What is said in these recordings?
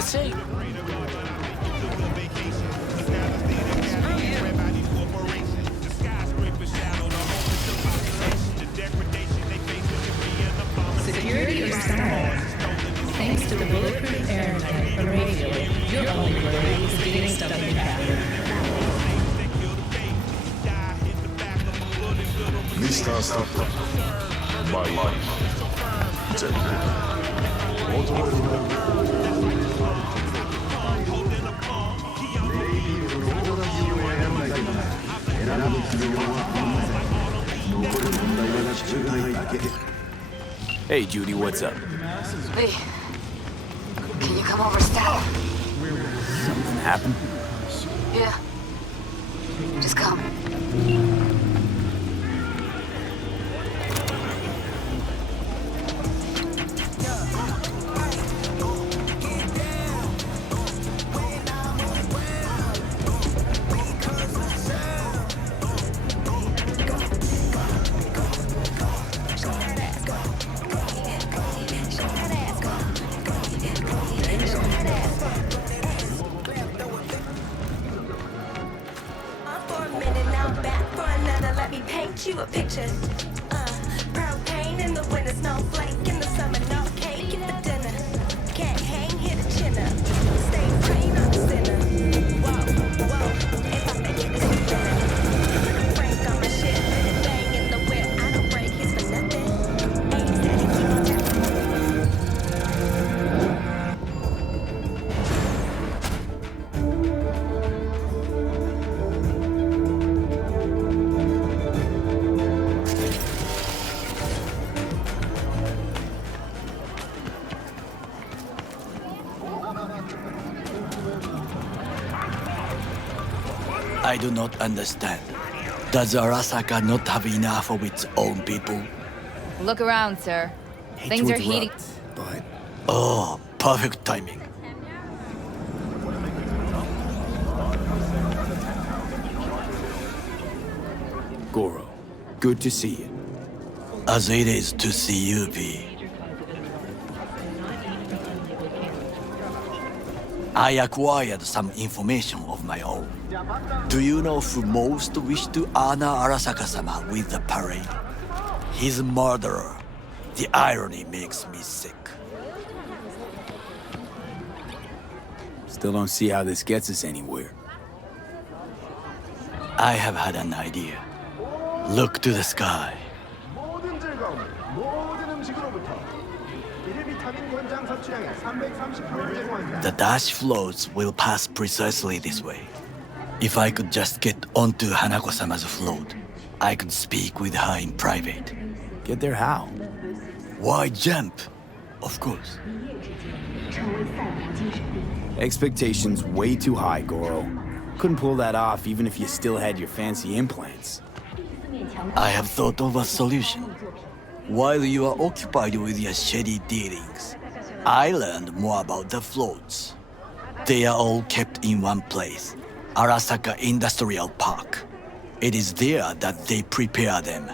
Say, Security is solid. Thanks to the bulletproof airline from radio, your only worry is getting stuff in your bathroom. Mr. Starter, my life. Take hey Judy, what's up? Lee, can you come over stat? Something happened? Yeah. Just come. Let me paint you a picture. Propane in the winter, snowflake in the summer, no cake in the dinner. Can't hang, hit a chin up. Stay praying on the sinner. Whoa, whoa, if I make it this dinner. Frank on my shit, let it bang in the whip. I don't break his for nothing. Ain't steady, keep on tapping. I do not understand. Does Arasaka not have enough of its own people? Look around, sir. Hate Things to are heating. interrupt, but... Oh, perfect timing. Goro, good to see you. As it is to see you, V. I acquired some information of my own. Do you know who most wished to honor Arasaka-sama with the parade? His murderer. The irony makes me sick. Still don't see how this gets us anywhere. I have had an idea. Look to the sky. The dash floats will pass precisely this way. If I could just get onto Hanako-sama's float, I could speak with her in private. Get there how? Why jump? Of course. Expectations way too high, Goro. Couldn't pull that off even if you still had your fancy implants. I have thought of a solution. While you are occupied with your shady dealings, I learned more about the floats. They are all kept in one place, Arasaka Industrial Park. It is there that they prepare them.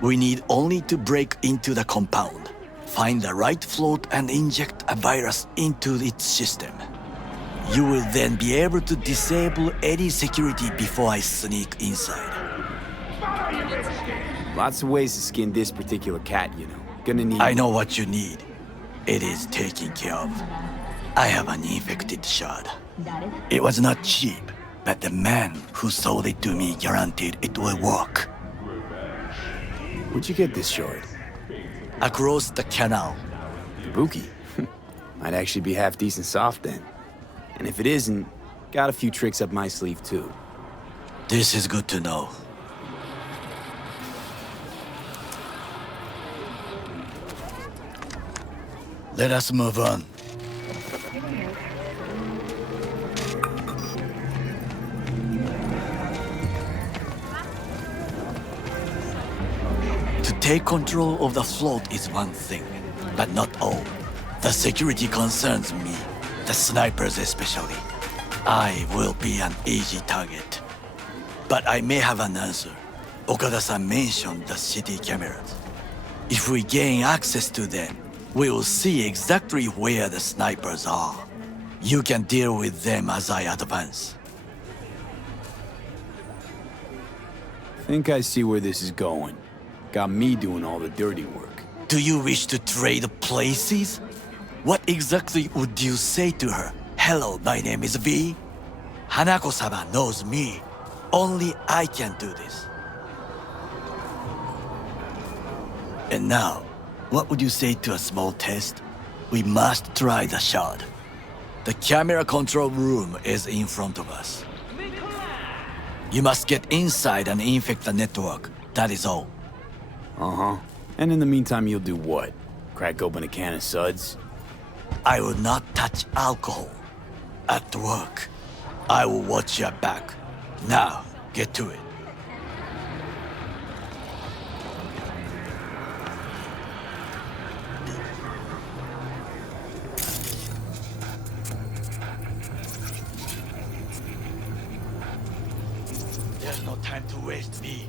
We need only to break into the compound, find the right float and inject a virus into its system. You will then be able to disable any security before I sneak inside. Lots of ways to skin this particular cat, you know. Gonna need... I know what you need. It is taken care of. I have an infected shard. It was not cheap, but the man who sold it to me guaranteed it will work. Where'd you get this shard? Across the canal. Kabuki. Might actually be half decent soft then. And if it isn't, got a few tricks up my sleeve too. This is good to know. Let us move on. To take control of the float is one thing, but not all. The security concerns me. The snipers especially. I will be an easy target. But I may have an answer. Okada-san mentioned the city cameras. If we gain access to them, we will see exactly where the snipers are. You can deal with them as I advance. Think I see where this is going. Got me doing all the dirty work. Do you wish to trade places? What exactly would you say to her? Hello, my name is V. Hanako-sama knows me. Only I can do this. And now, what would you say to a small test? We must try the shard. The camera control room is in front of us. You must get inside and infect the network. That is all. Uh-huh. And in the meantime, you'll do what? Crack open a can of suds? I will not touch alcohol. At work, I will watch your back. Now, get to it. There's no time to waste, V.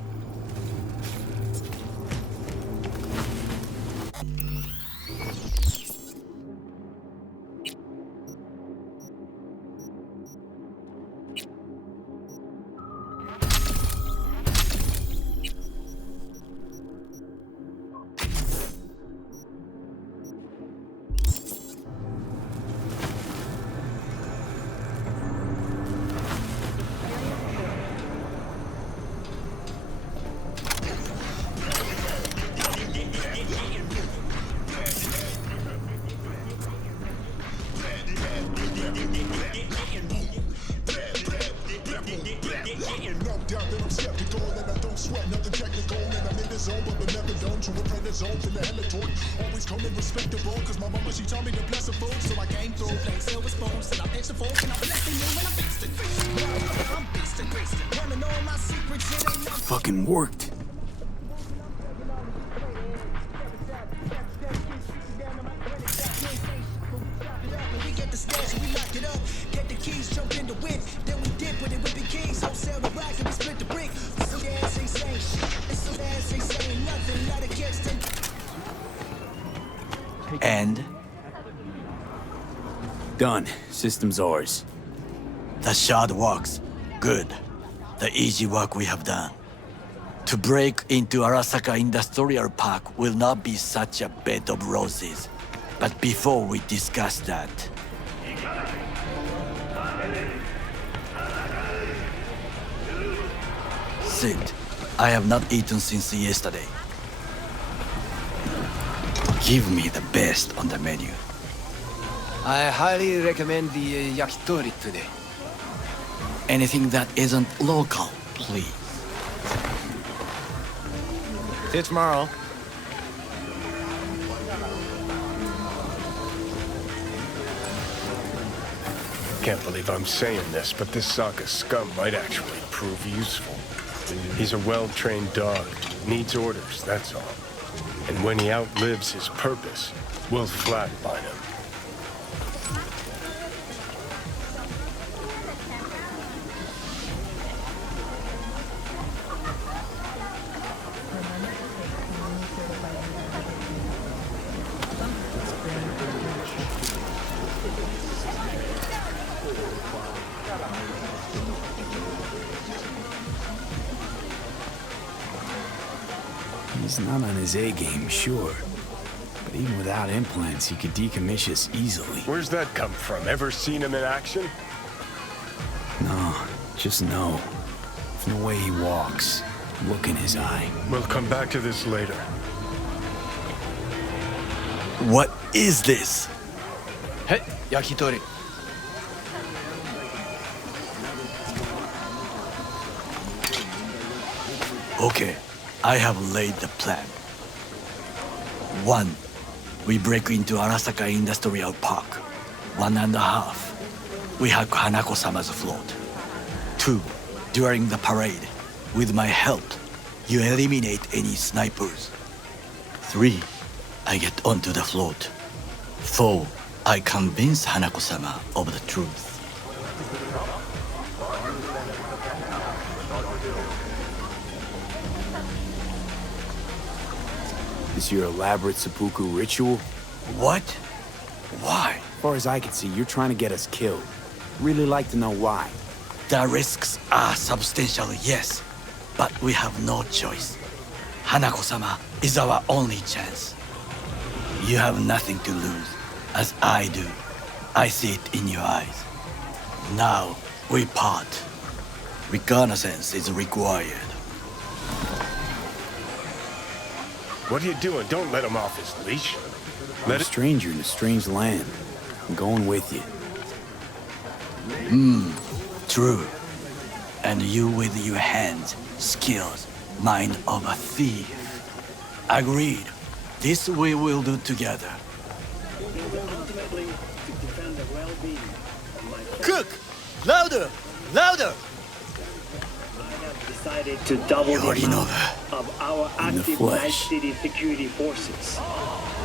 Fucking worked. And Done. System's ours. the shard works. Good. The easy work we have done. To break into Arasaka Industrial Park will not be such a bed of roses. But before we discuss that, sit. I have not eaten since yesterday. Give me the best on the menu. I highly recommend the yakitori today. Anything that isn't local, please. See you tomorrow. Can't believe I'm saying this, but this Sokka scum might actually prove useful. He's a well-trained dog. Needs orders, that's all. And when he outlives his purpose, we'll flatline him. He's not on his A game, sure. But even without implants, he could decommission us easily. Where's that come from? Ever seen him in action? No, just no. From the way he walks, look in his eye. We'll come back to this later. What is this? Hey, yakitori. Okay, I have laid the plan. 1. We break into Arasaka Industrial Park. 1.5. We hack Hanako-sama's float. 2. During the parade, with my help, you eliminate any snipers. 3. I get onto the float. 4. I convince Hanako-sama of the truth. This your elaborate seppuku ritual? What? Why? As far as I can see, you're trying to get us killed. Really like to know why. The risks are substantial, yes, but we have no choice. Hanako-sama is our only chance. You have nothing to lose, as I do. I see it in your eyes. Now, we part. Reconnaissance is required. What are you doing? Don't let him off his leash. I'm a stranger in a strange land. I'm going with you. True. And you with your hands, skills, mind of a thief. Agreed. This we will do together. Cook! Louder! Louder! Decided to double the amount Yorinobu. of our In the active Night flesh. City security forces.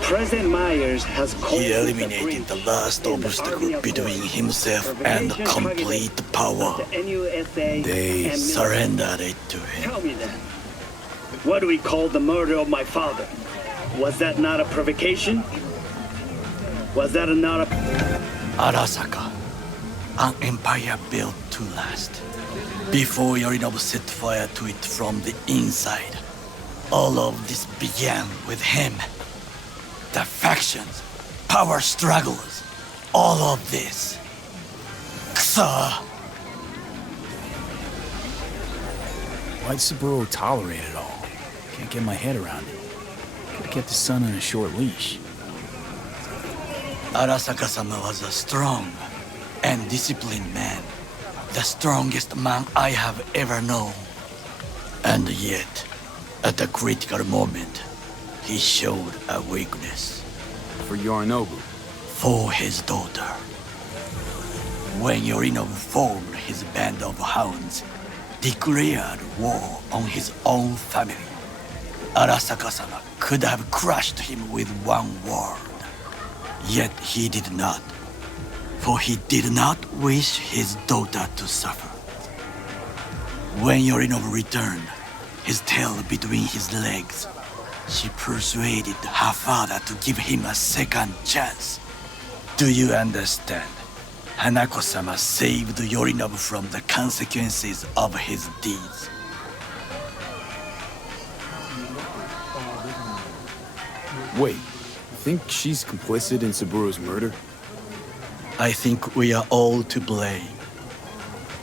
President Myers has called He the eliminated the breach last in the obstacle Army of between North. himself and Provocation complete targeted power. the NUSA They and Surrendered it to him. Tell me then, what do we call the murder of my father? Was that not a provocation? Was that not a... Arasaka, an empire built to last. Before Yorinobu set fire to it from the inside, all of this began with him. The factions, power struggles, all of this. Kusa! Why'd Saburo tolerate it all? Can't get my head around it. Could've kept his son on a short leash. Arasaka-sama was a strong and disciplined man. The strongest man I have ever known. And yet, at the critical moment, he showed a weakness. For Yorinobu. For his daughter. When Yorinobu formed his band of hounds, declared war on his own family, Arasaka-sama could have crushed him with one word. Yet he did not. For he did not wish his daughter to suffer. When Yorinobu returned, his tail between his legs, she persuaded her father to give him a second chance. Do you understand? Hanako-sama saved Yorinobu from the consequences of his deeds. Wait, you think she's complicit in Saburo's murder? I think we are all to blame.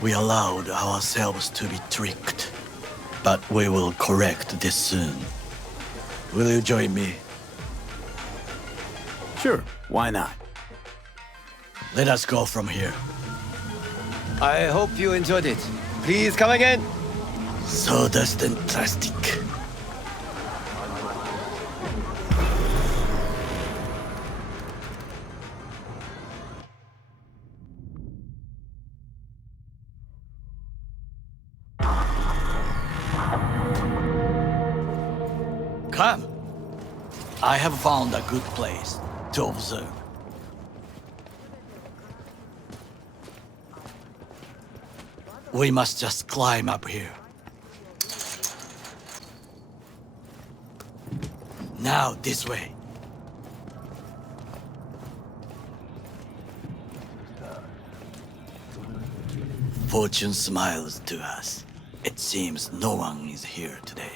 We allowed ourselves to be tricked. But we will correct this soon. Will you join me? Sure, why not? Let us go from here. I hope you enjoyed it. Please come again. Sawdust and plastic. Come. I have found a good place to observe. We must just climb up here. Now, this way. Fortune smiles to us. It seems no one is here today.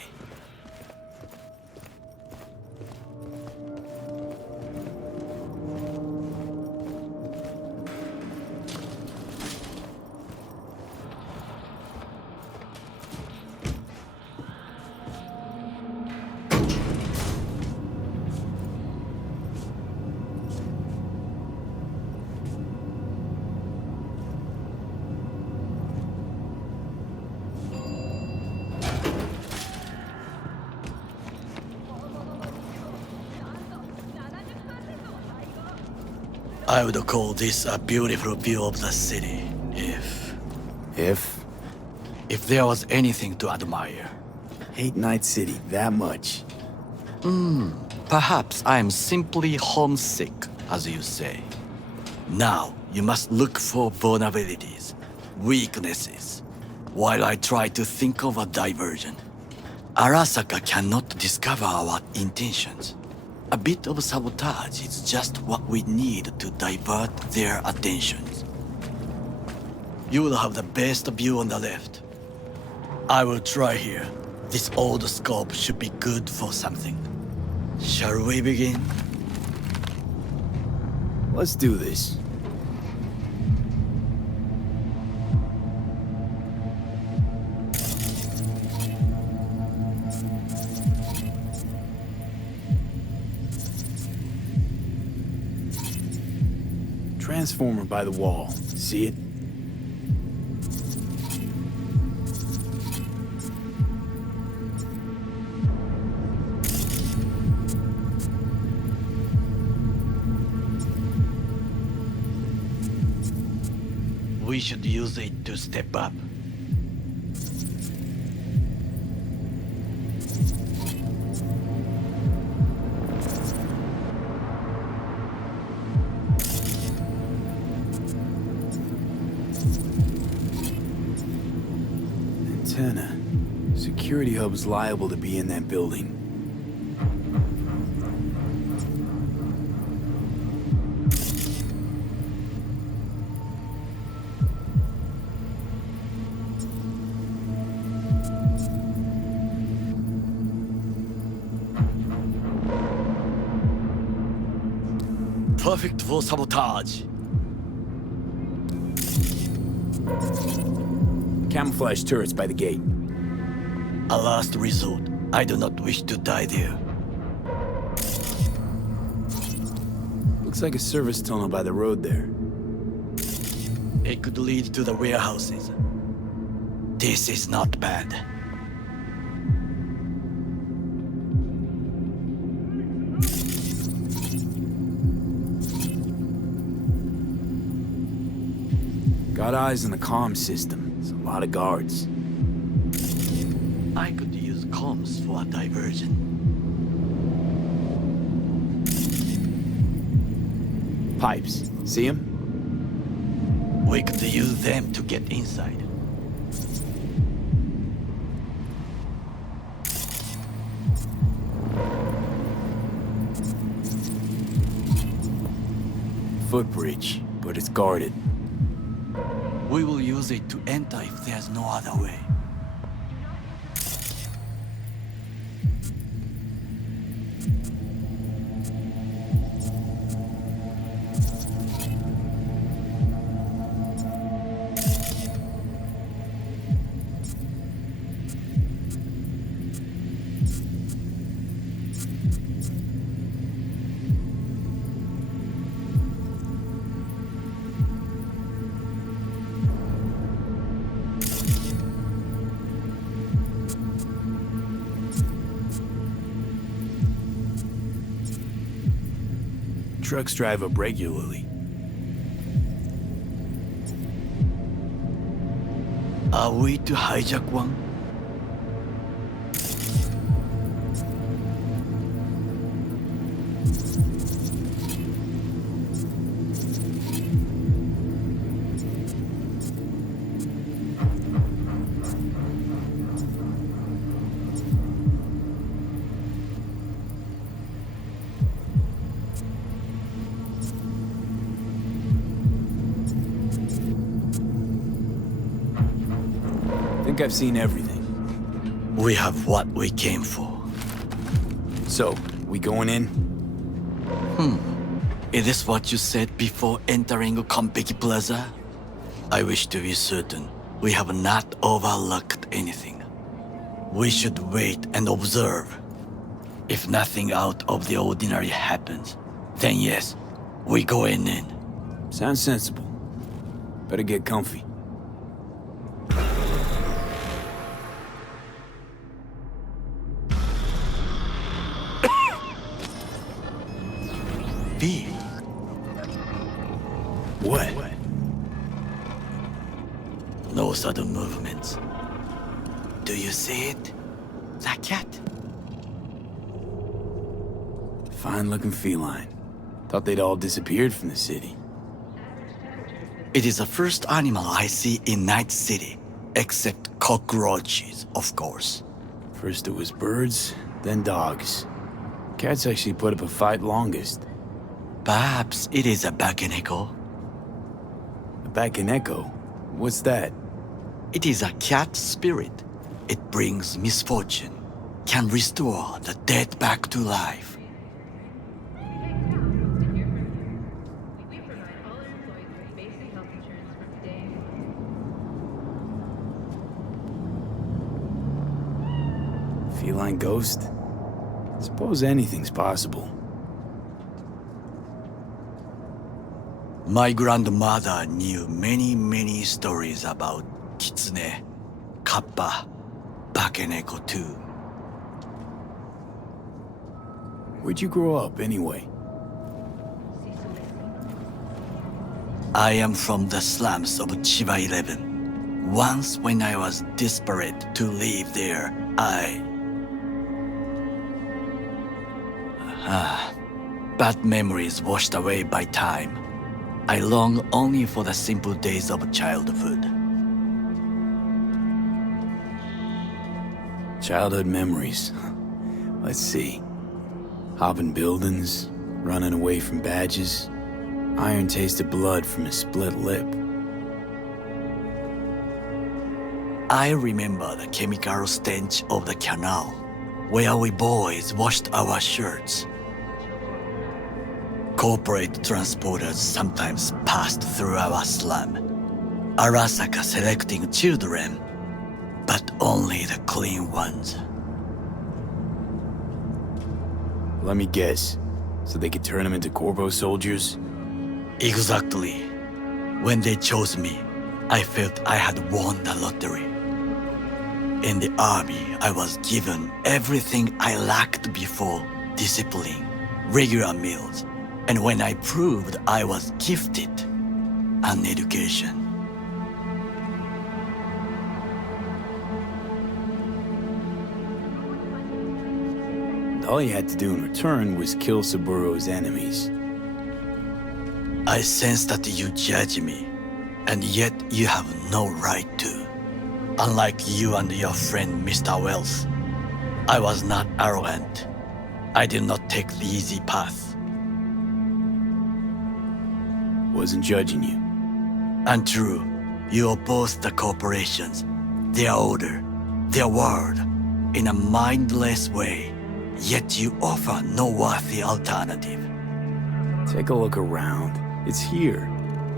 I would call this a beautiful view of the city, if there was anything to admire. Hate Night City that much. Perhaps I'm simply homesick, as you say. Now, you must look for vulnerabilities, weaknesses, while I try to think of a diversion. Arasaka cannot discover our intentions. A bit of sabotage is just what we need to divert their attentions. You will have the best view on the left. I will try here. This old scope should be good for something. Shall we begin? Let's do this. Transformer by the wall. See it? We should use it to step up. Antenna. Security hub's liable to be in that building. Perfect for sabotage. Camouflage turrets by the gate. A last resort. I do not wish to die there. Looks like a service tunnel by the road there. It could lead to the warehouses. This is not bad. Got eyes on the comm system. It's a lot of guards. I could use comms for a diversion. Pipes. See them? We could use them to get inside. Footbridge, but it's guarded. We will use it to enter if there's no other way. Trucks drive up regularly. Are we to hijack one? I think I've seen everything. We have what we came for. So, we going in? Is this what you said before entering Konpeki Plaza? I wish to be certain we have not overlooked anything. We should wait and observe. If nothing out of the ordinary happens, then yes, we go in. Sounds sensible. Better get comfy. V. What? No sudden movements. Do you see it? The cat? Fine-looking feline. Thought they'd all disappeared from the city. It is the first animal I see in Night City, except cockroaches, of course. First it was birds, then dogs. Cats actually put up a fight longest. Perhaps it is a bakeneko. A bakeneko? What's that? It is a cat spirit. It brings misfortune, can restore the dead back to life. Feline ghost? Suppose anything's possible. My grandmother knew many stories about kitsune, kappa, bakeneko too. Where'd you grow up, anyway? I am from the slums of Chiba 11. Once when I was desperate to live there, bad memories washed away by time. I long only for the simple days of childhood. Childhood memories. Let's see. Hopping buildings, running away from badges, iron tasted blood from a split lip. I remember the chemical stench of the canal, where we boys washed our shirts. Corporate transporters sometimes passed through our slum, Arasaka selecting children, but only the clean ones. Let me guess. So they could turn them into Corpo soldiers? Exactly. When they chose me, I felt I had won the lottery. In the army, I was given everything I lacked before: discipline, regular meals, and when I proved I was gifted, an education. All you had to do in return was kill Saburo's enemies. I sense that you judge me, and yet you have no right to. Unlike you and your friend Mr. Wells, I was not arrogant. I did not take the easy path. Wasn't judging you. Untrue. You oppose the corporations, their order, their word, in a mindless way, yet you offer no worthy alternative. Take a look around. It's here.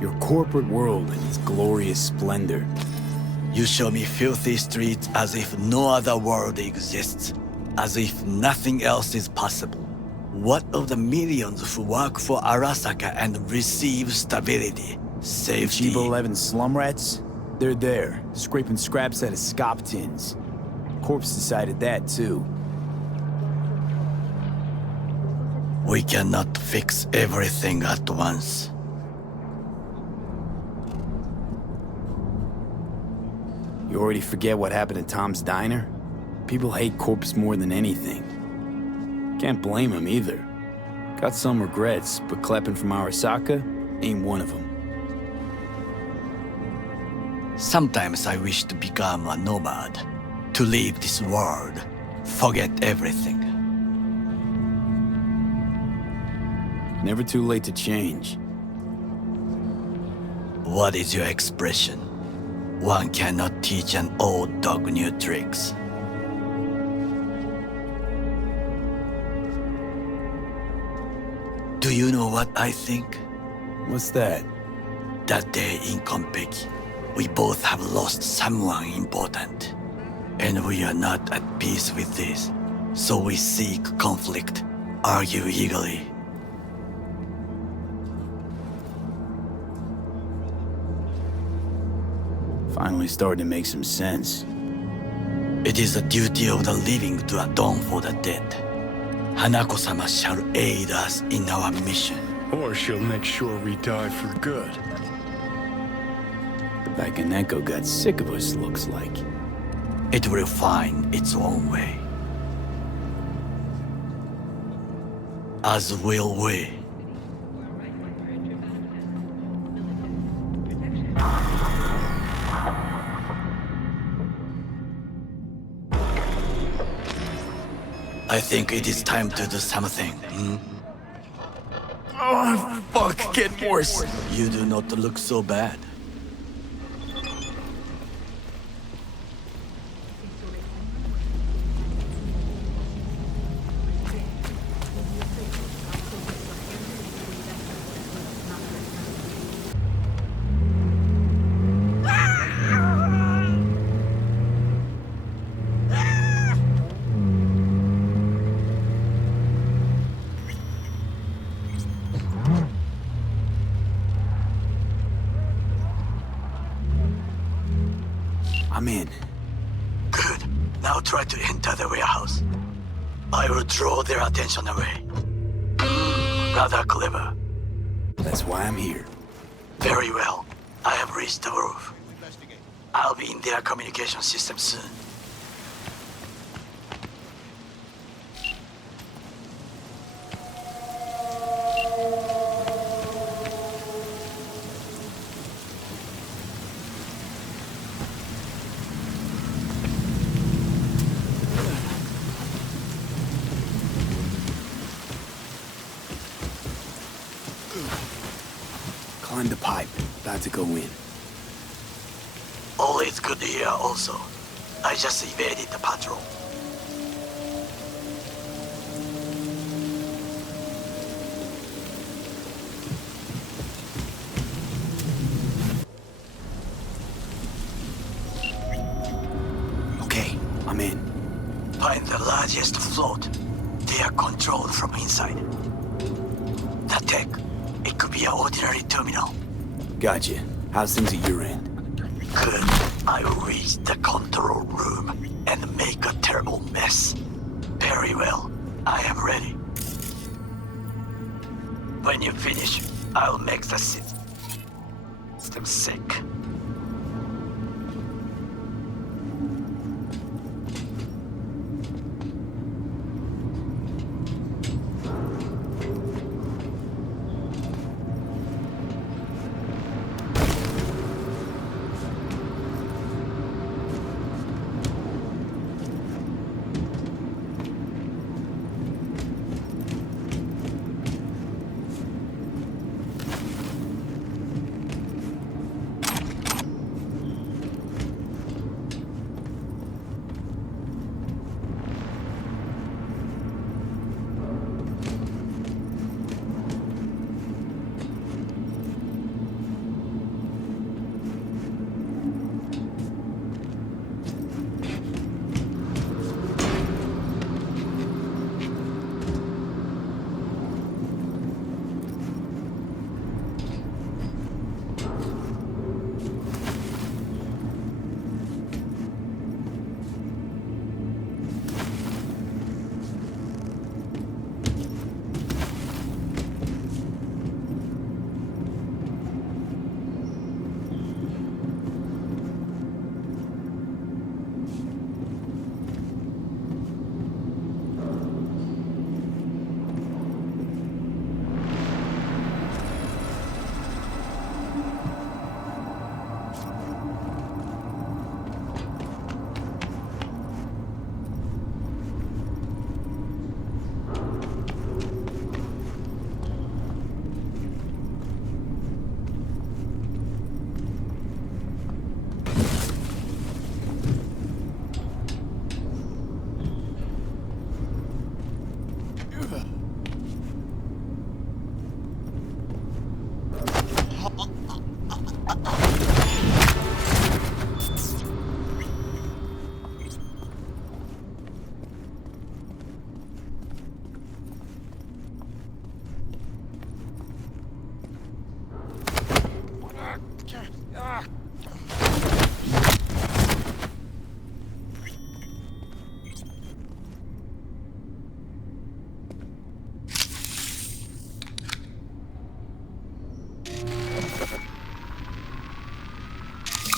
Your corporate world in its glorious splendor. You show me filthy streets as if no other world exists, as if nothing else is possible. What of the millions who work for Arasaka and receive stability, safety? Chiba 11 slum rats? They're there, scraping scraps out of scop tins. Corpse decided that too. We cannot fix everything at once. You already forget what happened at Tom's Diner? People hate Corpse more than anything. Can't blame him either. Got some regrets, but Kleppen from Arasaka ain't one of them. Sometimes I wish to become a nomad, to leave this world, forget everything. Never too late to change. What is your expression? One cannot teach an old dog new tricks. Do you know what I think? What's that? That day in Konpeki, we both have lost someone important. And we are not at peace with this. So we seek conflict, argue eagerly. Finally starting to make some sense. It is the duty of the living to atone for the dead. Hanako-sama shall aid us in our mission. Or she'll make sure we die for good. The Bakaneko got sick of us, looks like. It will find its own way. As will we. I think it is time to do something. Oh, fuck, get worse. You do not look so bad. I'm in. Good. Now try to enter the warehouse. I will draw their attention away. Rather clever. That's why I'm here. Very well. I have reached the roof. I'll be in their communication system soon. Climb the pipe. About to go in. Always good here also. I just evaded the patrol. Okay, I'm in. Find the largest float. They are controlled from inside. The tech. It could be an ordinary terminal. Gotcha. How's things at your end? Good. I will reach the control room and make a terrible mess. Very well. I am ready. When you finish, I'll make the system sick.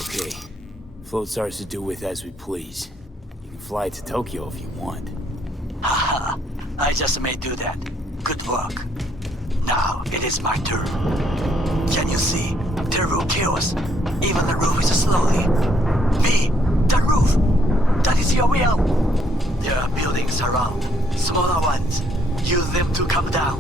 Okay. Float starts to do with as we please. You can fly to Tokyo if you want. Haha, I just may do that. Good work. Now it is my turn. Can you see? Terrible chaos. Even the roof is slowly. V, the roof! That is your way out! There are buildings around. Smaller ones. Use them to come down.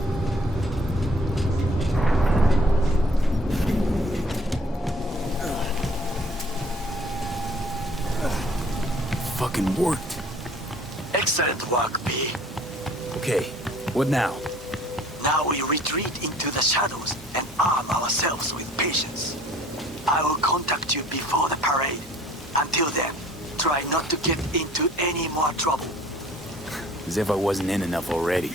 Fucking worked. Excellent work, B. Okay, what now? Now we retreat into the shadows and arm ourselves with patience. I will contact you before the parade. Until then, try not to get into any more trouble. As if I wasn't in enough already.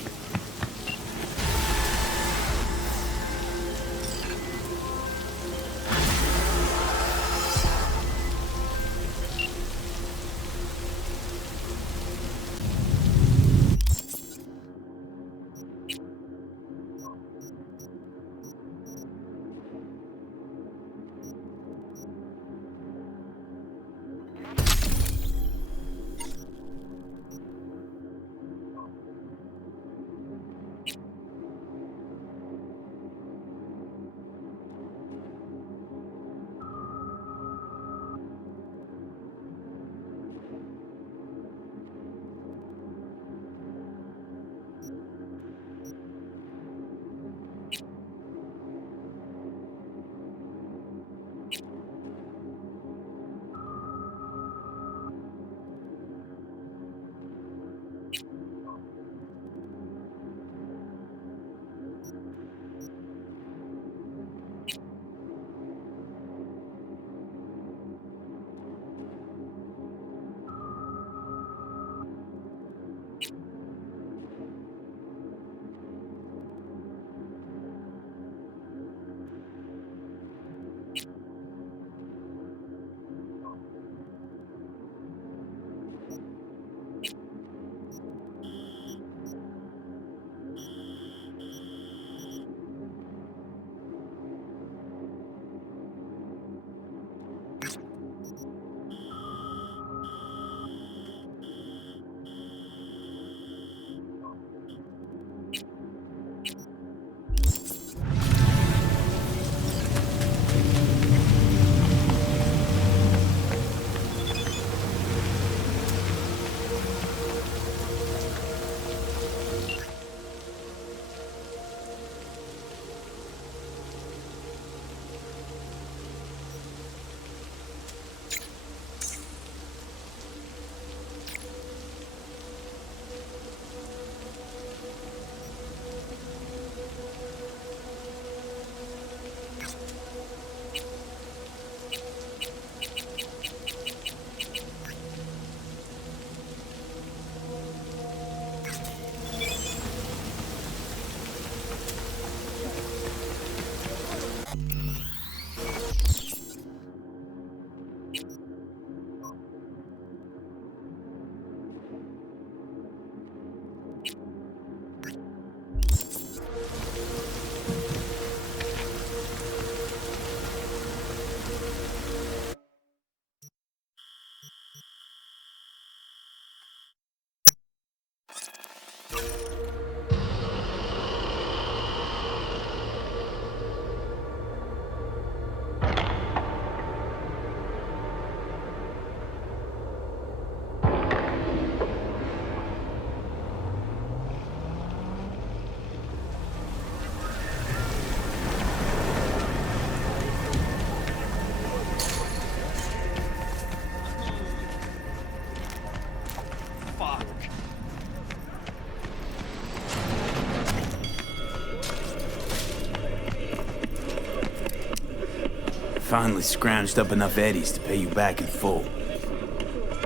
Finally scrounged up enough eddies to pay you back in full.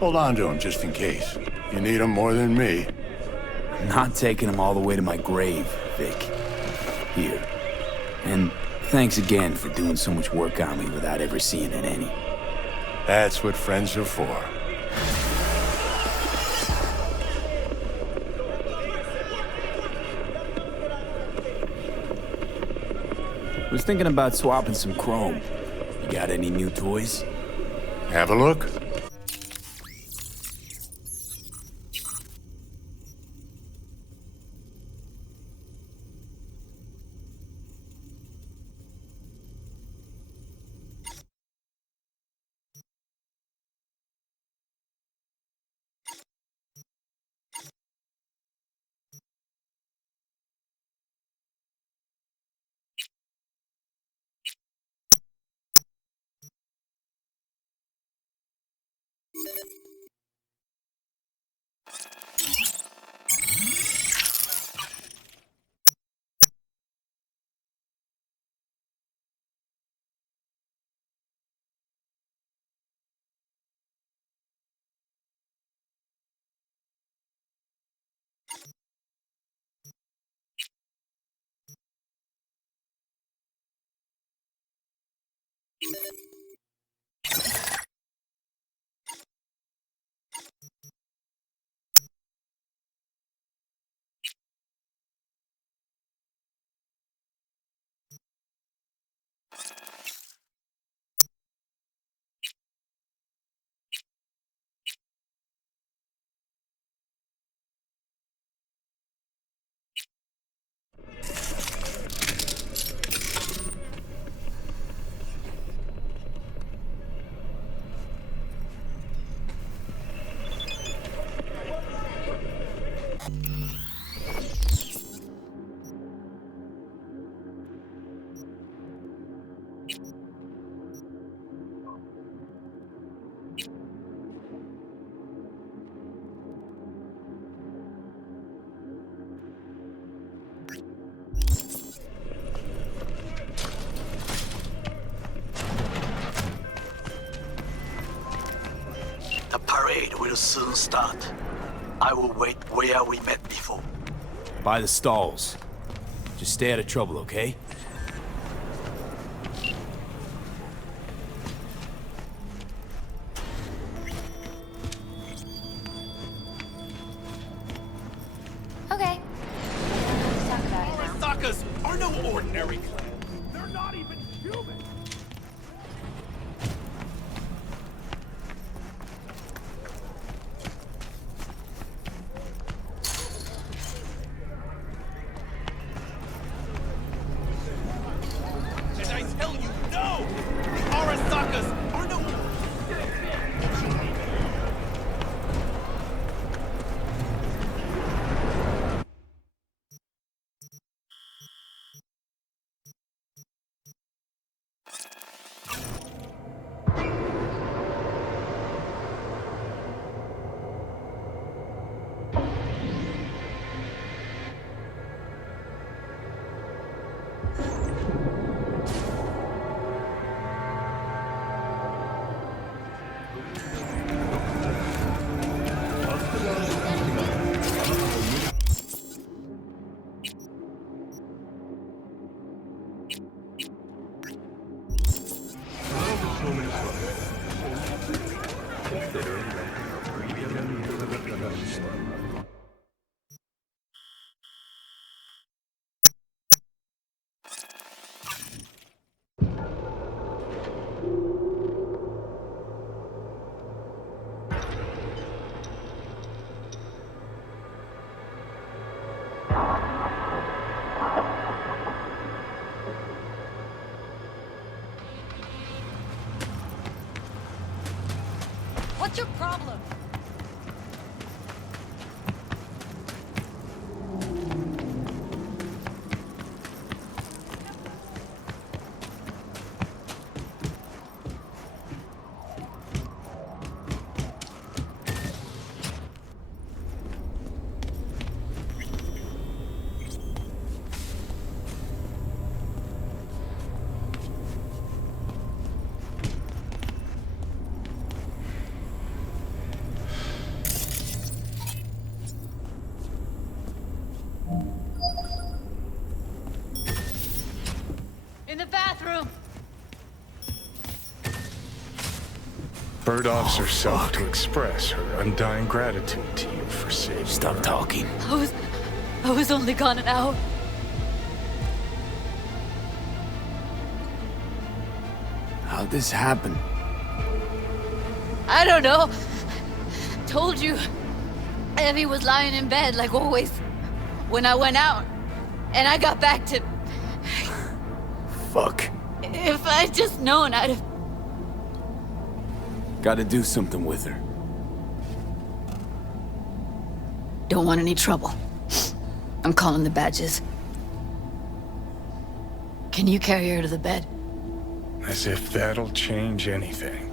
Hold on to him just in case. You need him more than me. I'm not taking them all the way to my grave, Vic. Here. And thanks again for doing so much work on me without ever seeing an any. That's what friends are for. Was thinking about swapping some chrome. You got any new toys? Have a look. The parade will soon start. I will wait where we met before. By the stalls. Just stay out of trouble, okay? Okay. Arasakas are no ordinary clan. They're not even human. Did I tell you no? The Arasakas are no... What's your problem? In the bathroom. Bird offers herself to express her undying gratitude to you for saving Stop her. talking. I was only gone an hour. How'd this happen? I don't know. Told you. Evie was lying in bed like always. When I went out. And I got back to... Fuck. If I'd just known, I'd have... Gotta do something with her. Don't want any trouble. I'm calling the badges. Can you carry her to the bed? As if that'll change anything.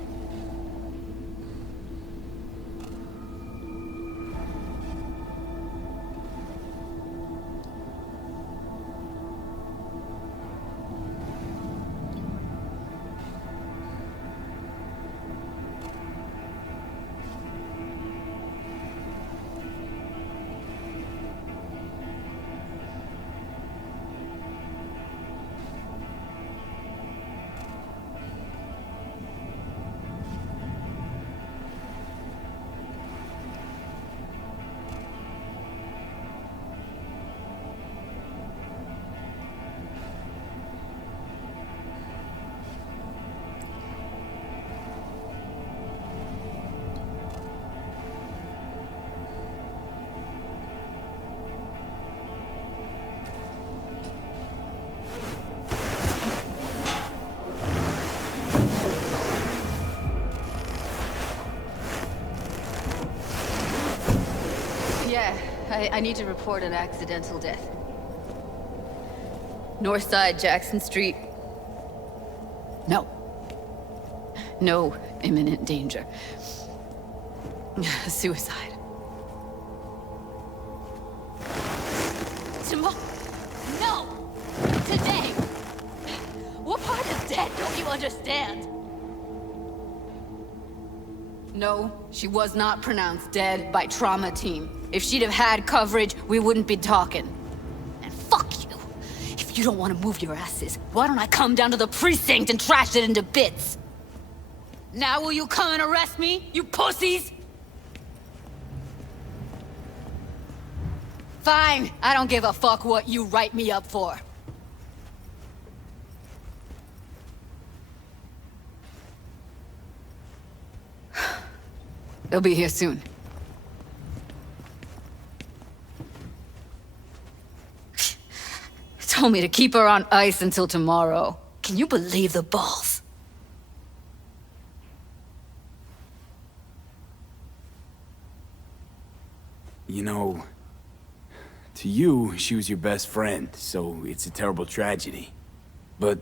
Yeah, I need to report an accidental death. North side, Jackson Street. No. No imminent danger. Suicide. Tomorrow? No! Today! What part is dead don't you understand? No, she was not pronounced dead by trauma team. If she'd have had coverage, we wouldn't be talking. And fuck you. If you don't want to move your asses, why don't I come down to the precinct and trash it into bits? Now will you come and arrest me, you pussies? Fine, I don't give a fuck what you write me up for. They'll be here soon. Told me to keep her on ice until tomorrow. Can you believe the balls? You know, to you, she was your best friend, so it's a terrible tragedy. But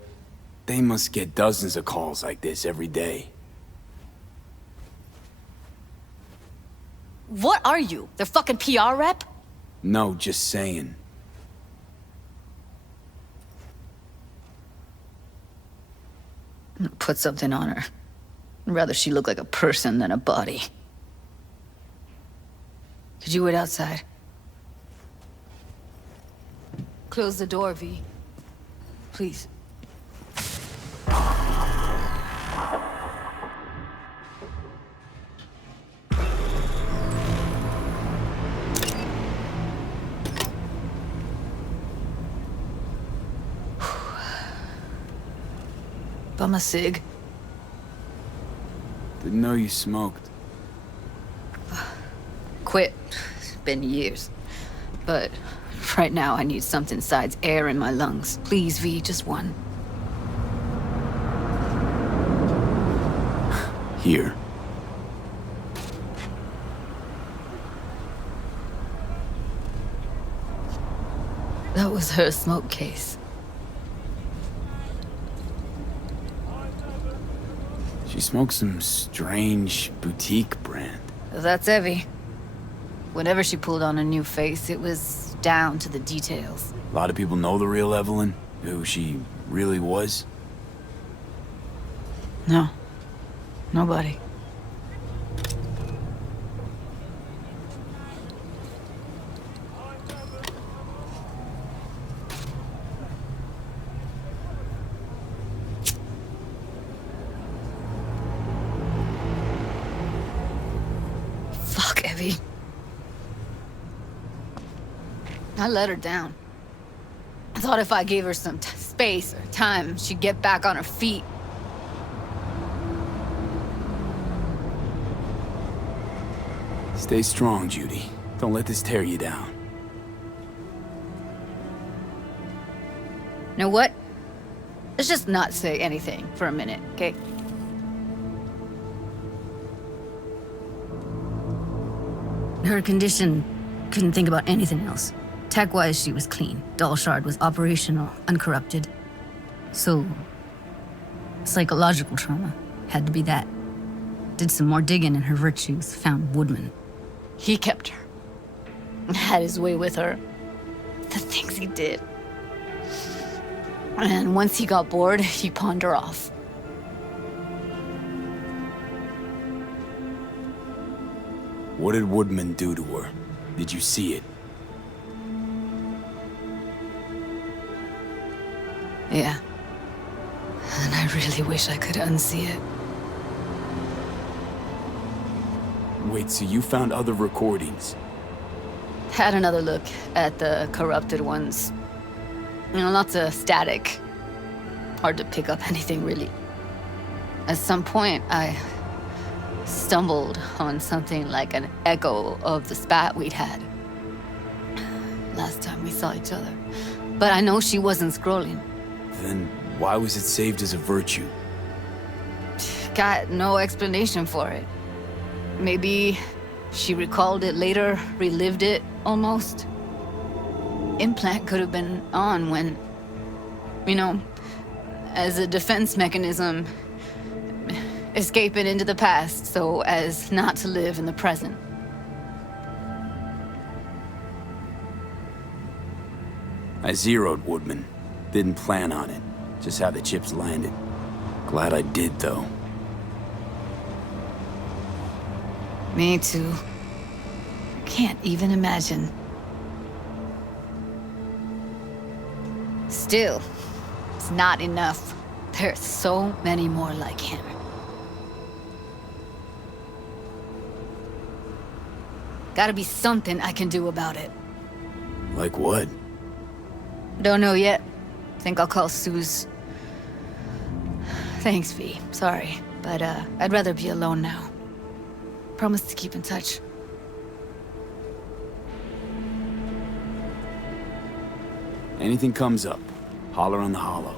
they must get dozens of calls like this every day. What are you? Their fucking PR rep? No, just saying. Put something on her. I'd rather she look like a person than a body. Could you wait outside? Close the door, V. Please. Bum a cig. Didn't know you smoked. Quit. It's been years. But right now I need something besides air in my lungs. Please, V, just one. Here. That was her smoke case. She smokes some strange boutique brand. That's Evie. Whenever she pulled on a new face, it was down to the details. A lot of people know the real Evelyn, who she really was. No. Nobody. Fuck, Evie. I let her down. I thought if I gave her some space or time, she'd get back on her feet. Stay strong, Judy. Don't let this tear you down. Know what? Let's just not say anything for a minute, okay? Her condition, couldn't think about anything else. Tech-wise, she was clean. Doll Shard was operational, uncorrupted. So, psychological trauma had to be that. Did some more digging in her virtues, found Woodman. He kept her. Had his way with her. The things he did. And once he got bored, he pawned her off. What did Woodman do to her? Did you see it? Yeah. And I really wish I could unsee it. Wait, so you found other recordings? Had another look at the corrupted ones. You know, lots of static. Hard to pick up anything, really. At some point, I stumbled on something like an echo of the spat we'd had. Last time we saw each other. But I know she wasn't scrolling. Then why was it saved as a virtue? Got no explanation for it. Maybe she recalled it later, relived it, almost. Implant could have been on when, you know, as a defense mechanism, escaping into the past so as not to live in the present. I zeroed Woodman. Didn't plan on it. Just how the chips landed. Glad I did, though. Me too. Can't even imagine. Still, it's not enough. There's so many more like him. Gotta be something I can do about it. Like what? Don't know yet. Think I'll call Suze. Thanks, V. Sorry, but I'd rather be alone now. Promise to keep in touch. Anything comes up, holler on the holo.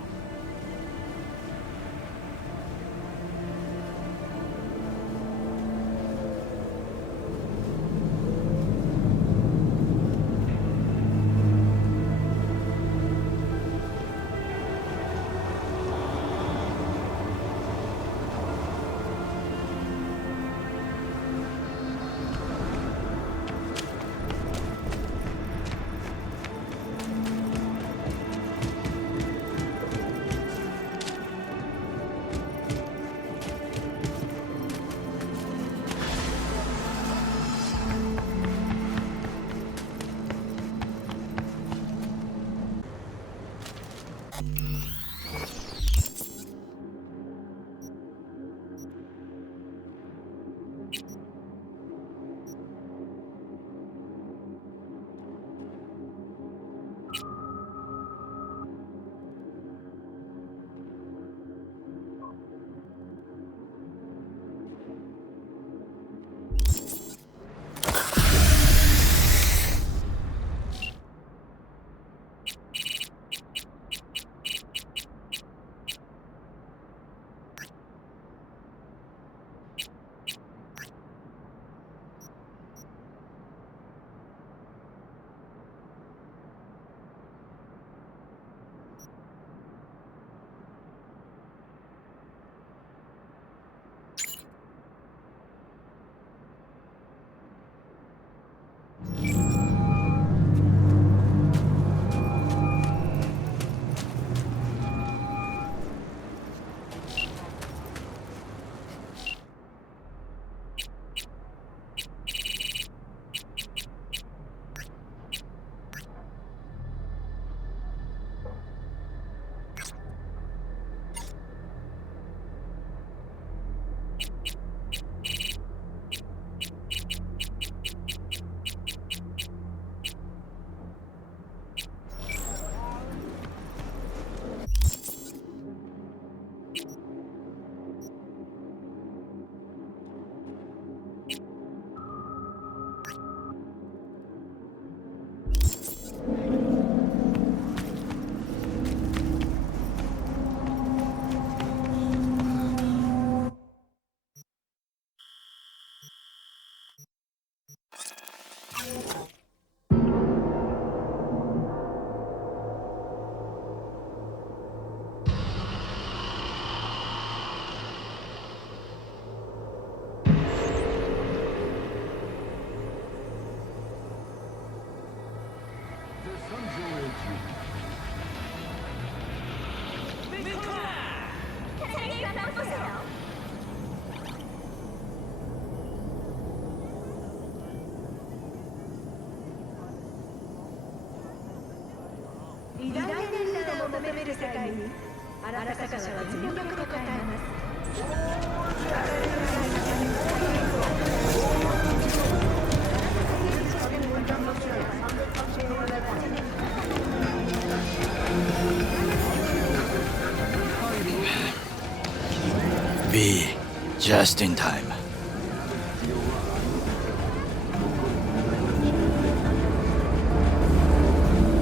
V, just in time.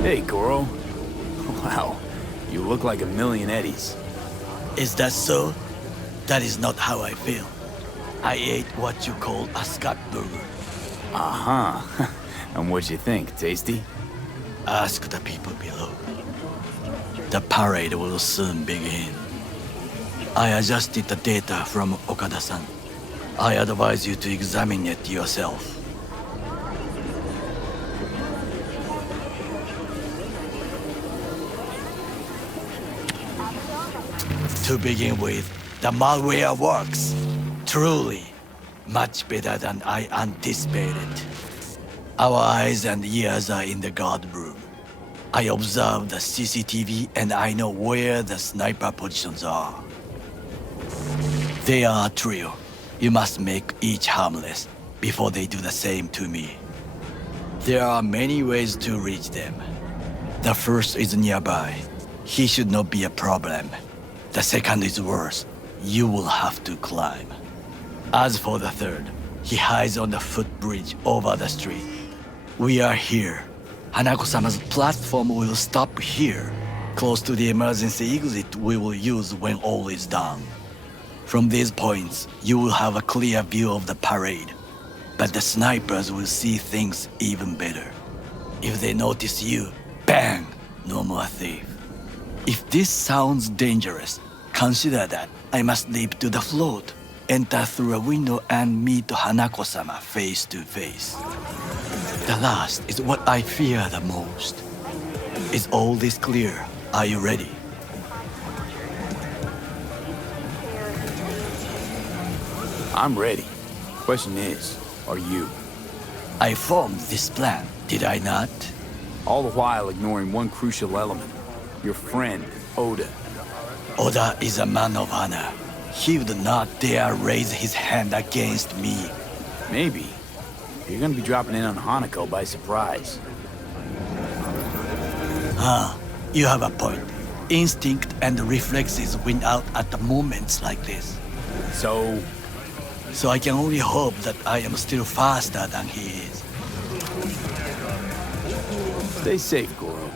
Hey, Goro. Wow, you look like a million Eddies. Is that so? That is not how I feel. I ate what you call a scat burger. Uh-huh. And what'd you think? Tasty? Ask the people below. The parade will soon begin. I adjusted the data from Okada-san. I advise you to examine it yourself. To begin with, the malware works. Truly. Much better than I anticipated. Our eyes and ears are in the guard room. I observed the CCTV and I know where the sniper positions are. They are a trio. You must make each harmless before they do the same to me. There are many ways to reach them. The first is nearby. He should not be a problem. The second is worse. You will have to climb. As for the third, he hides on the footbridge over the street. We are here. Hanako-sama's platform will stop here, close to the emergency exit we will use when all is done. From these points, you will have a clear view of the parade, but the snipers will see things even better. If they notice you, bang, no more thief. If this sounds dangerous, consider that I must leap to the float, enter through a window and meet Hanako-sama face to face. The last is what I fear the most. Is all this clear? Are you ready? I'm ready. Question is, are you? I formed this plan, did I not? All the while ignoring one crucial element. Your friend, Oda. Oda is a man of honor. He would not dare raise his hand against me. Maybe. You're gonna be dropping in on Hanako by surprise. You have a point. Instinct and reflexes win out at the moments like this. So I can only hope that I am still faster than he is. Stay safe, Goro.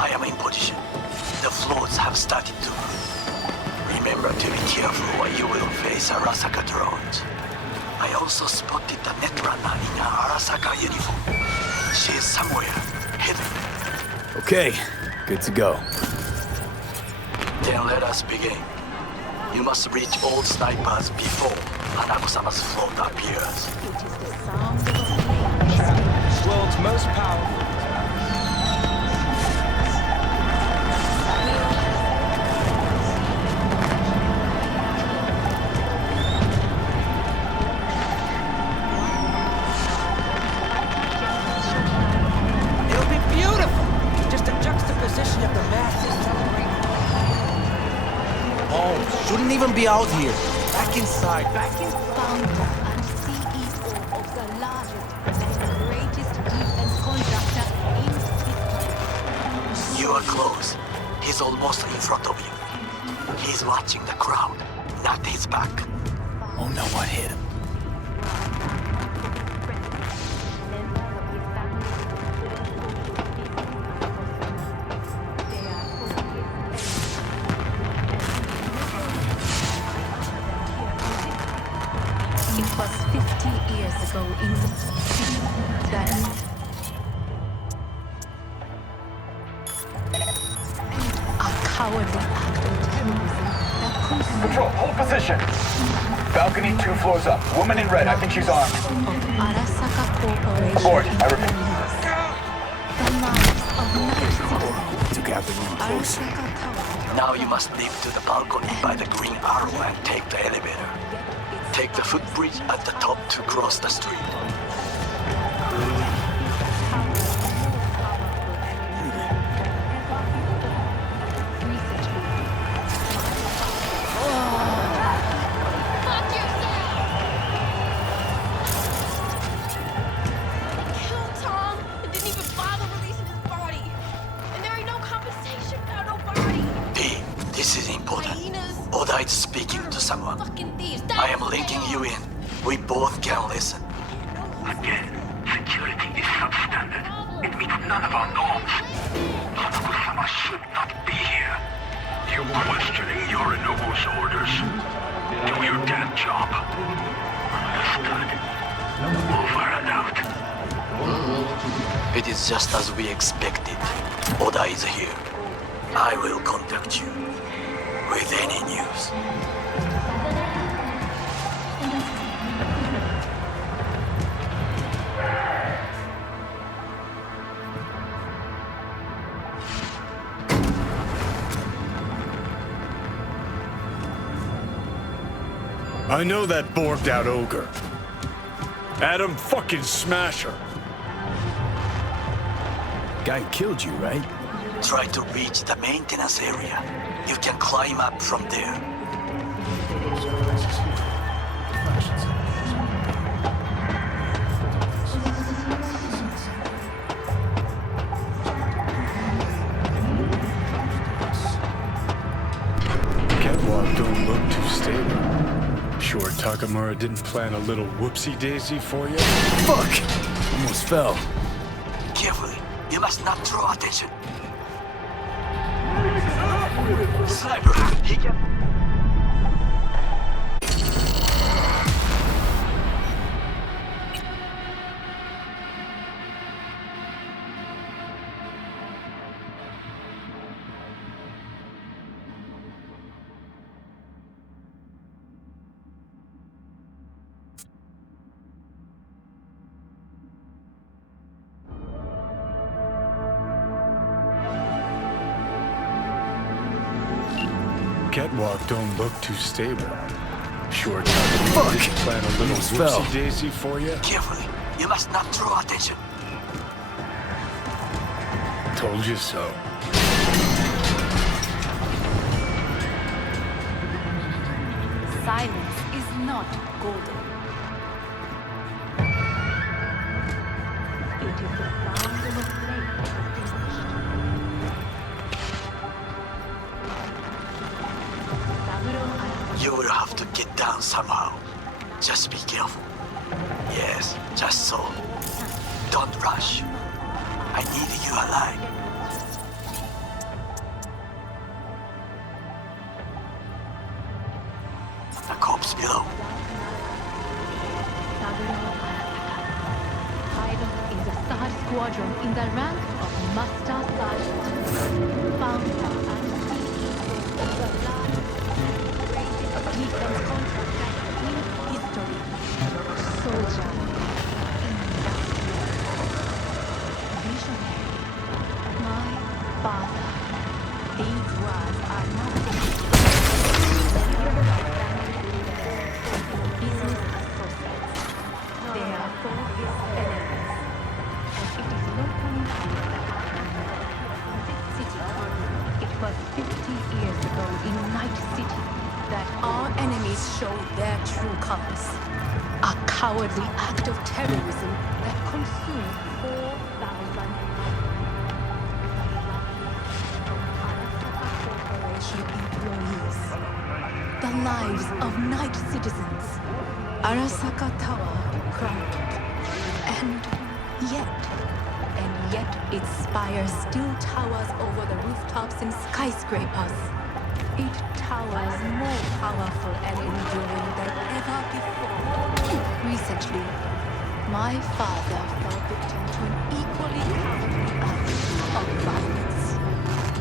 I am in position. The floats have started to move. Remember to be careful or you will face Arasaka drones. I also spotted the netrunner in an Arasaka uniform. She is somewhere, hidden. Okay, good to go. Then let us begin. You must reach all snipers before Hanako-sama's float appears. World's most powerful. Shouldn't even be out here. Back inside. Founder and CEO of the largest and the greatest defense contractor in history. You are close. He's almost in front of you. He's watching the crowd, not his back. Oh no, what hit him? It was 50 years ago in the city that a cowardly act of terrorism that consumed Control, hold position. Balcony 2 floors up. Woman in red, I think she's armed. of Arasaka Corporation. Aboard, I repeat. The lives of night citizens. Took out the room closer. Arasaka Tower. Now you must leap to the balcony by the green arrow and take the elevator. Take the footbridge at the top to cross the street. Killed Tom and didn't even bother releasing his body. And there ain't no compensation for nobody. P, this is important. Hyenas, Oda is speaking to someone. fucking thieves. I am linking you in. We both can listen. Again, security is substandard. It meets none of our norms. Hanako-sama should not be here. You questioning Yorinobu's orders? Do your damn job. Understood. Over and out. It is just as we expected. Oda is here. I will contact you with any news. this. I know that borked out ogre. Adam fucking Smasher. Guy killed you, right? Try to reach the maintenance area. You can climb up from there. Catwalk don't look too stable. Sure Takamura didn't plan a little whoopsie-daisy for you? Fuck! Almost fell. Carefully. You must not draw attention. Sniper, he can... Catwalk don't look too stable. Sure Takamura didn't plan a little whoopsie-daisy for you? Carefully. You must not draw attention. Told you so. Silence is not golden. It is the sound of a flame extinguished. You will have to get down somehow. Just be careful. Yes, just so. Don't rush. I need you alive. The corpse below. Pilot is a Sahar squadron in the rank of Master Sergeant. Founder and CEO of the largest defense contractor in history. Soldier. Visionary. My father. These words are not business associates. They are for his enemies. And it is no coincidence that this city, it was 50 years ago in Night City, that our enemies showed their true colors. A cowardly act of terrorism that consumed 4,000 corporation employees. The lives of night citizens. Arasaka Tower crumbled. And yet its spire still towers over the rooftops and skyscrapers. It towers more powerful and enduring than ever before. Recently, my father fell victim to an equally cowardly act of violence.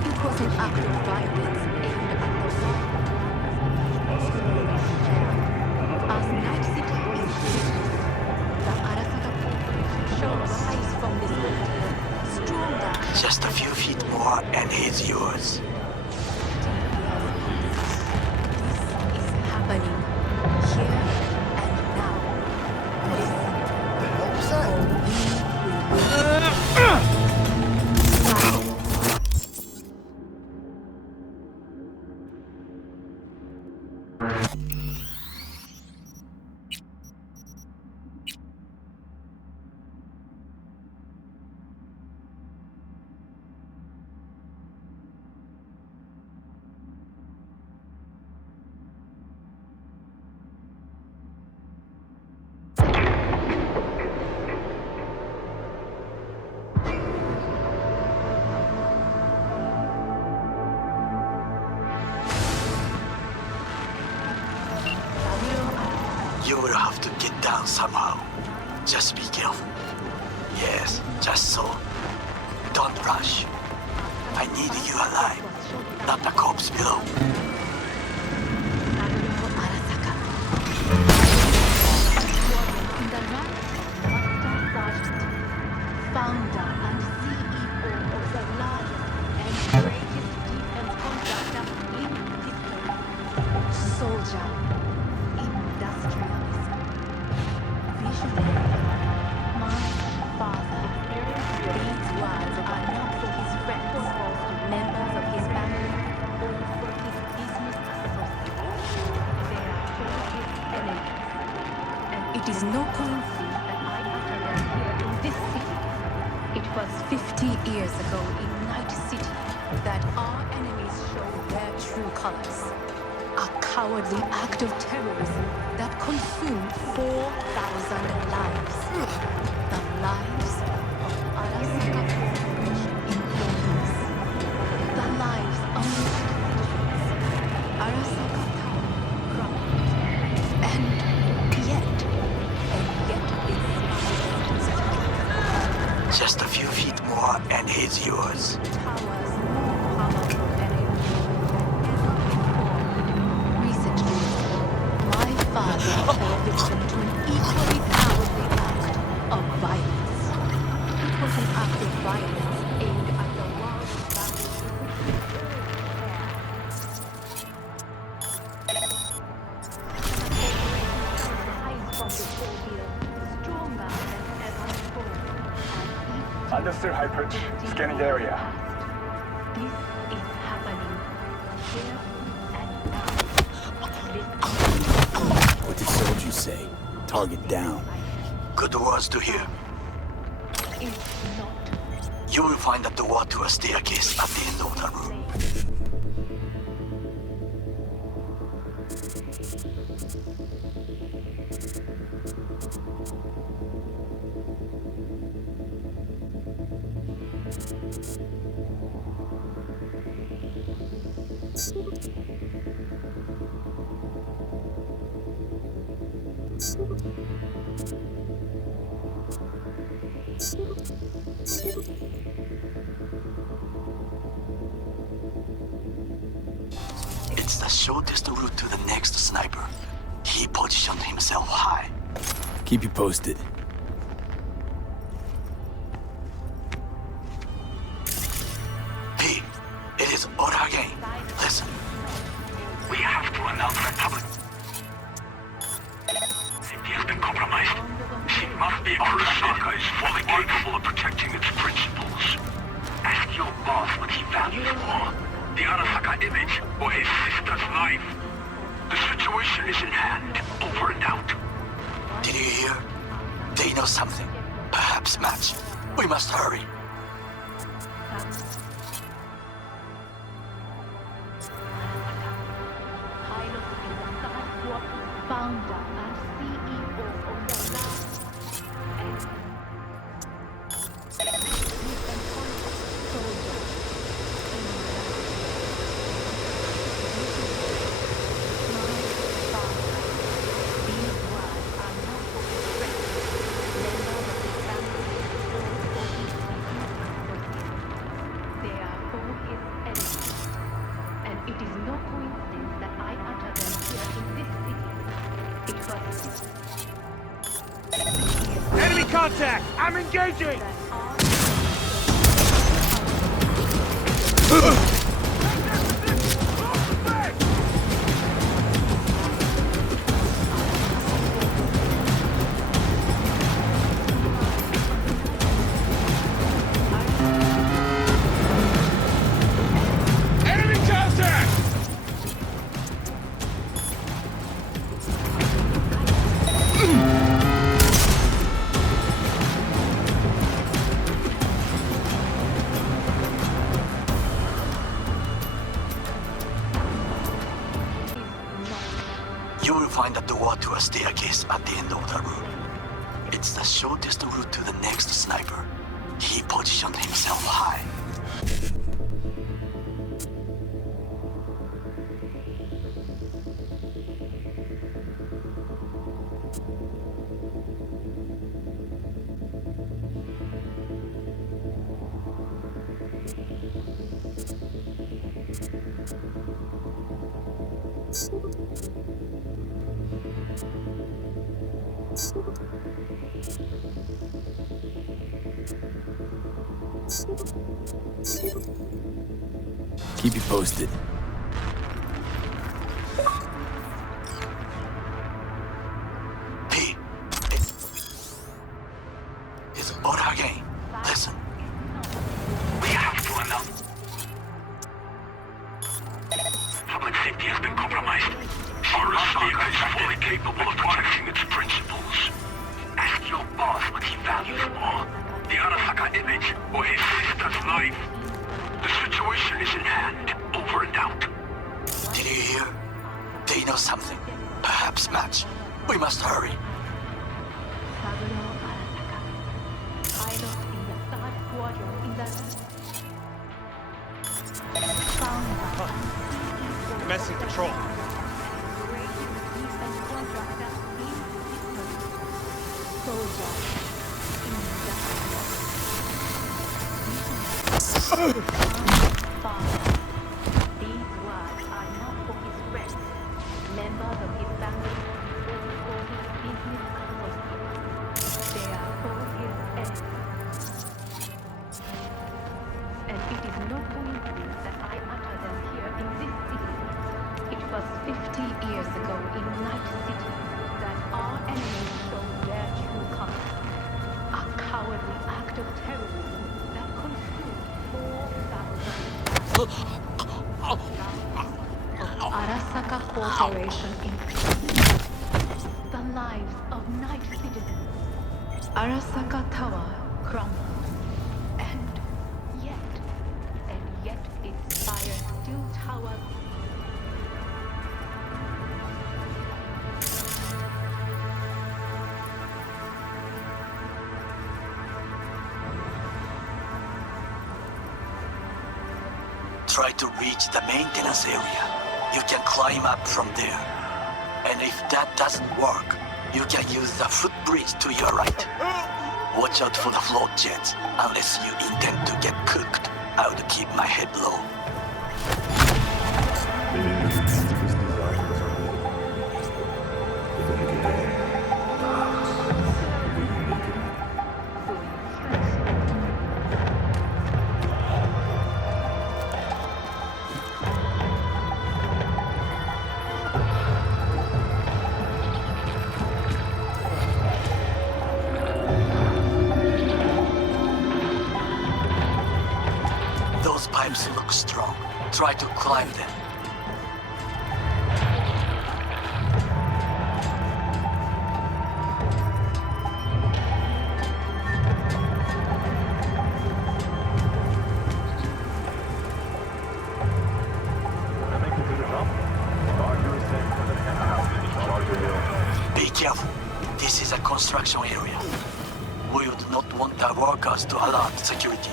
It was an act of violence aimed at the one. As Night City is business, the Arasaka Corporation shall rise from this building stronger. Just a few feet more and he's yours. Happening here and now. Listen. The hell was that? You will have to get down somehow. Just be careful. Yes, just so. Don't rush. I need you alive, not the corpse below. soldier, industrialist, visionary. My father. These words are not for his friends, members of his family, or for his business associates. They are for his enemies. And it is no coincidence that I utter them here in this city. It was 50 years ago in Night City that our enemies showed their true colors. A cowardly act of terrorism that consumed 4,000 lives. The lives of Arasaka Corporation employees. The lives of Arasaka Tower crumbled. And yet it's Just a few feet more and he's yours. towers more powerful and enduring than ever before. Recently, my father fell victim to an equally cowardly act of violence. It was an act of violence aimed at the world battle in which we stronger than ever before. Understood, High Perch. Scanning the area. This is happening here and now. What did soldiers say? Target down. Good words to hear. You will find a door to a staircase at the end of the room. It's the shortest route to the next sniper. He positioned himself high. Keep you posted. P, it is order again. Listen. We have to announce the public. He has been compromised. She must be Arasaka is fully capable of protecting its principles. Ask your boss what he values more. The Arasaka image or his sister's life. The situation is in hand. Over and out. Did you hear? They know something. Perhaps match. We must hurry. Founder and CEO of the last They are for his enemies. And it is no coincidence that I utter them here in this city. Enemy contact! I'm engaging! Enemy contact! You will find a door to a staircase at the end of the room. It's the shortest route to the next sniper. He positioned himself high. Keep you posted. incapable of protecting its principles. Ask your boss what he values more, the Arasaka image or his sister's life. The situation is in hand, over and out. Did you hear? They know something. Perhaps match. We must hurry. Commencing patrol. Arasaka Corporation Inc. The lives of night citizens. Arasaka Tower crumbled. And yet its spire still towers. Try to reach the maintenance area. You can climb up from there. And if that doesn't work, you can use the footbridge to your right. Watch out for the float jets. Unless you intend to get cooked, I would keep my head low. Those pipes look strong. Try to climb them. Be careful. This is a construction area. We would not want our workers to alert security.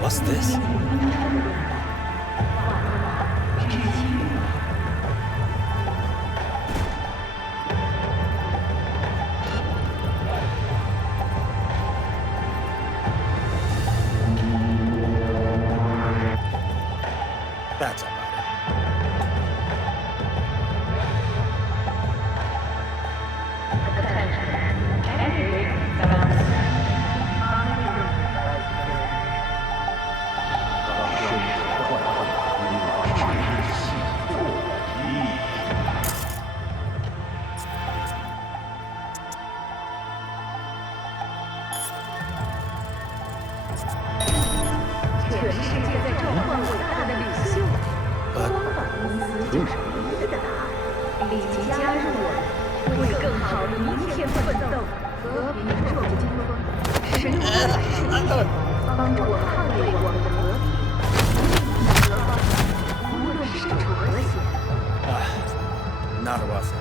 What's this? That's about it. Not a rough one.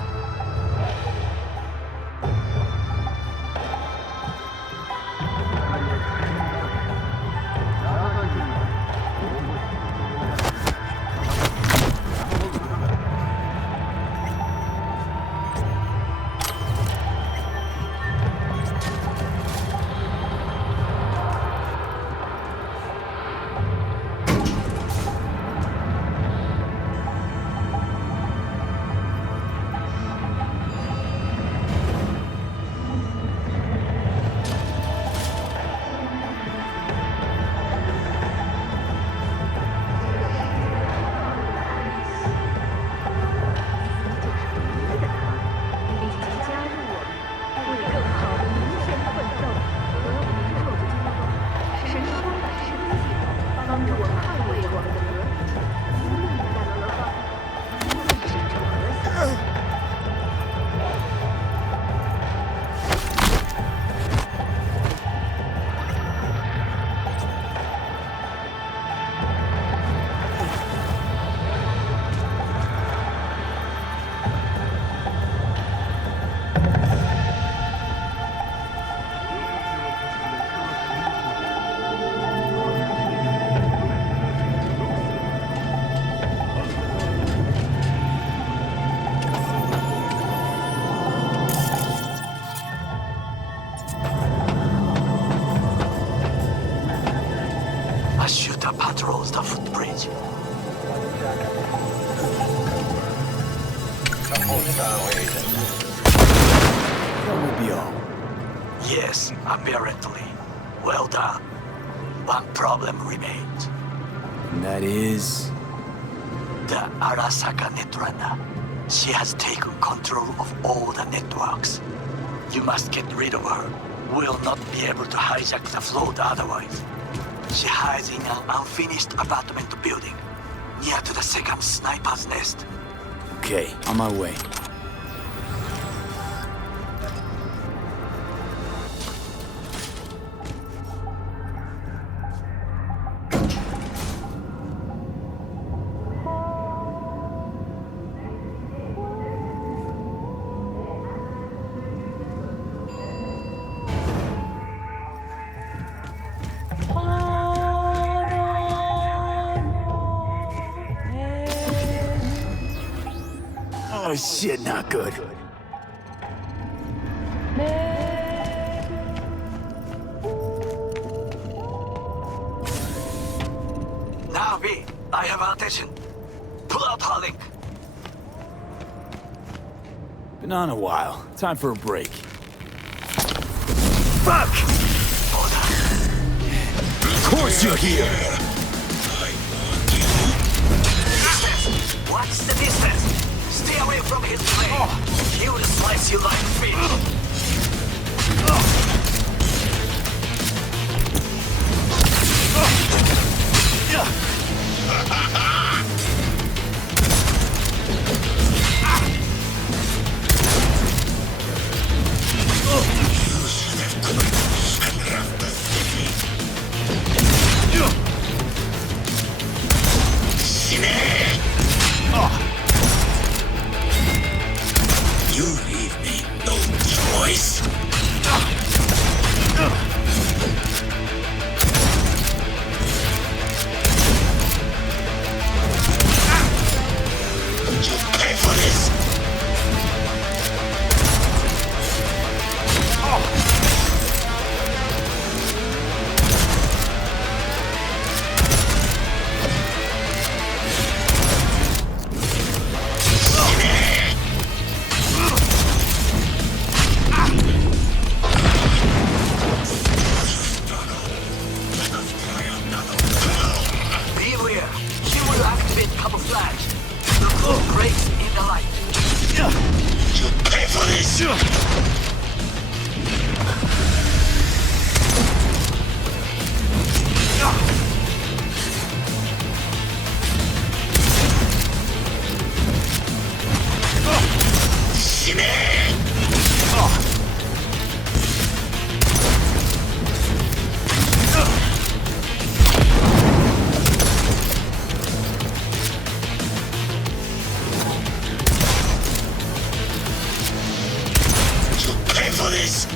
towards the footbridge. That will be all. Yes, apparently. Well done. One problem remains. And that is... The Arasaka Netrunner. She has taken control of all the networks. You must get rid of her. We'll not be able to hijack the float otherwise. She hides in an unfinished apartment building, near to the second sniper's nest. Okay, on my way. Oh shit, not good. Now, B, I have attention. Pull out her link. Been on a while. Time for a break. Fuck! Of course you're here! Watch the distance. Stay away from his blade. He will slice you like fish. You leave me no choice. You pay for this. Beware. He will activate camouflage. The cloak breaks in the light. You pay for this. You pay for this.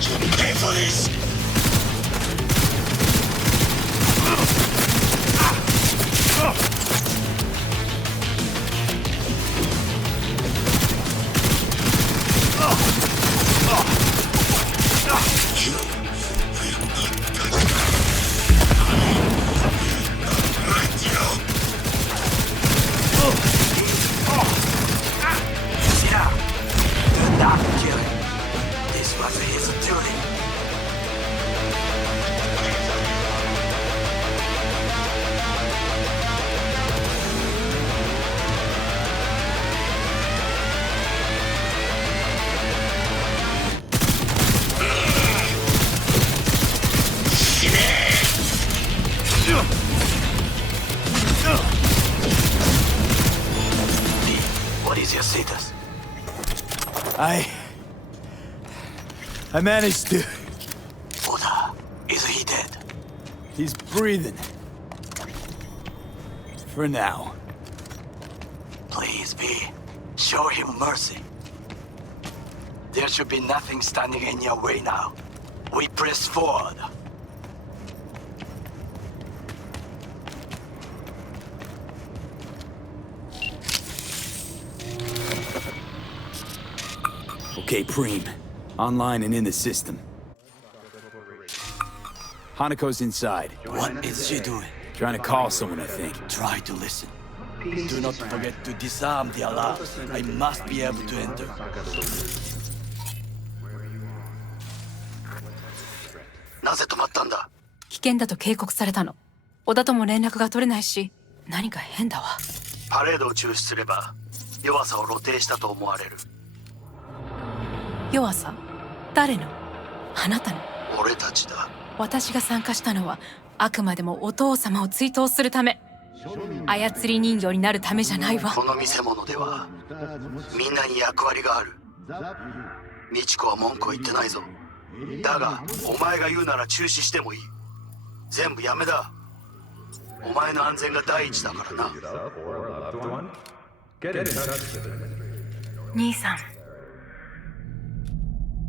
You'll pay for this! I managed to. Oda, is he dead? He's breathing. For now. Please, V. Show him mercy. There should be nothing standing in your way now. We press forward. Okay, Preem. Online and in the system. Hanako's inside. What is she doing? Trying to call someone, I think. Try to listen. Do not forget to disarm the alarm. I must be able to enter. なぜ止まったんだ? 危険だと警告されたの。小田とも連絡が取れないし、何か変だわ。パレードを中止すれば、弱さを露呈したと思われる。弱さ？誰の？あなたの？俺たちだ。私が参加したのは、あくまでもお父様を追悼するため。操り人形になるためじゃないわ。この見せ物では、みんなに役割がある。美智子は文句を言ってないぞ。だが、お前が言うなら中止してもいい。全部やめだ。お前の安全が第一だからな。兄さん。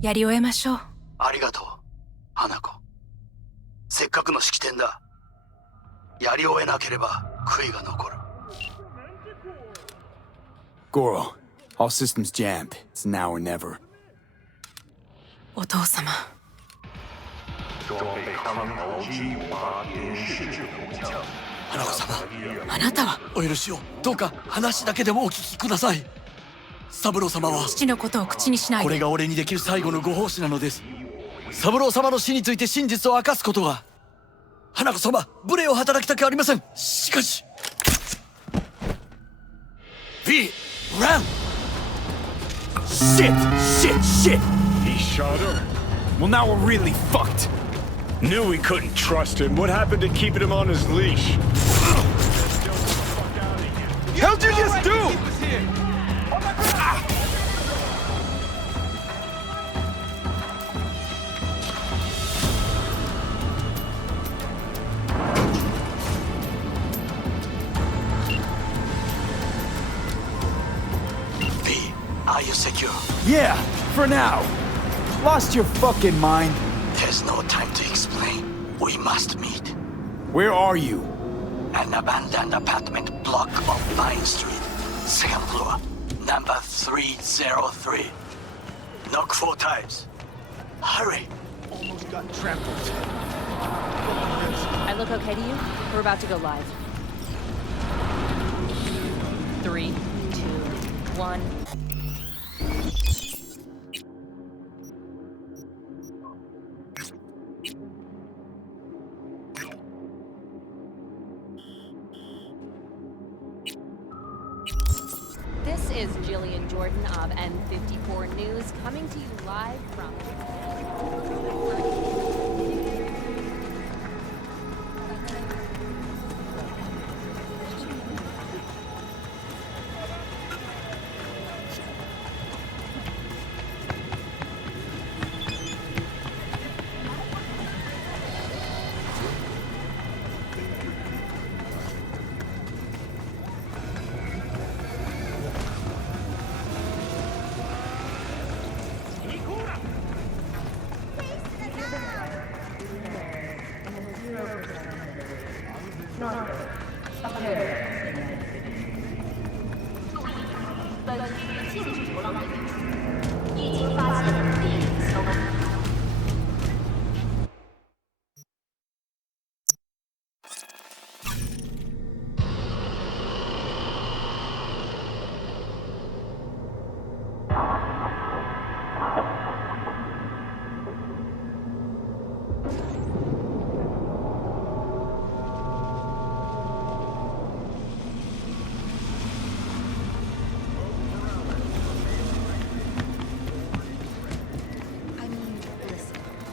やり終えましょう。ありがとう、花子。せっかくの式典だ。やり終えなければ悔いが残る。Goro, all systems jammed. It's now or never. お父様。花子様。あなたは。お許しを。どうか話だけでもお聞きください。三郎様は父のことを口にしないで。これが俺にできる最後のご奉仕なのです。三郎様の死について真実を明かすことが。花子様、無礼を働きたくありません。しかし V, run! Shit! He shot her? Well, now we're really fucked. Knew we couldn't trust him. What happened to keeping him on his leash? How'd you just do? Are you secure? Yeah, for now. Lost your fucking mind? There's no time to explain. We must meet. Where are you? An abandoned apartment block of Vine Street. Second floor. Number 303. Knock 4 times. Hurry. Almost got trampled. I look okay to you? We're about to go live. 3, 2, 1. This is Jillian Jordan of N54 News coming to you live from...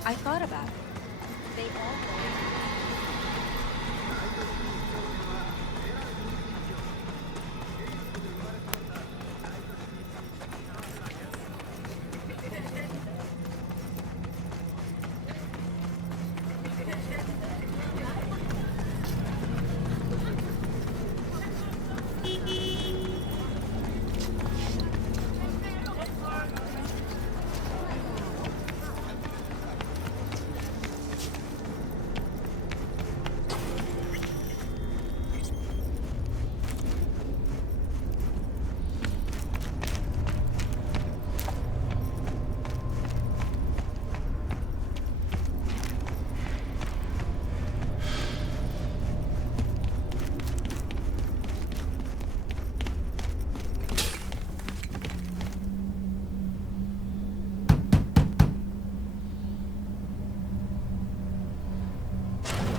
I thought about it. They all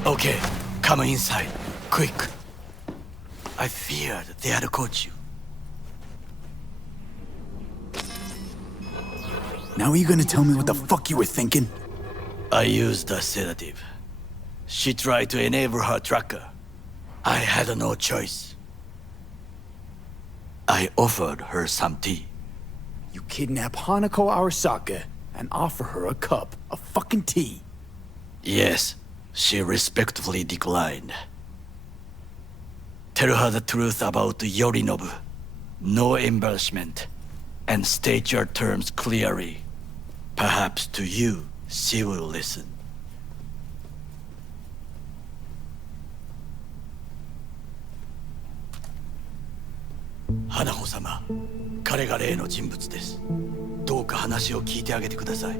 Okay, come inside. Quick. I feared they had caught you. Now are you gonna tell me what the fuck you were thinking? I used a sedative. She tried to enable her tracker. I had no choice. I offered her some tea. You kidnap Hanako Arasaka and offer her a cup of fucking tea. Yes, she respectfully declined. Tell her the truth about Yorinobu. No embellishment. And state your terms clearly. Perhaps to you, she will listen. Hanako-sama, 彼が例の人物です。どうか話を聞いてあげてください。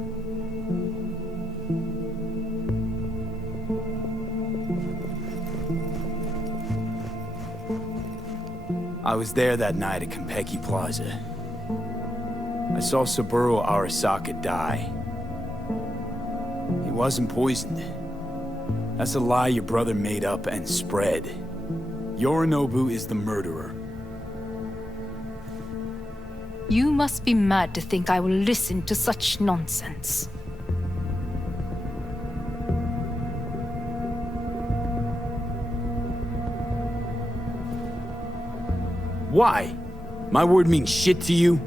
I was there that night at Konpeki Plaza. I saw Saburo Arasaka die. He wasn't poisoned. That's a lie your brother made up and spread. Yorinobu is the murderer. You must be mad to think I will listen to such nonsense. Why? My word means shit to you?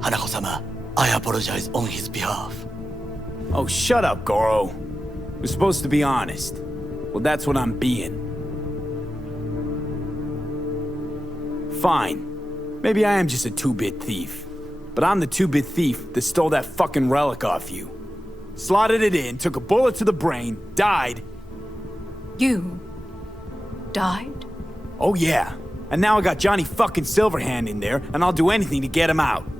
Hanako-sama, I apologize on his behalf. Oh, shut up, Goro. We're supposed to be honest. Well, that's what I'm being. Fine. Maybe I am just a two-bit thief. But I'm the two-bit thief that stole that fucking relic off you. Slotted it in, took a bullet to the brain, died. You died? Oh yeah. And now I got Johnny fucking Silverhand in there, and I'll do anything to get him out.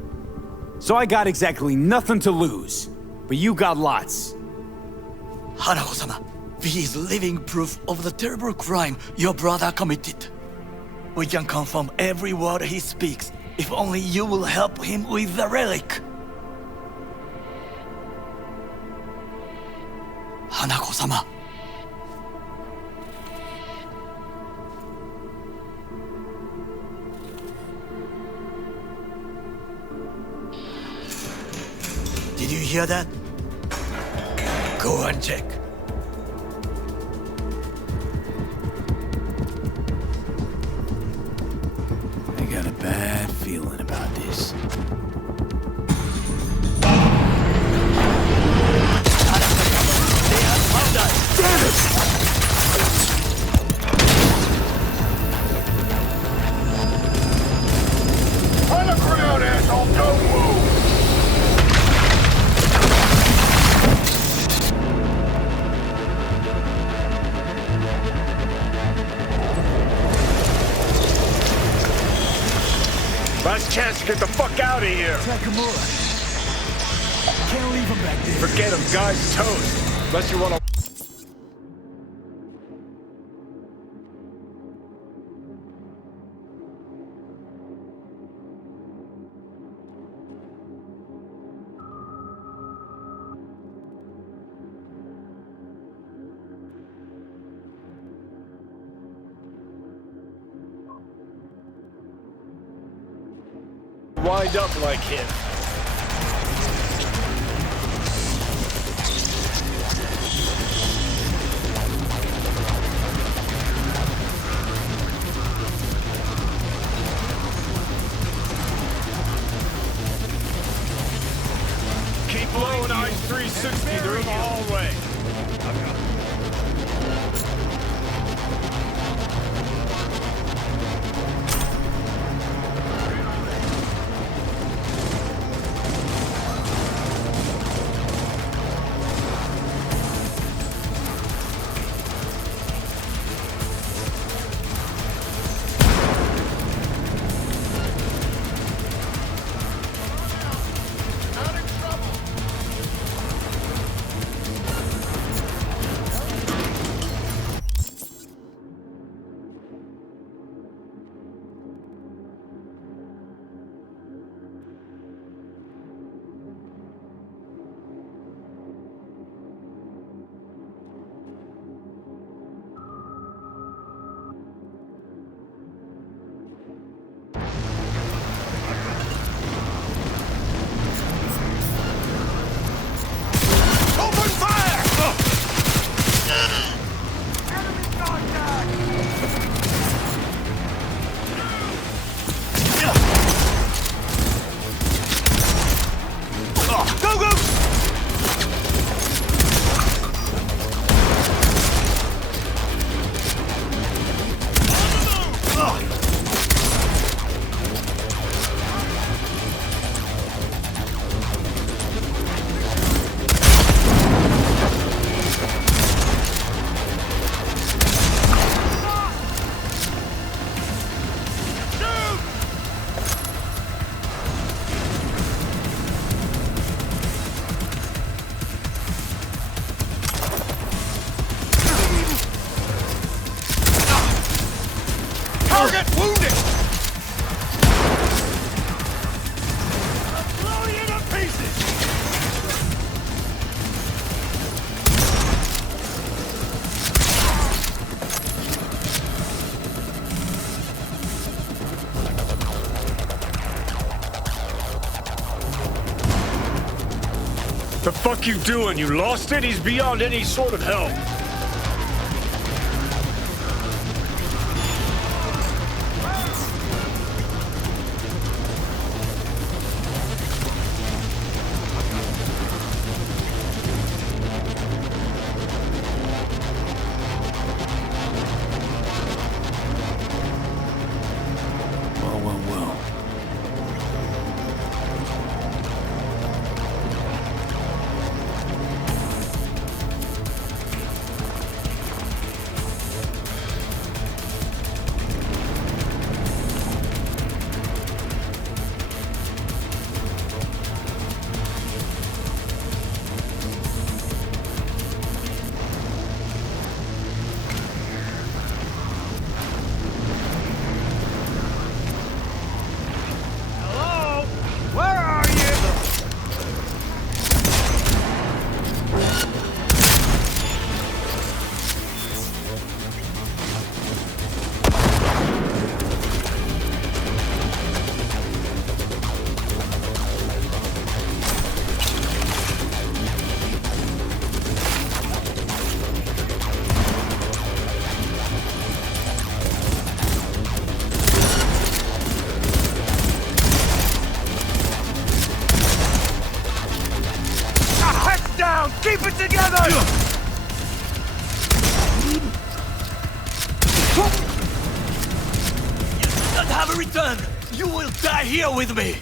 So I got exactly nothing to lose. But you got lots. Hanako-sama, he is living proof of the terrible crime your brother committed. We can confirm every word he speaks, if only you will help him with the relic. Hanako-sama. Did you hear that? Go and check. I got a bad feeling about this. Damn it! On the ground, asshole! Don't move! Last chance to get the fuck out of here. Takamura. Can't leave him back there. Forget him, guy's toast. Unless you want to... wind up like him. 360, they're in the hallway. Target wounded! Blow you to pieces! The fuck you doing? You lost it? He's beyond any sort of help. Keep it together! You don't have a return! You will die here with me!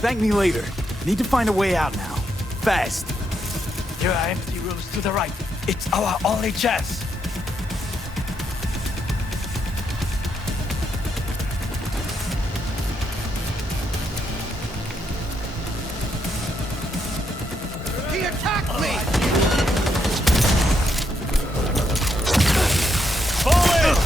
Thank me later. Need to find a way out now. Fast. There are empty rooms to the right. It's our only chance. He attacked me! Fall in!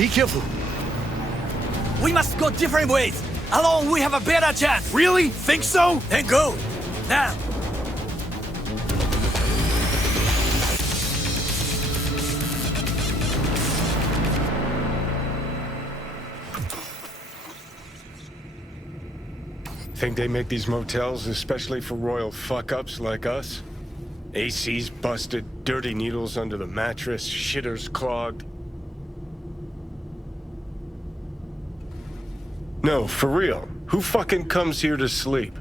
Be careful. We must go different ways. Alone, we have a better chance. Really? Think so? Then go. Now. Think they make these motels especially for royal fuck-ups like us? AC's busted, dirty needles under the mattress, shitters clogged. No, for real. Who fucking comes here to sleep?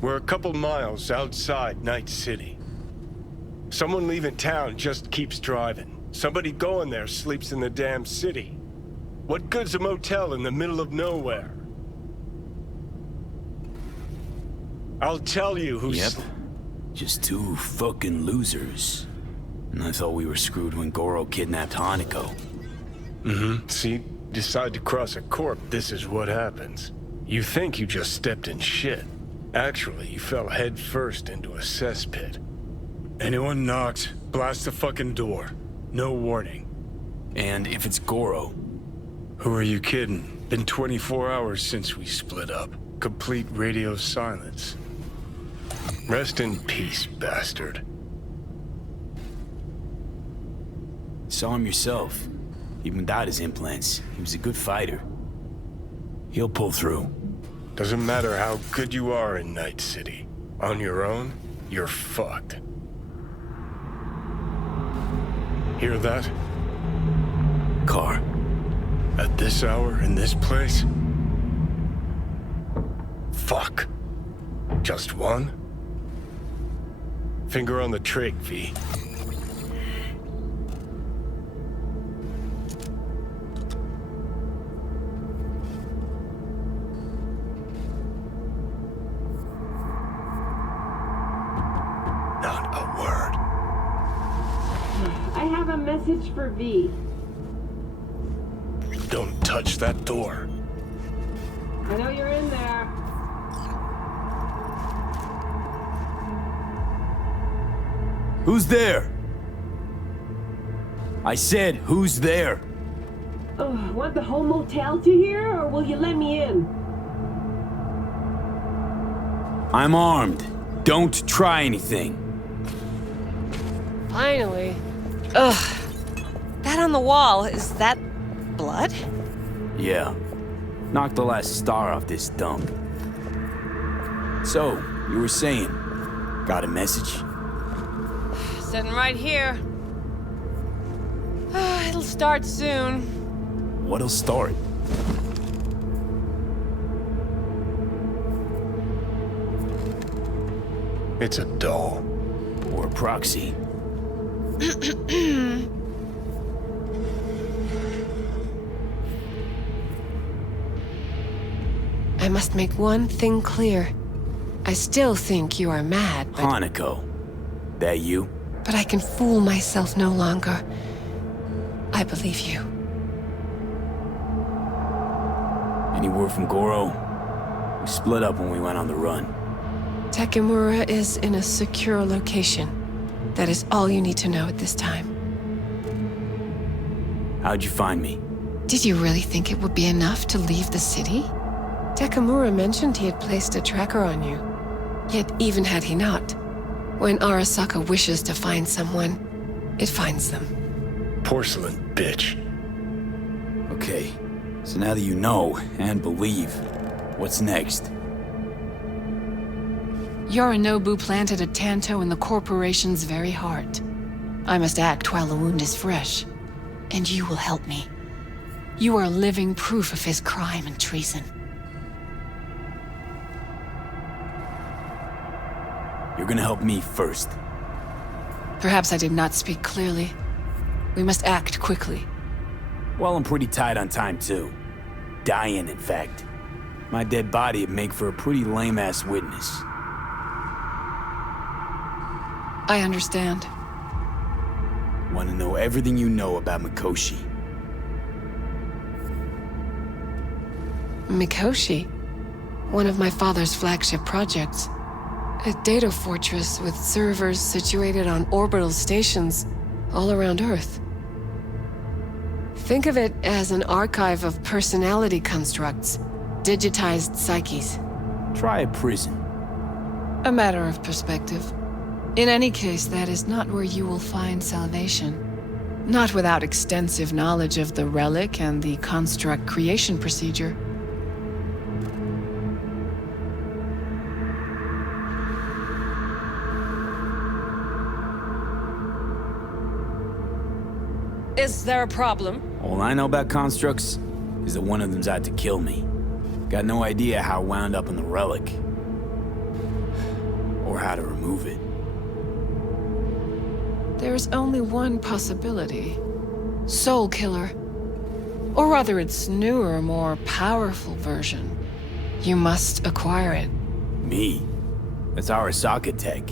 We're a couple miles outside Night City. Someone leaving town just keeps driving. Somebody going there sleeps in the damn city. What good's a motel in the middle of nowhere? I'll tell you who's... Yep. Just two fucking losers. And I thought we were screwed when Goro kidnapped Hanako. Mm-hmm. See? Decide to cross a corp, this is what happens. You think you just stepped in shit. Actually, you fell head first into a cesspit. Anyone knocks, blast the fucking door. No warning. And if it's Goro? Who are you kidding? Been 24 hours since we split up. Complete radio silence. Rest in peace, bastard. Saw him yourself. Even without his implants, he was a good fighter. He'll pull through. Doesn't matter how good you are in Night City. On your own, you're fucked. Hear that? Car. At this hour, in this place? Fuck. Just one? Finger on the trig, V. Message for V. Don't touch that door. I know you're in there. Who's there? I said, who's there? Oh, want the whole motel to hear, or will you let me in? I'm armed. Don't try anything. Finally. Ugh. That on the wall, is that blood? Yeah. Knocked the last star off this dump. So, you were saying, got a message? Sitting right here. It'll start soon. What'll start? It's a doll. Or a proxy. I must make one thing clear. I still think you are mad, but... Hanako. That you? But I can fool myself no longer. I believe you. Any word from Goro? We split up when we went on the run. Takemura is in a secure location. That is all you need to know at this time. How'd you find me? Did you really think it would be enough to leave the city? Takemura mentioned he had placed a tracker on you. Yet even had he not, when Arasaka wishes to find someone, it finds them. Porcelain bitch. Okay, so now that you know and believe, what's next? Yorinobu planted a Tanto in the corporation's very heart. I must act while the wound is fresh, and you will help me. You are living proof of his crime and treason. You're gonna help me first. Perhaps I did not speak clearly. We must act quickly. Well, I'm pretty tight on time, too. Dying, in fact. My dead body'd make for a pretty lame-ass witness. I understand. Want to know everything you know about Mikoshi. Mikoshi? One of my father's flagship projects. A data fortress with servers situated on orbital stations all around Earth. Think of it as an archive of personality constructs, digitized psyches. Try a prison. A matter of perspective. In any case, that is not where you will find salvation. Not without extensive knowledge of the relic and the construct creation procedure. Is there a problem? All I know about constructs is that one of them's out to kill me. Got no idea how it wound up in the relic. Or how to remove it. There's only one possibility. Soul Killer. Or rather its newer, more powerful version. You must acquire it. Me? That's Arasaka tech.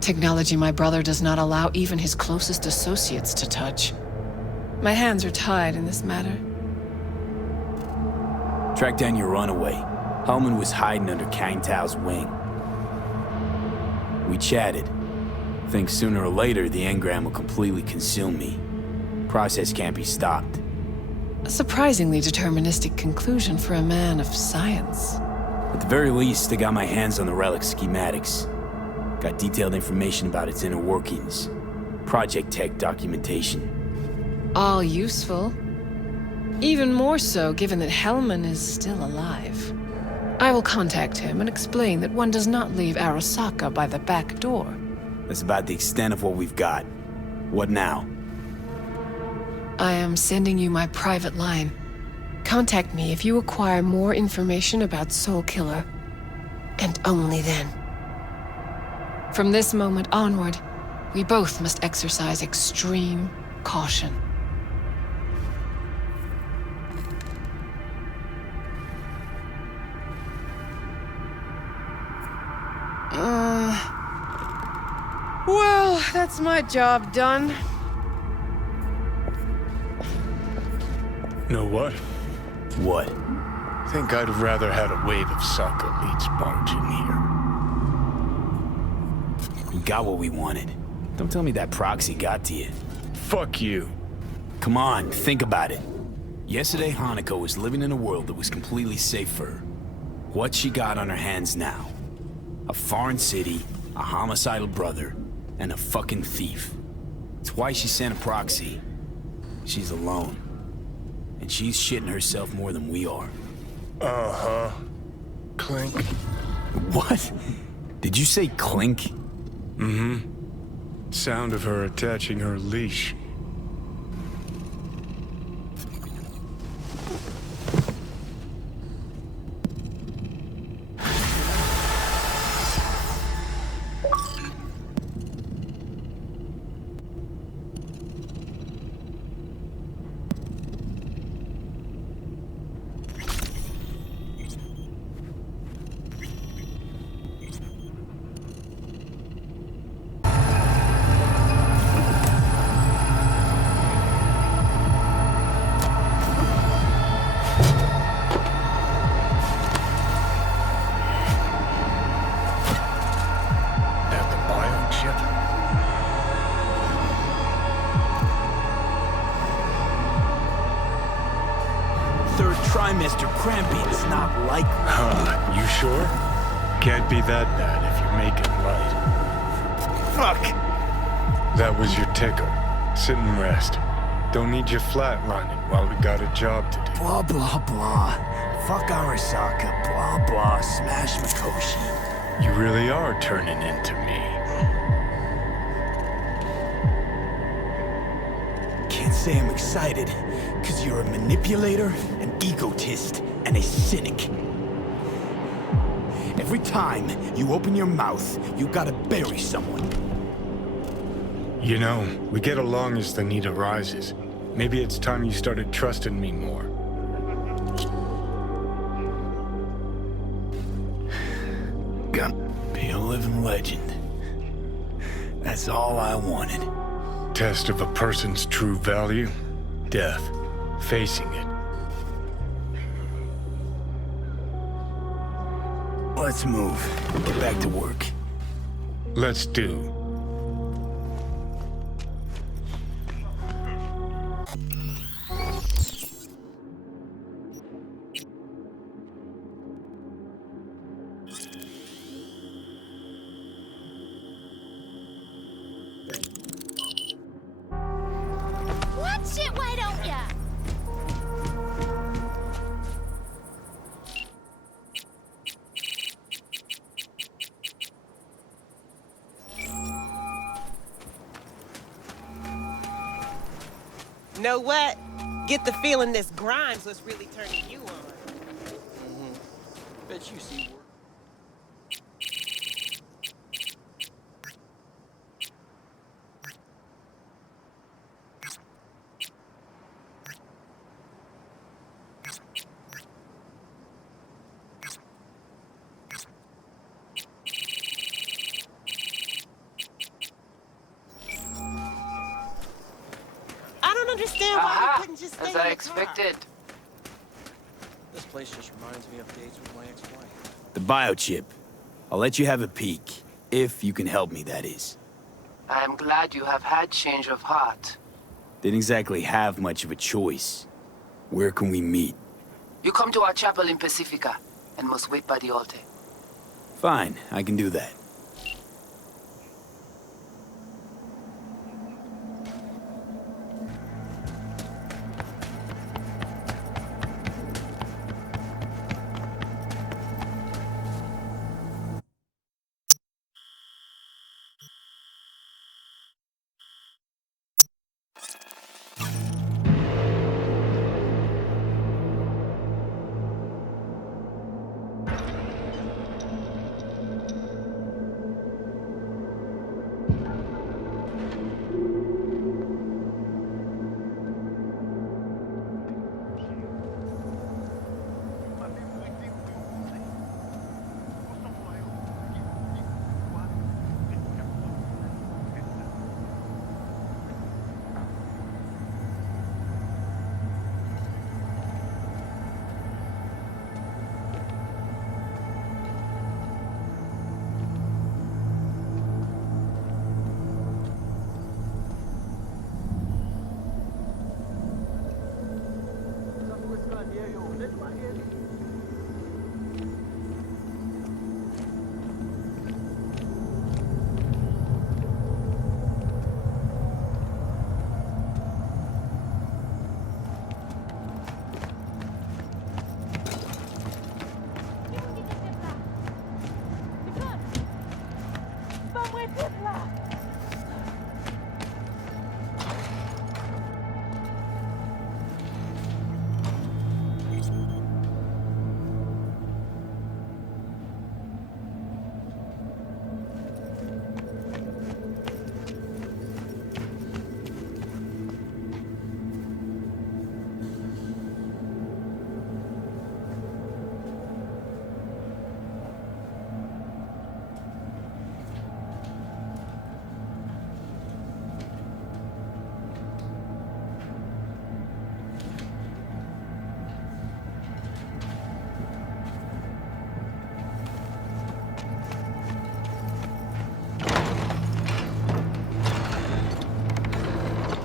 Technology my brother does not allow even his closest associates to touch. My hands are tied in this matter. Track down your runaway. Hellman was hiding under Kang Tao's wing. We chatted. Think sooner or later the engram will completely consume me. Process can't be stopped. A surprisingly deterministic conclusion for a man of science. At the very least, I got my hands on the relic schematics. Got detailed information about its inner workings. Project tech documentation. All useful. Even more so given that Hellman is still alive. I will contact him and explain that one does not leave Arasaka by the back door. That's about the extent of what we've got. What now? I am sending you my private line. Contact me if you acquire more information about Soul Killer. And only then. From this moment onward, we both must exercise extreme caution. Well, that's my job done. Know what? What? Think I'd have rather had a wave of Sokka meets barge in here. We got what we wanted. Don't tell me that proxy got to you. Fuck you. Come on, think about it. Yesterday, Hanako was living in a world that was completely safe for her. What's she got on her hands now? A foreign city, a homicidal brother, and a fucking thief. It's why she sent a proxy. She's alone. And she's shitting herself more than we are. Uh-huh. Clink. What? Did you say clink? Mm-hmm. Sound of her attaching her leash. Trimester cramping is not likely. Huh, you sure? Can't be that bad if you make it light. Fuck! That was your ticker. Sit and rest. Don't need you flatlining while we got a job to do. Blah, blah, blah. Fuck Arasaka, blah, blah, smash Mikoshi. You really are turning into me. Can't say I'm excited, because you're a manipulator, an egotist, and a cynic. Every time you open your mouth, you gotta bury someone. You know, we get along as the need arises. Maybe it's time you started trusting me more. Gonna be a living legend. That's all I wanted. Test of a person's true value? Death. Facing it. Let's move. Get back to work. Let's do. Watch it, why don't ya? Know what? Get the feeling this Grimes was really turning you on. Bet you see work. I don't understand why you couldn't just stay As in the I car. expected. This place just reminds me of days with my ex-wife. The biochip. I'll let you have a peek. If you can help me, that is. I am glad you have had change of heart. Didn't exactly have much of a choice. Where can we meet? You come to our chapel in Pacifica and must wait by the altar. Fine, I can do that.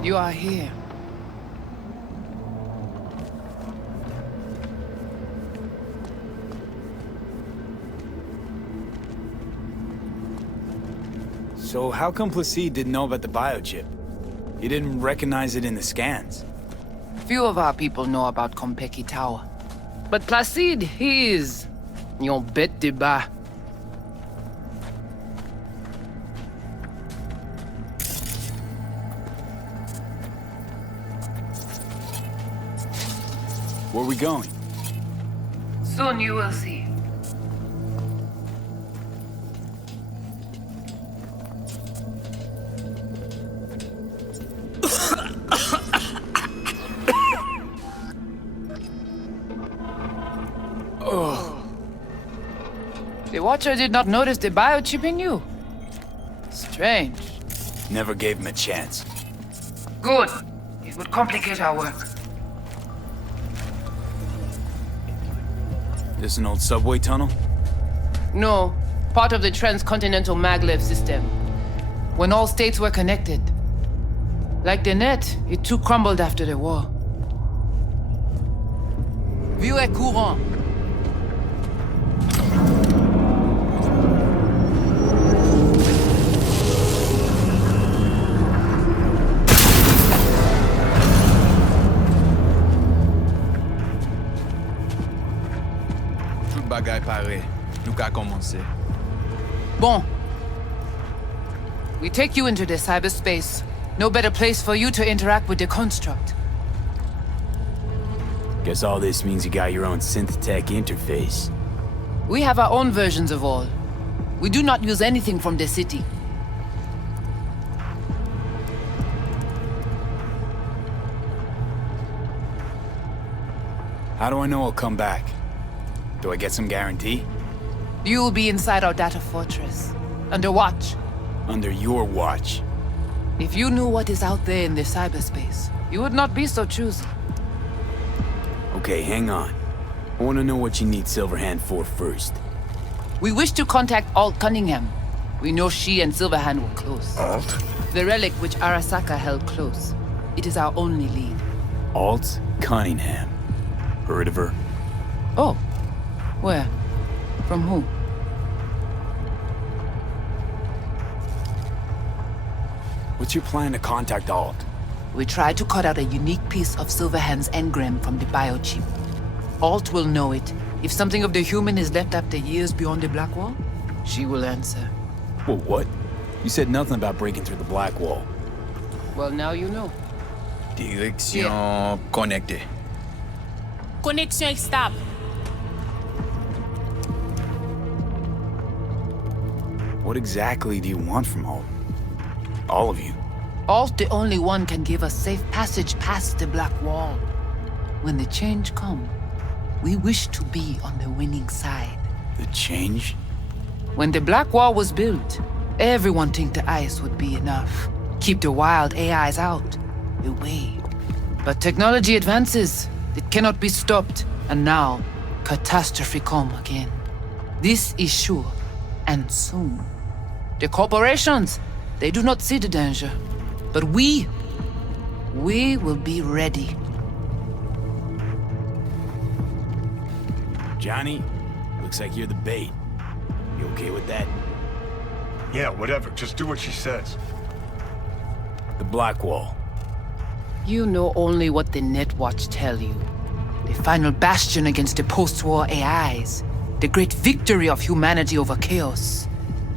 You are here. So how come Placide didn't know about the biochip? He didn't recognize it in the scans. Few of our people know about Konpeki Tower. But Placide, he is... Yon bête de bas. Where are we going? Soon you will see. Oh. The Watcher did not notice the biochip in you. Strange. Never gave him a chance. Good. It would complicate our work. This an old subway tunnel? No, part of the transcontinental maglev system. When all states were connected. Like the net, it too crumbled after the war. Vieux est courant. Tout bagay pare. Nou ka komanse. Bon. We take you into the cyberspace. No better place for you to interact with the construct. Guess all this means you got your own synth-tech interface. We have our own versions of all. We do not use anything from the city. How do I know I'll come back? Do I get some guarantee? You will be inside our data fortress. Under watch. Under your watch. If you knew what is out there in the cyberspace, you would not be so choosy. Okay, hang on. I want to know what you need Silverhand for first. We wish to contact Alt Cunningham. We know she and Silverhand were close. Alt? The relic which Arasaka held close. It is our only lead. Alt Cunningham. Heard of her? Oh. Where? From who? What's your plan to contact Alt? We tried to cut out a unique piece of Silverhand's engram from the biochip. Alt will know it. If something of the human is left after years beyond the Black Wall, she will answer. Well, what? You said nothing about breaking through the Black Wall. Well, now you know. Direction connectée. Connexion stable. What exactly do you want from Alt? All of you. Alt, the only one, can give us safe passage past the Black Wall. When the change comes, we wish to be on the winning side. The change? When the Black Wall was built, everyone think the ice would be enough. Keep the wild AIs out, away. But technology advances. It cannot be stopped. And now, catastrophe come again. This is sure, and soon. The corporations, they do not see the danger. But we will be ready. Johnny, looks like you're the bait. You okay with that? Yeah, whatever. Just do what she says. The Black Wall. You know only what the Netwatch tell you. The final bastion against the post-war AIs. The great victory of humanity over chaos.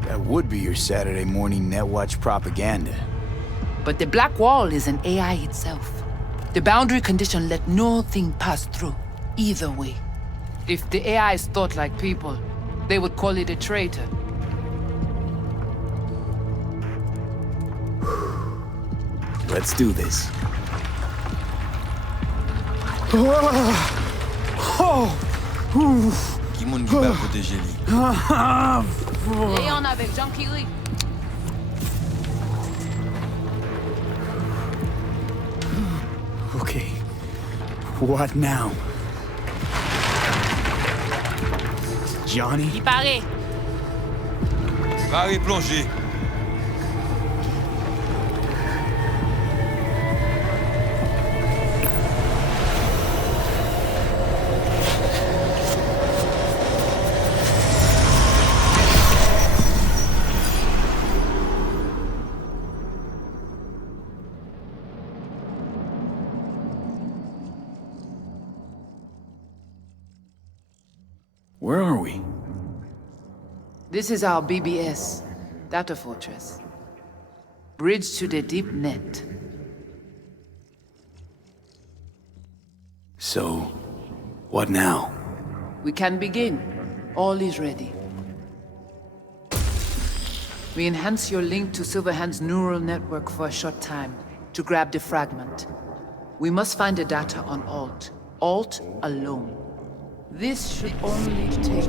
That would be your Saturday morning Netwatch propaganda. But the Black Wall is an AI itself. The boundary condition let nothing pass through, either way. If the AIs thought like people, they would call it a traitor. Let's do this. Qui moun ki ba protéger li? Léon avec Jean Kiri. Okay. What now? Johnny? Il paraît. Barré plongé. Where are we? This is our BBS, Data Fortress. Bridge to the deep net. So, what now? We can begin. All is ready. We enhance your link to Silverhand's neural network for a short time to grab the fragment. We must find the data on Alt. Alt alone. This should only take...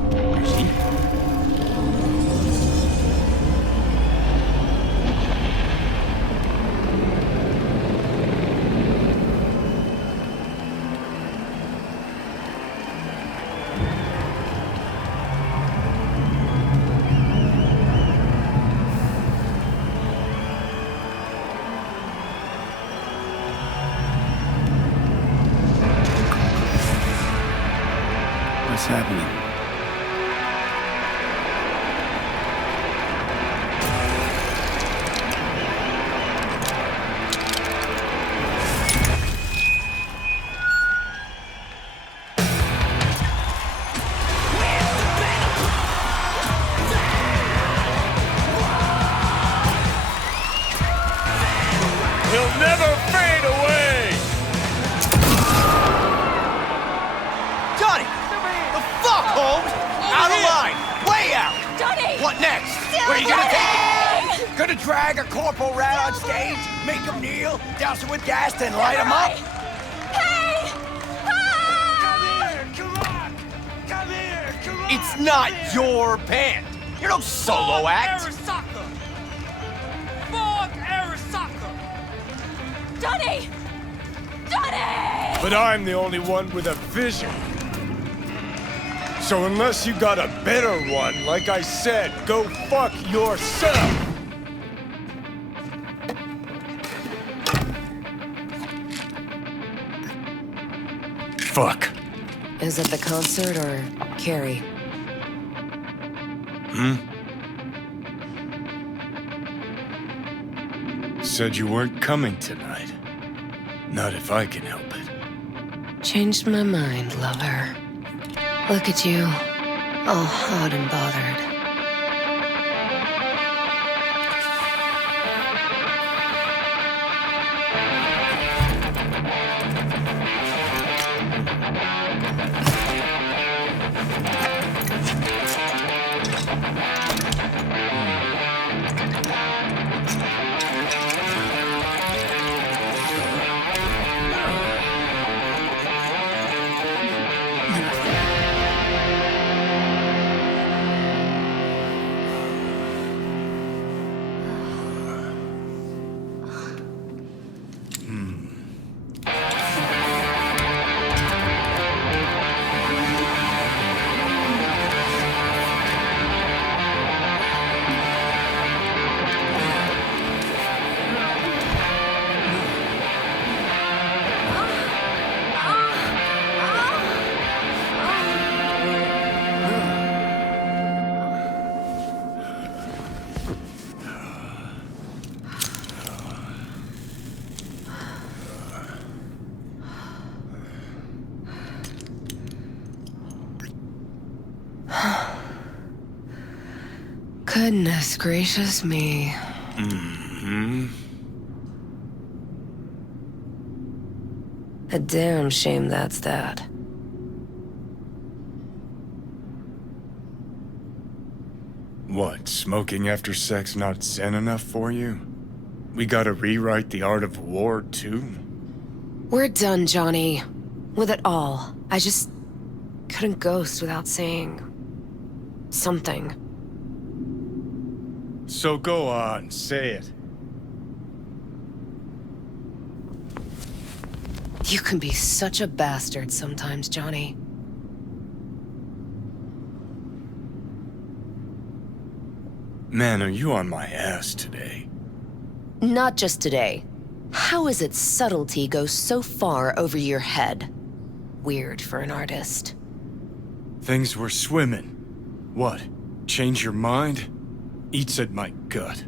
happening? He'll never fade away! Johnny! The fuck, Holmes? Out of line! Way out! Johnny! What next? Where are you gonna take it? Gonna drag a corporal rat on stage, make him kneel, douse him with gas, then light him up? Hey! It's not your band. You're no solo act. Johnny! Johnny! But I'm the only one with a vision. So unless you got a better one, like I said, go fuck yourself! Fuck. Is it the concert or Carrie? Said you weren't coming tonight. Not if I can help it. Changed my mind, lover. Look at you, all hot and bothered. Goodness gracious me. A damn shame that's that. What, smoking after sex not zen enough for you? We gotta rewrite the art of war, too? We're done, Johnny. With it all. I just couldn't ghost without saying something. So go on, say it. You can be such a bastard sometimes, Johnny. Man, are you on my ass today? Not just today. How is it subtlety goes so far over your head? Weird for an artist. Things were swimming. What? Change your mind? Eats at my gut.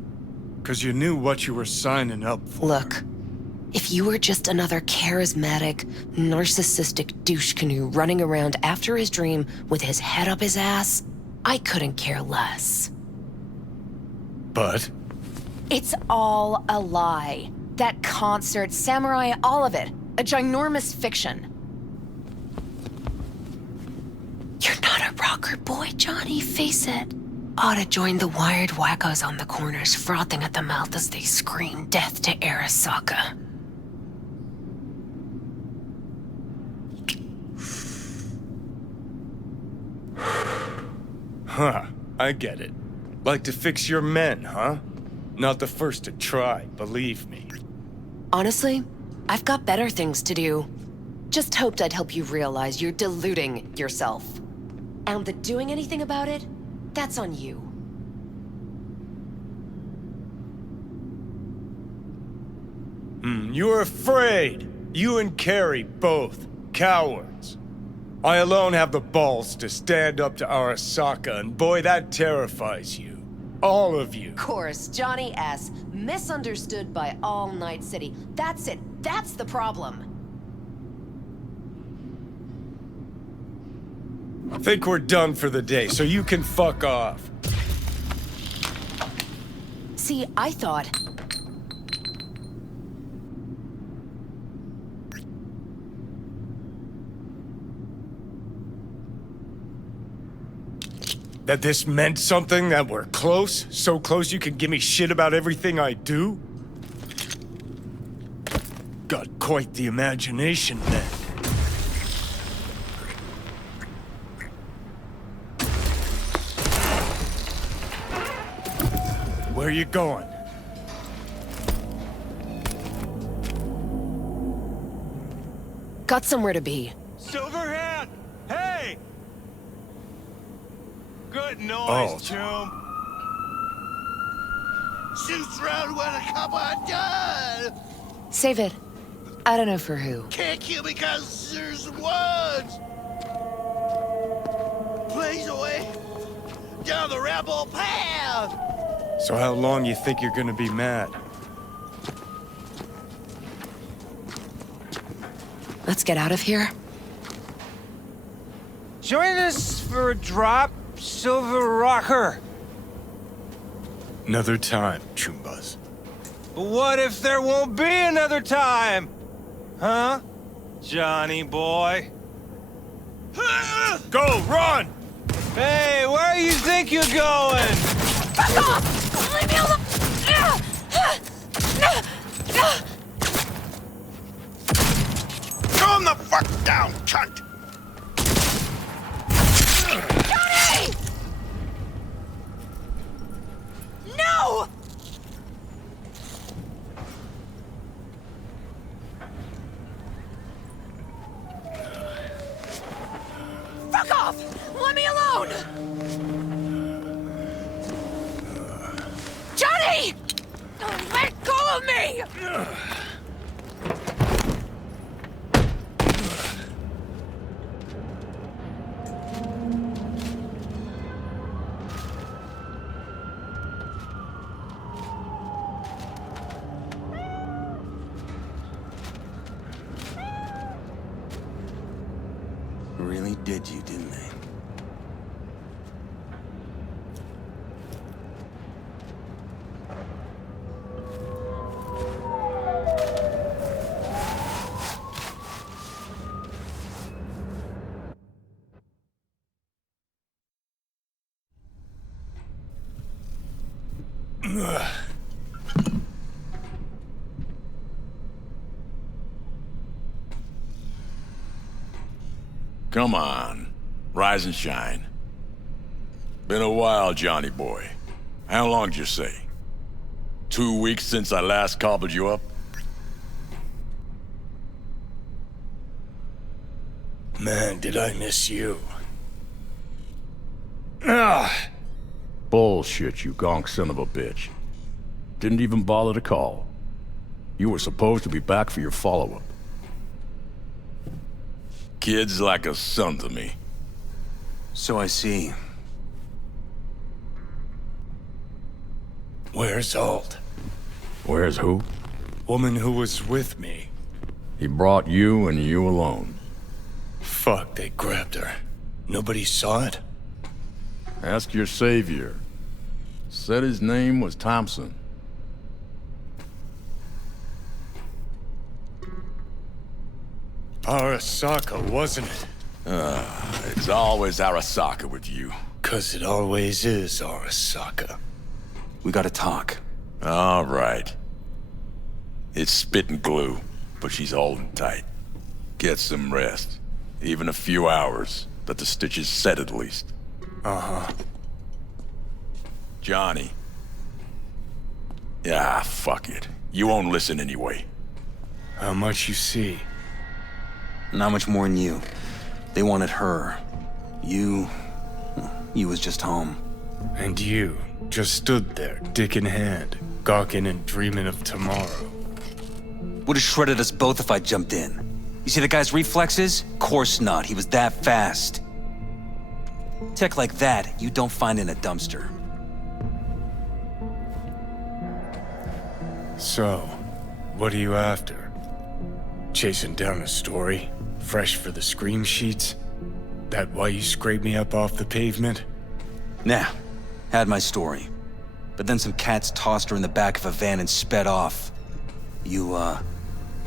'Cause you knew what you were signing up for. Look, if you were just another charismatic, narcissistic douche canoe running around after his dream with his head up his ass, I couldn't care less. But? It's all a lie. That concert, Samurai, all of it. A ginormous fiction. You're not a rocker boy, Johnny, face it. Ought to join the wired wackos on the corners, frothing at the mouth as they scream death to Arasaka. Huh, I get it. Like to fix your men, huh? Not the first to try, believe me. Honestly, I've got better things to do. Just hoped I'd help you realize you're deluding yourself. And the doing anything about it, that's on you. You're afraid. You and Carrie both. Cowards. I alone have the balls to stand up to Arasaka, and boy, that terrifies you. All of you. Of course, Johnny S. Misunderstood by all Night City. That's it. That's the problem. I think we're done for the day, so you can fuck off. See, I thought... That this meant something, that we're close? So close you can give me shit about everything I do? Got quite the imagination then. Where you going? Got somewhere to be. Silverhand! Hey! Good Oh. noise, chum. Shoots round when a couple are done. Save it. I don't know for who. Can't kill because there's words. Blaze away down the rebel path. So how long you think you're gonna be mad? Let's get out of here. Join us for a drop, Silver Rocker. Another time, Chumbas. But what if there won't be another time? Huh? Johnny boy? Go, run! Hey, where you think you're going? Fuck off! Leave me alone! Calm the fuck down, cunt! Johnny! No! Fuck off! Let me alone! Johnny! Let go of me! Really did you, didn't they? Come on. Rise and shine. Been a while, Johnny boy. How long'd you say? 2 weeks since I last cobbled you up? Man, did I miss you. Bullshit, you gonk son of a bitch. Didn't even bother to call. You were supposed to be back for your follow-up. Kid's like a son to me. So I see. Where's Alt? Where's who? Woman who was with me. He brought you and you alone. Fuck, they grabbed her. Nobody saw it? Ask your savior. Said his name was Thompson. Arasaka, wasn't it? It's always Arasaka with you. 'Cause it always is Arasaka. We gotta talk. All right. It's spit and glue, but she's holding tight. Get some rest. Even a few hours. Let the stitches set at least. Uh-huh. Johnny. Yeah, fuck it. You won't listen anyway. How much you see? Not much more than you. They wanted her. You was just home. And you just stood there, dick in hand, gawking and dreaming of tomorrow. Would have shredded us both if I jumped in. You see the guy's reflexes? Course not, he was that fast. Tech like that, you don't find in a dumpster. So, what are you after? Chasing down a story? Fresh for the scream sheets? That why you scraped me up off the pavement? Nah, had my story. But then some cats tossed her in the back of a van and sped off. You,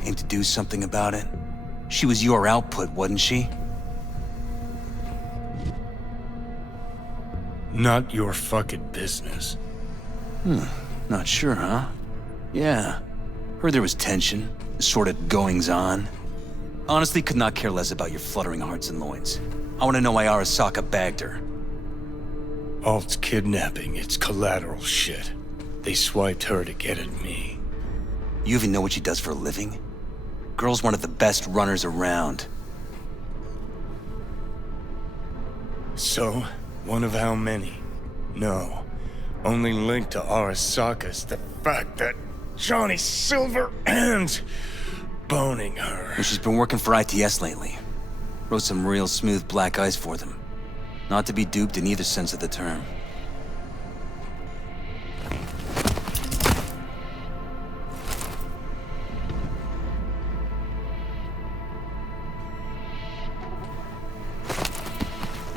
aim to do something about it? She was your output, wasn't she? Not your fucking business. Not sure, huh? Yeah. Heard there was tension, sort of goings-on. Honestly, could not care less about your fluttering hearts and loins. I want to know why Arasaka bagged her. Alt's kidnapping, it's collateral shit. They swiped her to get at me. You even know what she does for a living? Girl's one of the best runners around. So, one of how many? No. Only linked to Arasaka's the fact that Johnny Silverhand's boning her. And she's been working for ITS lately. Wrote some real smooth black ice for them. Not to be duped in either sense of the term.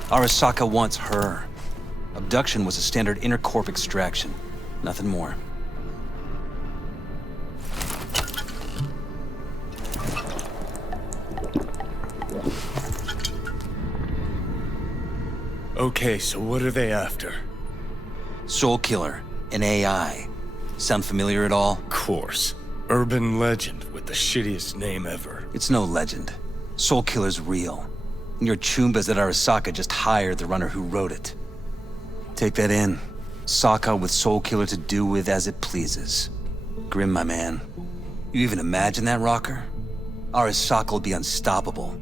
Arasaka wants her. Abduction was a standard intercorp extraction. Nothing more. Okay, so what are they after? Soul Killer, an AI. Sound familiar at all? Course. Urban legend with the shittiest name ever. It's no legend. Soul Killer's real. And your Chumbas at Arasaka just hired the runner who wrote it. Take that in. Sokka with Soul Killer to do with as it pleases. Grim, my man. You even imagine that, Rocker? Arasaka will be unstoppable.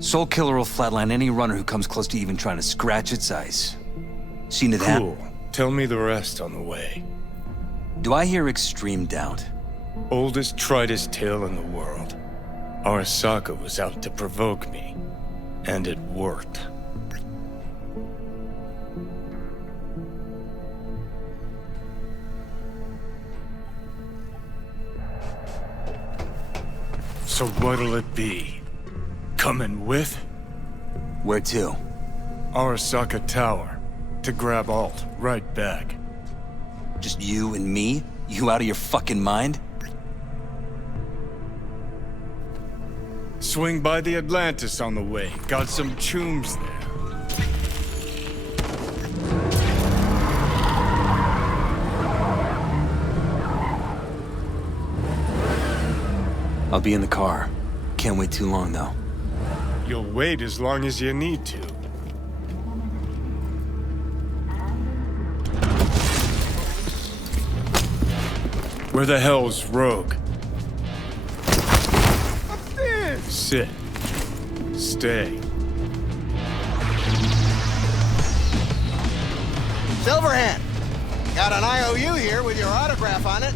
Soul Killer will flatline any runner who comes close to even trying to scratch its ice. Seen it happen? Cool. Tell me the rest on the way. Do I hear extreme doubt? Oldest, tritest tale in the world. Arasaka was out to provoke me. And it worked. So what'll it be? Coming with? Where to? Arasaka Tower. To grab Alt, right back. Just you and me? You out of your fucking mind? Swing by the Atlantis on the way. Got some chooms there. I'll be in the car. Can't wait too long, though. You'll wait as long as you need to. Where the hell's Rogue? Sit. Stay. Silverhand, got an IOU here with your autograph on it.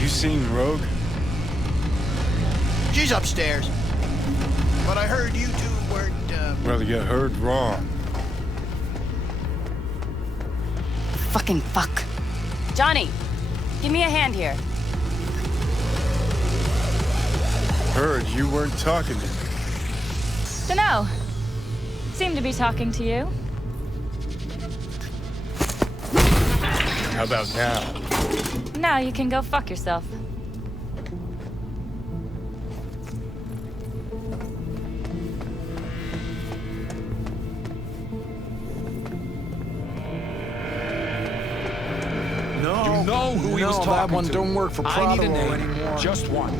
You seen Rogue? She's upstairs. But I heard you two weren't, Well, you heard wrong. Fucking fuck. Johnny, give me a hand here. Heard you weren't talking to me. Dunno. Seem to be talking to you. How about now? Now you can go fuck yourself. You know who he was talking that one to. don't work for I need a Prado name. anymore. Just one.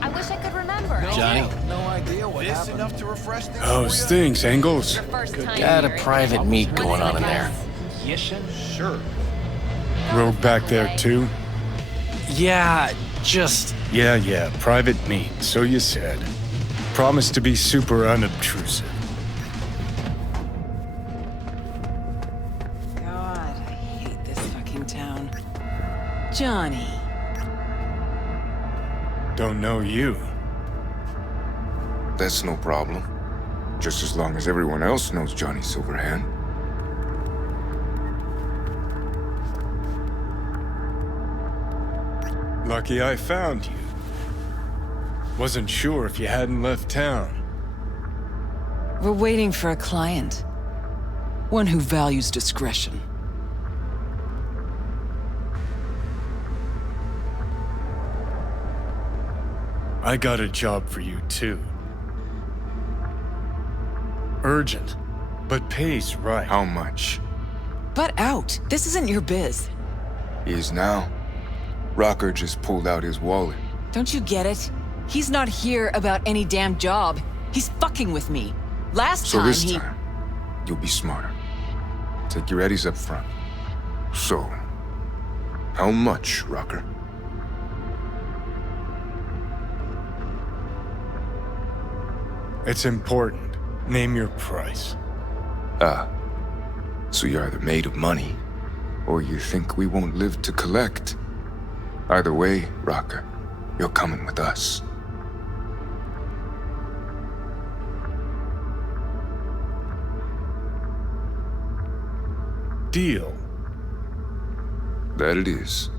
I wish I could remember. Johnny? No idea what happened. Enough to refresh things. How's things, Engels? Got a private meet going on in there. Yes, sure. Rogue back there too? Yeah, just... Yeah, private meet, so you said. Promise to be super unobtrusive. God, I hate this fucking town. Johnny. Don't know you. That's no problem. Just as long as everyone else knows Johnny Silverhand. Lucky I found you. Wasn't sure if you hadn't left town. We're waiting for a client. One who values discretion. I got a job for you, too. Urgent, but pays right. How much? Butt out. This isn't your biz. Is now. Rocker just pulled out his wallet. Don't you get it? He's not here about any damn job. He's fucking with me. Last So time this time, you'll be smarter. Take your eddies up front. So, how much, Rocker? It's important. Name your price. Ah. So you're either made of money, or you think we won't live to collect. Either way, Rocker, you're coming with us. Deal. That it is.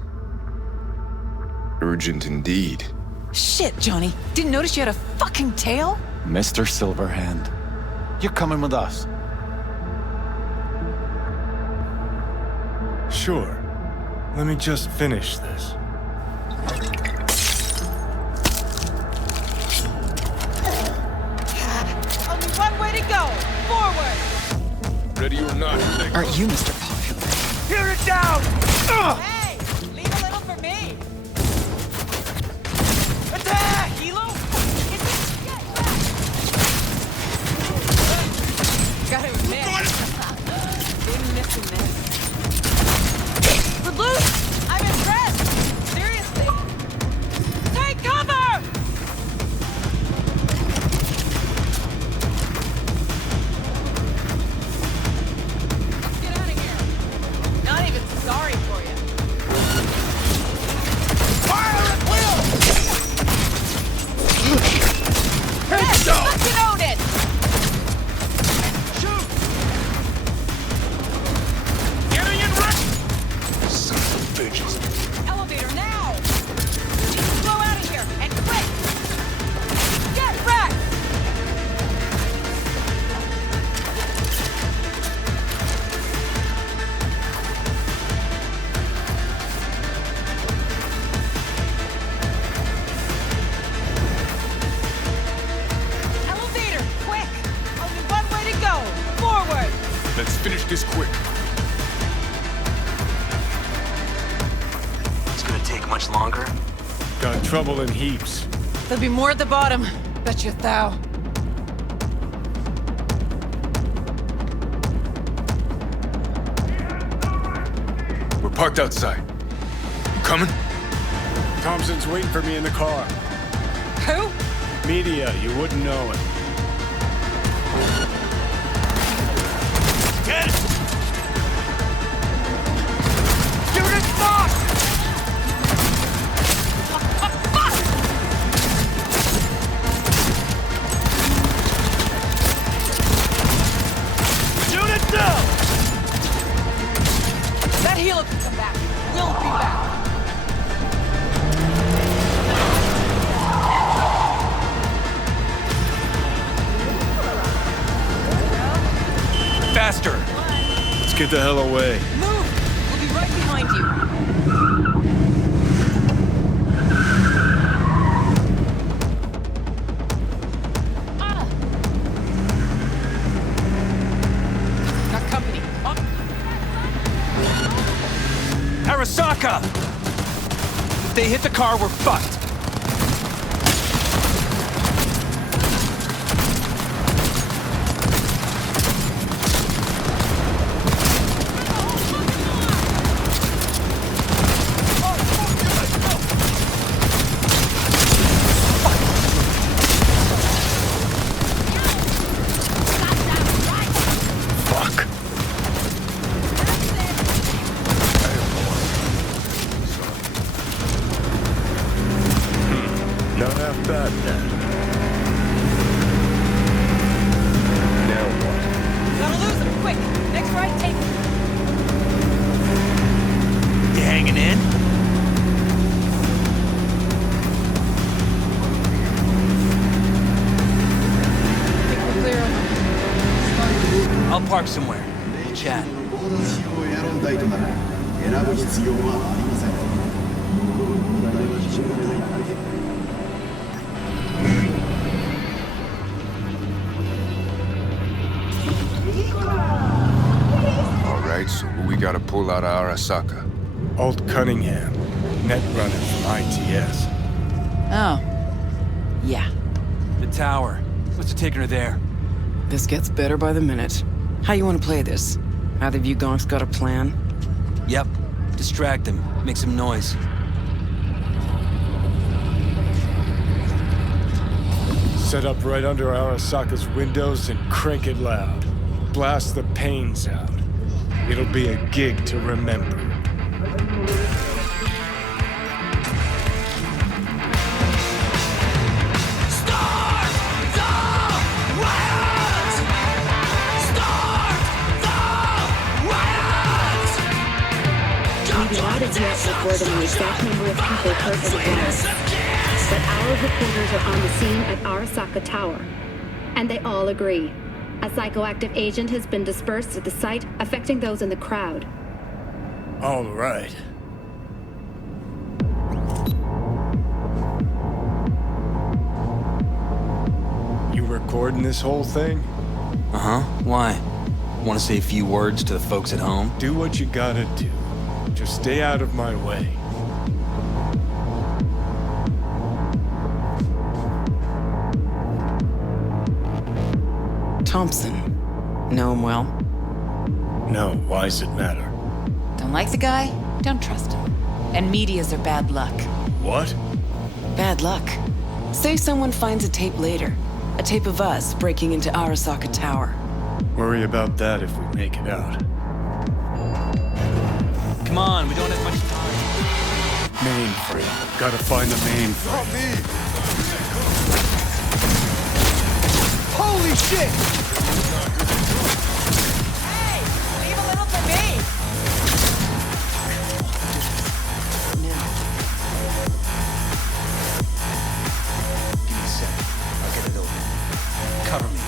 Urgent indeed. Shit, Johnny. Didn't notice you had a fucking tail? Mr. Silverhand, you're coming with us. Sure. Let me just finish this. Only one way to go. Forward. Ready or not, Aren't you Mr. Popular? Tear it down! Hey, leave a little for me. Attack! Hilo? Gotta admit, been missing this. We're loose! I'm impressed! Seriously! Take cover! Let's get out of here. Not even sorry for you. Fire at will! Yes, fucking own it! Son of bitches. Elevator now! Blow out of here, and quick! Get back! Elevator, quick! Only one way to go! Forward! Let's finish this quick. It's gonna take much longer? Got trouble in heaps. There'll be more at the bottom. Bet you thou. We're parked outside. You coming? Thompson's waiting for me in the car. Who? Media, you wouldn't know it. Get it! Shoot it, fuck! Shoot it down! That helo can come back. We'll be back. Faster! Let's get the hell away. Move! We'll be right behind you. Got company. Arasaka! If they hit the car, we're fucked. bad then. Now what? Gotta lose him, quick! Next right, take him! You hanging in? I'll park somewhere. We'll chat. All right, so who we gotta pull out of Arasaka? Alt Cunningham, net runner from ITS. Oh. Yeah. The tower. What's it taking her there? This gets better by the minute. How you want to play this? Either of you gonks got a plan? Yep. Distract him. Make some noise. Set up right under Arasaka's windows and crank it loud. Blast the panes out. It'll be a gig to remember. We've not as yet reported the exact number of people hurt in the blast, but our reporters are on the scene at Arasaka Tower, and they all agree. A psychoactive agent has been dispersed at the site, affecting those in the crowd. All right. You recording this whole thing? Uh-huh. Why? Want to say a few words to the folks at home? Do what you gotta do. Just stay out of my way. Thompson. Know him well? No, why's it matter? Don't like the guy? Don't trust him. And medias are bad luck. What? Bad luck. Say someone finds a tape later. A tape of us breaking into Arasaka Tower. Worry about that if we make it out. Come on, we don't have much time. Mainframe. Gotta find the mainframe. Holy shit! Hey! Leave a little for me! Give me a sec. I'll get it open. Cover me.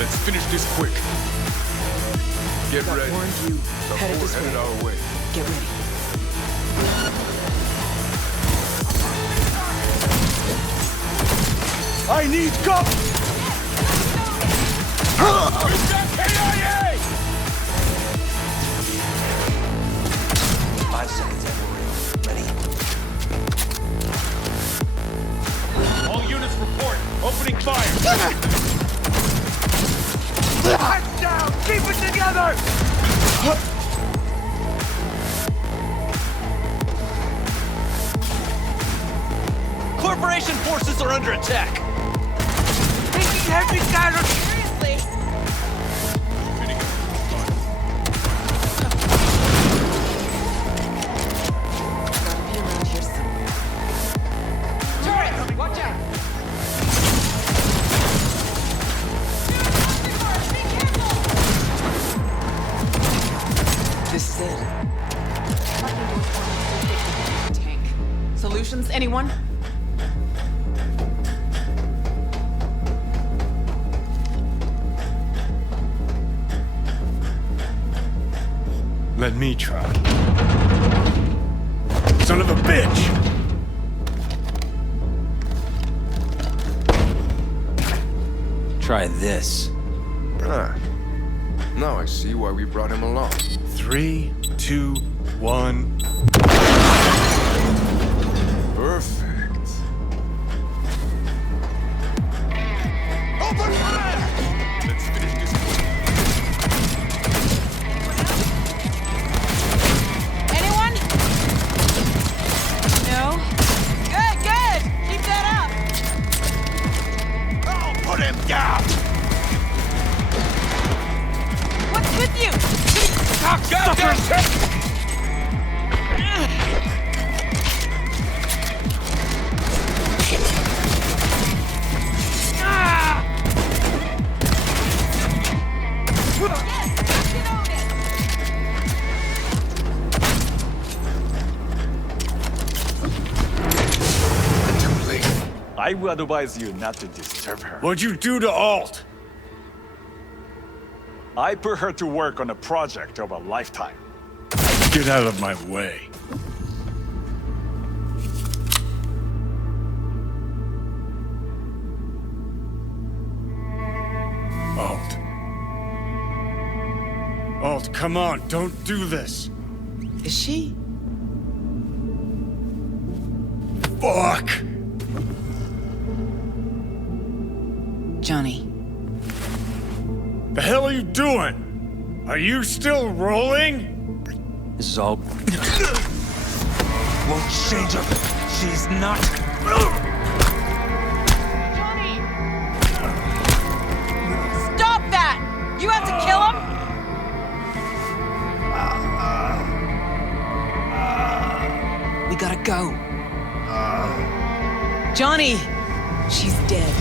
Let's finish this quick. Get Got ready. warned you. The Headed four this headed way. our way. Get ready. I need cover! KIA! 5 seconds, everyone. Ready? All units report. Opening fire. Heads down! Keep it together! Corporation forces are under attack. Taking heavy damage! Seriously? Gotta be around here somewhere. Turret! Watch out! This is it. Tank. Solutions, anyone? Let me try. Son of a bitch! Try this. Ah. Now I see why we brought him along. 3, 2, 1. Perfect. Open fire! Let's finish this quick. Anyone? No? Good, good! Keep that up! Oh, put him down! What's with you? Cocksuckers! I would advise you not to disturb her. What'd you do to Alt? I put her to work on a project of a lifetime. Get out of my way. Alt, come on, don't do this. Is she? Fuck! Johnny. The hell are you doing? Are you still rolling? This is all... Won't change her. She's not... Johnny! Stop that! You have to kill him? We gotta go. Johnny! She's dead.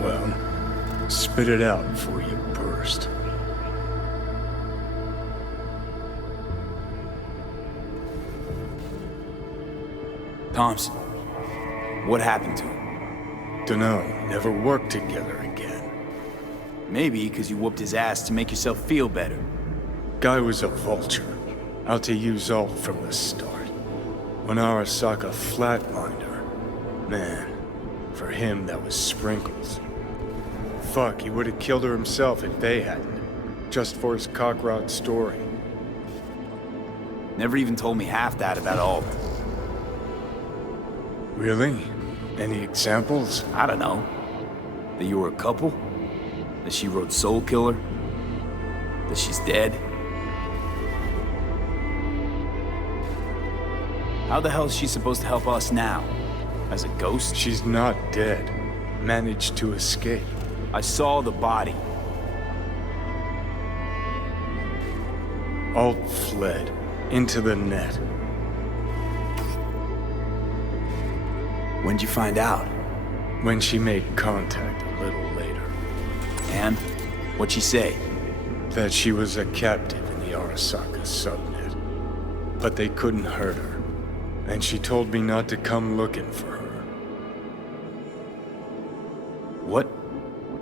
Well, spit it out before you burst. Thompson, what happened to him? Dunno, never worked together again. Maybe because you whooped his ass to make yourself feel better. Guy was a vulture, out to use Alt from the start. When Arasaka flatlined her, man, for him that was sprinkles. Fuck, he would have killed her himself if they hadn't, just for his cock-rot story. Never even told me half that about Alt. Really? Any examples? I don't know. That you were a couple? That she wrote Soul Killer? That she's dead? How the hell is she supposed to help us now? As a ghost? She's not dead. Managed to escape. I saw the body. Alt fled. Into the net. When'd you find out? When she made contact a little later. And? What'd she say? That she was a captive in the Arasaka subnet. But they couldn't hurt her. And she told me not to come looking for her. What?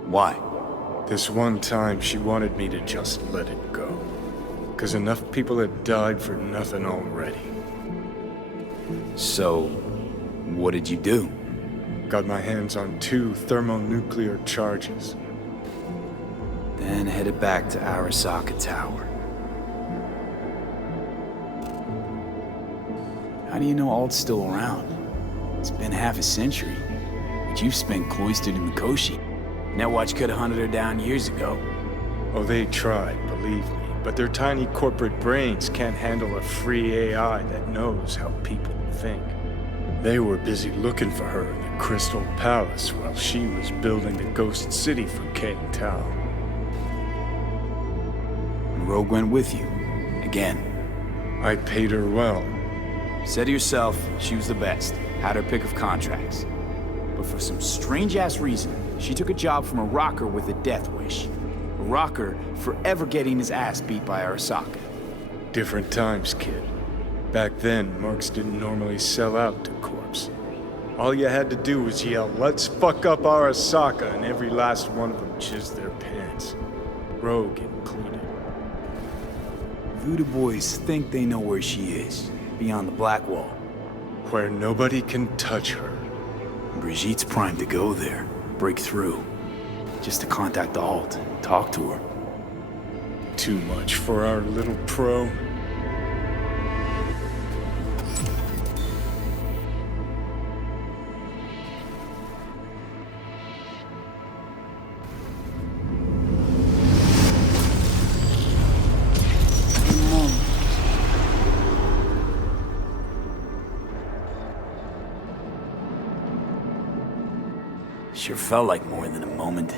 Why? This one time she wanted me to just let it go. 'Cause enough people had died for nothing already. So, what did you do? Got my hands on 2 thermonuclear charges. Then headed back to Arasaka Tower. How do you know Alt's still around? It's been half a century, but you've spent cloistered in Mikoshi. Netwatch could have hunted her down years ago. Oh, they tried, believe me. But their tiny corporate brains can't handle a free AI that knows how people think. They were busy looking for her in the Crystal Palace while she was building the Ghost City for King Tao. And Rogue went with you. Again. I paid her well. Said herself she was the best. Had her pick of contracts. But for some strange-ass reason, she took a job from a rocker with a death wish. A rocker forever getting his ass beat by Arasaka. Different times, kid. Back then, mercs didn't normally sell out to corpse. All you had to do was yell, "Let's fuck up Arasaka," and every last one of them jizzed their pants. Rogue included. Voodoo boys think they know where she is, beyond the Black Wall. Where nobody can touch her. Brigitte's primed to go there, break through. Just to contact Alt, talk to her. Too much for our little pro. Sure felt like more than a moment.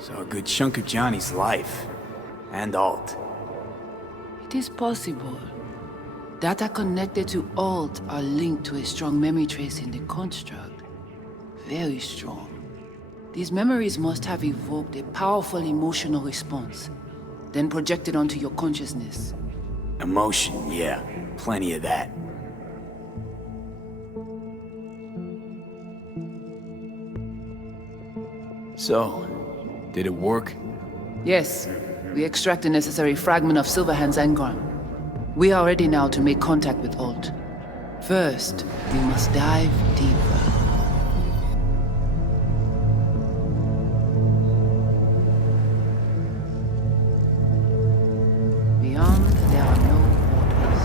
Saw a good chunk of Johnny's life. And Alt. It is possible. Data connected to Alt are linked to a strong memory trace in the construct. Very strong. These memories must have evoked a powerful emotional response. then projected onto your consciousness. Emotion, yeah. Plenty of that. So, did it work? Yes, we extract the necessary fragment of Silverhand's engram. We are ready now to make contact with Alt. First, we must dive deeper. Beyond, there are no borders.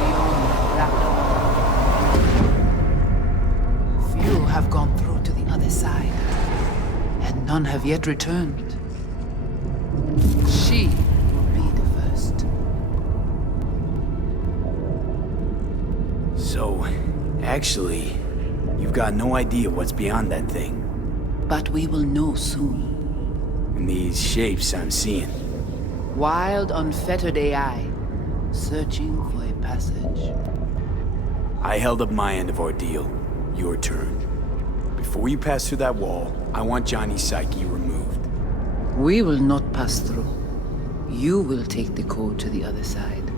Beyond the black wall. Few have gone through to the other side, and none have yet returned. She will be the first. So, actually, you've got no idea what's beyond that thing. But we will know soon. And these shapes I'm seeing. Wild, unfettered AI, searching for a passage. I held up my end of our deal. Your turn. Before you pass through that wall, I want Johnny's psyche removed. We will not pass through. You will take the code to the other side.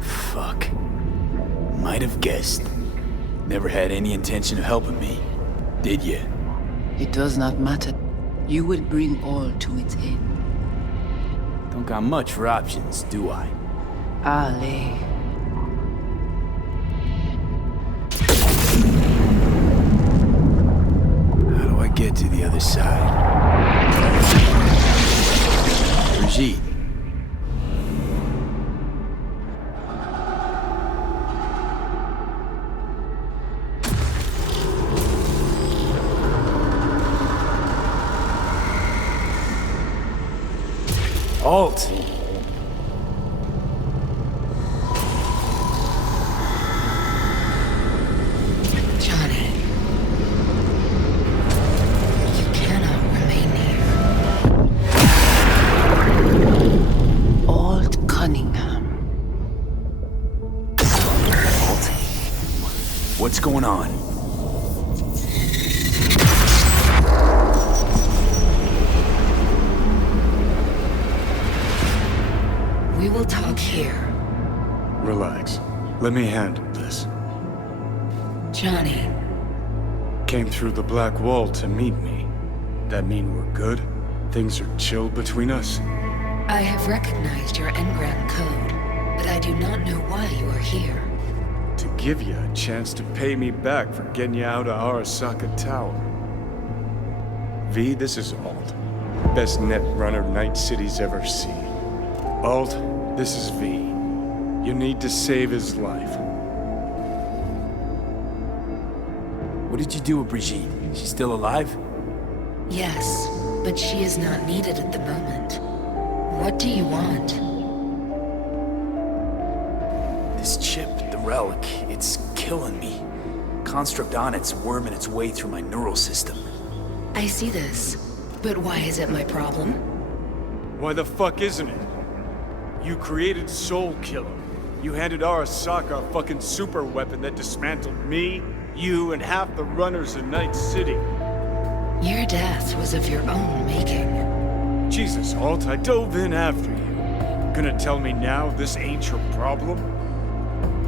Fuck. Might have guessed. Never had any intention of helping me, did you? It does not matter. You will bring all to its end. Don't got much for options, do I? Ale. How do I get to the other side? Brigitte. Alt! Johnny, you cannot remain here. Alt Cunningham. Alt? What's going on? We will talk here. Relax. Let me handle this. Johnny, Came through the black wall to meet me. That mean we're good? Things are chill between us? I have recognized your engram code, but I do not know why you are here. To give you a chance to pay me back for getting you out of Arasaka Tower. V, this is Alt. Best net runner Night City's ever seen. Alt, this is V. You need to save his life. What did you do with Brigitte? She's still alive? Yes, but she is not needed at the moment. What do you want? This chip, the relic, it's killing me. Construct on it's worming its way through my neural system. I see this, but why is it my problem? Why the fuck isn't it? You created Soul Killer. You handed Arasaka a fucking super weapon that dismantled me, you, and half the runners in Night City. Your death was of your own making. Jesus, Alt, I dove in after you. Gonna tell me now this ain't your problem?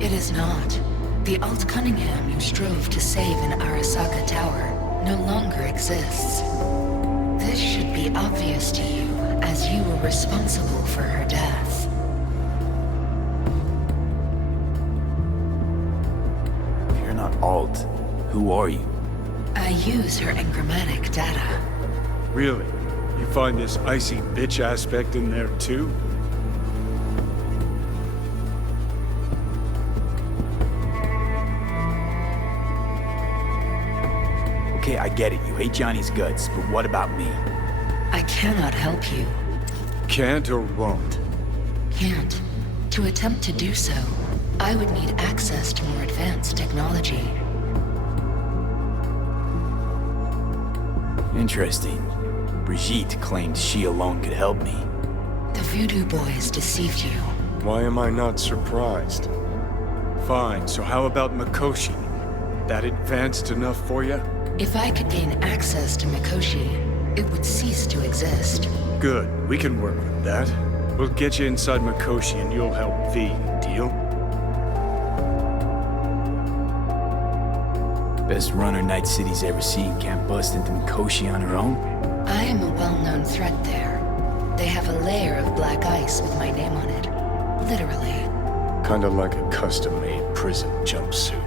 It is not. The Alt Cunningham you strove to save in Arasaka Tower no longer exists. This should be obvious to you, as you were responsible for her death. If you're not Alt, who are you? I use her engrammatic data. Really? You find this icy bitch aspect in there too? Okay, I get it. You hate Johnny's guts, but what about me? I cannot help you. Can't or won't? Can't. To attempt to do so, I would need access to more advanced technology. Interesting. Brigitte claimed she alone could help me. The Voodoo Boys deceived you. Why am I not surprised? Fine, so how about Mikoshi? That advanced enough for you? If I could gain access to Mikoshi, it would cease to exist. Good. We can work with that. We'll get you inside Mikoshi and you'll help V. Deal? Best runner Night City's ever seen can't bust into Mikoshi on her own? I am a well-known threat there. They have a layer of black ice with my name on it. Literally. Kinda like a custom-made prison jumpsuit.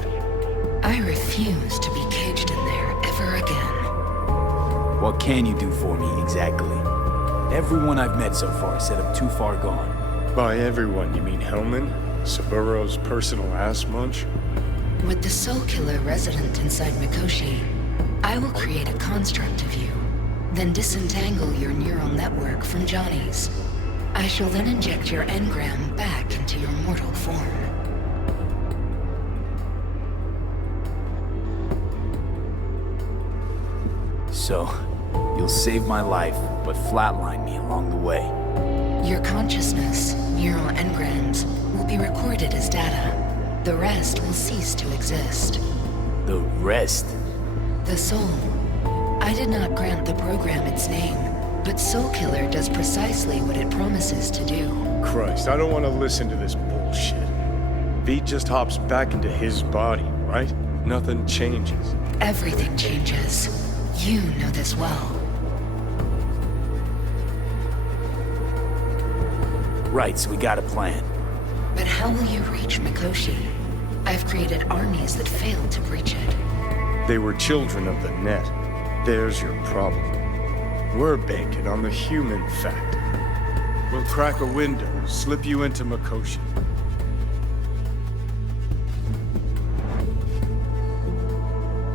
I refuse to be caged in there ever again. What can you do for me, exactly? Everyone I've met so far said I'm too far gone. By everyone, you mean Hellman? Saburo's personal ass munch? With the Soul Killer resident inside Mikoshi, I will create a construct of you, then disentangle your neural network from Johnny's. I shall then inject your engram back into your mortal form. So, you'll save my life, but flatline me along the way. Your consciousness, neural engrams, will be recorded as data. The rest will cease to exist. The rest? The soul. I did not grant the program its name, but Soul Killer does precisely what it promises to do. Christ, I don't want to listen to this bullshit. V just hops back into his body, right? Nothing changes. Everything changes. You know this well. Right, so we got a plan. But how will you reach Mikoshi? I've created armies that failed to breach it. They were children of the net. There's your problem. We're banking on the human fact. We'll crack a window, slip you into Mikoshi.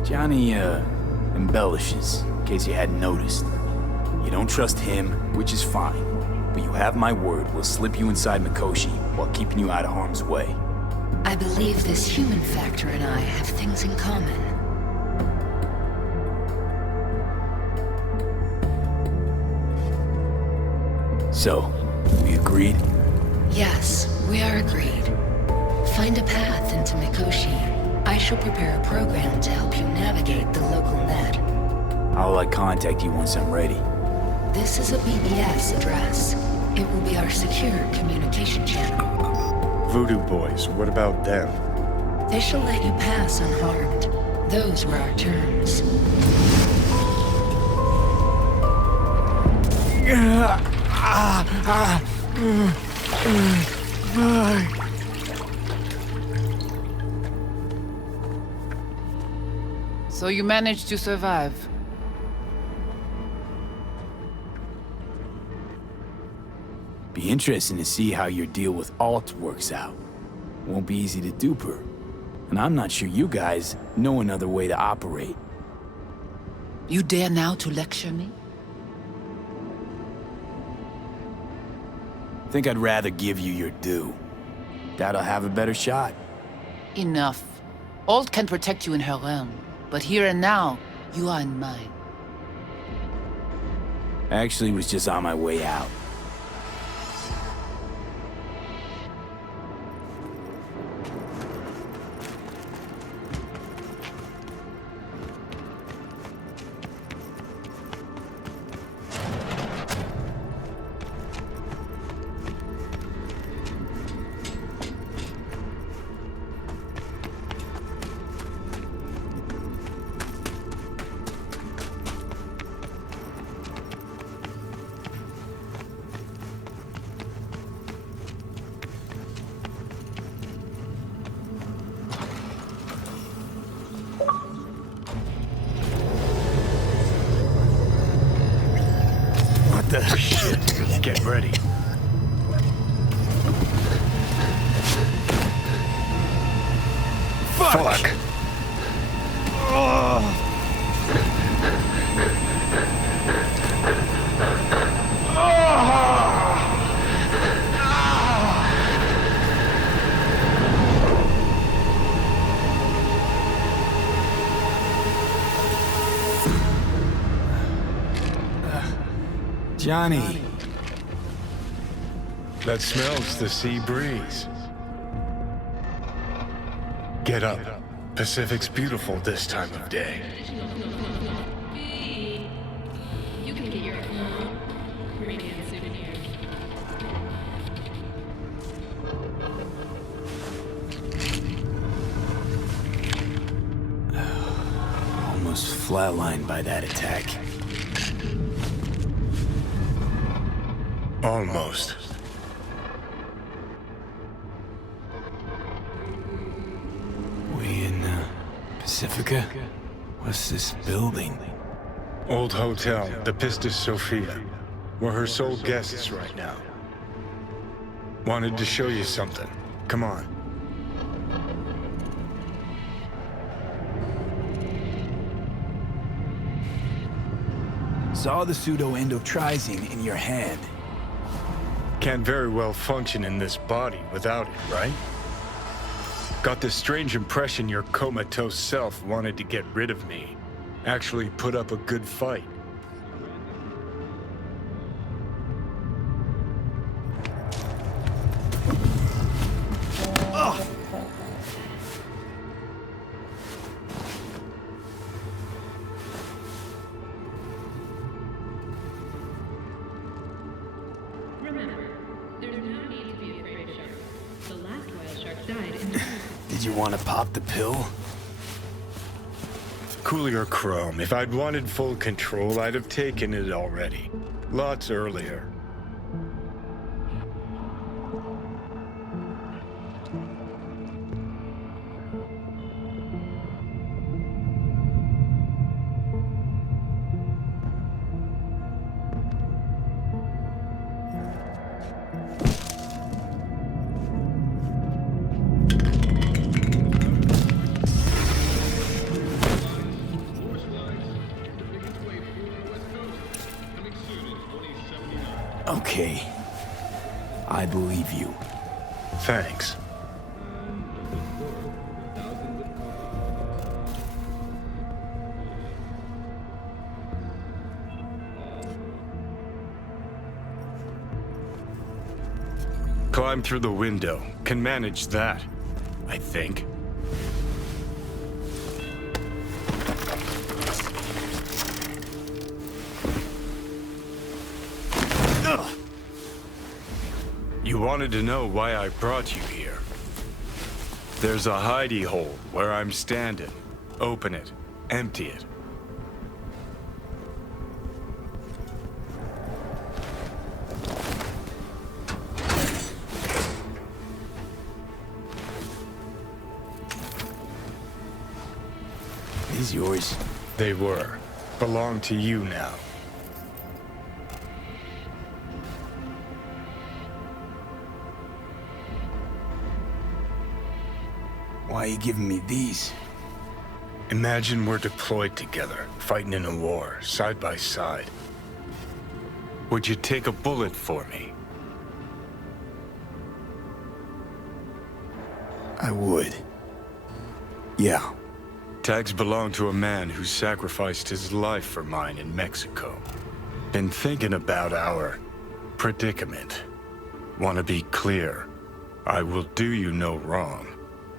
Johnny, embellishes, in case you hadn't noticed. You don't trust him, which is fine. But you have my word, we'll slip you inside Mikoshi while keeping you out of harm's way. I believe this human factor and I have things in common. So, we agreed? Yes, we are agreed. Find a path into Mikoshi. I shall prepare a program to help you navigate the local net. I'll contact you once I'm ready. This is a BBS address. It will be our secure communication channel. Voodoo boys, what about them? They shall let you pass unharmed. Those were our terms. So you managed to survive. Be interesting to see how your deal with Alt works out. Won't be easy to dupe her. And I'm not sure you guys know another way to operate. You dare now to lecture me? Think I'd rather give you your due. Doubt I'll have a better shot. Enough. Alt can protect you in her realm, but here and now, you are in mine. Actually, was just on my way out. Shit. Get ready. Fuck! Johnny. That smells the sea breeze. Get up. Pacific's beautiful this time of day. flatlined by that attack. Almost. We in, Pacifica? What's this building? Old hotel, the Pistis Sophia. We're her sole guests right now. Wanted to show you something. Come on. Saw the pseudo-endotrizine in your hand. Can't very well function in this body without it, right? Got this strange impression your comatose self wanted to get rid of me. Actually put up a good fight. Did you want to pop the pill? Coolier Chrome, if I'd wanted full control, I'd have taken it already. Lots earlier. Okay. I believe you. Thanks. Climb through the window. Can manage that, I think. You wanted to know why I brought you here. There's a hidey hole where I'm standing. Open it. Empty it. These yours? They were. Belong to you now. Why are you giving me these? Imagine we're deployed together, fighting in a war, side by side. Would you take a bullet for me? I would. Yeah. Tags belong to a man who sacrificed his life for mine in Mexico. Been thinking about our predicament. Want to be clear. I will do you no wrong.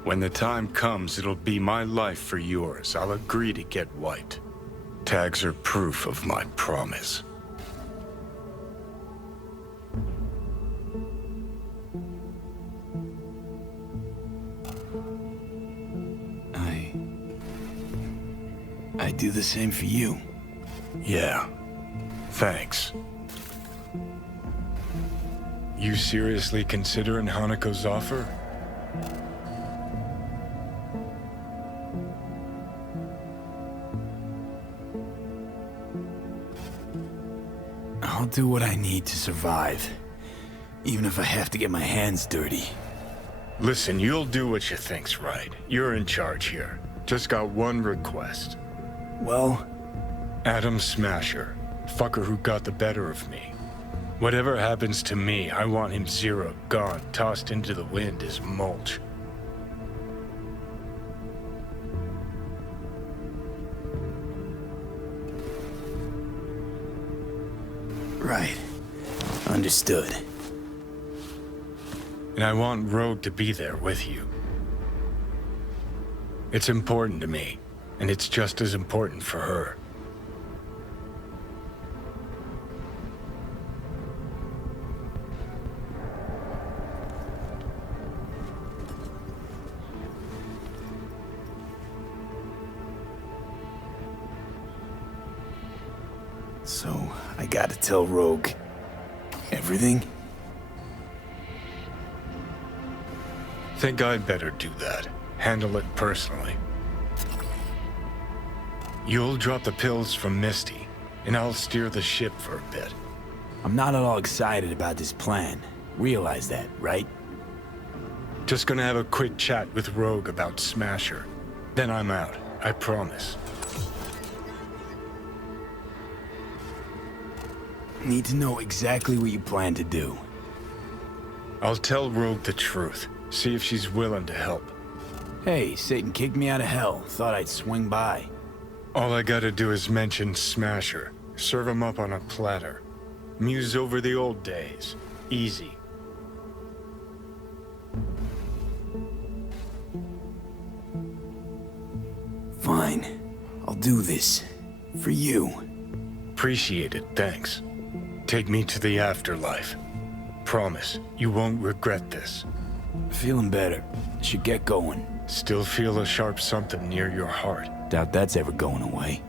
When the time comes, it'll be my life for yours. I'll agree to get wiped. Tags are proof of my promise. I do the same for you. Yeah. Thanks. You seriously considering Hanako's offer? I'll do what I need to survive, even if I have to get my hands dirty. Listen, you'll do what you think's right. You're in charge here. Just got one request. Well? Adam Smasher. Fucker who got the better of me. Whatever happens to me, I want him zero, gone, tossed into the wind as mulch. Right. Understood. And I want Rogue to be there with you. It's important to me, and it's just as important for her. So, I gotta tell Rogue everything? Think I'd better do that. Handle it personally. You'll drop the pills from Misty, and I'll steer the ship for a bit. I'm not at all excited about this plan. Realize that, right? Just gonna have a quick chat with Rogue about Smasher. Then I'm out, I promise. Need to know exactly what you plan to do. I'll tell Rogue the truth. See if she's willing to help. Hey, Satan kicked me out of hell. Thought I'd swing by. All I gotta do is mention Smasher. Serve him up on a platter. Muse over the old days. Easy. Fine. I'll do this. For you. Appreciate it, thanks. Take me to the afterlife. Promise, you won't regret this. Feeling better. Should get going. Still feel a sharp something near your heart. Doubt that's ever going away.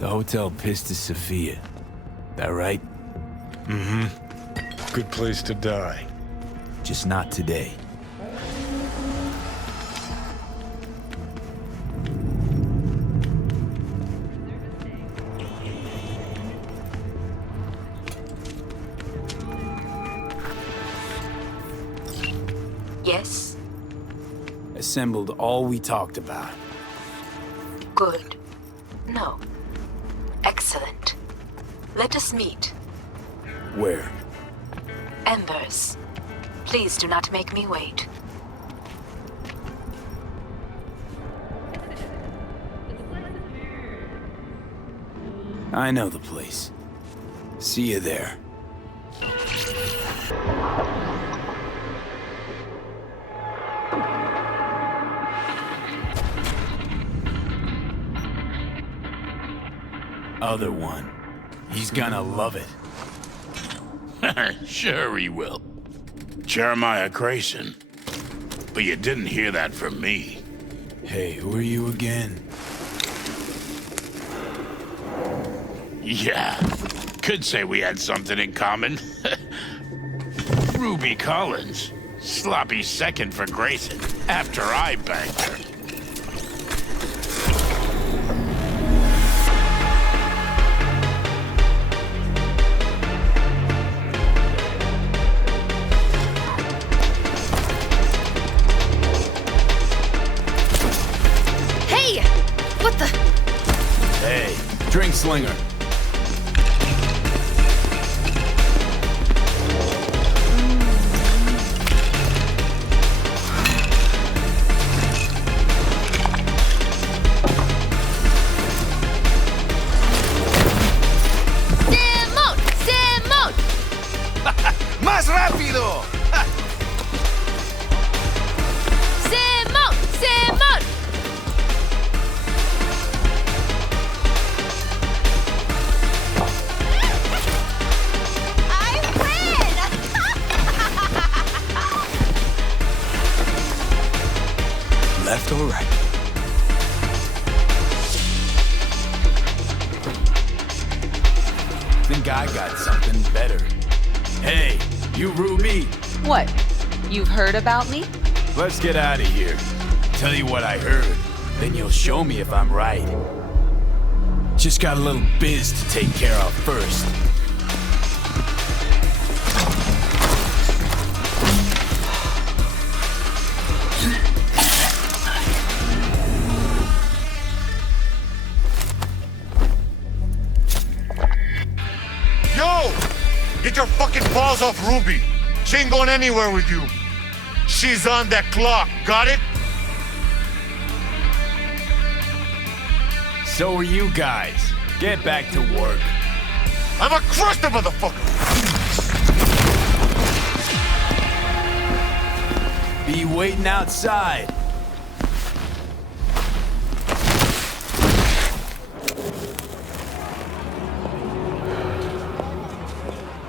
The Hotel Pistis Sophia. That right? Mm-hmm. Good place to die. Just not today. Yes? Assembled all we talked about. Good. No. Excellent. Let us meet. Where? Embers. Please do not make me wait. I know the place. See you there. Other one. He's gonna love it. Sure he will. Jeremiah Grayson. But you didn't hear that from me. Hey, who are you again? Yeah, could say we had something in common. Ruby Collins. Sloppy second for Grayson, after I banged her. Hey! What the? Hey, drink slinger. ¡Más rápido! ¡Simón! ¡Simón! ¡I win! Left or right? Think I got something better. Hey, you Ruby. What? You've heard about me? Let's get out of here. Tell you what I heard, then you'll show me if I'm right. Just got a little biz to take care of first. Yo! Get your fucking paws off Ruby. She ain't going anywhere with you. She's on that clock, got it? So are you guys. Get back to work. I'm a crusted motherfucker! Be waiting outside.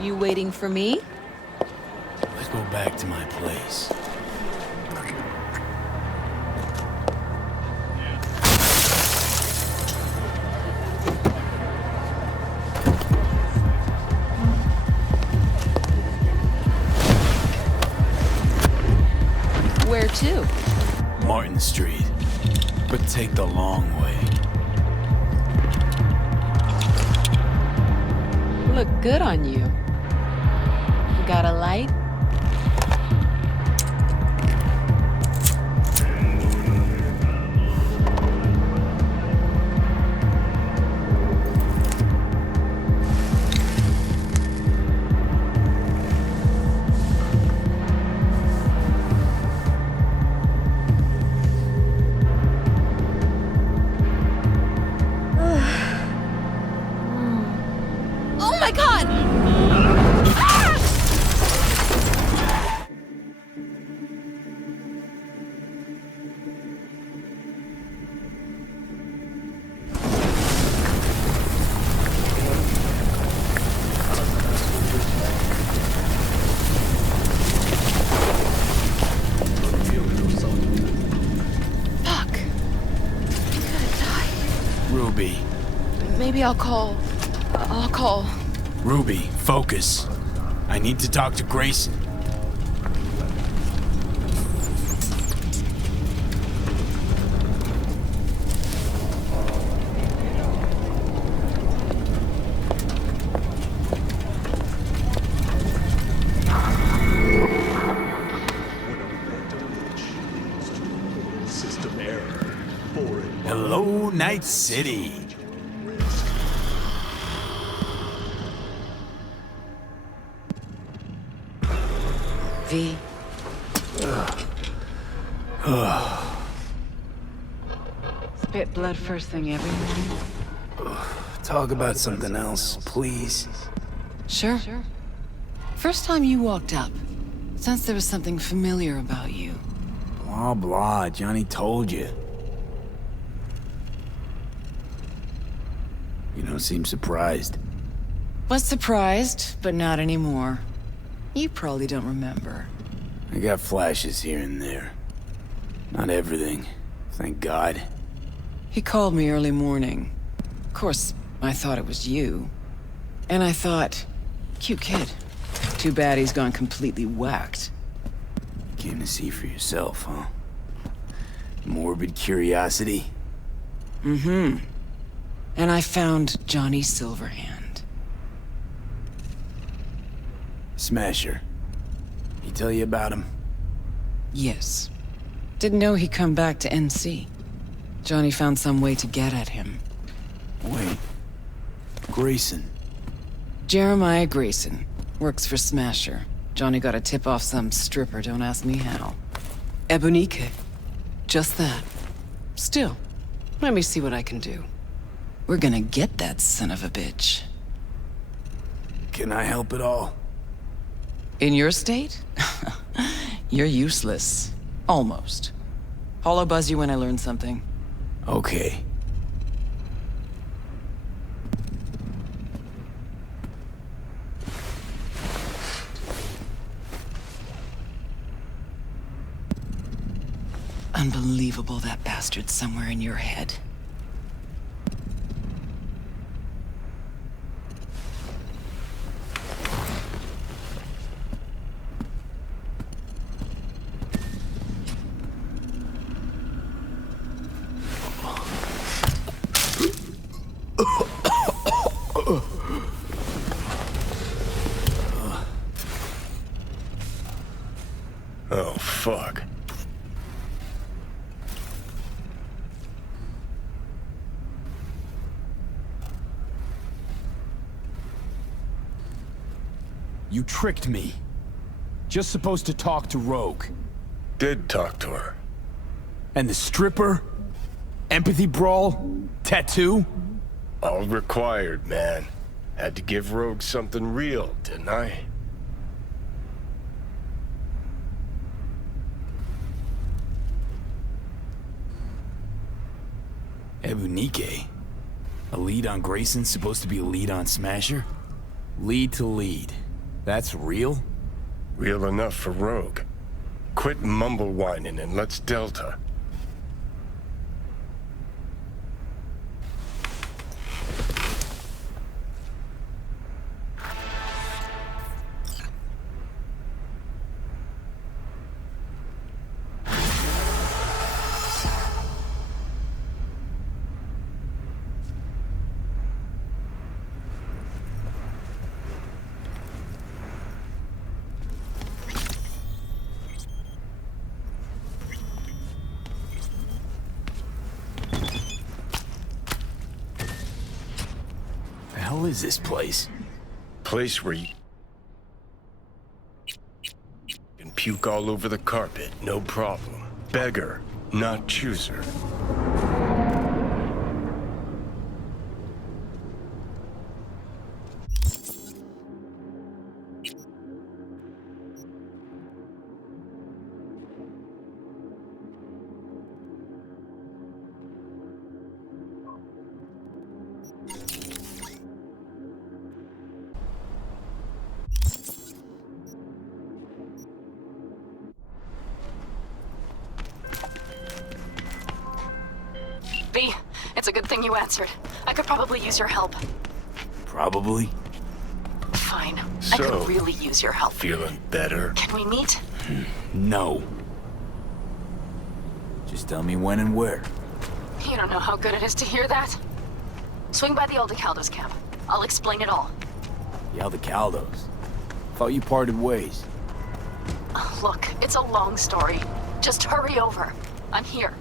You waiting for me? Let's go back to my place. Where to? Martin Street. But take the long way. Look good on you. Got a light? Oh my god! Fuck. I'm gonna die. Ruby. Maybe I'll call. Ruby, focus. I need to talk to Grayson. System error. Hello, Night City. V. Spit blood first thing every morning. Talk about something else, please. Sure. First time you walked up, sensed there was something familiar about you. Blah, blah. Johnny told you. You don't seem surprised. Was surprised, but not anymore. You probably don't remember. I got flashes here and there. Not everything, thank God. He called me early morning. Of course, I thought it was you. And I thought, cute kid. Too bad he's gone completely whacked. Came to see for yourself, huh? Morbid curiosity? Mm-hmm. And I found Johnny Silverhand. Smasher. He tell you about him? Yes. Didn't know he'd come back to NC. Johnny found some way to get at him. Wait. Grayson. Jeremiah Grayson. Works for Smasher. Johnny got a tip off some stripper, don't ask me how. Ebonique. Just that. Still, let me see what I can do. We're gonna get that son of a bitch. Can I help at all? In your state? You're useless. Almost. I'll buzz you when I learn something. Okay. Unbelievable that bastard's somewhere in your head. Oh, fuck. You tricked me. Just supposed to talk to Rogue. Did talk to her. And the stripper? Empathy brawl? Tattoo? All required, man. Had to give Rogue something real, didn't I? Ebonique? A lead on Grayson's supposed to be a lead on Smasher? Lead to lead. That's real? Real enough for Rogue. Quit mumble whining and let's Delta. The hell is this place? Place where you can puke all over the carpet, no problem. Beggar, not chooser. V, it's a good thing you answered. I could probably use your help. Probably. Fine. I could really use your help. Feeling better? Can we meet? No. Just tell me when and where. You don't know how good it is to hear that. Swing by the Aldecaldos camp. I'll explain it all. The Aldecaldos? Thought you parted ways. Look, it's a long story. Just hurry over. I'm here.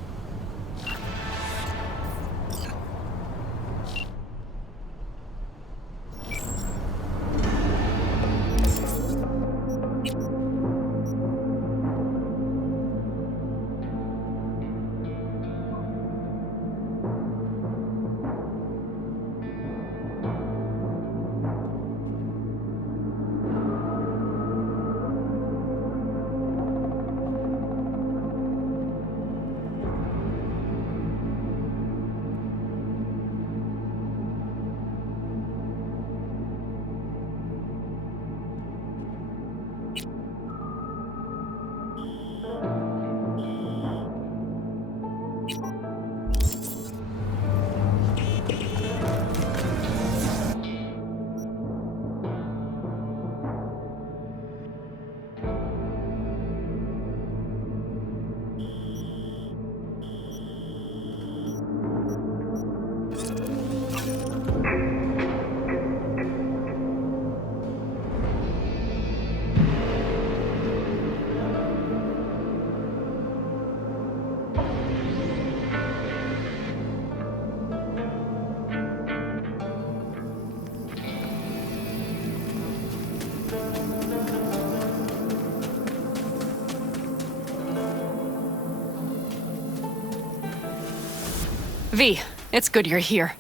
V, it's good you're here.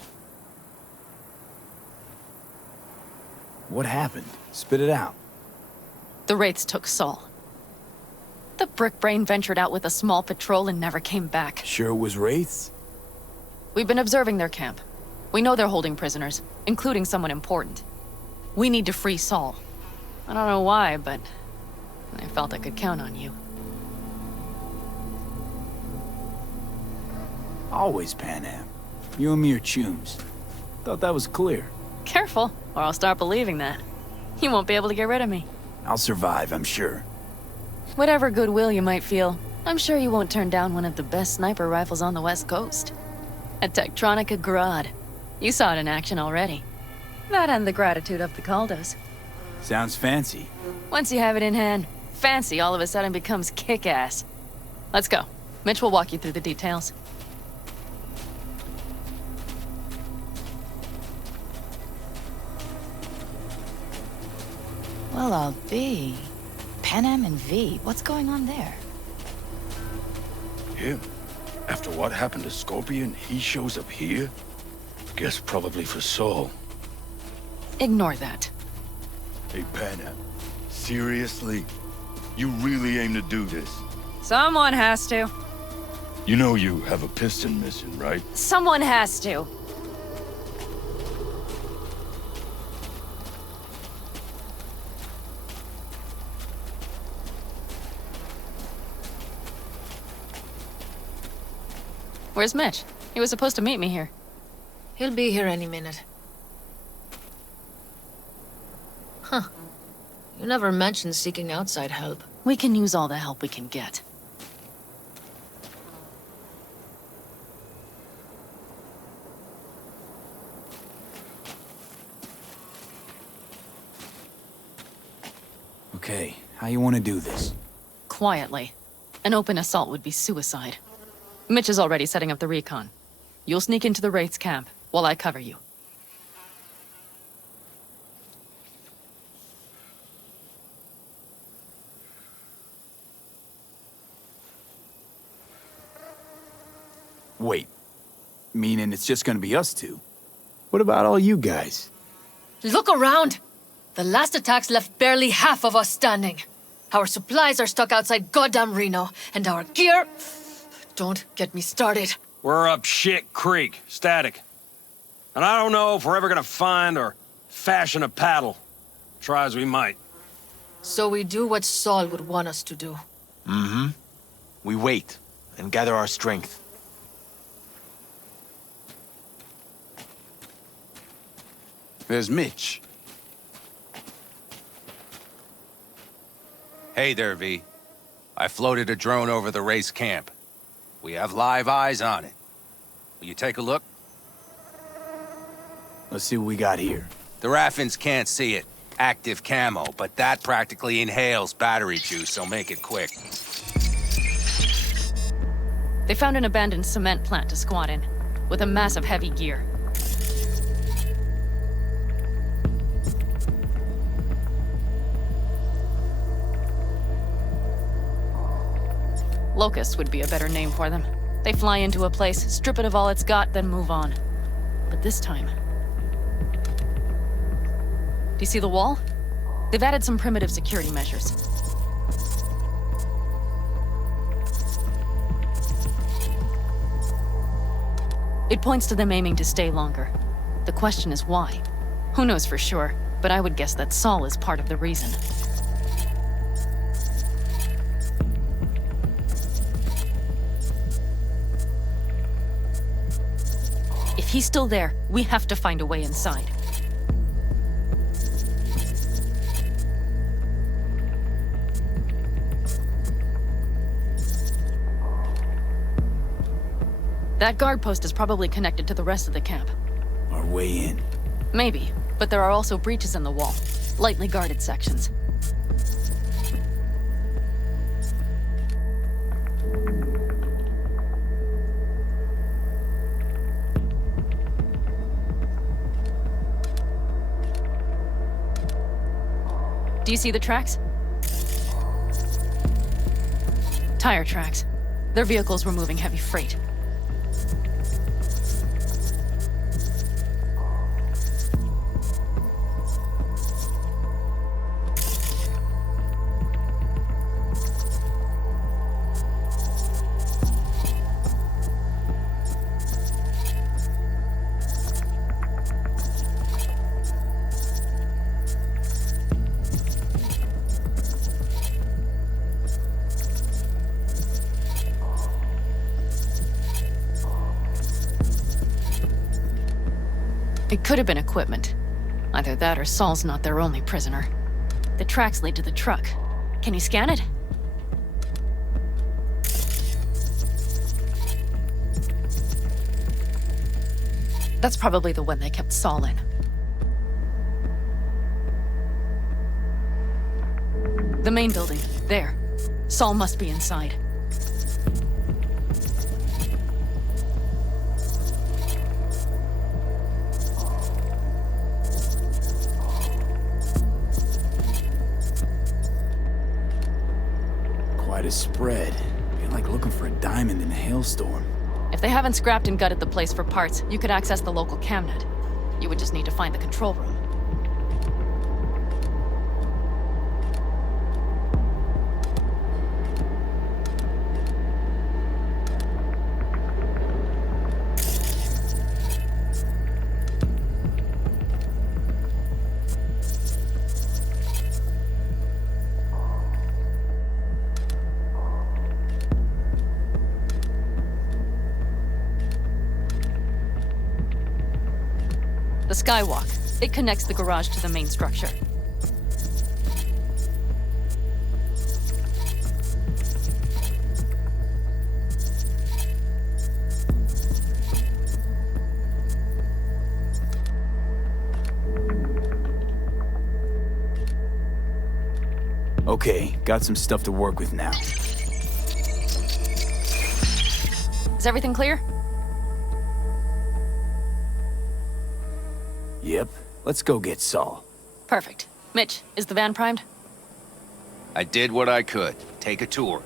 What happened? Spit it out. The Wraiths took Saul. The Brickbrain ventured out with a small patrol and never came back. Sure it was Wraiths? We've been observing their camp. We know they're holding prisoners, including someone important. We need to free Saul. I don't know why, but I felt I could count on you. Always Panam. You and me are chums. Thought that was clear. Careful, or I'll start believing that. You won't be able to get rid of me. I'll survive, I'm sure. Whatever goodwill you might feel, I'm sure you won't turn down one of the best sniper rifles on the West Coast. A Tektronica Grad. You saw it in action already. That and the gratitude of the Caldos. Sounds fancy. Once you have it in hand, fancy all of a sudden becomes kick-ass. Let's go. Mitch will walk you through the details. Well, I'll be. Panam and V, what's going on there? Him? After what happened to Scorpion, he shows up here? Guess probably for Saul. Ignore that. Hey, Panam. Seriously? You really aim to do this? Someone has to. You know you have a piston missing, right? Someone has to. Where's Mitch? He was supposed to meet me here. He'll be here any minute. Huh. You never mentioned seeking outside help. We can use all the help we can get. Okay, how you want to do this? Quietly. An open assault would be suicide. Mitch is already setting up the recon. You'll sneak into the Wraith's camp, while I cover you. Wait, meaning it's just gonna be us two? What about all you guys? Look around! The last attacks left barely half of us standing. Our supplies are stuck outside goddamn Reno, and our gear... Don't get me started. We're up shit creek, static. And I don't know if we're ever gonna find or fashion a paddle. Try as we might. So we do what Saul would want us to do. Mm-hmm. We wait and gather our strength. There's Mitch. Hey there, V. I floated a drone over the race camp. We have live eyes on it. Will you take a look? Let's see what we got here. The Raffins can't see it. Active camo, but that practically inhales battery juice, so make it quick. They found an abandoned cement plant to squat in, with a massive heavy gear. Locusts would be a better name for them. They fly into a place, strip it of all it's got, then move on. But this time... Do you see the wall? They've added some primitive security measures. It points to them aiming to stay longer. The question is why? Who knows for sure, but I would guess that Saul is part of the reason. If he's still there, we have to find a way inside. That guard post is probably connected to the rest of the camp. Our way in. Maybe, but there are also breaches in the wall. Lightly guarded sections. Do you see the tracks? Tire tracks. Their vehicles were moving heavy freight. It could have been equipment. Either that or Saul's not their only prisoner. The tracks lead to the truck. Can you scan it? That's probably the one they kept Saul in. The main building. There. Saul must be inside. Quite a spread. Feel like looking for a diamond in a hailstorm. If they haven't scrapped and gutted the place for parts, you could access the local camnet. You would just need to find the control room. The skywalk. It connects the garage to the main structure. Okay, got some stuff to work with now. Is everything clear? Yep. Let's go get Saul. Perfect. Mitch, is the van primed? I did what I could. Take a tour.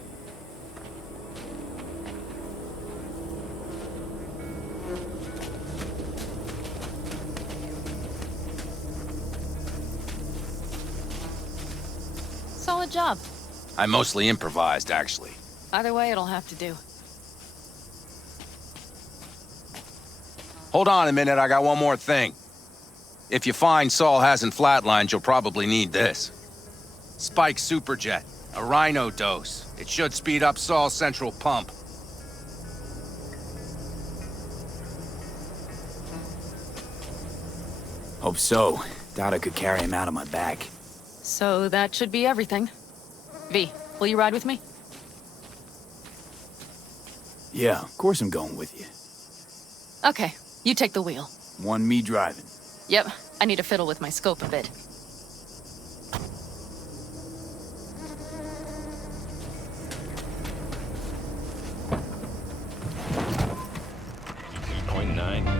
Solid job. I mostly improvised, actually. Either way, it'll have to do. Hold on a minute, I got one more thing. If you find Saul hasn't flatlined, you'll probably need this. Spike Superjet, a Rhino dose. It should speed up Saul's central pump. Hope so. Doubt I could carry him out on my back. So that should be everything. V, will you ride with me? Yeah, of course I'm going with you. Okay, you take the wheel. One me driving. Yep, I need to fiddle with my scope a bit.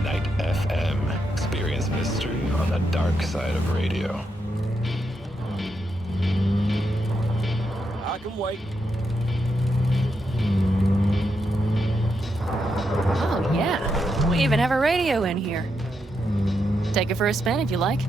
Night FM. Experience mystery on the dark side of radio. I can wait. Oh, yeah. We even have a radio in here. Take it for a spin if you like.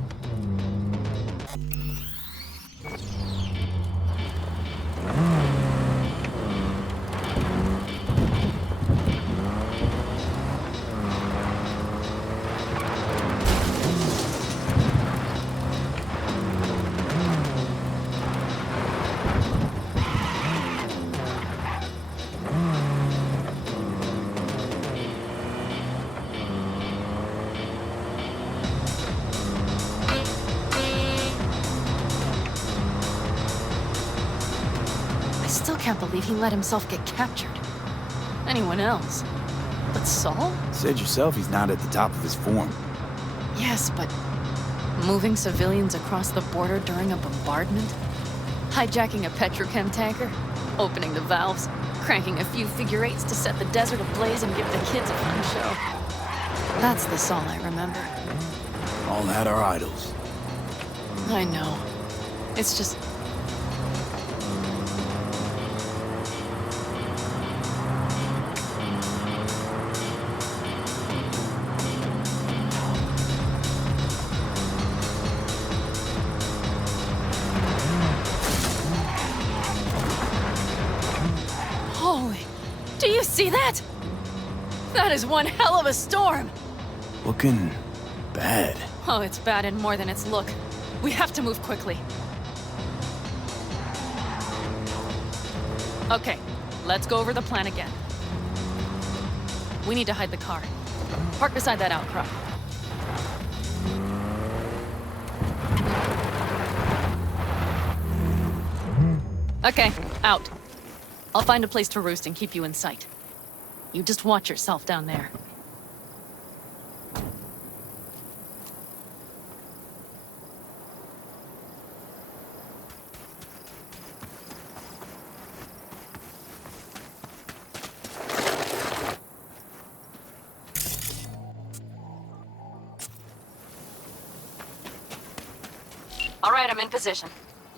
I can't believe he let himself get captured. Anyone else? But Saul? Said yourself he's not at the top of his form. Yes, but moving civilians across the border during a bombardment? Hijacking a petrochem tanker? Opening the valves? Cranking a few figure eights to set the desert ablaze and give the kids a fun show? That's the Saul I remember. All had our idols. I know. It's just... Do you see that? That is one hell of a storm! Looking bad. Oh, it's bad in more than its look. We have to move quickly. Okay, let's go over the plan again. We need to hide the car. Park beside that outcrop. Okay, out. I'll find a place to roost and keep you in sight. You just watch yourself down there. All right, I'm in position.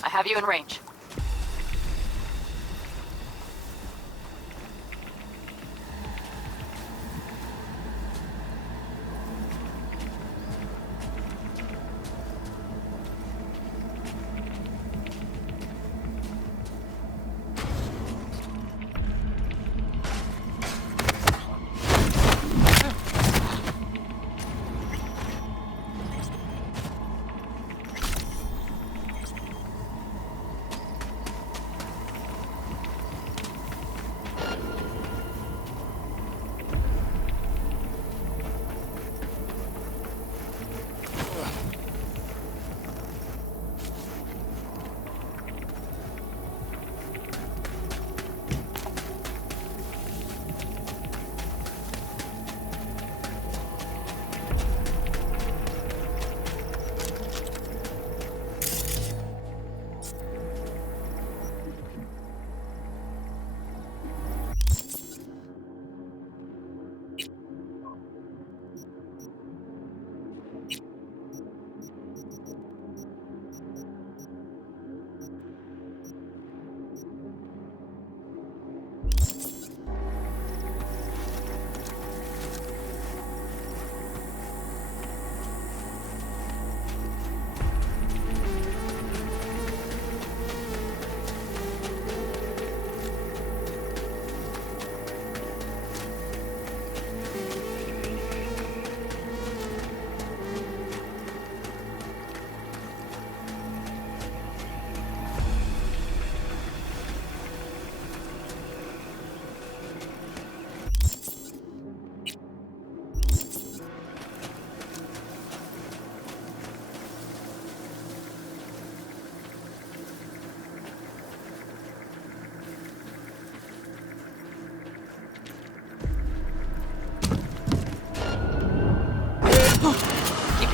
I have you in range.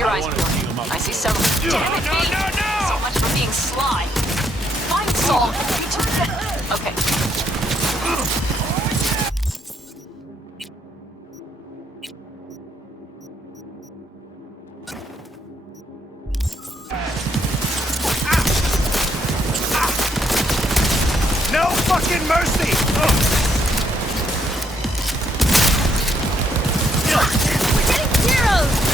your eyes peeled. I see several. Damn it, V! So much for being sly. Find Saul. Okay. No fucking mercy! We're getting zeros!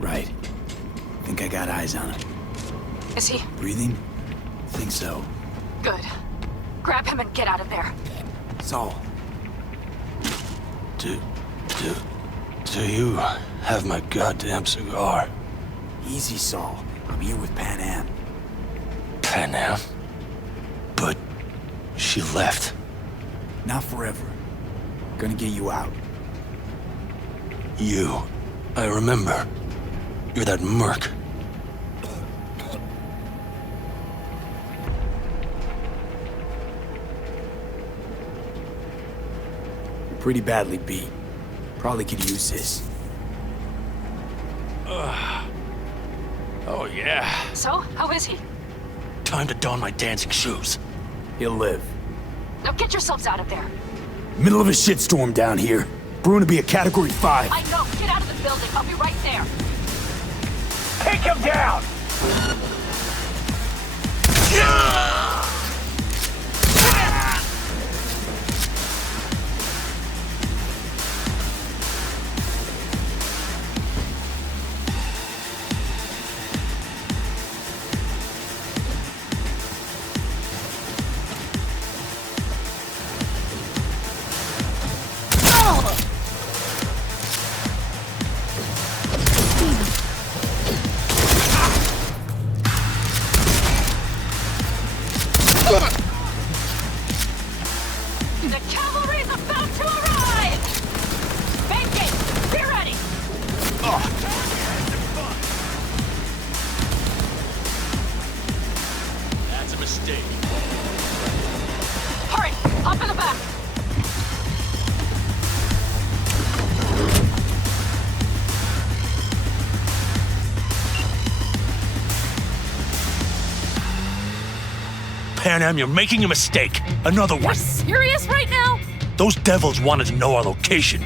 Right. Think I got eyes on him. Is he? Breathing? Think so. Good. Grab him and get out of there. Saul. Do you have my goddamn cigar? Easy, Saul. I'm here with Pan Am. Pan Am? But she left. Not forever. Gonna get you out. You. I remember. You're that merc. You're pretty badly beat. Probably could use this. Oh, yeah. So, how is he? Time to don my dancing shoes. He'll live. Now get yourselves out of there. Middle of a shitstorm down here. Brewing to be a Category 5. I know. Get out of the building. I'll be right there. Take him down! The cavalry's about to arrive! Vacate! Be ready! That's a mistake. Hurry! Hop in the back! Pan Am, you're making a mistake. Another You're one. serious right now? Those devils wanted to know our location.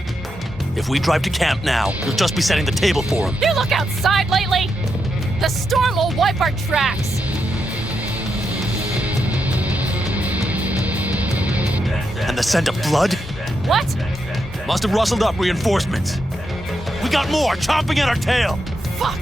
If we drive to camp now, you'll just be setting the table for them. You look outside lately? The storm will wipe our tracks. And the scent of blood? What? Must have rustled up reinforcements. We got more, chomping at our tail. Fuck!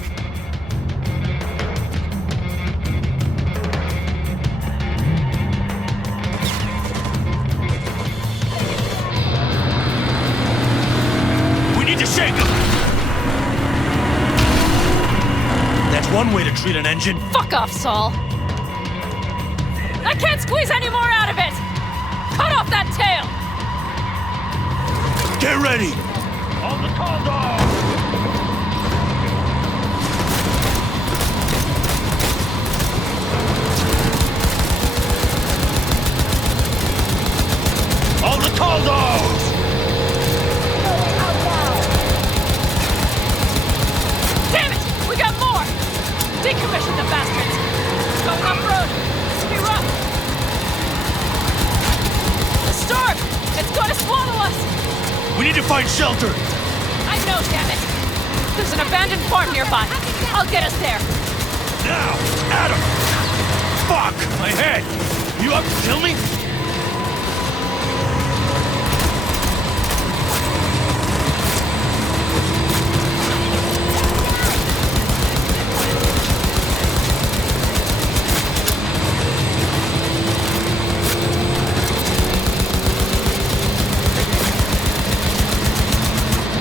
one way to treat an engine. Fuck off, Saul! I can't squeeze any more out of it! Cut off that tail! Get ready! On the tall dog! On the tall dogs! Damn it! We got more! Decommission the bastards! Going off-road! This will be rough! The storm! It's gonna swallow us! We need to find shelter! I know, damn it! There's an abandoned farm nearby. I'll get us there. Now! Adam! Fuck! My head! You up to kill me?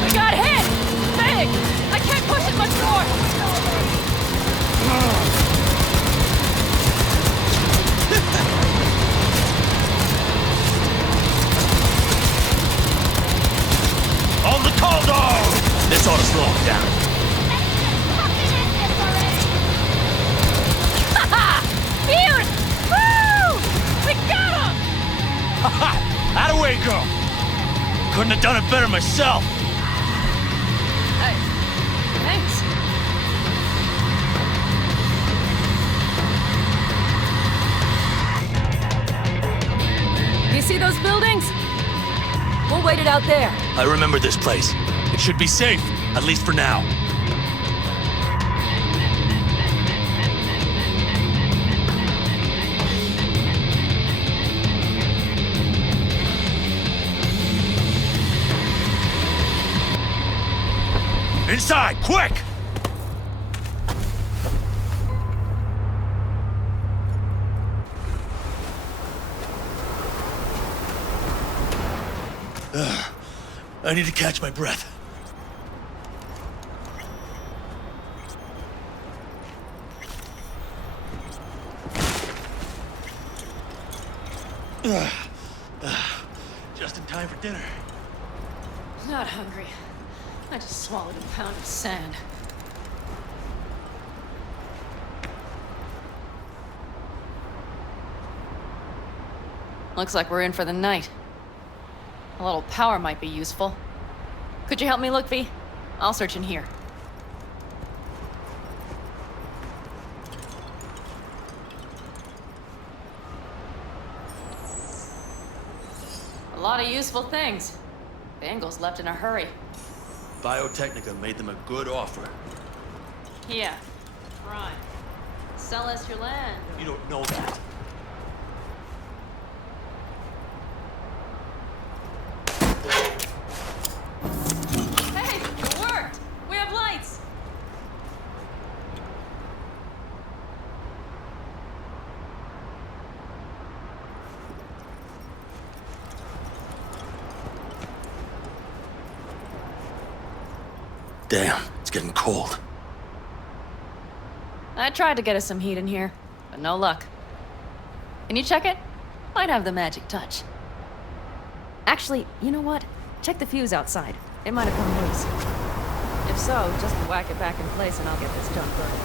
We got hit! Big! I can't push it much more! On the tall dog! This ought to slow him down. Haha! Beaut! Woo! We got him! Haha! How'd away go? Couldn't have done it better myself. Thanks. You see those buildings? We'll wait it out there. I remember this place. It should be safe, at least for now. Inside, quick! I need to catch my breath. Just in time for dinner. Not hungry. I just swallowed a pound of sand. Looks like we're in for the night. A little power might be useful. Could you help me look, V? I'll search in here. A lot of useful things. Bangles left in a hurry. Biotechnica made them a good offer. Yeah, right. Sell us your land. You don't know that. Hey, it worked! We have lights! Damn, it's getting cold. I tried to get us some heat in here, but no luck. Can you check it? Might have the magic touch. Actually, you know what? Check the fuse outside. It might have come loose. If so, just whack it back in place and I'll get this junk burning.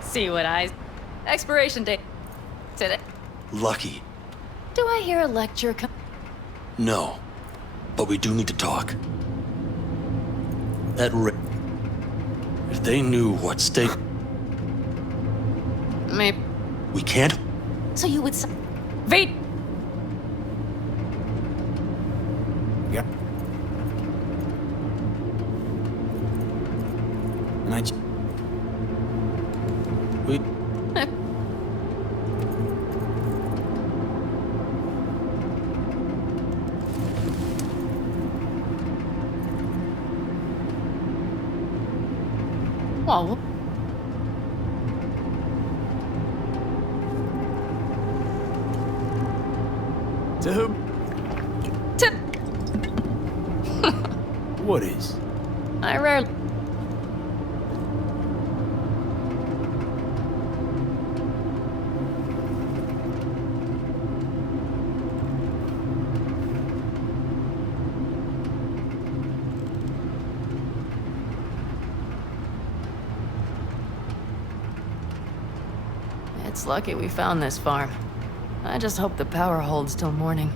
See what I... Expiration date. Today. Lucky. Do I hear a lecture come... No. But we do need to talk. That if they knew what stake... Maybe... We can't... So you would... Wait! And Wait. Well, To Tip. What is? I rarely. It's lucky we found this farm. I just hope the power holds till morning.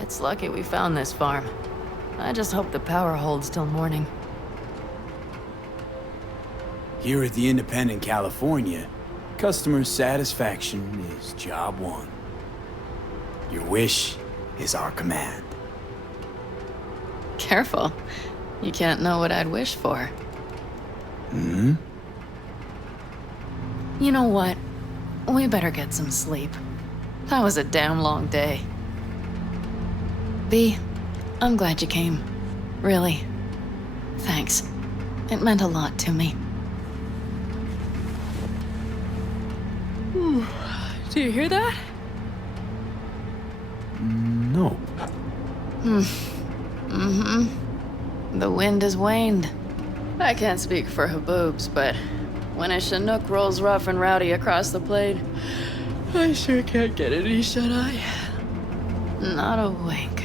It's lucky we found this farm. I just hope the power holds till morning. Here at the Independent California, customer satisfaction is job one. Your wish is our command. Careful. You can't know what I'd wish for. Hmm? You know what? We better get some sleep. That was a damn long day. V, I'm glad you came. Really. Thanks. It meant a lot to me. Do you hear that? No. Mm-hmm. The wind has waned. I can't speak for Haboobs, but when a Chinook rolls rough and rowdy across the plain, I sure can't get any shut-eye. Not a wink.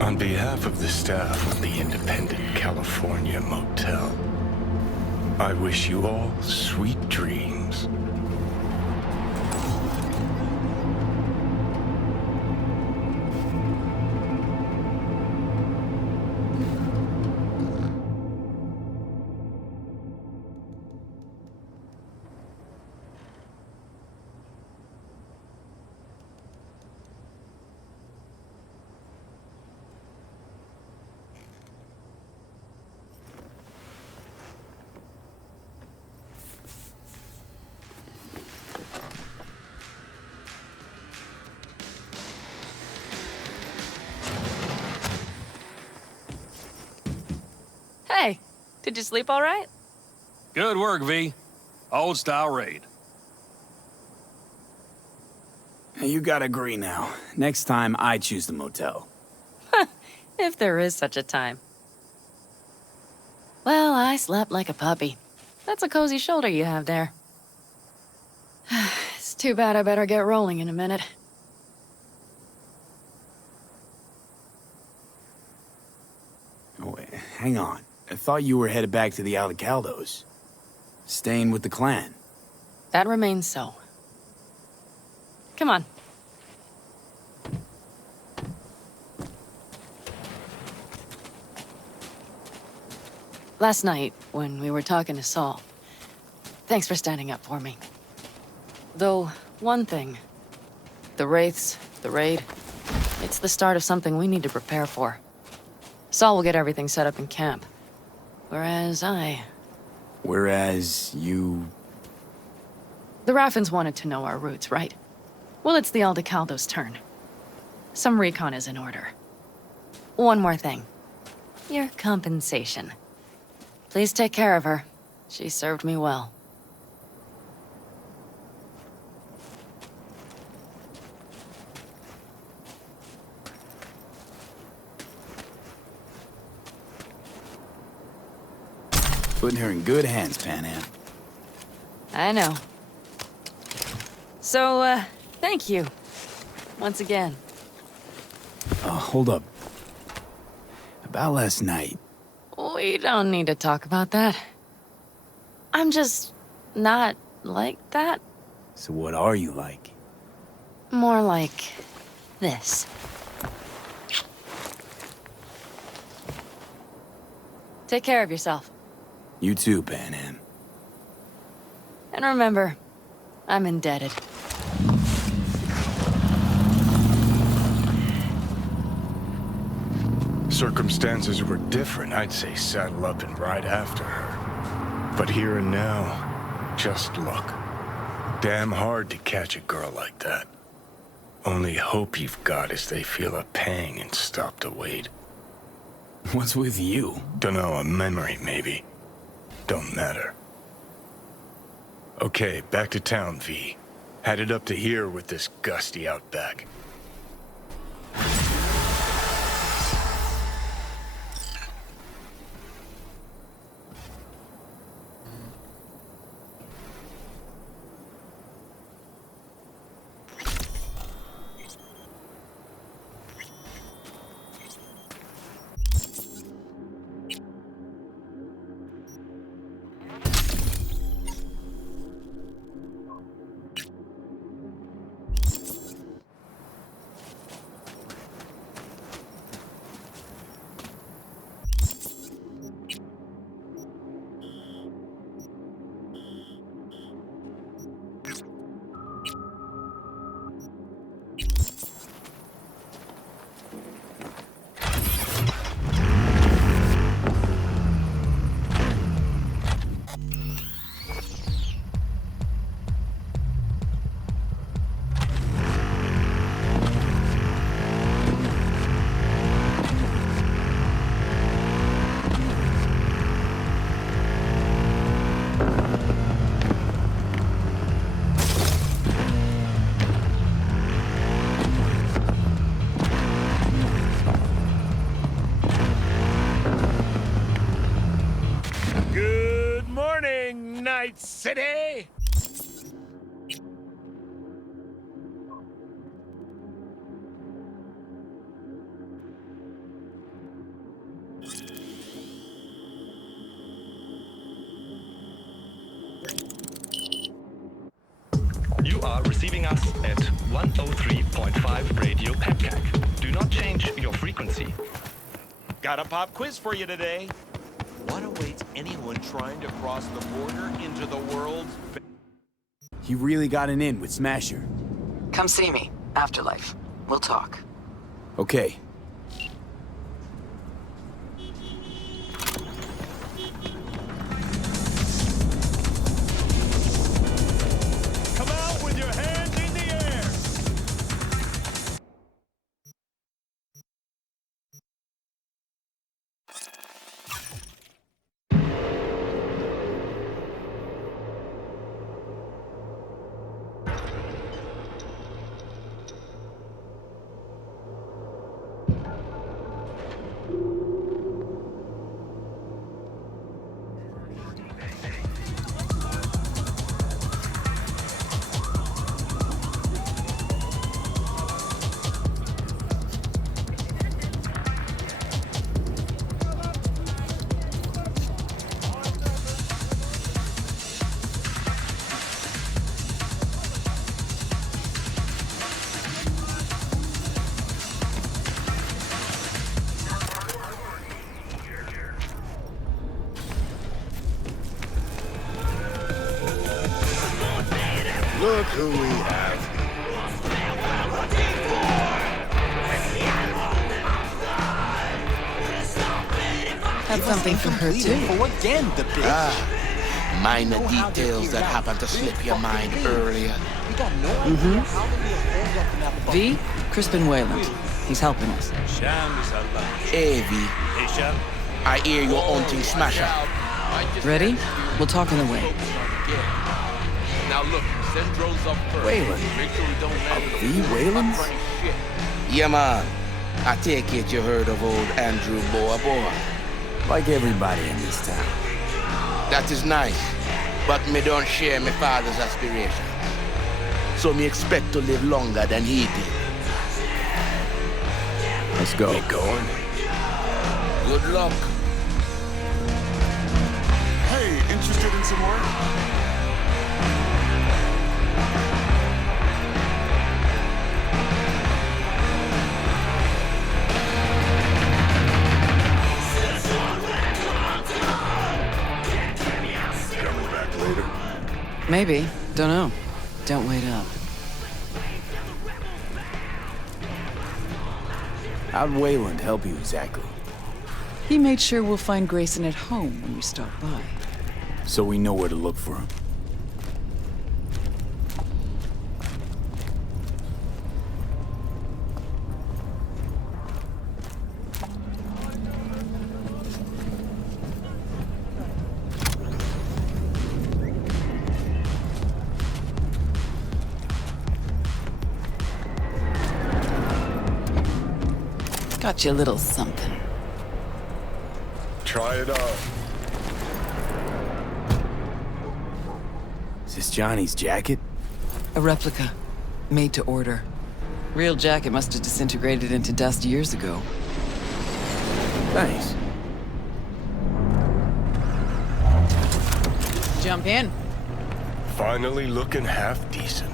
On behalf of the staff of the Independent California Motel, I wish you all sweet dreams. Hey, did you sleep all right? Good work, V. Old style raid. You gotta agree now. Next time, I choose the motel. If there is such a time. Well, I slept like a puppy. That's a cozy shoulder you have there. It's too bad I better get rolling in a minute. Oh, wait, hang on. I thought you were headed back to the Alcaldos. Staying with the clan. That remains so. Come on. Last night, when we were talking to Saul, Thanks for standing up for me. Though, one thing. The Wraiths, the raid, it's the start of something we need to prepare for. Saul will get everything set up in camp. Whereas you... The Raffins wanted to know our routes, right? Well, it's the Aldecaldo's turn. Some recon is in order. One more thing. Your compensation. Please take care of her. She served me well. Putting her in good hands, Panam. I know. So, thank you. Once again. Hold up. About last night. We don't need to talk about that. I'm just not like that. So what are you like? More like this. Take care of yourself. You too, Panam. And remember, I'm indebted. Circumstances were different, I'd say saddle up and ride after her. But here and now, just luck. Damn hard to catch a girl like that. Only hope you've got is they feel a pang and stop to wait. What's with you? Dunno, a memory maybe. Don't matter. Okay, back to town, V. Headed up to here with this gusty outback. Night City! You are receiving us at 103.5 Radio Pepcac. Do not change your frequency. Got a pop quiz for you today. What awaits anyone trying to cross the border into the world's... He really got an in with Smasher. Come see me. Afterlife. We'll talk. Okay. Come out with your hands in the air! Look who we have. Had something for her, too. For again, the bitch. Minor details that happened to slip your mind earlier. V, Crispin Wayland. He's helping us. Hey, V. I hear you're hunting Smasher. Ready? We'll talk on the way. Now look, send drones up first. Wayland? Make sure we don't land The Waylands? Yeah, man. I take it you heard of old Andrew Boa. Like everybody in this town. That is nice, but me don't share my father's aspirations. So me expect to live longer than he did. Let's go. We going? Good luck. Hey, interested in some work? Coming back later? Maybe. Don't know. Don't wait up. How'd Wayland help you exactly? He made sure we'll find Grayson at home when we stop by. So we know where to look for him. Got you a little something. Try it on. Is this Johnny's jacket? A replica. Made to order. Real jacket must have disintegrated into dust years ago. Nice. Jump in. Finally looking half decent.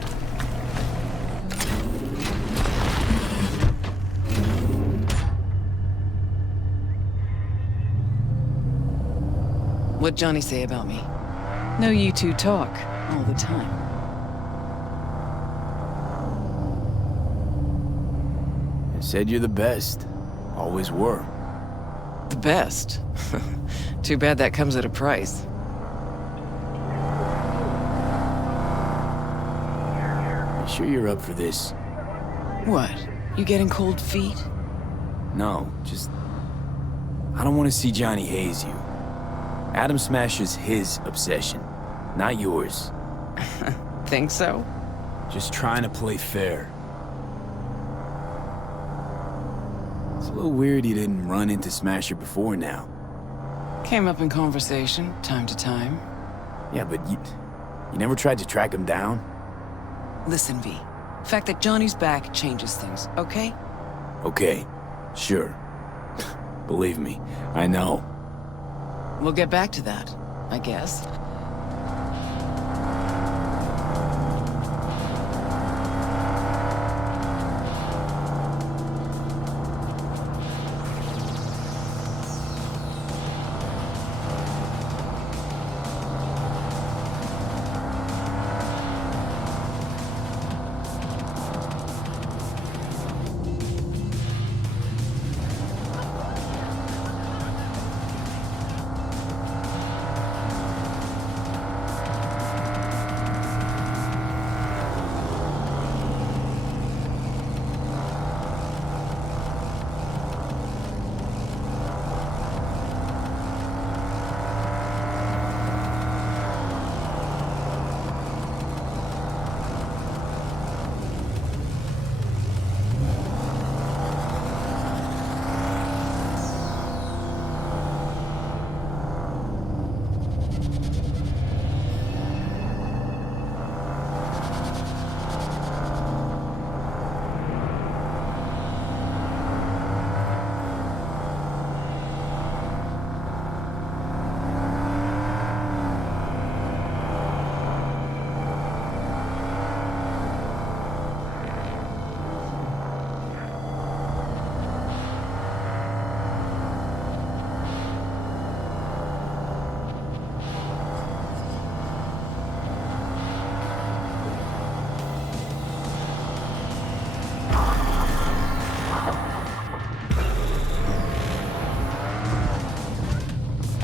What'd Johnny say about me? No, you two talk all the time. I said you're the best. Always were. The best? Too bad that comes at a price. You sure you're up for this? What? You getting cold feet? No, just... I don't want to see Johnny haze you. Adam Smasher's his obsession, not yours. Think so? Just trying to play fair. It's a little weird you didn't run into Smasher before now. Came up in conversation, time to time. Yeah, but you never tried to track him down? Listen, V. The fact that Johnny's back changes things, okay? Okay, sure. Believe me, I know. We'll get back to that, I guess.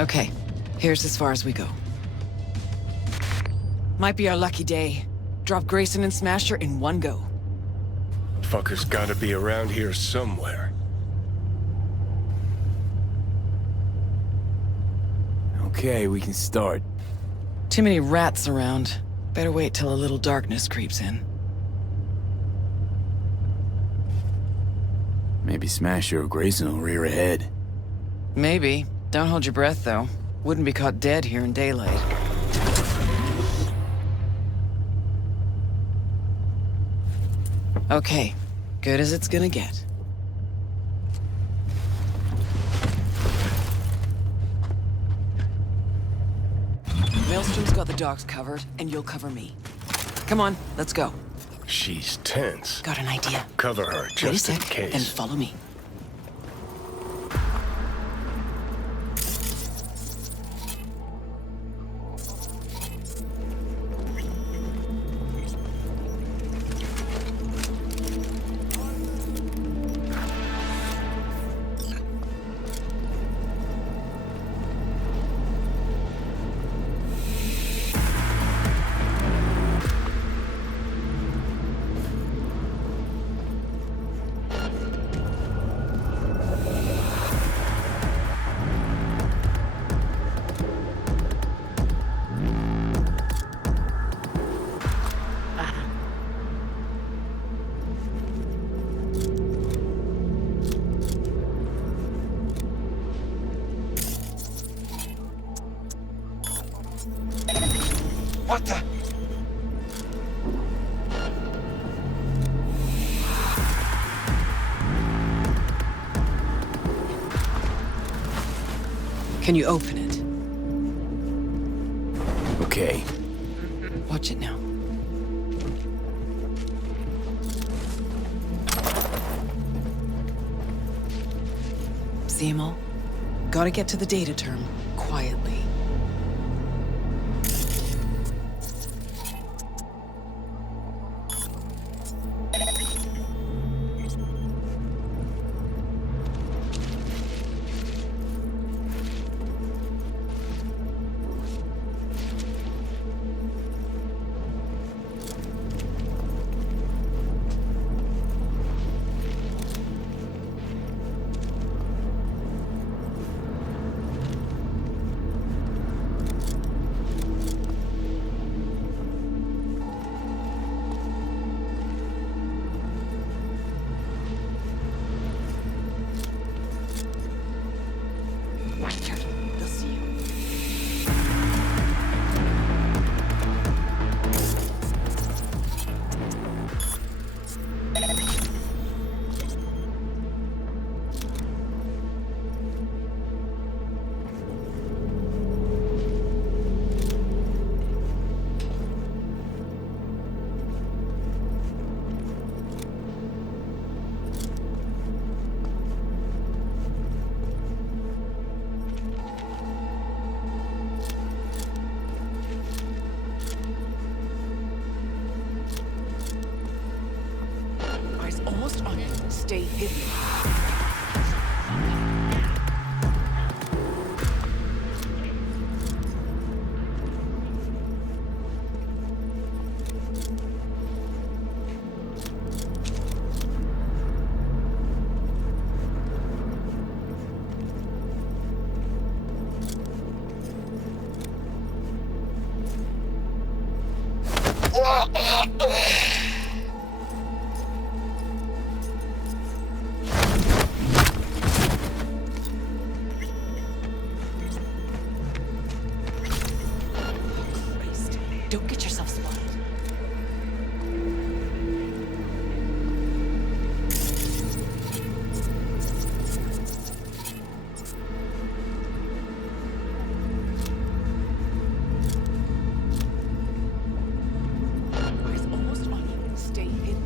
Okay, here's as far as we go. Might be our lucky day. Drop Grayson and Smasher in one go. Fucker's gotta be around here somewhere. Okay, we can start. Too many rats around. Better wait till a little darkness creeps in. Maybe Smasher or Grayson will rear ahead. Maybe. Don't hold your breath, though. Wouldn't be caught dead here in daylight. Okay. Good as it's gonna get. Maelstrom's got the docks covered, and you'll cover me. Come on, let's go. She's tense. Got an idea. Cover her, just in case. Then follow me. What the? Can you open it? Okay. Watch it now. See 'em all? Gotta get to the data term quietly. They'll see you. Eyes almost on it. Stay hidden. Don't get yourself spotted. Eyes almost on you. Stay hidden.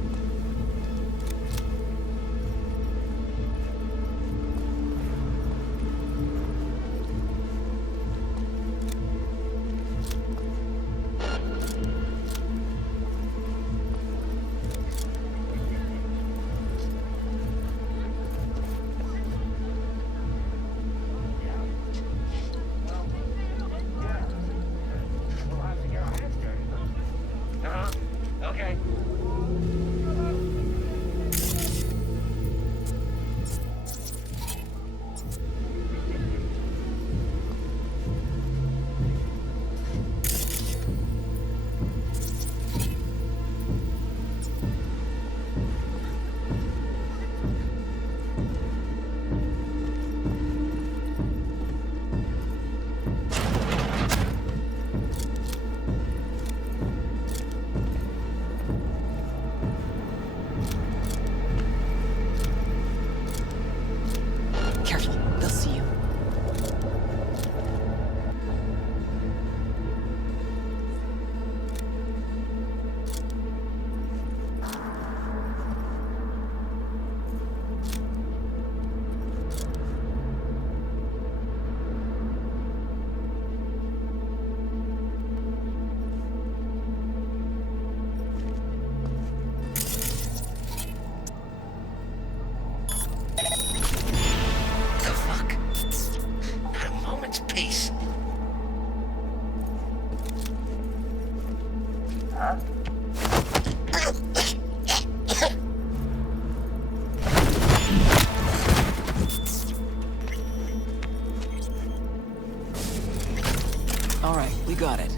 All right, we got it.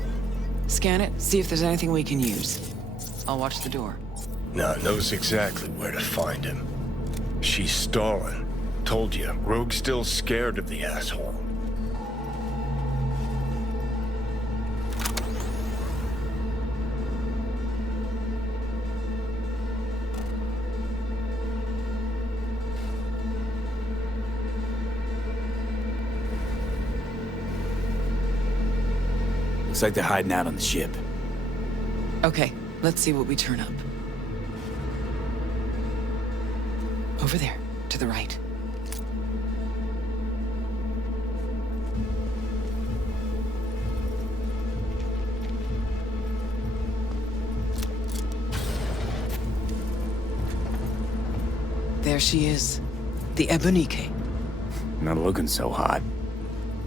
Scan it, see if there's anything we can use. I'll watch the door. Nah, knows exactly where to find him. She's stalling. Told you, Rogue's still scared of the asshole. Looks like they're hiding out on the ship. Okay, let's see what we turn up. Over there, to the right. There she is. The Ebonique. Not looking so hot.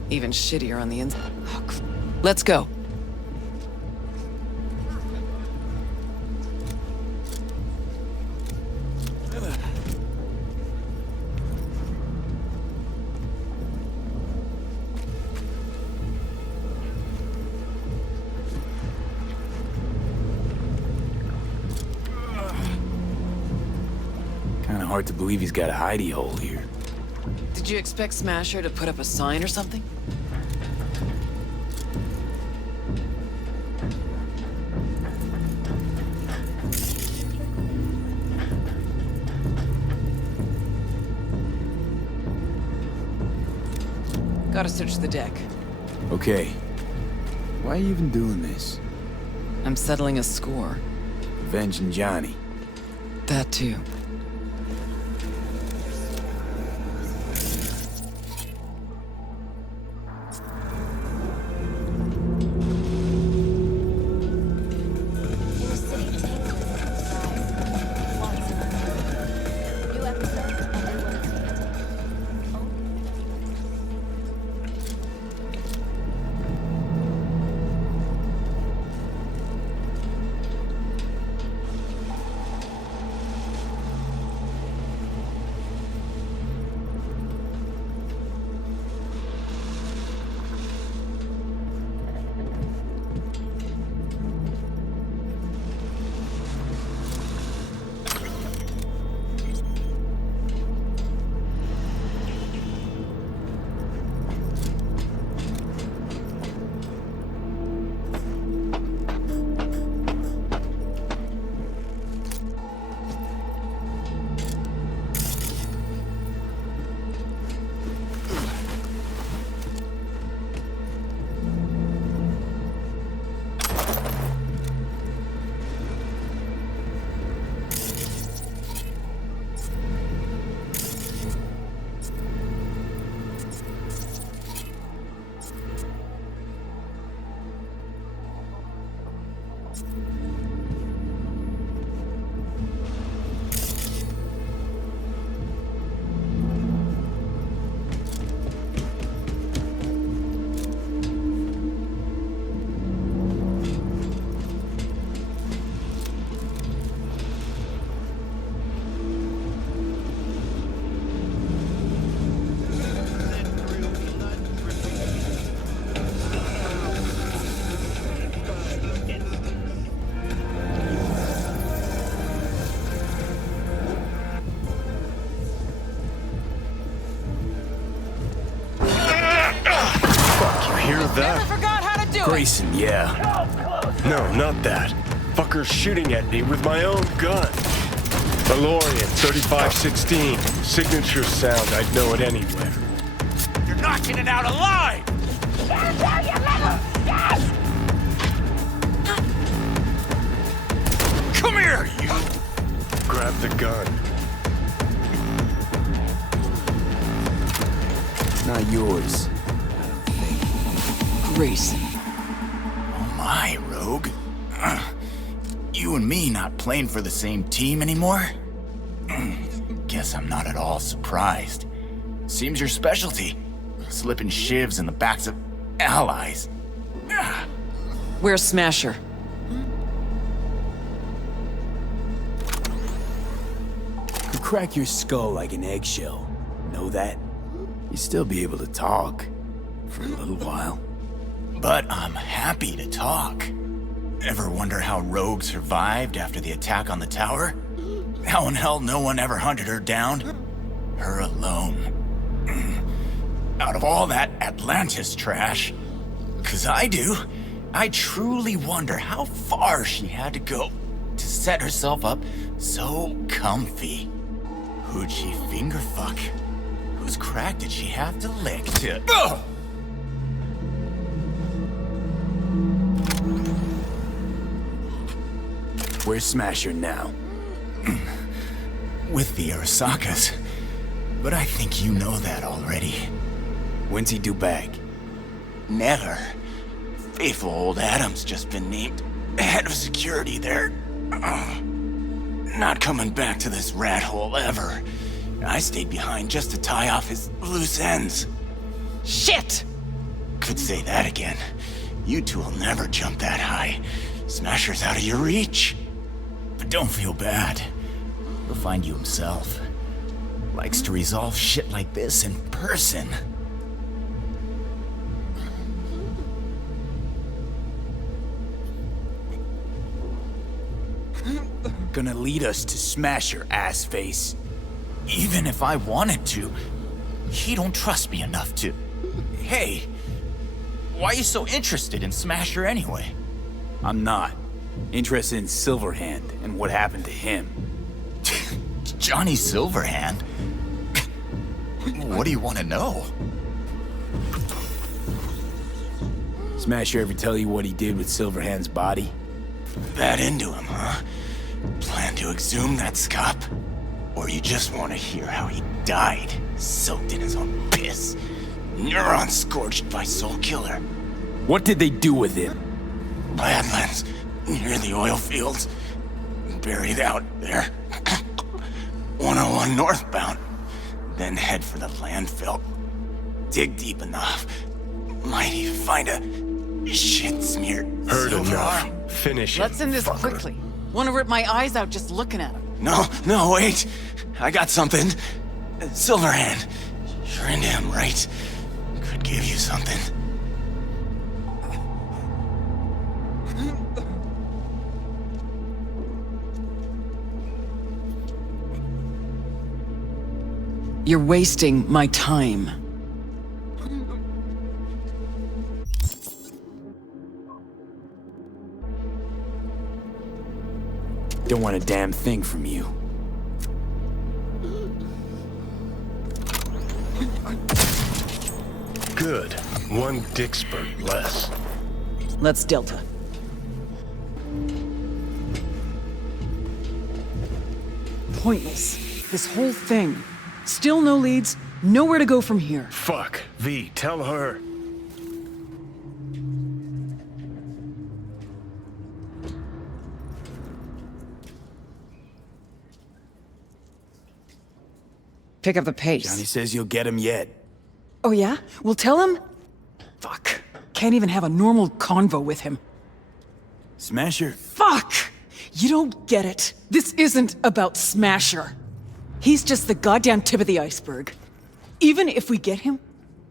Even shittier on the inside. Oh, let's go. Kinda hard to believe he's got a hidey hole here. Did you expect Smasher to put up a sign or something? Gotta search the deck. Okay. Why are you even doing this? I'm settling a score. Avenging Johnny. That too. That? Forgot how to do Grayson, yeah. No, not that. Fucker's shooting at me with my own gun. DeLorean, 3516. Signature sound, I'd know it anywhere. You're knocking it out alive! Come here, you! Grab the gun. Not yours. Grayson. Oh my, Rogue. You and me not playing for the same team anymore? Guess I'm not at all surprised. Seems your specialty. Slipping shivs in the backs of allies. Where's Smasher? crack your skull like an eggshell. Know that? You'd still be able to talk. For a little while. But I'm happy to talk. Ever wonder how Rogue survived after the attack on the tower? How in hell no one ever hunted her down? Her alone. Out of all that Atlantis trash. 'Cause I do. I truly wonder how far she had to go to set herself up so comfy. Who'd she finger fuck? Whose crack did she have to lick to... Ugh! Where's Smasher now? With the Arasakas. But I think you know that already. When's he due back? Never. Faithful old Adam's just been named head of security there. Not coming back to this rat hole ever. I stayed behind just to tie off his loose ends. Shit! Could say that again. You two will never jump that high. Smasher's out of your reach. But don't feel bad. He'll find you himself. Likes to resolve shit like this in person. Gonna lead us to Smasher, assface. Even if I wanted to, he don't trust me enough to. Hey, why are you so interested in Smasher anyway? I'm not. Interested in Silverhand and what happened to him. Johnny Silverhand? What do you want to know? Smasher ever tell you what he did with Silverhand's body? That into him, huh? Plan to exhume that scop? Or you just want to hear how he died, soaked in his own piss? Neurons scorched by Soul Killer. What did they do with him? Badlands, near the oil fields. Buried out there. 101 northbound. Then head for the landfill. Dig deep enough. Might even find a shit-smeared Heard silver enough. arm. Finish it, Let's end this fucker. quickly. Want to rip my eyes out just looking at him. No, wait. I got something. Silverhand. You're into him, right? Could give you something. You're wasting my time. Don't want a damn thing from you. Good. One dick spurt less. Let's Delta. Pointless. This whole thing. Still no leads, nowhere to go from here. Fuck. V, tell her. Pick up the pace. Johnny says you'll get him yet. Oh yeah? We'll tell him? Fuck. Can't even have a normal convo with him. Smasher. Fuck! You don't get it. This isn't about Smasher. He's just the goddamn tip of the iceberg. Even if we get him,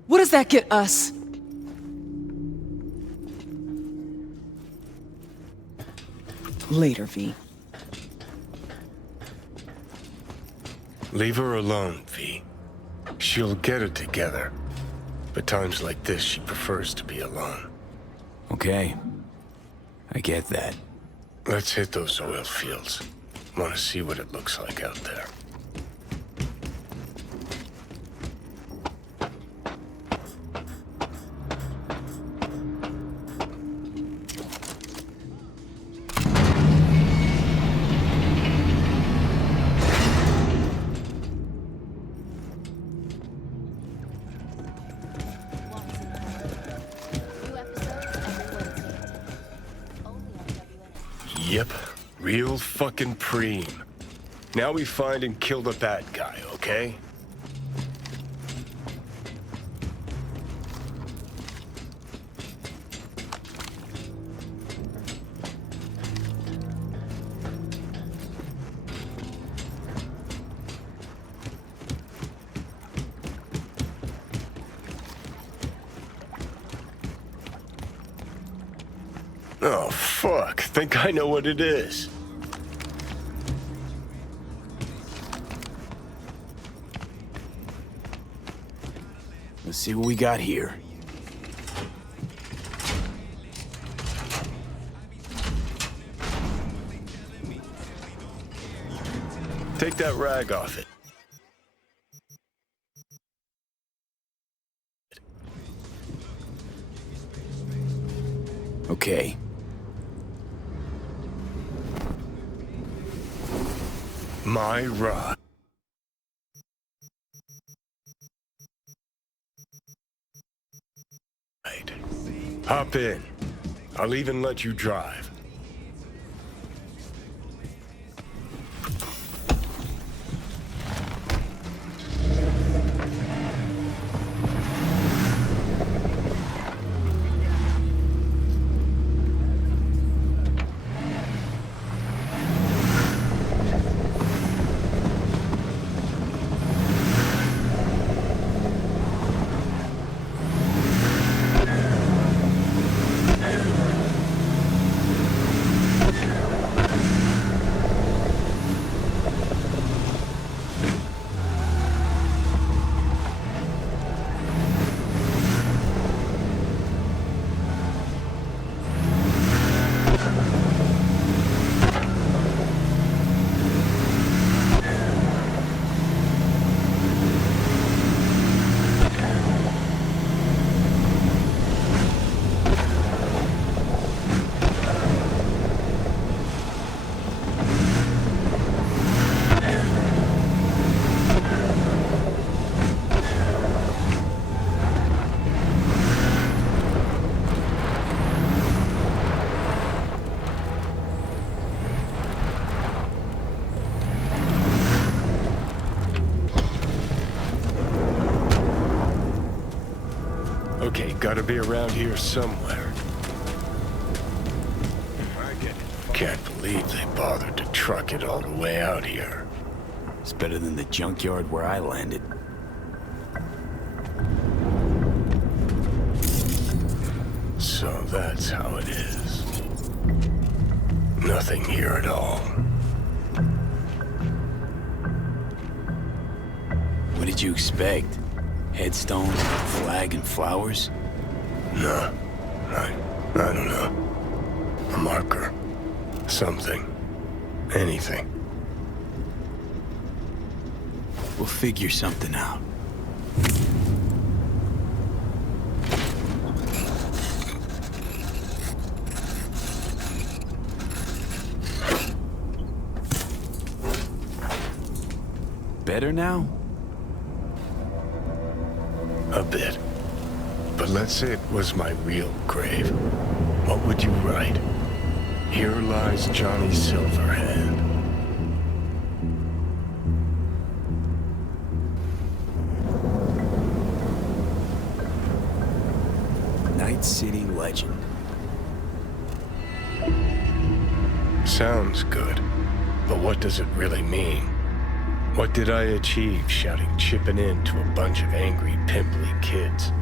what does that get us? Later, V. Leave her alone, V. She'll get it together. But times like this, she prefers to be alone. Okay. I get that. Let's hit those oil fields. Want to see what it looks like out there. Yep, real fucking preem. Now we find and kill the bad guy, okay? Oh, fuck. Think I know what it is. Let's see what we got here. Take that rag off it. Okay. My rod. Right. Hop in. I'll even let you drive. Okay, gotta be around here somewhere. Can't believe they bothered to truck it all the way out here. It's better than the junkyard where I landed. So that's how it is. Nothing here at all. What did you expect? Headstone, flag, and flowers? No. I don't know. A marker. Something. Anything. We'll figure something out. Better now? A bit. But let's say it was my real grave. What would you write? Here lies Johnny Silverhand. Night City legend. Sounds good. But what does it really mean? What did I achieve shouting chipping in to a bunch of angry, pimply kids?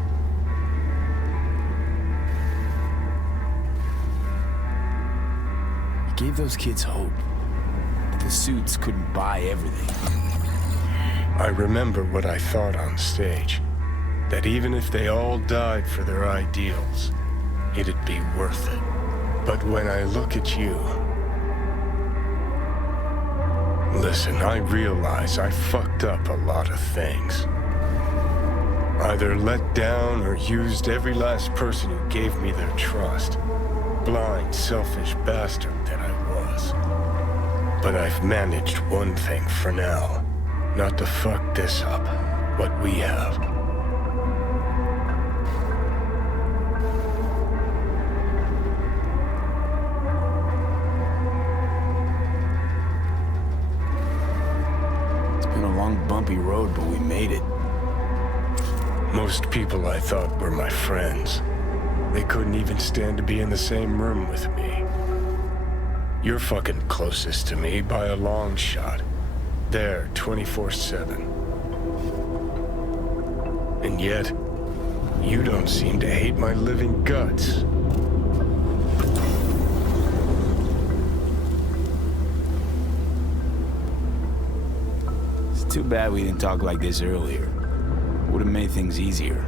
You gave those kids hope. But the suits couldn't buy everything. I remember what I thought on stage. That even if they all died for their ideals, it'd be worth it. But when I look at you... Listen, I realize I fucked up a lot of things. Either let down or used every last person who gave me their trust. Blind, selfish bastard that I was. But I've managed one thing for now. Not to fuck this up. What we have. Bumpy road, but we made it. Most people I thought were my friends. They couldn't even stand to be in the same room with me. You're fucking closest to me by a long shot. There, 24/7. And yet, you don't seem to hate my living guts. Too bad we didn't talk like this earlier. Would have made things easier.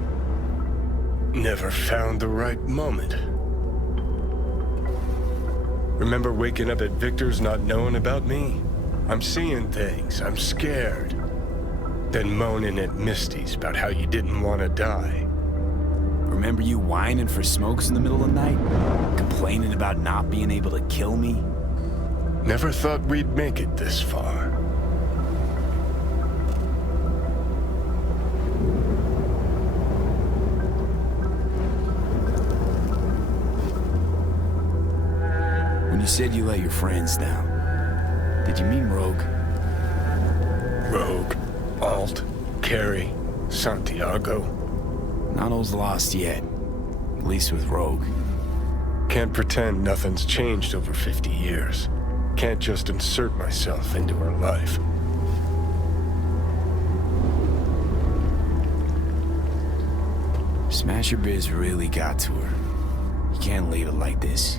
Never found the right moment. Remember waking up at Victor's not knowing about me? I'm seeing things, I'm scared. Then moaning at Misty's about how you didn't want to die. Remember you whining for smokes in the middle of the night? Complaining about not being able to kill me? Never thought we'd make it this far. When you said you let your friends down, did you mean Rogue? Rogue, Alt, Carrie, Santiago. Not all's lost yet. At least with Rogue. Can't pretend nothing's changed over 50 years. Can't just insert myself into her life. Smasher Biz really got to her. You can't leave it like this.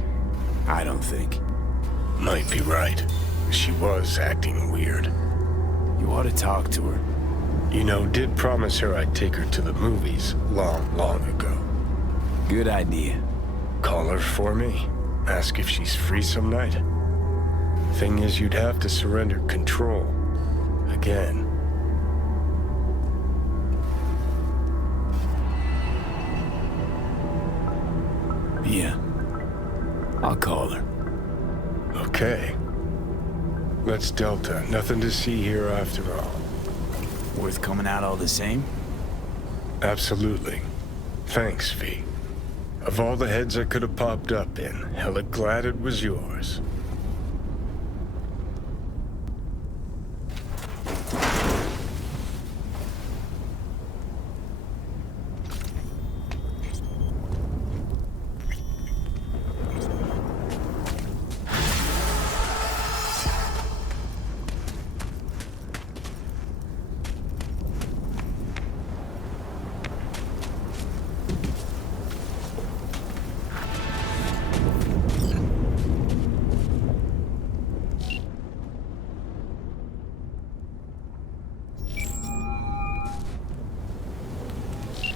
I don't think. Might be right. She was acting weird. You ought to talk to her. You know, did promise her I'd take her to the movies long ago. Good idea. Call her for me. Ask if she's free some night. Thing is, you'd have to surrender control. Again. Yeah. I'll call her. Okay. Let's Delta. Nothing to see here after all. Worth coming out all the same? Absolutely. Thanks, V. Of all the heads I could have popped up in, hella glad it was yours.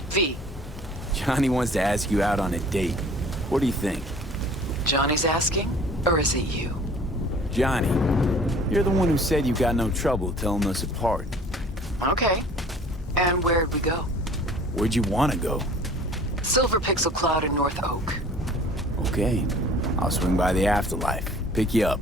V. Johnny wants to ask you out on a date. What do you think? Johnny's asking? Or is it you? Johnny, you're the one who said you got no trouble telling us apart. Okay. And where'd we go? Where'd you want to go? Silver Pixel Cloud in North Oak. Okay. I'll swing by the afterlife. Pick you up.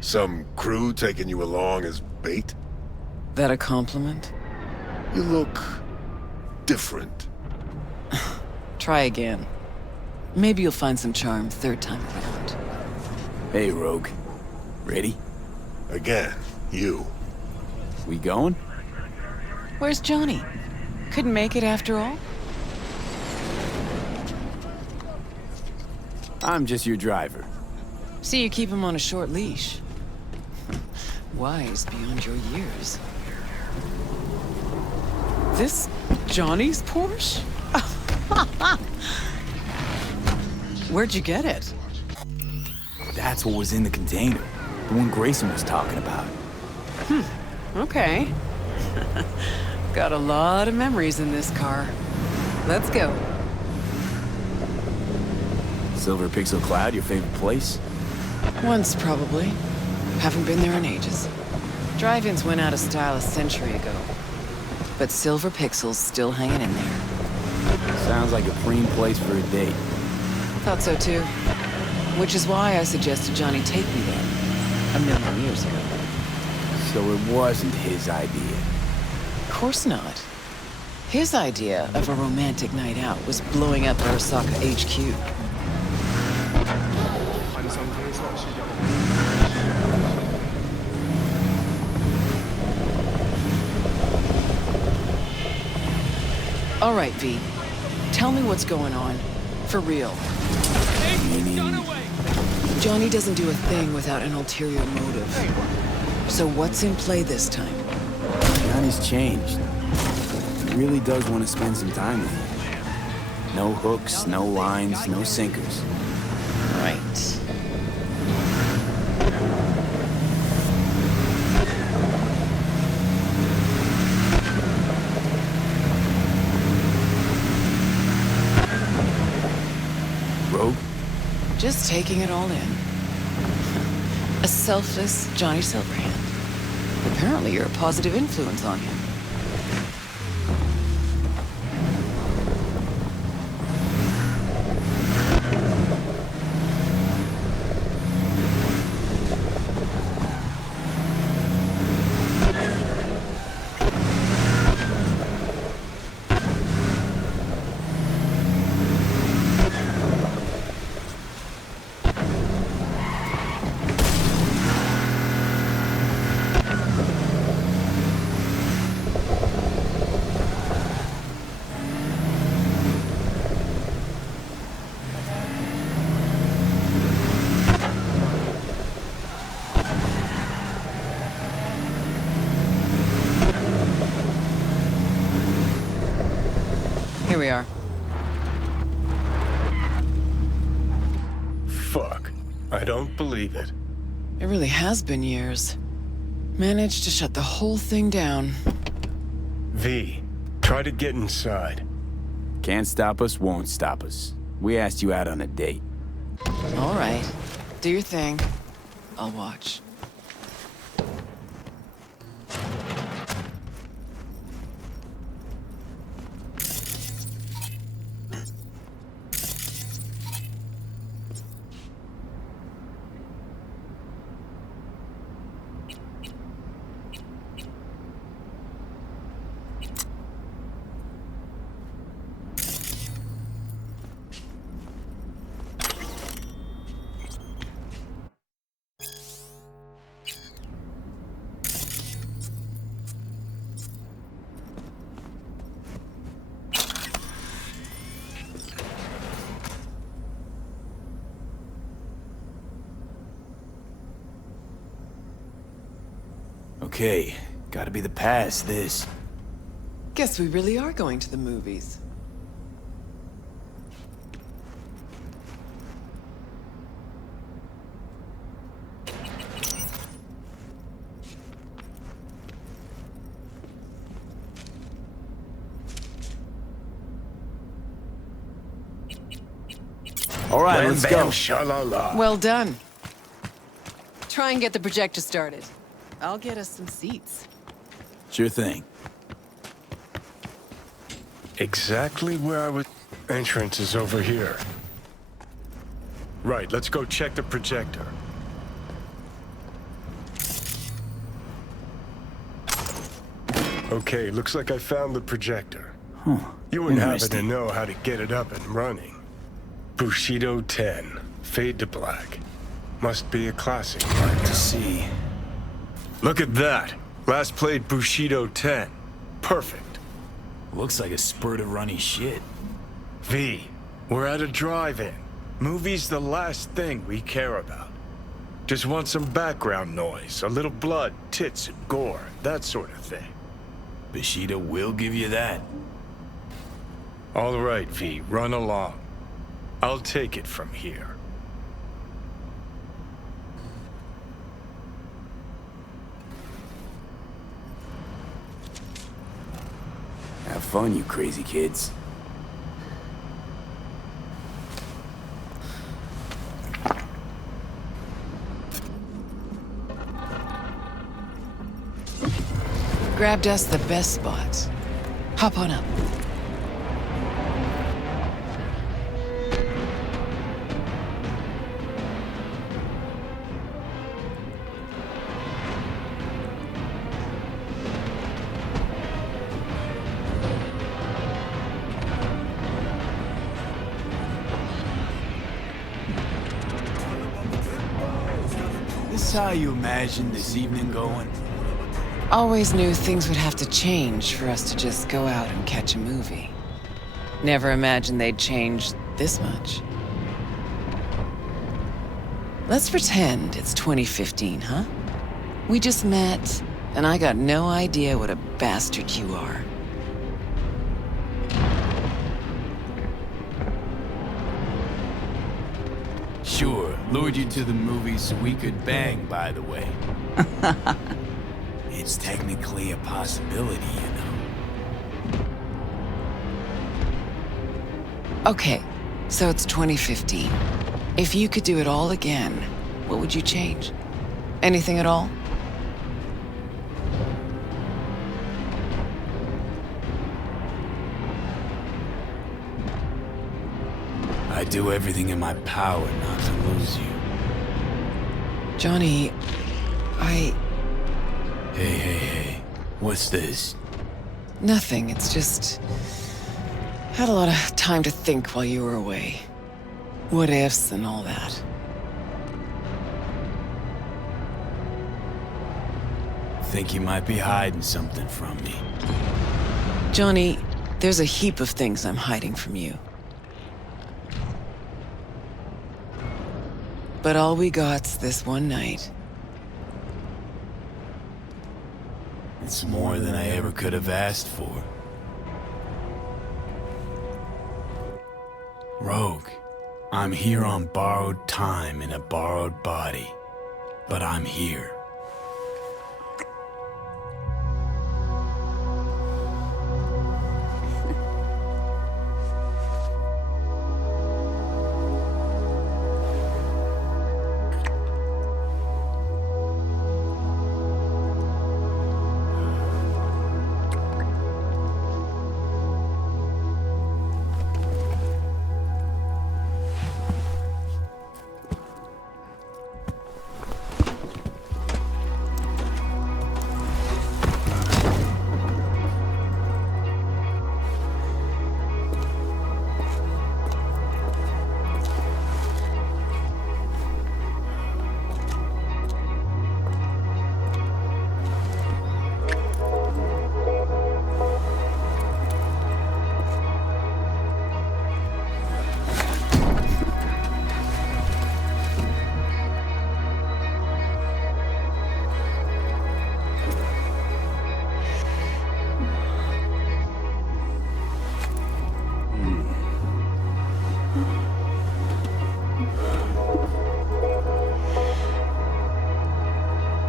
Some crew taking you along as bait? That a compliment? You look different. Try again. Maybe you'll find some charm third time around. Hey, Rogue. Ready? Again, you. We going? Where's Johnny? Couldn't make it after all? I'm just your driver. See, you keep him on a short leash. Wise beyond your years. This Johnny's Porsche? Where'd you get it? That's what was in the container. The one Grayson was talking about. Okay. Got a lot of memories in this car. Let's go. Silver Pixel Cloud, your favorite place? Once, probably. Haven't been there in ages. Drive-ins went out of style a century ago. But Silver Pixel's still hanging in there. Sounds like a prime place for a date. Thought so too. Which is why I suggested Johnny take me there. A million years ago. So it wasn't his idea. Of course not. His idea of a romantic night out was blowing up Arasaka HQ. All right, V. Tell me what's going on. For real. Johnny doesn't do a thing without an ulterior motive. So what's in play this time? Johnny's changed. He really does want to spend some time with you. No hooks, no lines, no sinkers. Right. Rogue? Just taking it all in. A selfless Johnny Silverhand. Apparently you're a positive influence on him. Here we are. Fuck. I don't believe it. It really has been years. Managed to shut the whole thing down. V, try to get inside. Can't stop us, won't stop us. We asked you out on a date. All right. Do your thing. I'll watch. Okay, gotta be the past, this. Guess we really are going to the movies. All right, let's go. Sha-la-la. Well done. Try and get the projector started. I'll get us some seats. Sure thing. Exactly where I was. Entrance is over here. Right, let's go check the projector. Okay, looks like I found the projector. Huh. You wouldn't happen to Interesting. know how to get it up and running. Bushido 10, Fade to Black. Must be a classic. Hard to see. Look at that. Last played Bushido 10. Perfect. Looks like a spurt of runny shit. V, we're at a drive-in. Movie's the last thing we care about. Just want some background noise, a little blood, tits, and gore, that sort of thing. Bushido will give you that. All right, V, run along. I'll take it from here. fun, you crazy kids. Grabbed us the best spots. Hop on up. This how you imagine this evening going? Always knew things would have to change for us to just go out and catch a movie. Never imagined they'd change this much. Let's pretend it's 2015, huh? We just met, and I got no idea what a bastard you are. Sure, lured you to the movies so we could bang, by the way. It's technically a possibility, you know. Okay, so it's 2015. If you could do it all again, what would you change? Anything at all? I do everything in my power not to lose you. Johnny, Hey. What's this? Nothing, it's just... Had a lot of time to think while you were away. What ifs and all that. Think you might be hiding something from me. Johnny, there's a heap of things I'm hiding from you. But all we got's this one night. It's more than I ever could have asked for. Rogue, I'm here on borrowed time in a borrowed body. But I'm here.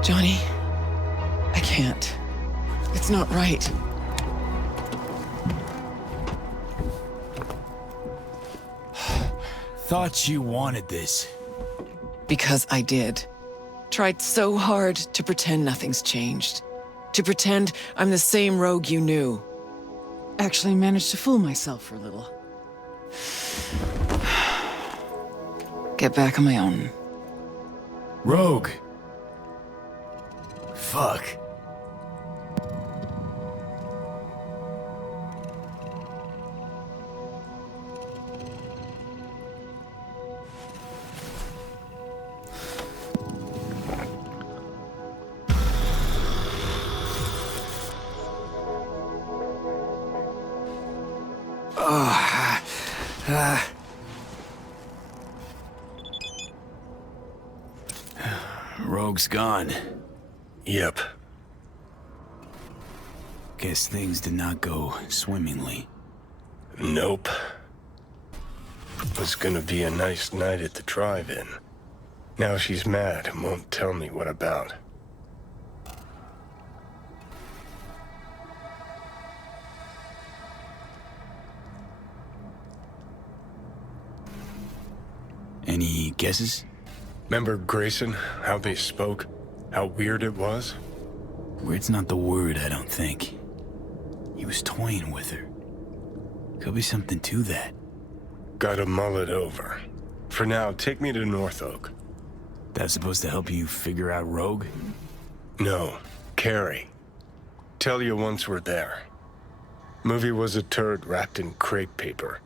Johnny, I can't. It's not right. Thought you wanted this. Because I did. Tried so hard to pretend nothing's changed. To pretend I'm the same Rogue you knew. Actually managed to fool myself for a little. Get back on my own. Rogue. Fuck. Rogue's gone. Yep. Guess things did not go swimmingly. Nope. Was gonna be a nice night at the drive-in. Now she's mad and won't tell me what about. guesses? Remember Grayson, how they spoke? How weird it was? Weird's not the word, I don't think. He was toying with her. Could be something to that. Gotta mull it over. For now, take me to North Oak. That's supposed to help you figure out Rogue? No, Carrie. Tell you once we're there. Movie was a turd wrapped in crepe paper.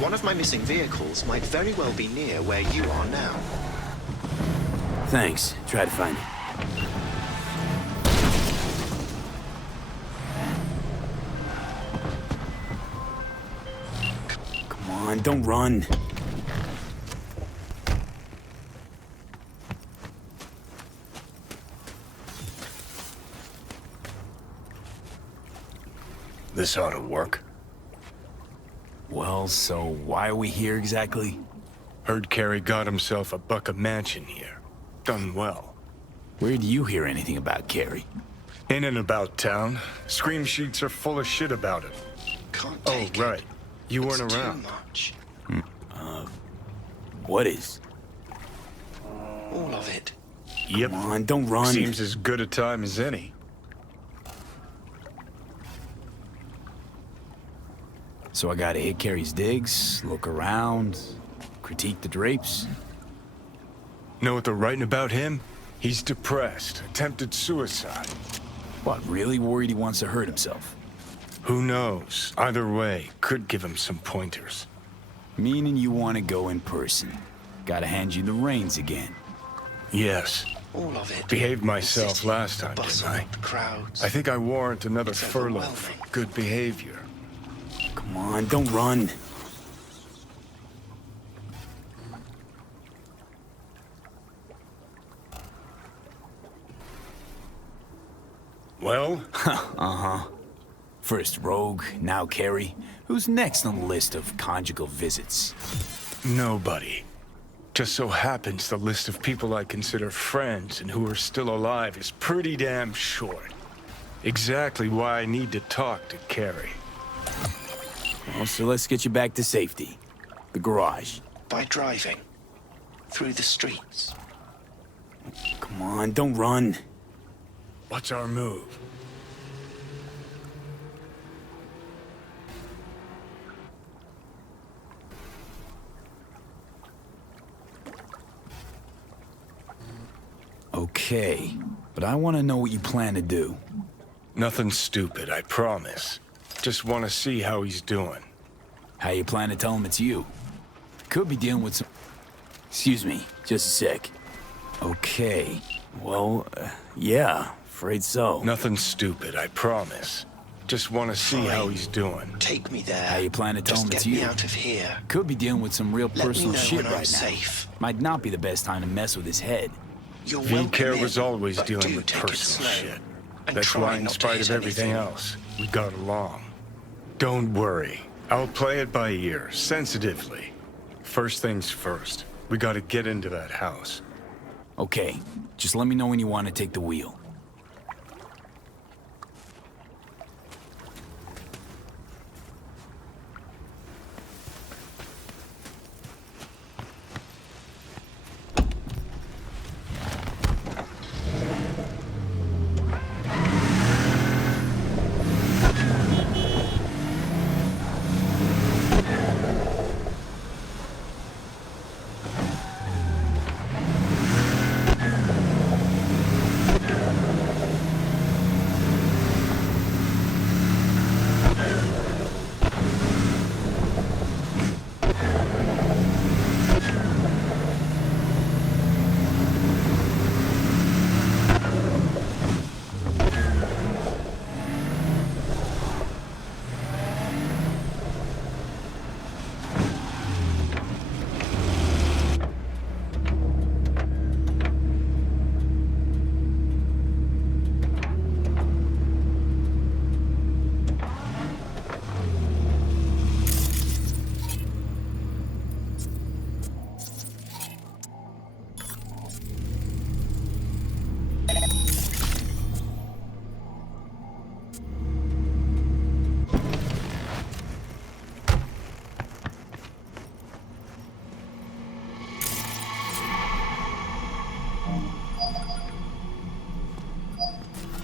One of my missing vehicles might very well be near where you are now. Thanks. Try to find it. Come on, don't run. This ought to work. Well, so why are we here exactly? Heard Carey got himself a buck a mansion here. Done well. Where'd you hear anything about Carey? In and about town. Scream sheets are full of shit about it. Can't Oh, take right. You It's weren't around. Too much. What is? All of it. Yep. Come on, don't run. Seems as good a time as any. So I gotta hit Carey's digs, look around, critique the drapes. Know what they're writing about him? He's depressed, attempted suicide. What, really worried he wants to hurt himself? Who knows? Either way, could give him some pointers. Meaning you want to go in person. Gotta hand you the reins again. Yes. All of it. Behaved myself City, last time, bustle, didn't I? Crowds. I think I warrant another It's furlough overwhelming. for good behavior. Come on, don't run. Well? Uh-huh. First Rogue, now Carey. Who's next on the list of conjugal visits? Nobody. Just so happens the list of people I consider friends and who are still alive is pretty damn short. Exactly why I need to talk to Carey. Well, so let's get you back to safety. The garage. By driving. Through the streets. Come on, don't run. What's our move? Okay, but I want to know what you plan to do. Nothing stupid, I promise. Just want to see how he's doing. How you plan to tell him it's you? Could be dealing with some... Excuse me, just a sec. Okay, well, yeah, Afraid so. Nothing stupid, I promise. Just want to see how he's doing. Take me there. How you plan to tell him it's get me you? out of here. Could be dealing with some real Let me personal know shit when I'm right now. safe. Might not be the best time to mess with his head. You're V-Care welcome was in, always but dealing do with take it personal slow, shit. and That's try why, in not to spite hit of everything anything. else, we got along. Don't worry. I'll play it by ear, sensitively. First things first. We gotta get into that house. Okay, just let me know when you want to take the wheel.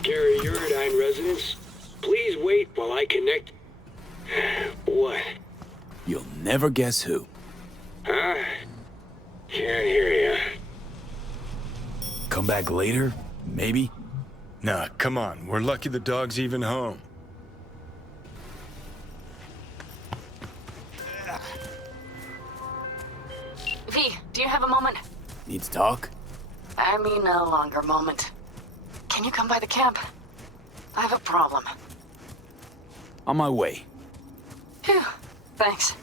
Gary Uridine residence. Please wait while I connect. What? You'll never guess who. Huh? Can't hear ya. Come back later? Maybe? Nah, come on. We're lucky the dog's even home. V, do you have a moment? Need to talk? I mean a longer moment. Can you come by the camp? I have a problem. On my way. Phew, thanks.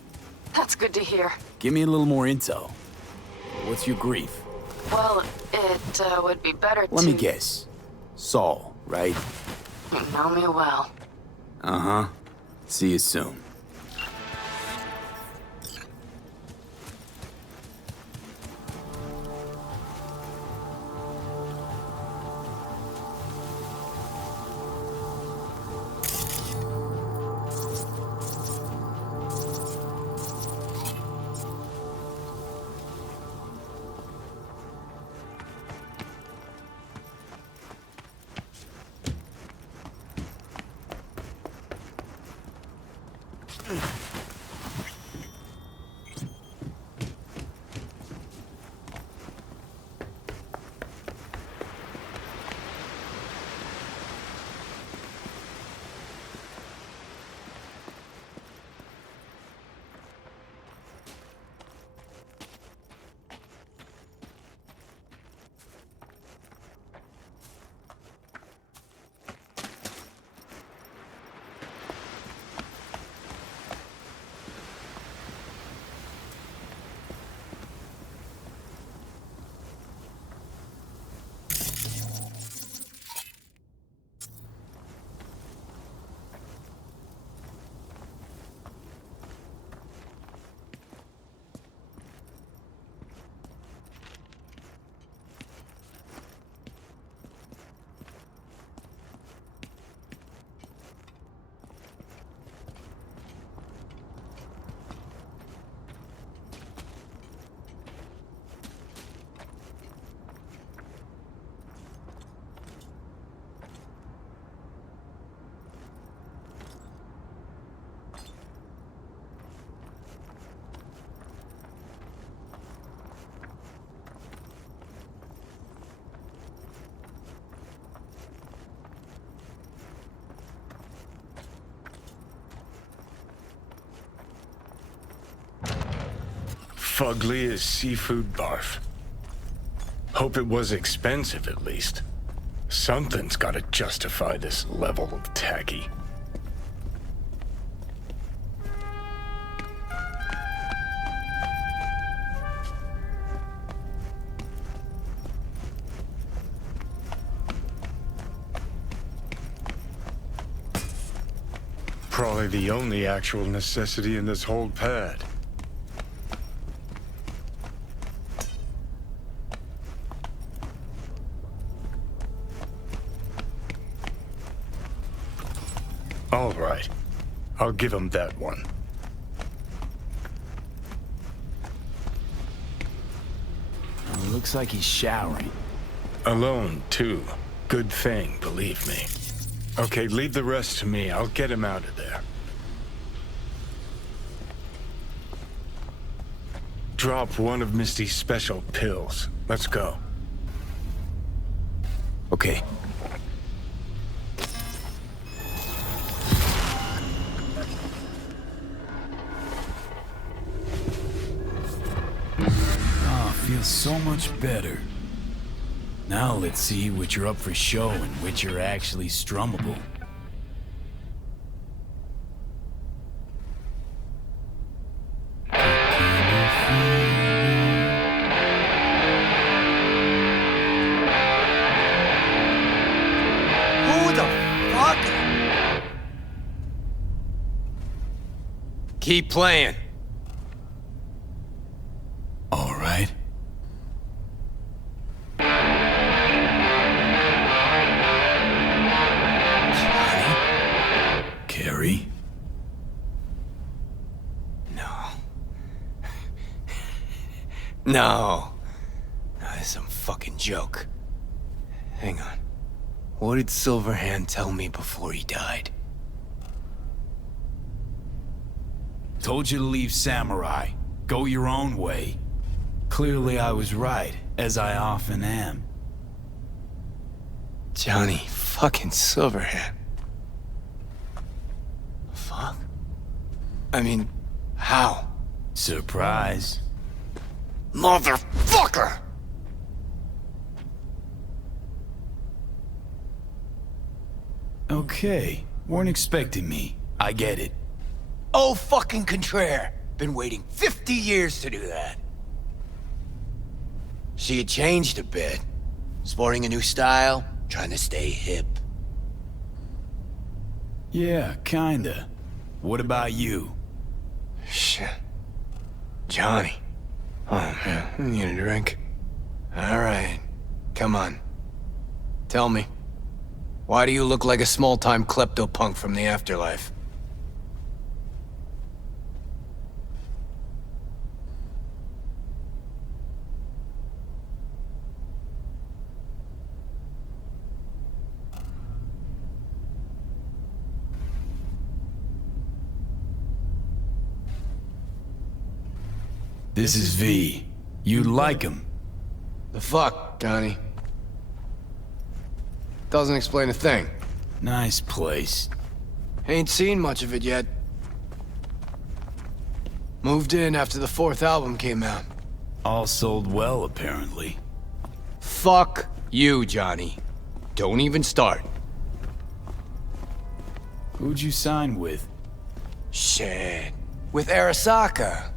That's good to hear. Give me a little more intel. What's your grief? Well, it would be better to... Let me guess. Saul, right? You know me well. Uh-huh. See you soon. Fugly as seafood barf. Hope it was expensive, at least. Something's gotta justify this level of tacky. Probably the only actual necessity in this whole pad. All right. I'll give him that one. Looks like he's showering. Alone, too. Good thing, believe me. Okay, leave the rest to me. I'll get him out of there. Drop one of Misty's special pills. Let's go. Okay. Feels so much better. Now let's see which are up for show and which are actually strummable. Who the fuck? Keep playing. All right. Carrie? No. That's some fucking joke. Hang on. What did Silverhand tell me before he died? Told you to leave Samurai. Go your own way. Clearly I was right, as I often am. Johnny fucking Silverhand. Fuck? I mean, how? Surprise. Motherfucker! Okay, weren't expecting me. I get it. Oh, fucking contraire. Been waiting 50 years to do that. She had changed a bit. Sporting a new style, trying to stay hip. Yeah, kinda. What about you? Shit. Johnny. Oh, man, I need a drink. All right. Come on. Tell me. Why do you look like a small-time klepto-punk from the afterlife? This is V. You'd like him. The fuck, Johnny? Doesn't explain a thing. Nice place. Ain't seen much of it yet. Moved in after the 4th album came out. All sold well, apparently. Fuck you, Johnny. Don't even start. Who'd you sign with? Shit. With Arasaka.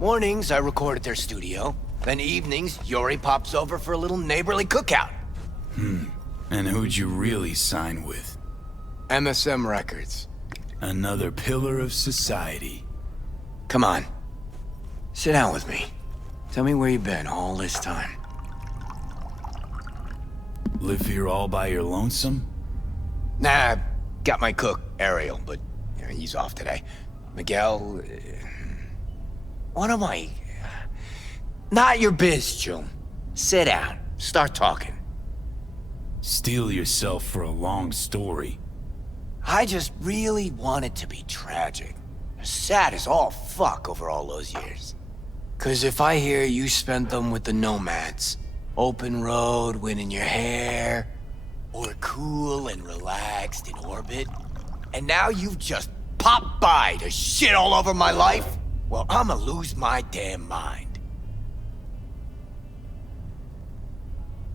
Mornings, I record at their studio. Then evenings, Yori pops over for a little neighborly cookout. And who'd you really sign with? MSM Records. Another pillar of society. Come on. Sit down with me. Tell me where you've been all this time. Live here all by your lonesome? Nah, got my cook, Ariel, but he's off today. Miguel... what am I... Not your biz, June. Sit down. Start talking. Steel yourself for a long story. I just really want it to be tragic. Sad as all fuck over all those years. 'Cause if I hear you spent them with the Nomads, open road, wind in your hair, or cool and relaxed in orbit, and now you've just popped by to shit all over my life, well, I'ma lose my damn mind.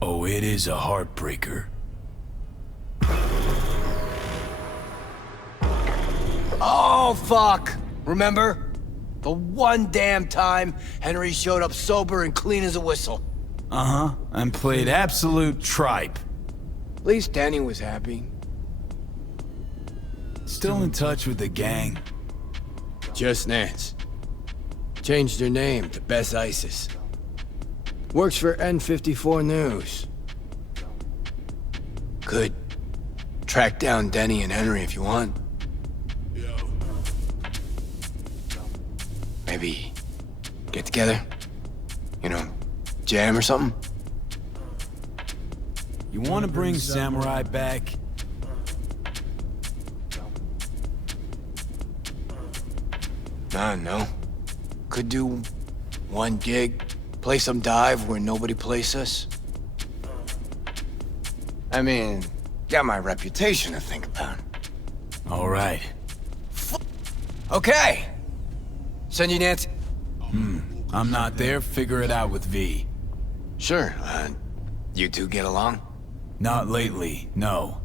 Oh, it is a heartbreaker. Oh, fuck! Remember? The one damn time Henry showed up sober and clean as a whistle. Uh-huh, and played absolute tripe. At least Danny was happy. Still in touch with the gang? Just Nance. Changed her name to Bess Isis. Works for N54 News. Could track down Denny and Henry if you want. Maybe get together? You know, jam or something? You want to bring Samurai back? No. Could do one gig, play some dive where nobody plays us. I mean, got my reputation to think about. All right. Okay. Send you Nancy. I'm not there, figure it out with V. Sure, you two get along? Not lately, no.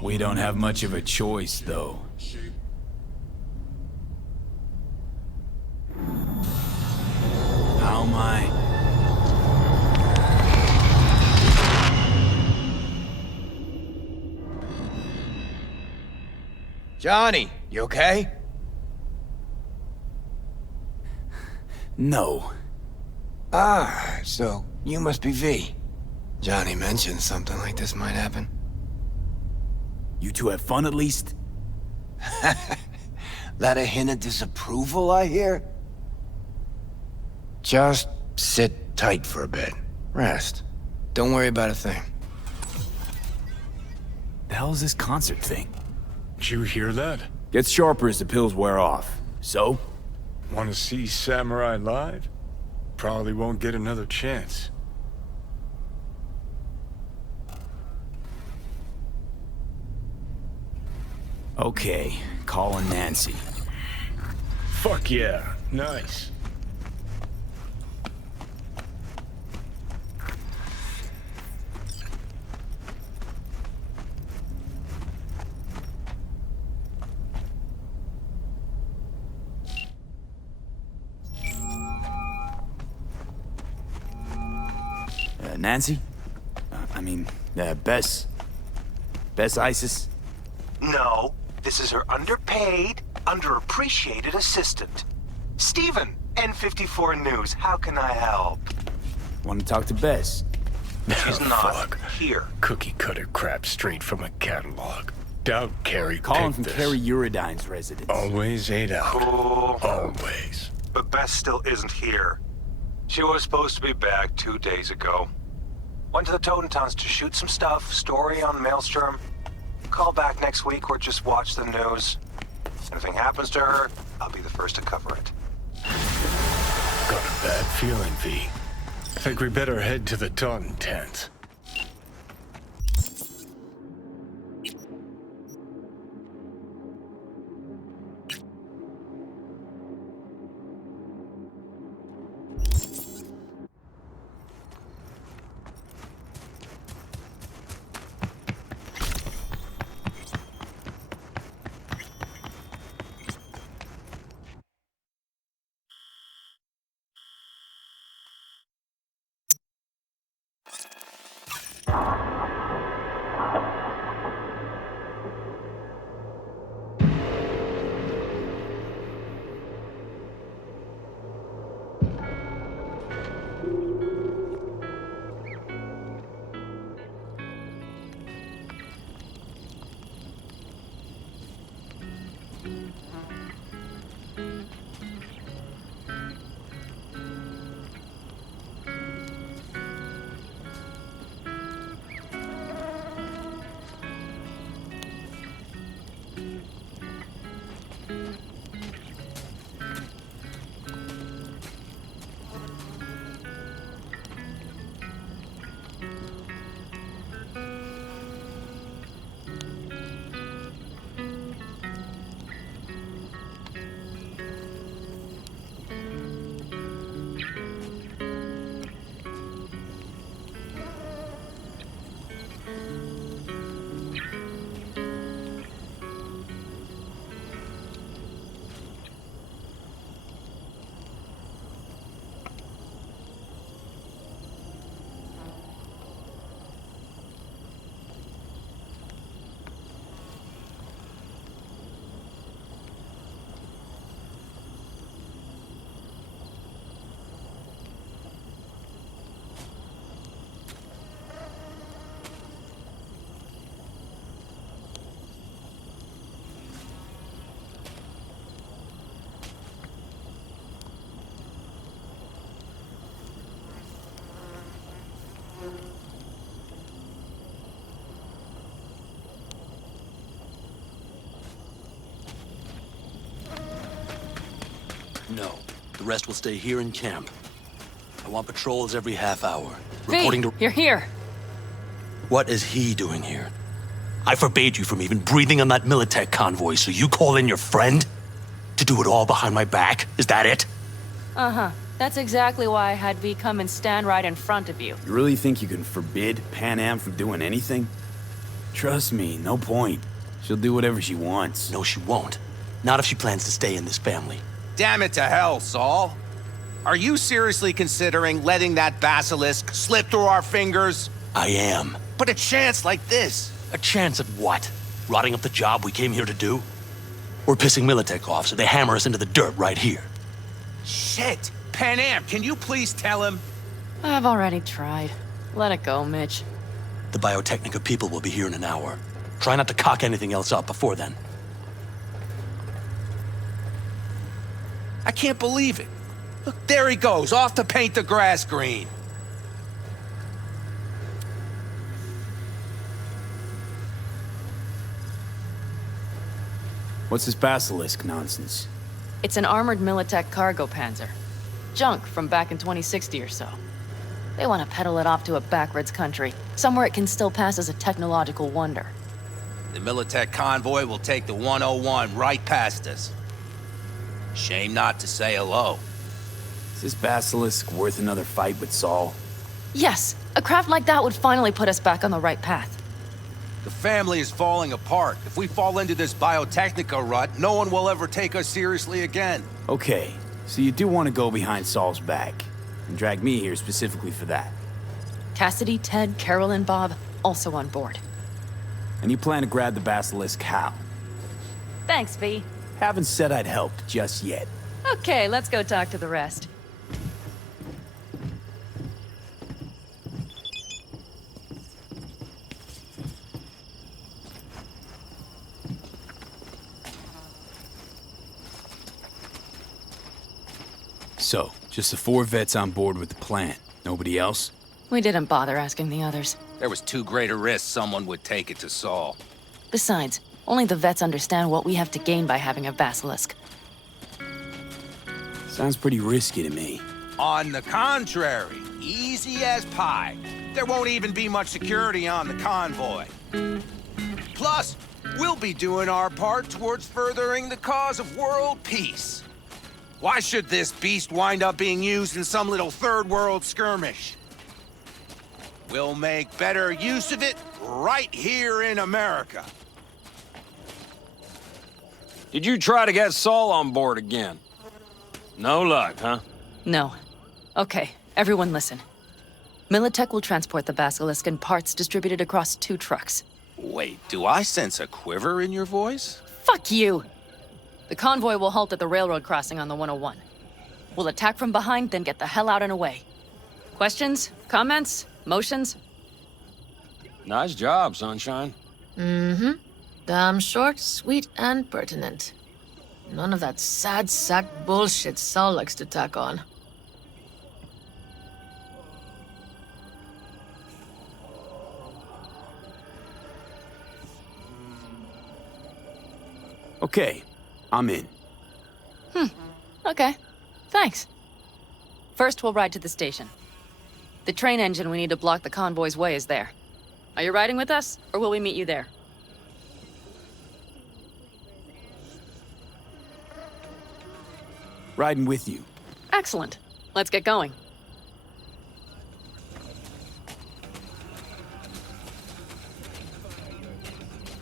We don't have much of a choice, though. How am I? Johnny, you okay? No. Ah, so you must be V. Johnny mentioned something like this might happen. You two have fun at least? That a hint of disapproval, I hear? Just sit tight for a bit. Rest. Don't worry about a thing. The hell is this concert thing? Did you hear that? Gets sharper as the pills wear off. So? Want to see Samurai live? Probably won't get another chance. Okay, calling Nancy. Fuck yeah, nice. Nancy? Bess? Bess Isis? No, this is her underpaid, underappreciated assistant. Steven, N54 News, how can I help? Want to talk to Bess? She's not here. Cookie cutter crap straight from a catalog. Doubt Carrie Calling picked from this. Carrie Uridine's residence. Always 8 out. Cool. Always. But Bess still isn't here. She was supposed to be back 2 days ago. Went to the Totentowns to shoot some stuff, story on Maelstrom. Call back next week or just watch the news. If anything happens to her, I'll be the first to cover it. Got a bad feeling, V. Think we better head to the Taunton tent. No. The rest will stay here in camp. I want patrols every half hour. V, Reporting to... you're here. What is he doing here? I forbade you from even breathing on that Militech convoy, so you call in your friend? To do it all behind my back? Is that it? Uh-huh. That's exactly why I had V come and stand right in front of you. You really think you can forbid Pan Am from doing anything? Trust me, no point. She'll do whatever she wants. No, she won't. Not if she plans to stay in this family. Damn it to hell, Saul. Are you seriously considering letting that basilisk slip through our fingers? I am. But a chance like this... A chance at what? Rotting up the job we came here to do? We're pissing Militech off so they hammer us into the dirt right here. Shit! Pan Am, can you please tell him? I've already tried. Let it go, Mitch. The Biotechnica people will be here in an hour. Try not to cock anything else up before then. I can't believe it. Look, there he goes, off to paint the grass green. What's this basilisk nonsense? It's an armored Militech cargo panzer. Junk from back in 2060 or so. They want to peddle it off to a backwoods country, somewhere it can still pass as a technological wonder. The Militech convoy will take the 101 right past us. Shame not to say hello. Is this basilisk worth another fight with Saul? Yes, a craft like that would finally put us back on the right path. The family is falling apart. If we fall into this Biotechnica rut, no one will ever take us seriously again. Okay, so you do want to go behind Saul's back, and drag me here specifically for that. Cassidy, Ted, Carol, and Bob also on board. And you plan to grab the basilisk how? Thanks, V. Haven't said I'd helped just yet. Okay, let's go talk to the rest. So, just the 4 vets on board with the plan. Nobody else? We didn't bother asking the others. There was too great a risk someone would take it to Saul. Besides, only the vets understand what we have to gain by having a basilisk. Sounds pretty risky to me. On the contrary, easy as pie. There won't even be much security on the convoy. Plus, we'll be doing our part towards furthering the cause of world peace. Why should this beast wind up being used in some little third world skirmish? We'll make better use of it right here in America. Did you try to get Saul on board again? No luck, huh? No. Okay, everyone listen. Militech will transport the basilisk in parts distributed across 2 trucks. Wait, do I sense a quiver in your voice? Fuck you! The convoy will halt at the railroad crossing on the 101. We'll attack from behind, then get the hell out and away. Questions? Comments? Motions? Nice job, Sunshine. Mm-hmm. Damn short, sweet, and pertinent. None of that sad sack bullshit Saul likes to tack on. Okay, I'm in. Okay. Thanks. First, we'll ride to the station. The train engine we need to block the convoy's way is there. Are you riding with us, or will we meet you there? Riding with you. Excellent. Let's get going.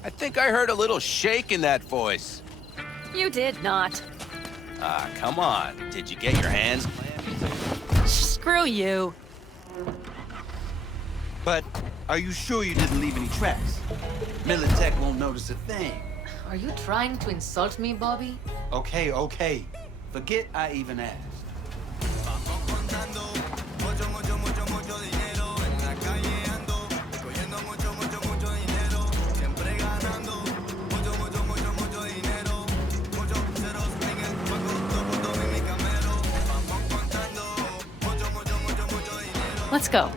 I think I heard a little shake in that voice. You did not. Ah, come on. Did you get your hands clammy? Screw you. But are you sure you didn't leave any tracks? Militech won't notice a thing. Are you trying to insult me, Bobby? Okay, okay. Forget I even asked. Let's go.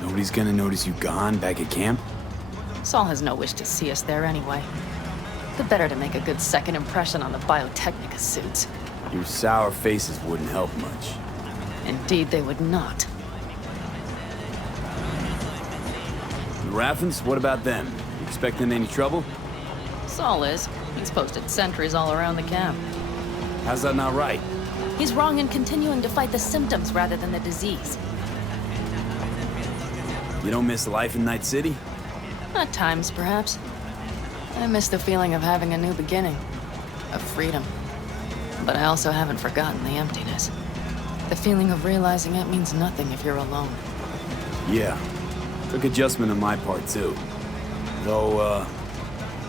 Nobody's gonna notice you gone back at camp? Saul has no wish to see us there anyway. The better to make a good second impression on the Biotechnica suits. Your sour faces wouldn't help much. Indeed, they would not. The Raffens, what about them? You expecting any trouble? Saul is. He's posted sentries all around the camp. How's that not right? He's wrong in continuing to fight the symptoms rather than the disease. You don't miss life in Night City? At times, perhaps. I miss the feeling of having a new beginning. Of freedom. But I also haven't forgotten the emptiness. The feeling of realizing it means nothing if you're alone. Yeah. Took adjustment on my part, too. Though,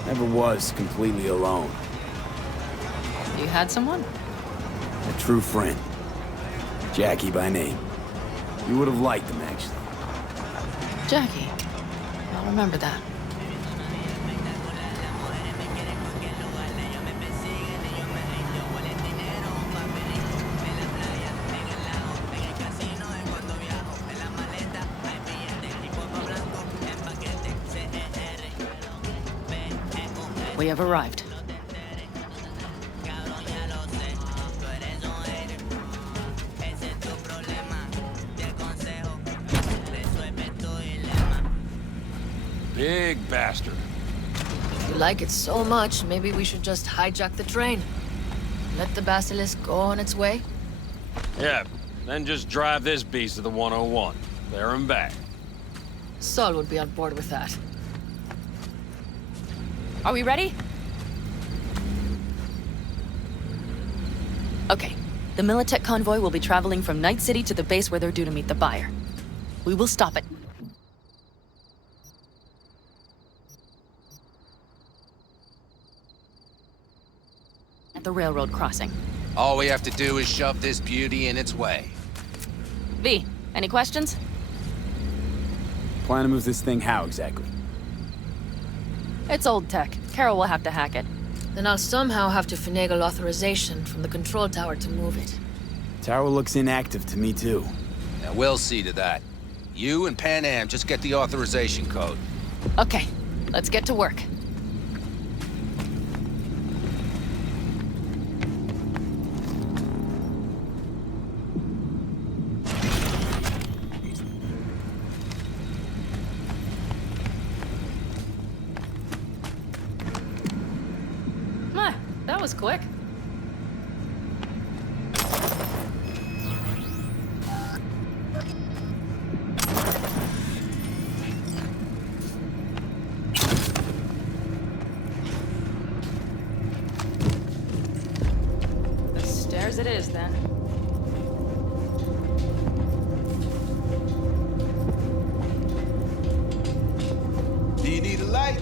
never was completely alone. You had someone? A true friend. Jackie by name. You would have liked him, actually. Jackie. I'll remember that. We have arrived. Big bastard. If you like it so much, maybe we should just hijack the train. Let the Basilisk go on its way. Yeah, then just drive this beast to the 101. There and back. Saul would be on board with that. Are we ready? Okay. The Militech convoy will be traveling from Night City to the base where they're due to meet the buyer. We will stop it. At the railroad crossing. All we have to do is shove this beauty in its way. V, any questions? Plan to move this thing how exactly? It's old tech. Carol will have to hack it. Then I'll somehow have to finagle authorization from the control tower to move it. Tower looks inactive to me, too. Now, we'll see to that. You and Pan Am just get the authorization code. Okay, let's get to work. That was quick. The stairs it is, then. Do you need a light?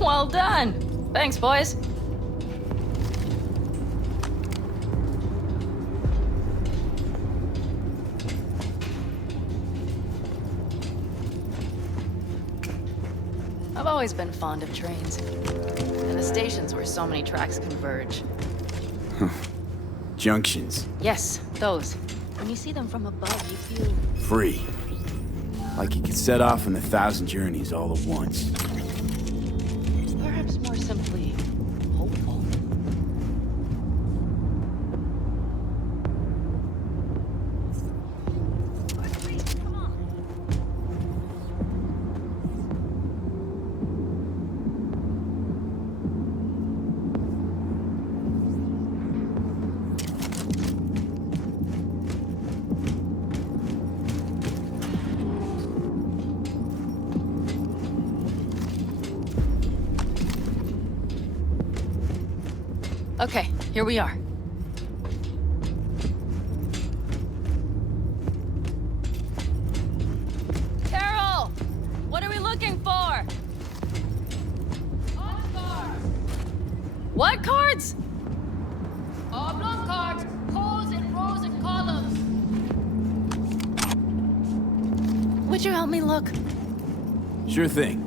Well done. Thanks, boys. I've always been fond of trains. And the stations where so many tracks converge. Junctions. Yes, those. When you see them from above, you feel... Free. Like you could set off on 1,000 journeys all at once. Perhaps more simply, hopeful. Okay, here we are. Carol! What are we looking for? What cards? Oblong cards, holes in rows and columns. Would you help me look? Sure thing.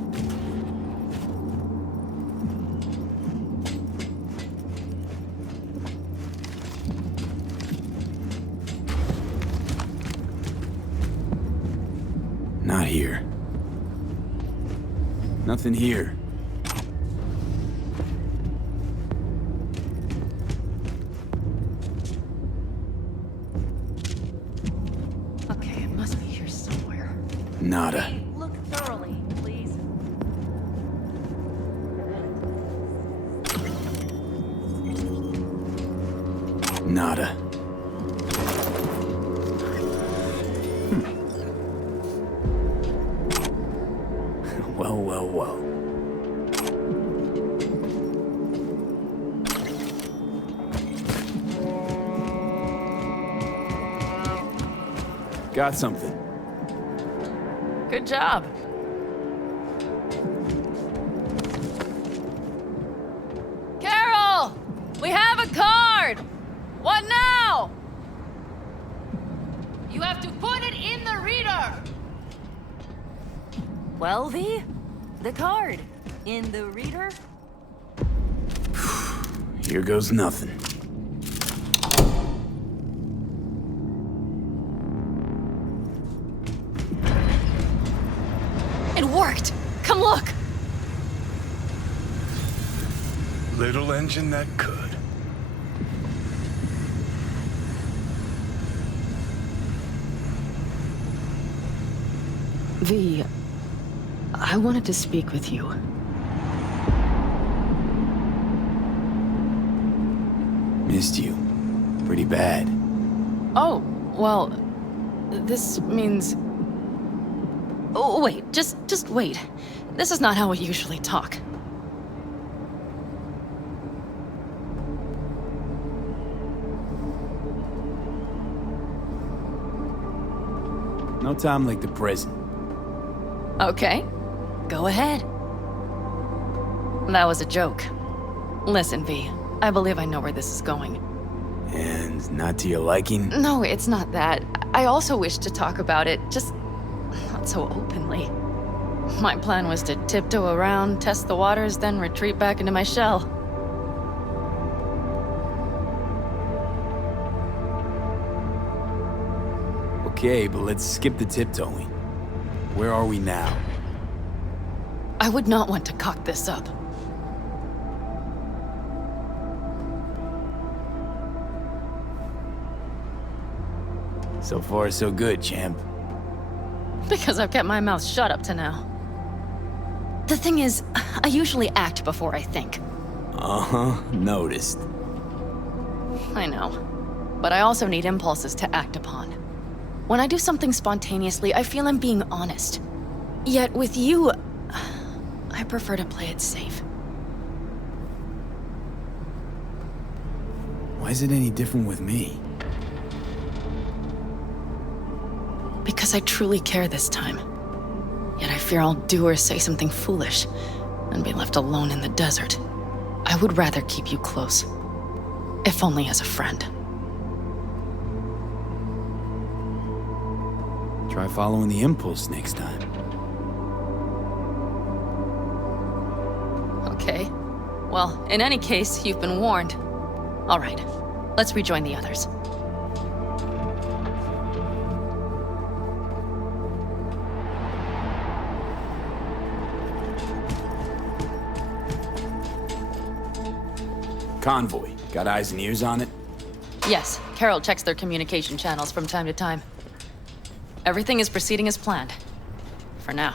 Not here. Nothing here. Nada. Look thoroughly, please. Nada. Well. Got something. Good job. Carol! We have a card! What now? You have to put it in the reader! Well, V, the card. In the reader? Here goes nothing. It worked! Come look! Little engine that could. V, I wanted to speak with you. Missed you. Pretty bad. Oh, well, this means... Oh, wait, just wait. This is not how we usually talk. No time like the present. Okay, go ahead. That was a joke. Listen, V, I believe I know where this is going. And not to your liking? No, it's not that. I also wish to talk about it, just not so openly. My plan was to tiptoe around, test the waters, then retreat back into my shell. Okay, but let's skip the tiptoeing. Where are we now? I would not want to cock this up. So far, so good, champ. Because I've kept my mouth shut up to now. The thing is, I usually act before I think. Uh-huh, noticed. I know. But I also need impulses to act upon. When I do something spontaneously, I feel I'm being honest. Yet with you, I prefer to play it safe. Why is it any different with me? Because I truly care this time. Yet I fear I'll do or say something foolish and be left alone in the desert. I would rather keep you close, if only as a friend. Try following the impulse next time. Okay. Well, in any case, you've been warned. All right, let's rejoin the others. Convoy. Got eyes and ears on it? Yes, Carol checks their communication channels from time to time. Everything is proceeding as planned. For now.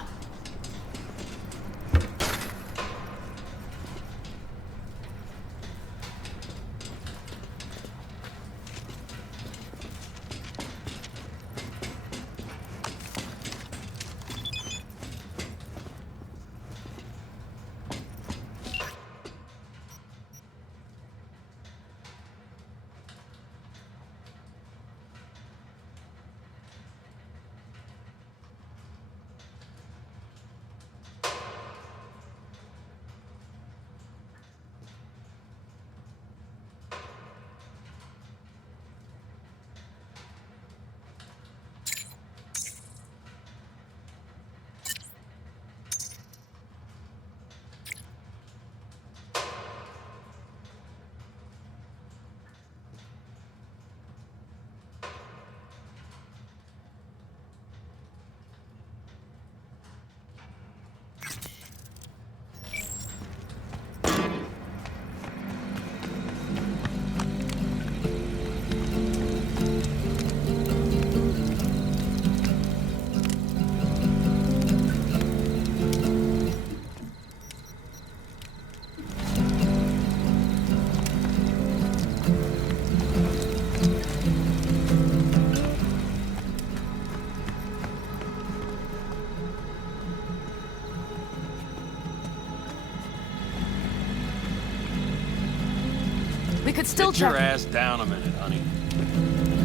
still Get your checking. ass down a minute, honey.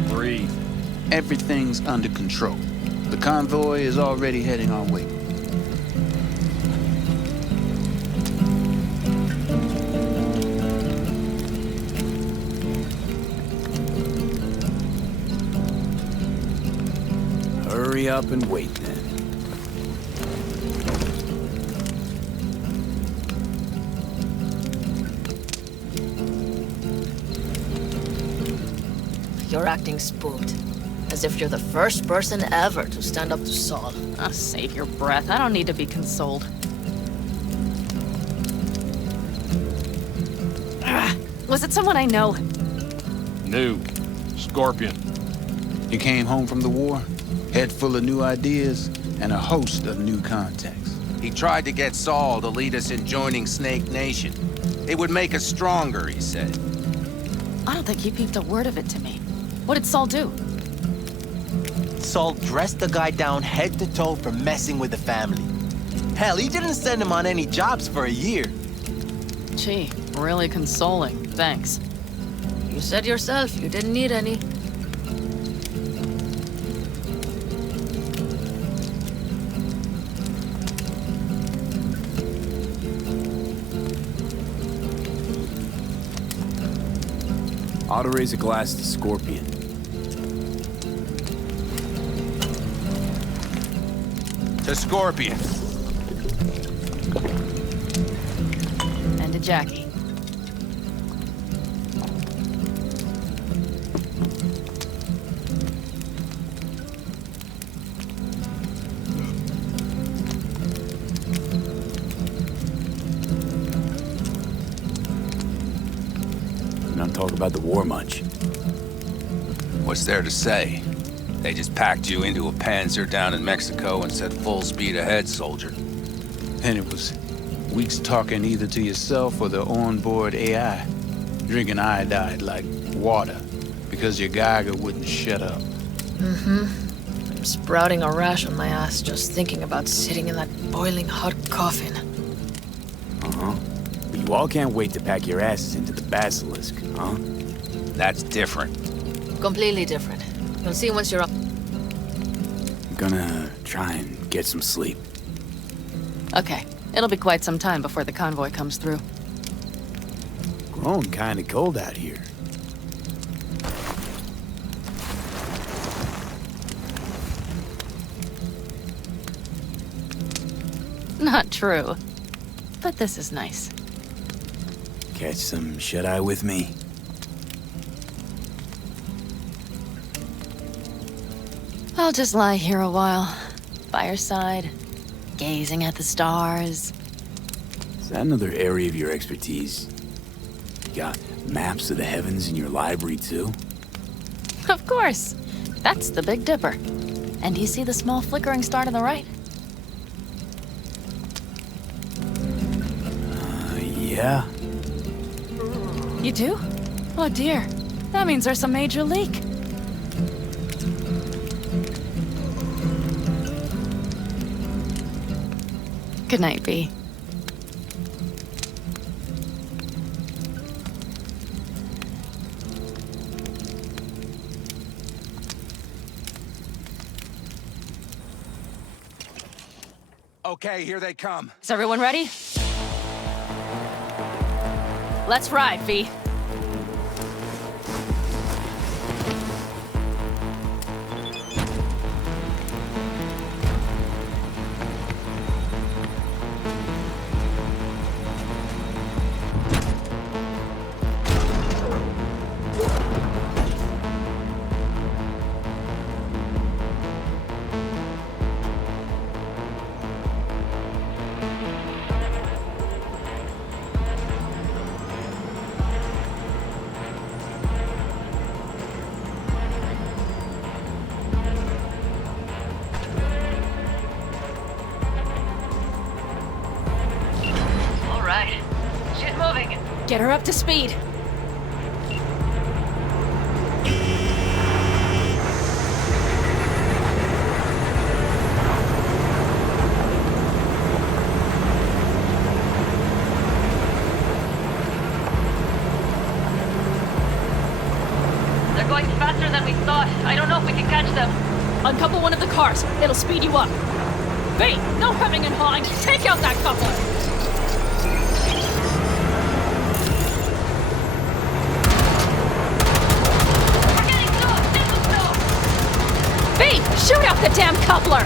Breathe. Everything's under control. The convoy is already heading our way. Hurry up and wait then. You're acting spooked. As if you're the first person ever to stand up to Saul. Oh, save your breath. I don't need to be consoled. Was it someone I know? New. Scorpion. You came home from the war, head full of new ideas, and a host of new contacts. He tried to get Saul to lead us in joining Snake Nation. It would make us stronger, he said. I don't think he peeped a word of it to me. What did Saul do? Saul dressed the guy down head to toe for messing with the family. Hell, he didn't send him on any jobs for a year. Gee, really consoling. Thanks. You said yourself you didn't need any. Ought to raise a glass to Scorpion. To Scorpion. And to Jackie. Don't talk about the war much. What's there to say? They just packed you into a Panzer down in Mexico and said full speed ahead, soldier. And it was weeks talking either to yourself or the onboard AI, drinking iodide like water, because your Geiger wouldn't shut up. Mm-hmm. I'm sprouting a rash on my ass just thinking about sitting in that boiling hot coffin. Uh-huh. But you all can't wait to pack your asses into the Basilisk, huh? That's different. Completely different. You'll see once you're up. I'm gonna try and get some sleep. Okay. It'll be quite some time before the convoy comes through. Growing kinda cold out here. Not true. But this is nice. Catch some shut-eye with me? I'll just lie here a while, by your side, gazing at the stars. Is that another area of your expertise? You got maps of the heavens in your library, too? Of course. That's the Big Dipper. And do you see the small flickering star to the right? Yeah. You do? Oh dear. That means there's a major leak. Good night, V. Okay, here they come. Is everyone ready? Let's ride, V. Get her up to speed. They're going faster than we thought. I don't know if we can catch them. Uncouple one of the cars. It'll speed you up. V, no hemming and hawing. Take out that coupler. V, shoot out the damn coupler!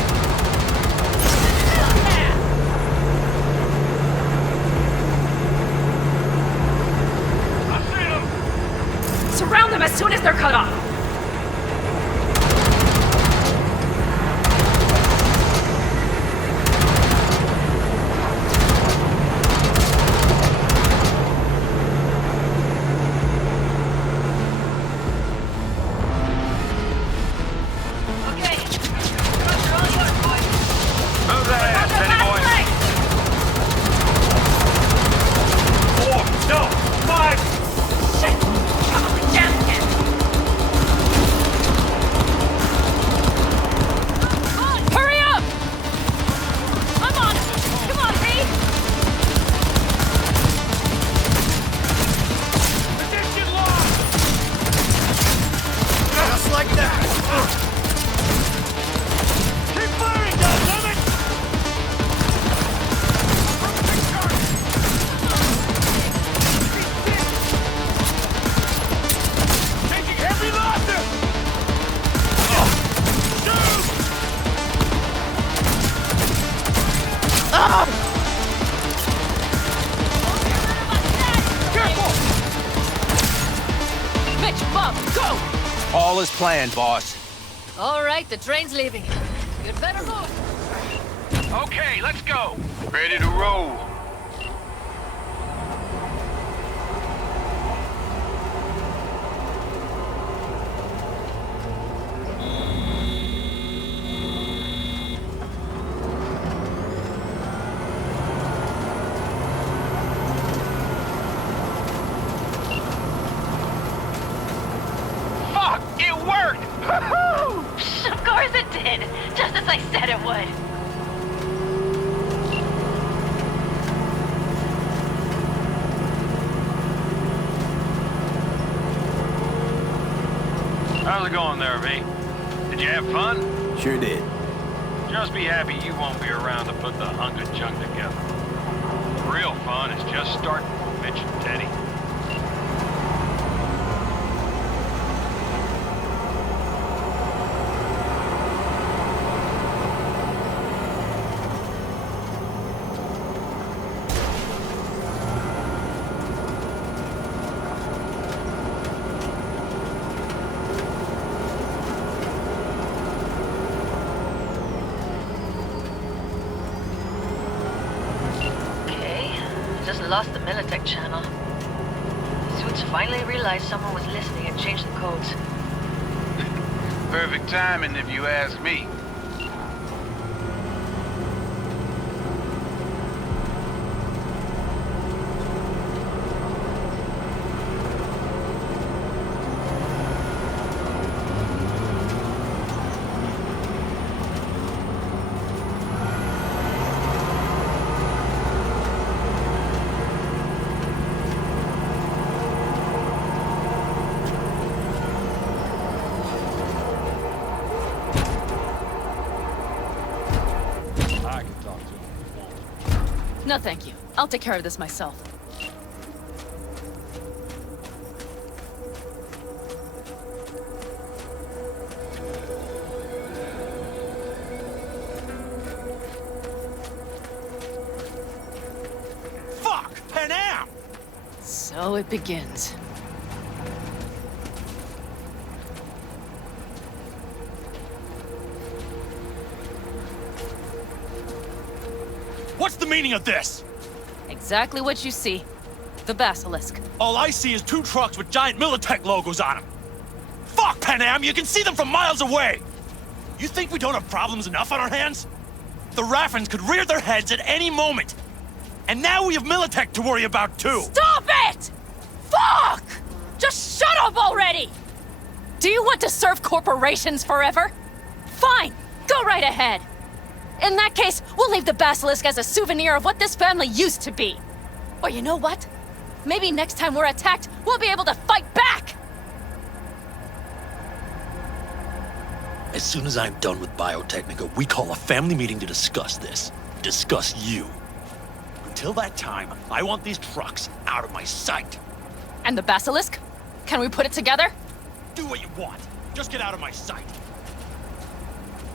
Surround them as soon as they're cut off! All is planned, boss. All right, the train's leaving. You'd better move. Okay, let's go. Ready to roll. Of course it did! Just as I said it would! How's it going there, V? Did you have fun? Sure did. Just be happy you won't be around to put the hunk of junk together. The real fun is just starting, Mitch and Teddy. Lost the Militech channel. Suits finally realized someone was listening and changed the codes. Perfect timing, if you ask me. No, thank you. I'll take care of this myself. Fuck! Panam! So it begins. What's the meaning of this? Exactly what you see. The Basilisk. All I see is 2 trucks with giant Militech logos on them. Fuck, Panam! You can see them from miles away! You think we don't have problems enough on our hands? The Raffens could rear their heads at any moment. And now we have Militech to worry about, too! Stop it! Fuck! Just shut up already! Do you want to serve corporations forever? Fine! Go right ahead! In that case, we'll leave the Basilisk as a souvenir of what this family used to be. Or you know what? Maybe next time we're attacked, we'll be able to fight back! As soon as I'm done with Biotechnica, we call a family meeting to discuss this. Discuss you. Until that time, I want these trucks out of my sight. And the basilisk? Can we put it together? Do what you want. Just get out of my sight.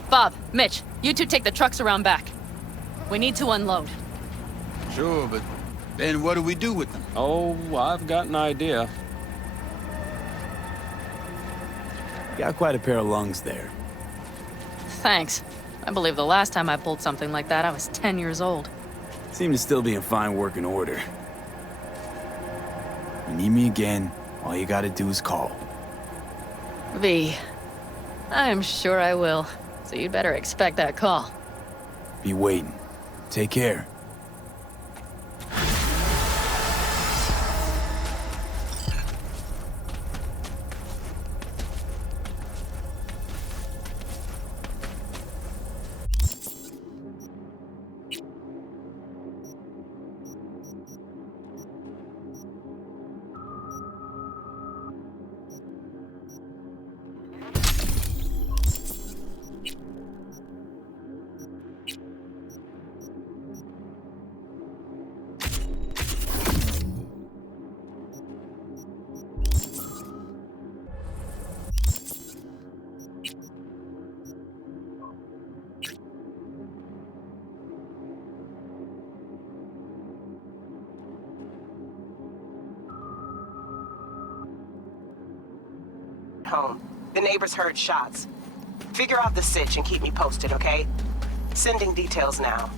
Bob, Mitch, you two take the trucks around back. We need to unload. Sure, but then what do we do with them? Oh, I've got an idea. Got quite a pair of lungs there. Thanks. I believe the last time I pulled something like that, I was 10 years old. Seem to still be in fine working order. You need me again, all you gotta do is call. V. I'm sure I will. So you'd better expect that call. Be waiting. Take care. Home. The neighbors heard shots. Figure out the sitch and keep me posted, okay? Sending details now.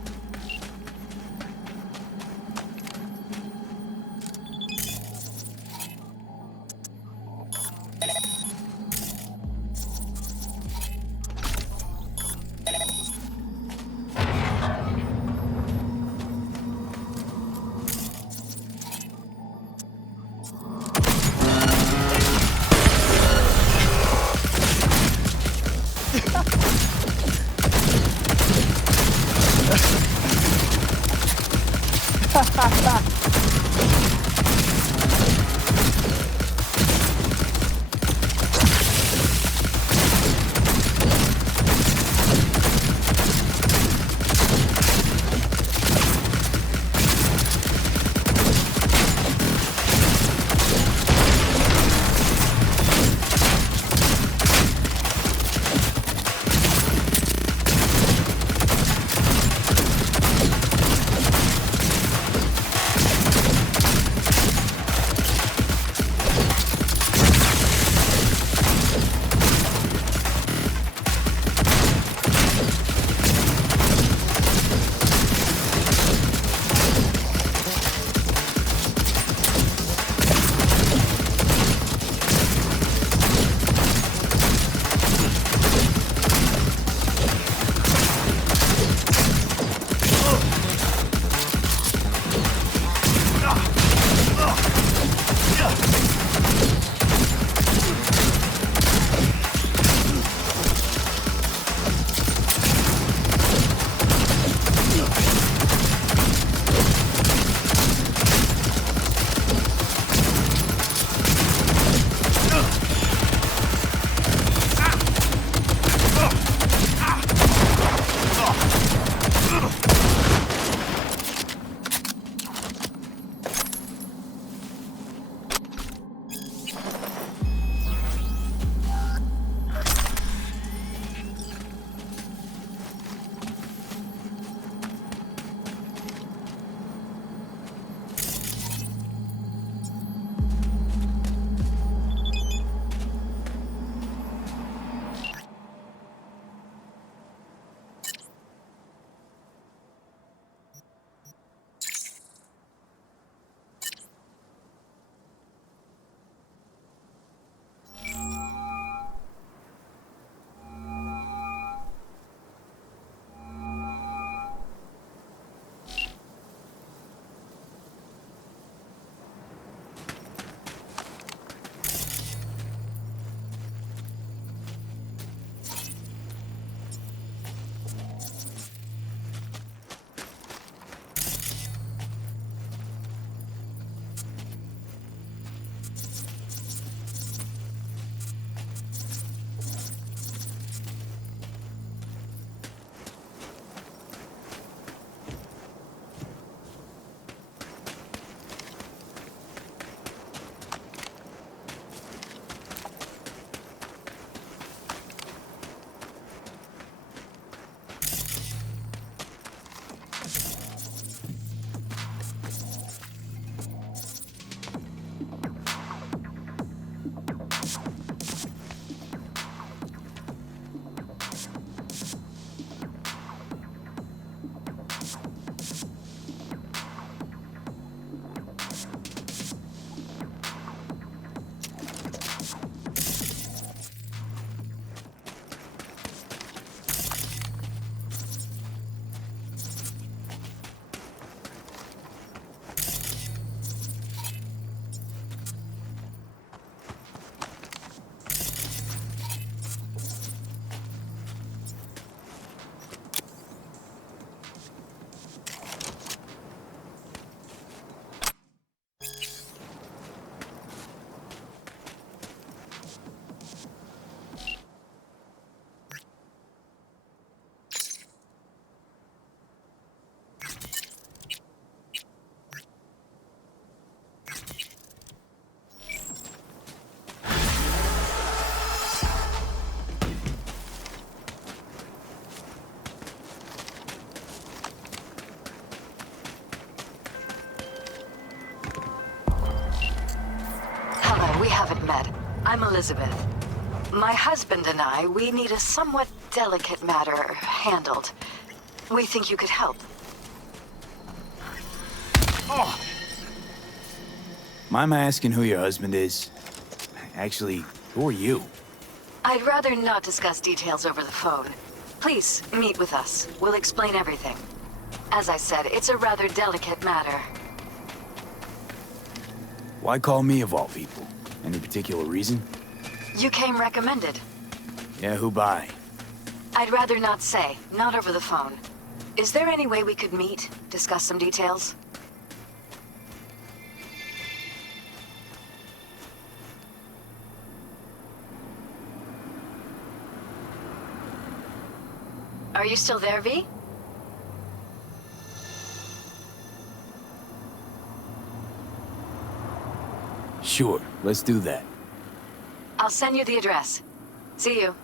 haven't met, I'm Elizabeth. My husband and I, we need a somewhat delicate matter handled. We think you could help. Oh! Mind my asking who your husband is? Actually, who are you? I'd rather not discuss details over the phone. Please, meet with us. We'll explain everything. As I said, it's a rather delicate matter. Why call me of all people? Any particular reason? You came recommended. Yeah, who by? I'd rather not say, not over the phone. Is there any way we could meet, discuss some details? Are you still there, V? Sure, let's do that. I'll send you the address. See you.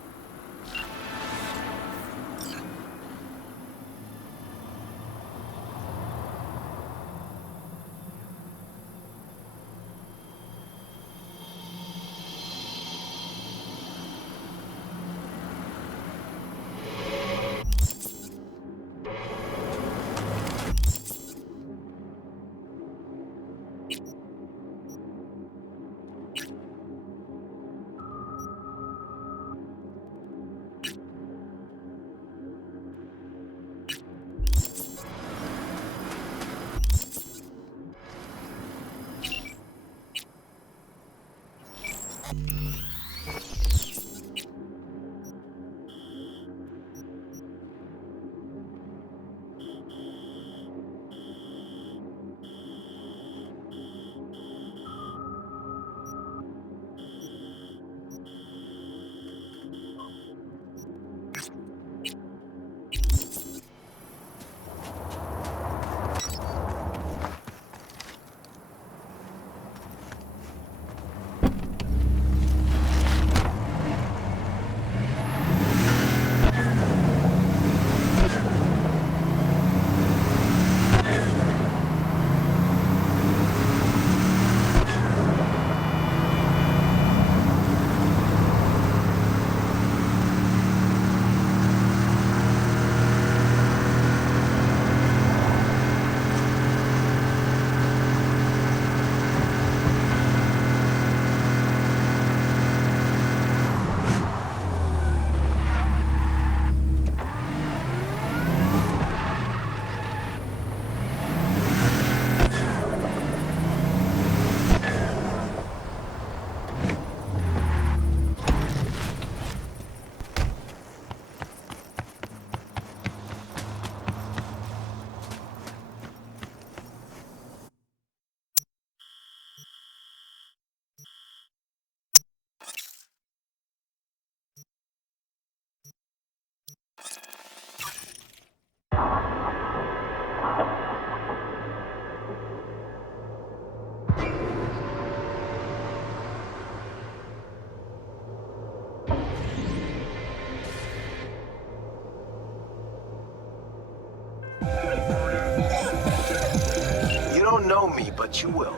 You don't know me, but you will.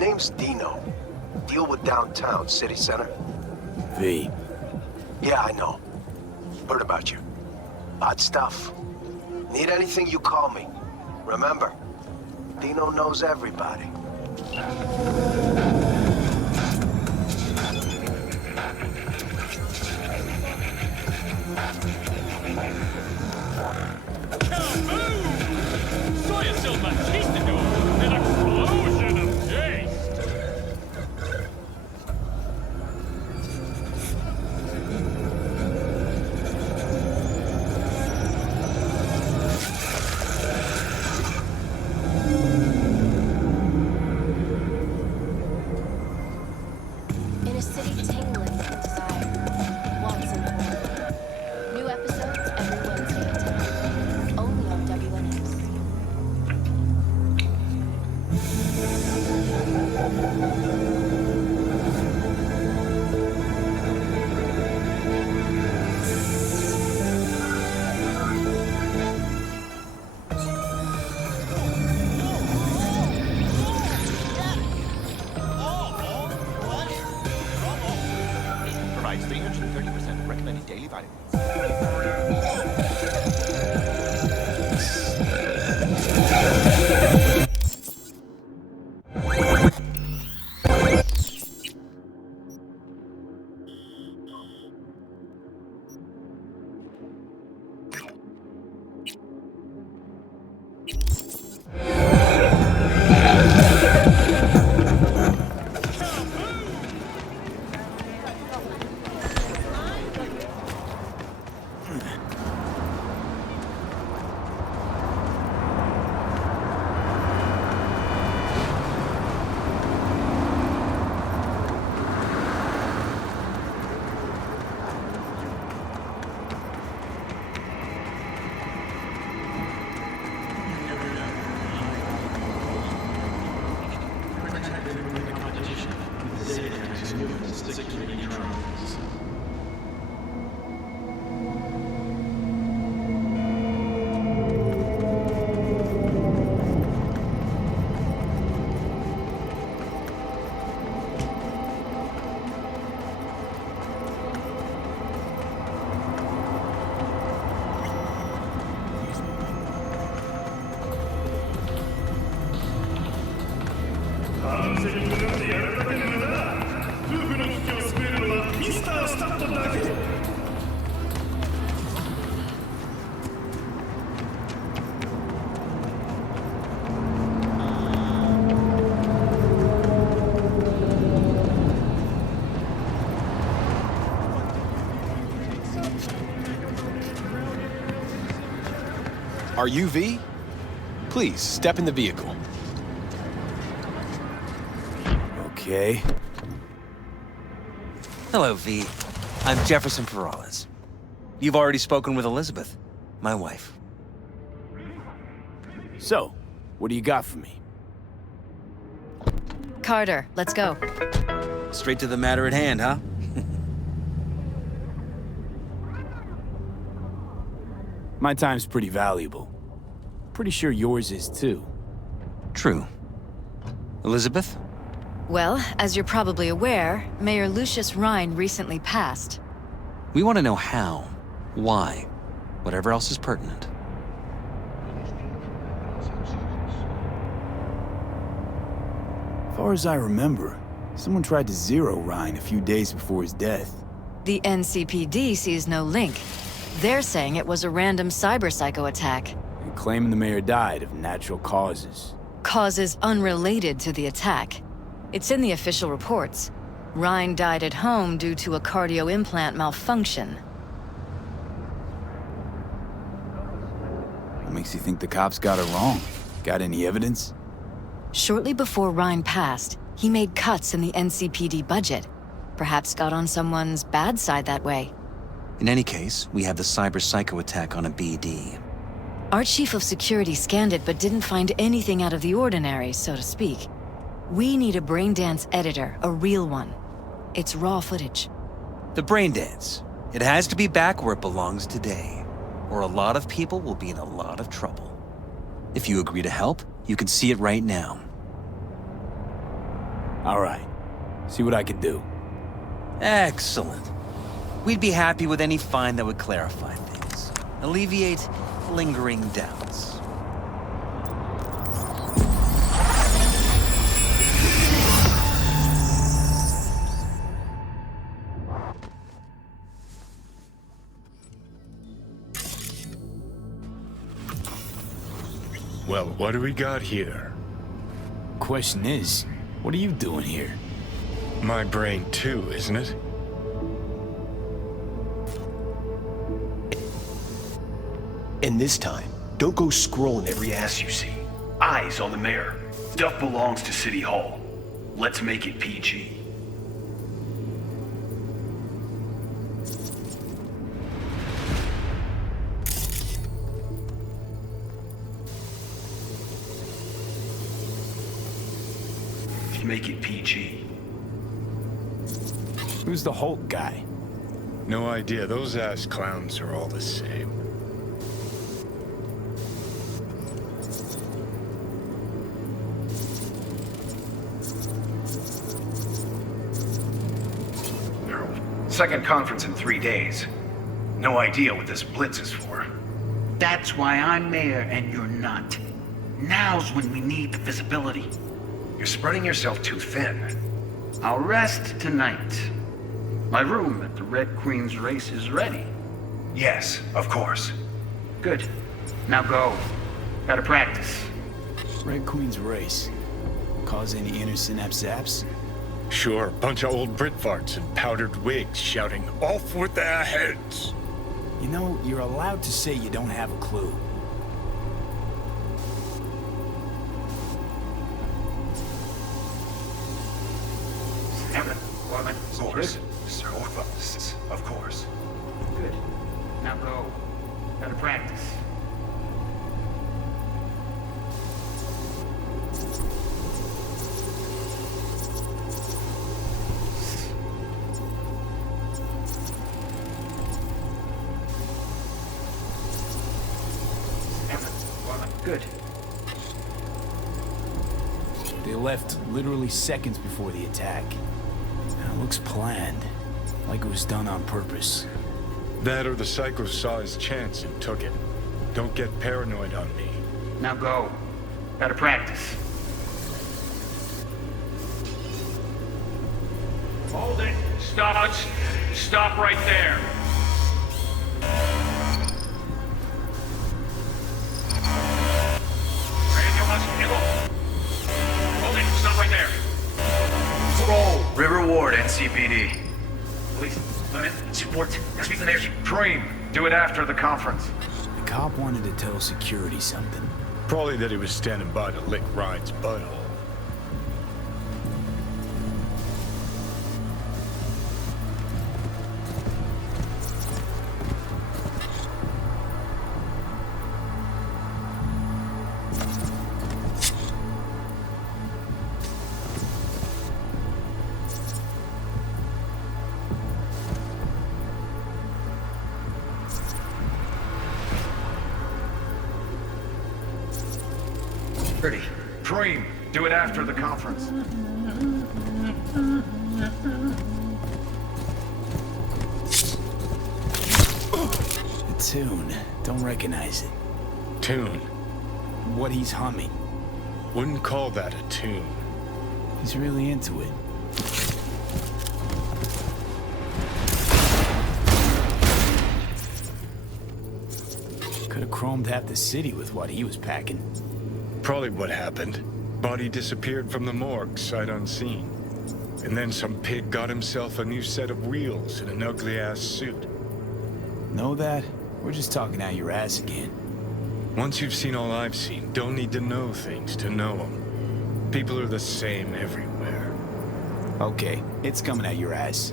Name's Dino. Deal with downtown, city center. V. Yeah, I know. Heard about you. Odd stuff. Need anything, you call me. Remember, Dino knows everybody. Soy still machismo, an explosion of taste. In a city tingling with desire, wants and new 330% recommended daily vitamins. Are you V? Please, step in the vehicle. Okay. Hello, V. I'm Jefferson Perales. You've already spoken with Elizabeth, my wife. So, what do you got for me? Carter, let's go. Straight to the matter at hand, huh? My time's pretty valuable. Pretty sure yours is too. True. Elizabeth? Well, as you're probably aware, Mayor Lucius Rhine recently passed. We want to know how, why, whatever else is pertinent. As far as I remember, someone tried to zero Rhine a few days before his death. The NCPD sees no link. They're saying it was a random cyber-psycho attack. And claiming the mayor died of natural causes. Causes unrelated to the attack. It's in the official reports. Rhine died at home due to a cardio implant malfunction. What makes you think the cops got it wrong? Got any evidence? Shortly before Rhine passed, he made cuts in the NCPD budget. Perhaps got on someone's bad side that way. In any case, we have the cyber-psycho attack on a BD. Our chief of security scanned it but didn't find anything out of the ordinary, so to speak. We need a Braindance editor, a real one. It's raw footage. The Braindance. It has to be back where it belongs today, or a lot of people will be in a lot of trouble. If you agree to help, you can see it right now. All right. See what I can do. Excellent. We'd be happy with any find that would clarify things, alleviate lingering doubts. Well, what do we got here? Question is, what are you doing here? My brain too, isn't it? And this time, don't go scrolling every ass you see. Eyes on the mayor. Stuff belongs to City Hall. Let's make it PG. Make it PG. Who's the Hulk guy? No idea. Those ass clowns are all the same. second conference in 3 days. No idea what this blitz is for. That's why I'm mayor and you're not. Now's when we need the visibility. You're spreading yourself too thin. I'll rest tonight. My room at the Red Queen's race is ready. Yes, of course. Good. Now go. Gotta practice. Red Queen's race. Cause any inner synapse zaps? Sure, bunch of old Brit farts in powdered wigs shouting, "Off with their heads!" You know, you're allowed to say you don't have a clue. Of course. Sir, of course. Good. Now go. Gotta practice. Good. They left literally seconds before the attack. It looks planned, like it was done on purpose. That or the psycho saw his chance and took it. Don't get paranoid on me. Now go. Gotta practice. Hold it. Stop right there. Hold it. Stop right there. Roll. River Ward, NCPD. Police, limit, support, speak to their Dream. Do it after the conference. The cop wanted to tell security something. Probably that he was standing by to lick Ryan's butthole. Pretty. Dream. Do it after the conference. The tune. Don't recognize it. Tune? What he's humming. Wouldn't call that a tune. He's really into it. Could have chromed half the city with what he was packing. Probably what happened. Body disappeared from the morgue, sight unseen. And then some pig got himself a new set of wheels and an ugly-ass suit. Know that? We're just talking out your ass again. Once you've seen all I've seen, don't need to know things to know them. People are the same everywhere. Okay, it's coming out your ass.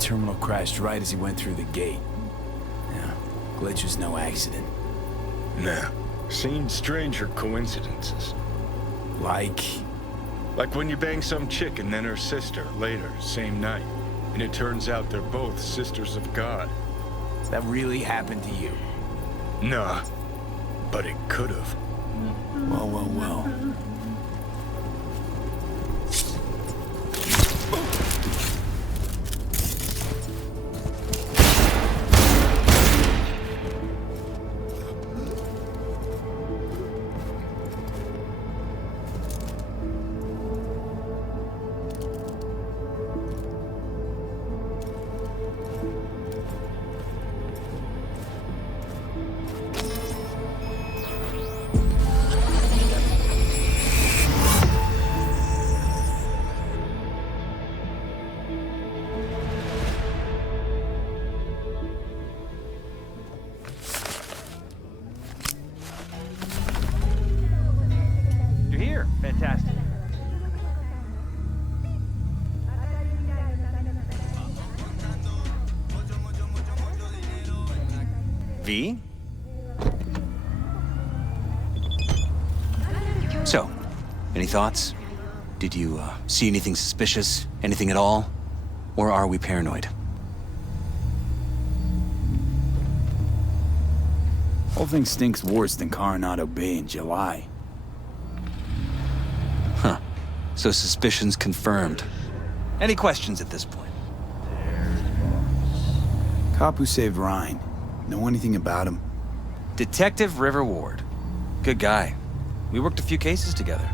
Terminal crashed right as he went through the gate. Yeah, glitch was no accident. Nah, seen stranger coincidences. Like when you bang some chick and then her sister later, same night. And it turns out they're both sisters of God. That really happened to you? Nah, but it could've. Well. Fantastic. V? So, any thoughts? Did you see anything suspicious? Anything at all? Or are we paranoid? Whole thing stinks worse than Coronado Bay in July. Huh. So suspicions confirmed. Any questions at this point? Cop who saved Ryan. Know anything about him? Detective River Ward. Good guy. We worked a few cases together.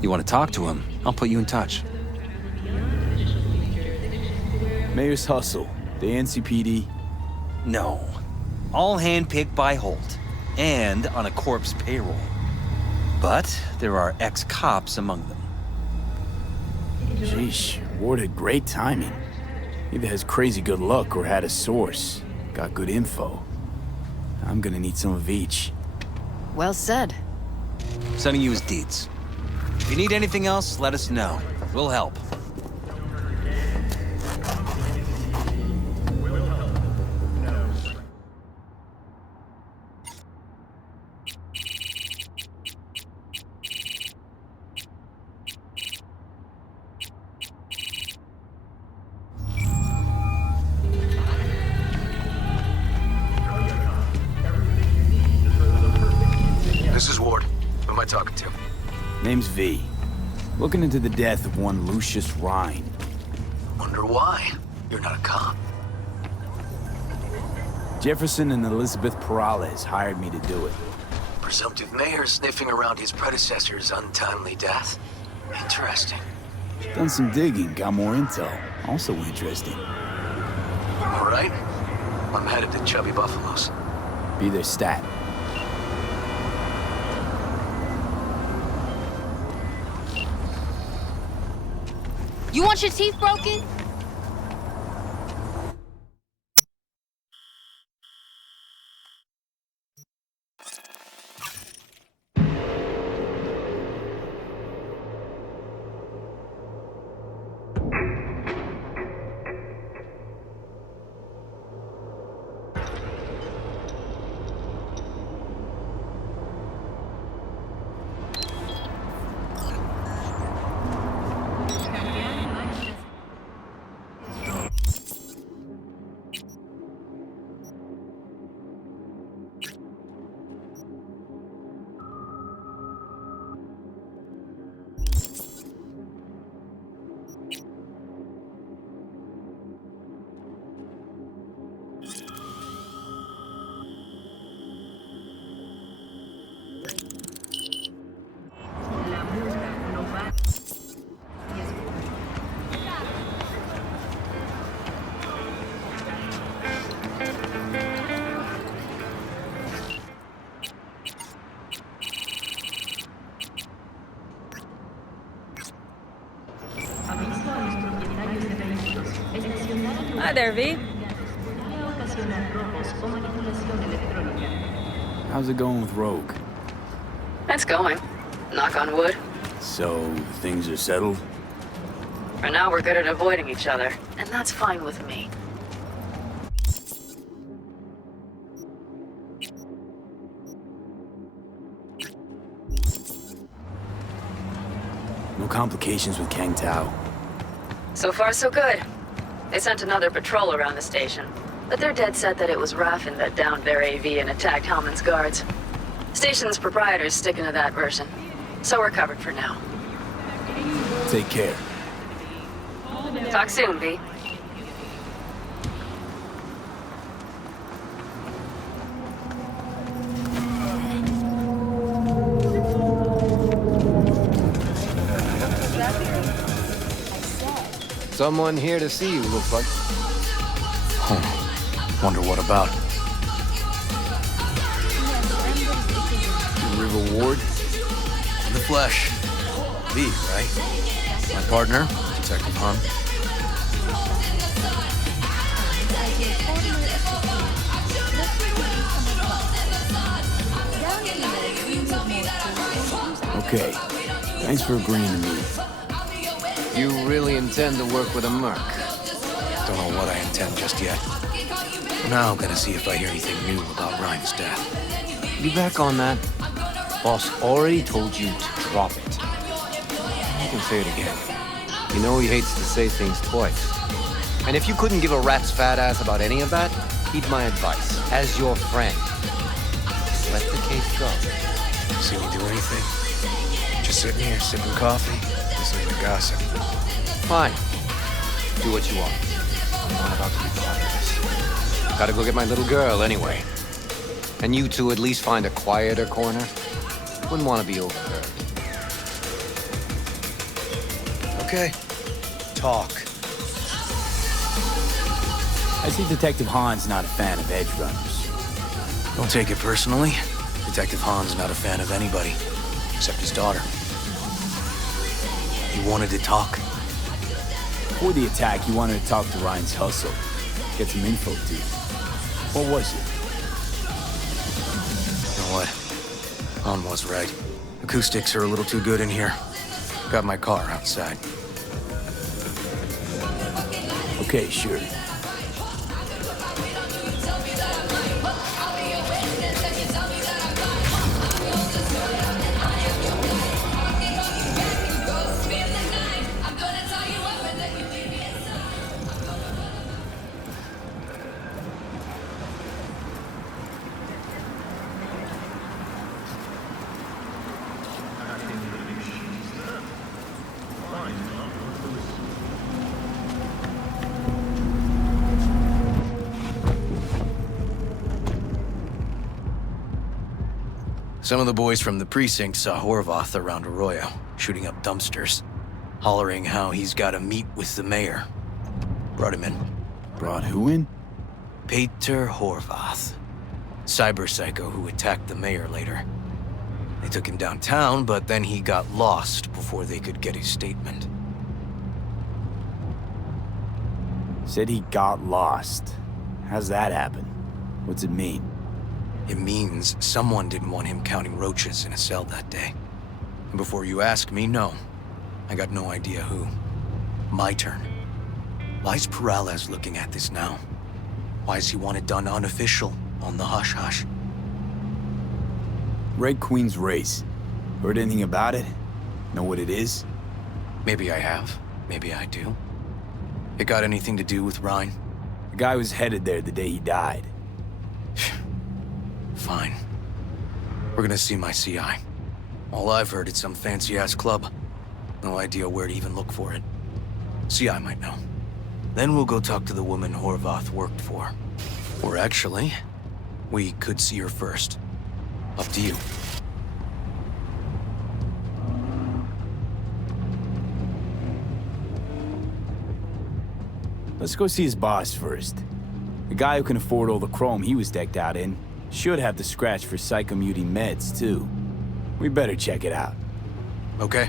You want to talk to him? I'll put you in touch. Mayor's Hustle. The NCPD. No. All handpicked by Holt. And on a corpse payroll. But there are ex-cops among them. Sheesh, Ward had great timing. Either has crazy good luck or had a source. Got good info. I'm gonna need some of each. Well said. Sending you his deeds. If you need anything else, let us know. We'll help. This is Ward. Who am I talking to? Name's V. Looking into the death of one Lucius Rhine. Wonder why? You're not a cop. Jefferson and Elizabeth Perales hired me to do it. Presumptive mayor sniffing around his predecessor's untimely death. Interesting. Done some digging, got more intel. Also interesting. All right. I'm headed to Chubby Buffaloes. Be their stat. You want your teeth broken? Hi there, V. How's it going with Rogue? It's going. Knock on wood. So, things are settled? For now, we're good at avoiding each other, and that's fine with me. No complications with Kang Tao. So far, so good. They sent another patrol around the station, but they're dead set that it was Raffen that downed their AV and attacked Hellman's guards. Station's proprietor's sticking to that version, so we're covered for now. Take care. Talk soon, V. Someone here to see you, looks like. Wonder what about. River Ward? In the flesh. V, right? My partner, Detective Hunt. Okay. Thanks for agreeing to meet. You really intend to work with a merc? Don't know what I intend just yet. For now, I'm gonna see if I hear anything new about Ryan's death. Be back on that. Boss already told you to drop it. I can say it again. You know he hates to say things twice. And if you couldn't give a rat's fat ass about any of that, heed my advice. As your friend, just let the case go. See me do anything? Just sitting here, sipping coffee, listening to gossip. Fine. Do what you want. I'm not about to be part of this. Gotta go get my little girl anyway. And you two at least find a quieter corner. Wouldn't want to be overheard. Okay. Talk. I see Detective Hahn's not a fan of edge runners. Don't take it personally. Detective Hahn's not a fan of anybody, except his daughter. He wanted to talk. Before the attack, he wanted to talk to Ryan's hustle. Get some info, too. What was it? You know what? Hahn was right. Acoustics are a little too good in here. Got my car outside. Okay, sure. Some of the boys from the precinct saw Horvath around Arroyo, shooting up dumpsters, hollering how he's got to meet with the mayor. Brought him in. Brought who in? Peter Horvath. Cyber psycho who attacked the mayor later. They took him downtown, but then he got lost before they could get his statement. Said he got lost. How's that happen? What's it mean? It means someone didn't want him counting roaches in a cell that day. And before you ask me, no. I got no idea who. My turn. Why's Peralez looking at this now? Why does he want it done unofficial, on the hush-hush? Red Queen's race. Heard anything about it? Know what it is? Maybe I have. Maybe I do. It got anything to do with Ryan? The guy was headed there the day he died. Fine. We're gonna see my CI. All I've heard is some fancy-ass club. No idea where to even look for it. CI might know. Then we'll go talk to the woman Horvath worked for. Or actually, we could see her first. Up to you. Let's go see his boss first. The guy who can afford all the chrome he was decked out in should have the scratch for psychomuting meds, too. We better check it out. Okay.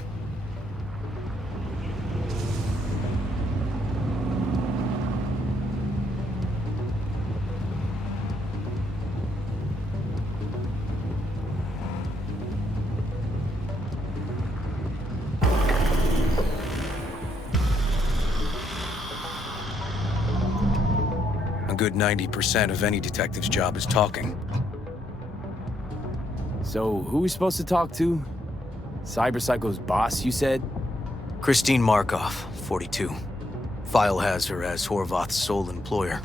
A good 90% of any detective's job is talking. So, who are we supposed to talk to? Cyber Psycho's boss, you said? Christine Markov, 42. File has her as Horvath's sole employer.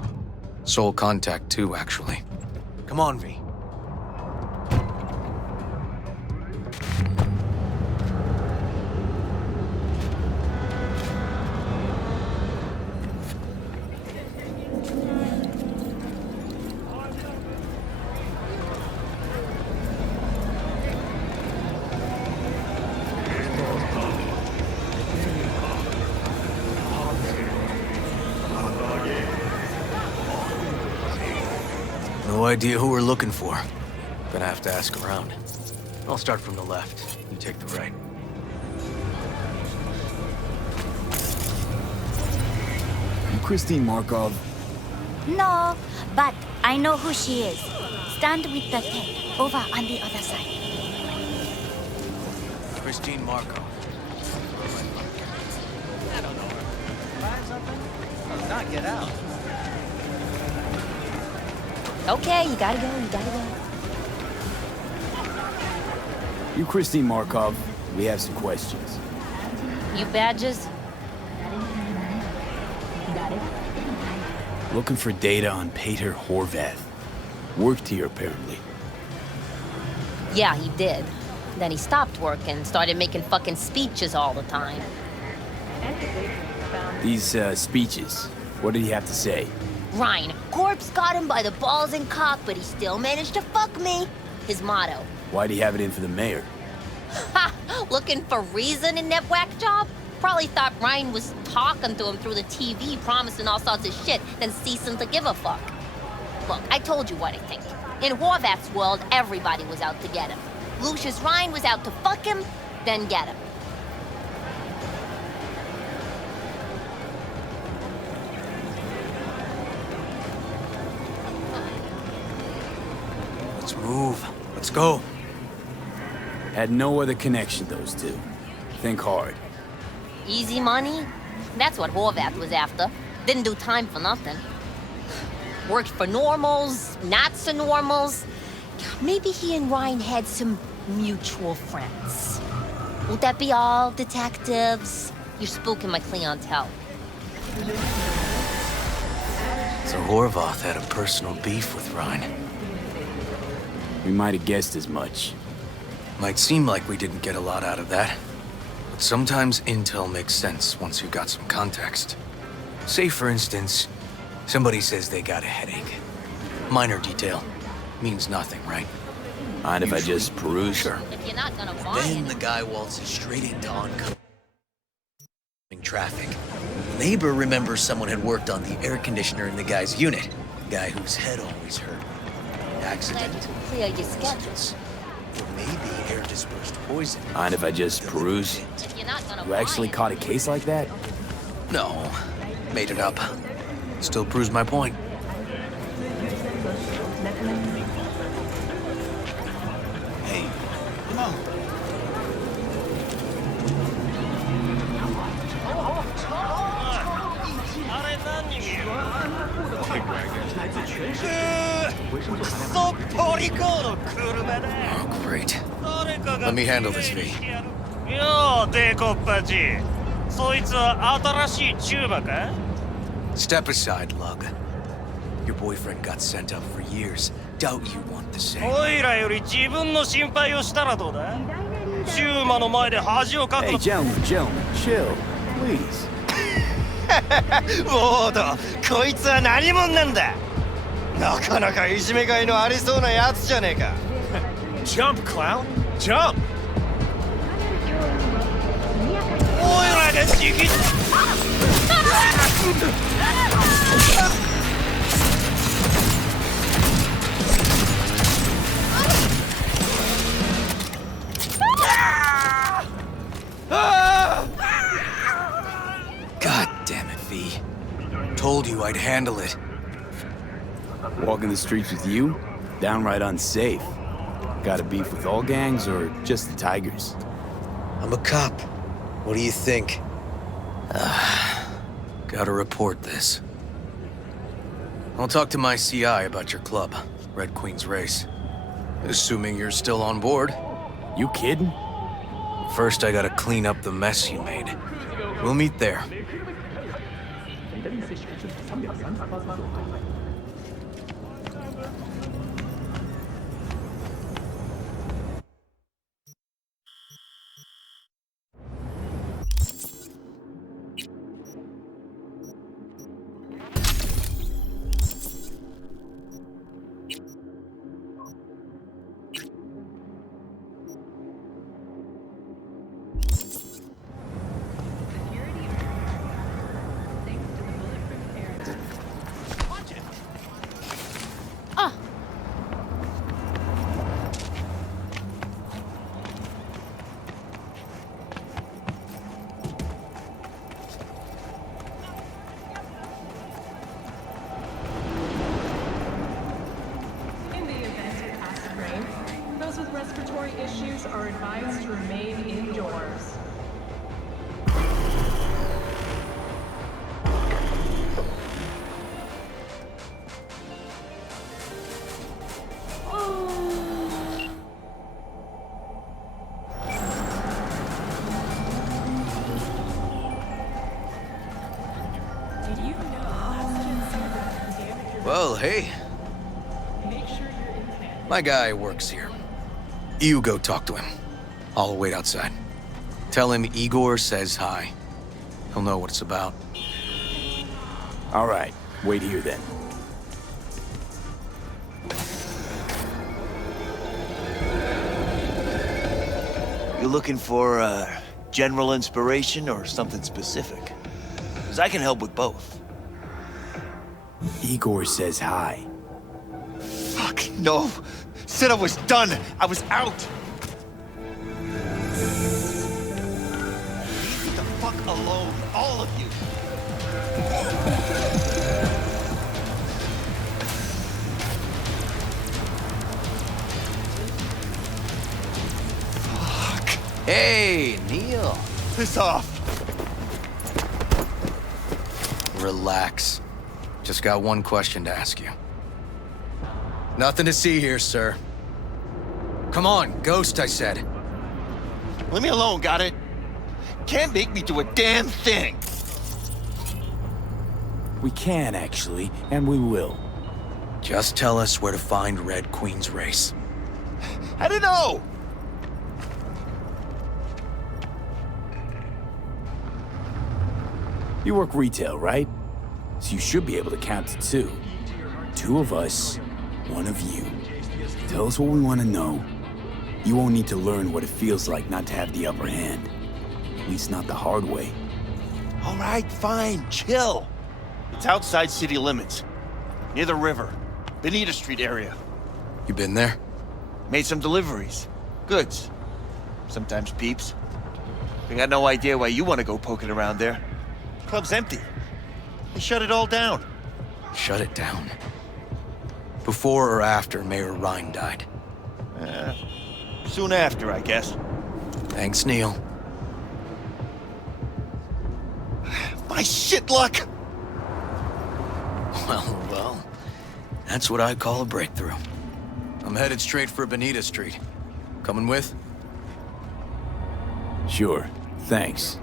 Sole contact, too, actually. Come on, V. No idea who we're looking for. Gonna have to ask around. I'll start from the left. You take the right. You Christine Markov? No, but I know who she is. Stand with the tape, over on the other side. Christine Markov. I don't know her. Find something? Oh, not get out. Okay, you gotta go, you gotta go. You, Christine Markov, we have some questions. You badges? Looking for data on Peter Horvath. Worked here, apparently. Yeah, he did. Then he stopped working, started making fucking speeches all the time. These, speeches, what did he have to say? Ryan, corpse got him by the balls and cock, but he still managed to fuck me. His motto. Why'd he have it in for the mayor? Ha! Looking for reason in that whack job? Probably thought Ryan was talking to him through the TV, promising all sorts of shit, then ceasing to give a fuck. Look, I told you what I think. In Horvath's world, everybody was out to get him. Lucius Ryan was out to fuck him, then get him. Let's move. Let's go. Had no other connection, those two. Think hard. Easy money? That's what Horvath was after. Didn't do time for nothing. Worked for normals, not so normals. Maybe he and Ryan had some mutual friends. Would that be all, detectives? You're spooking my clientele. So Horvath had a personal beef with Ryan. We might have guessed as much. Might seem like we didn't get a lot out of that. But sometimes intel makes sense once you got some context. Say, for instance, somebody says they got a headache. Minor detail. Means nothing, right? Mind if I just peruse? Sure. If you're not gonna buy Then it. the guy waltzes straight into oncoming traffic. The neighbor remembers someone had worked on the air conditioner in the guy's unit. The guy whose head always hurt. Accident. Clear your schedules. Or maybe air dispersed poison. Mind if I just peruse? If you're not gonna You actually caught a case like that? No. Made it up. Still proves my point. Hey, come on. Oh, great. Let me handle this, V. よう、デコッパチ。そいつは新しいチューバか Step aside, Lug. Your boyfriend got sent up for years. Doubt you want the same. おいらより自分の心配をしたらどうだチューマの前で恥をかく Hey, の gentlemen, chill, please. ウォード、こいつは何者なんだなかなかいじめがいのありそうなやつじゃねえか Jump, clown! Jump! おいらが直々 God damn it, V. Told you I'd handle it. Walking the streets with you? Downright unsafe. Got a beef with all gangs or just the Tigers? I'm a cop. What do you think? Gotta report this. I'll talk to my CI about your club, Red Queen's Race. Assuming you're still on board. You kidding? First, I gotta clean up the mess you made. We'll meet there. Those with respiratory issues are advised to remain indoors. Well, hey. My guy works here. You go talk to him. I'll wait outside. Tell him Igor says hi. He'll know what it's about. All right, wait here then. You looking for general inspiration or something specific? Because I can help with both. Igor says hi. Fuck, no. Said I was done. I was out. Leave me the fuck alone, all of you. Fuck. Hey, Neil. Piss off. Relax. Just got one question to ask you. Nothing to see here, sir. Come on, Ghost, I said. Leave me alone, got it? Can't make me do a damn thing. We can, actually, and we will. Just tell us where to find Red Queen's race. I don't know. You work retail, right? So you should be able to count to two. Two of us, one of you. Tell us what we want to know. You won't need to learn what it feels like not to have the upper hand. At least not the hard way. All right, fine, chill. It's outside city limits, near the river, Benita Street area. You been there? Made some deliveries. Goods. Sometimes peeps. I got no idea why you want to go poking around there. Club's empty. They shut it all down. Shut it down? Before or after Mayor Rhine died? Soon after, I guess. Thanks, Neil. My shit luck! Well, that's what I call a breakthrough. I'm headed straight for Benita Street. Coming with? Sure, thanks.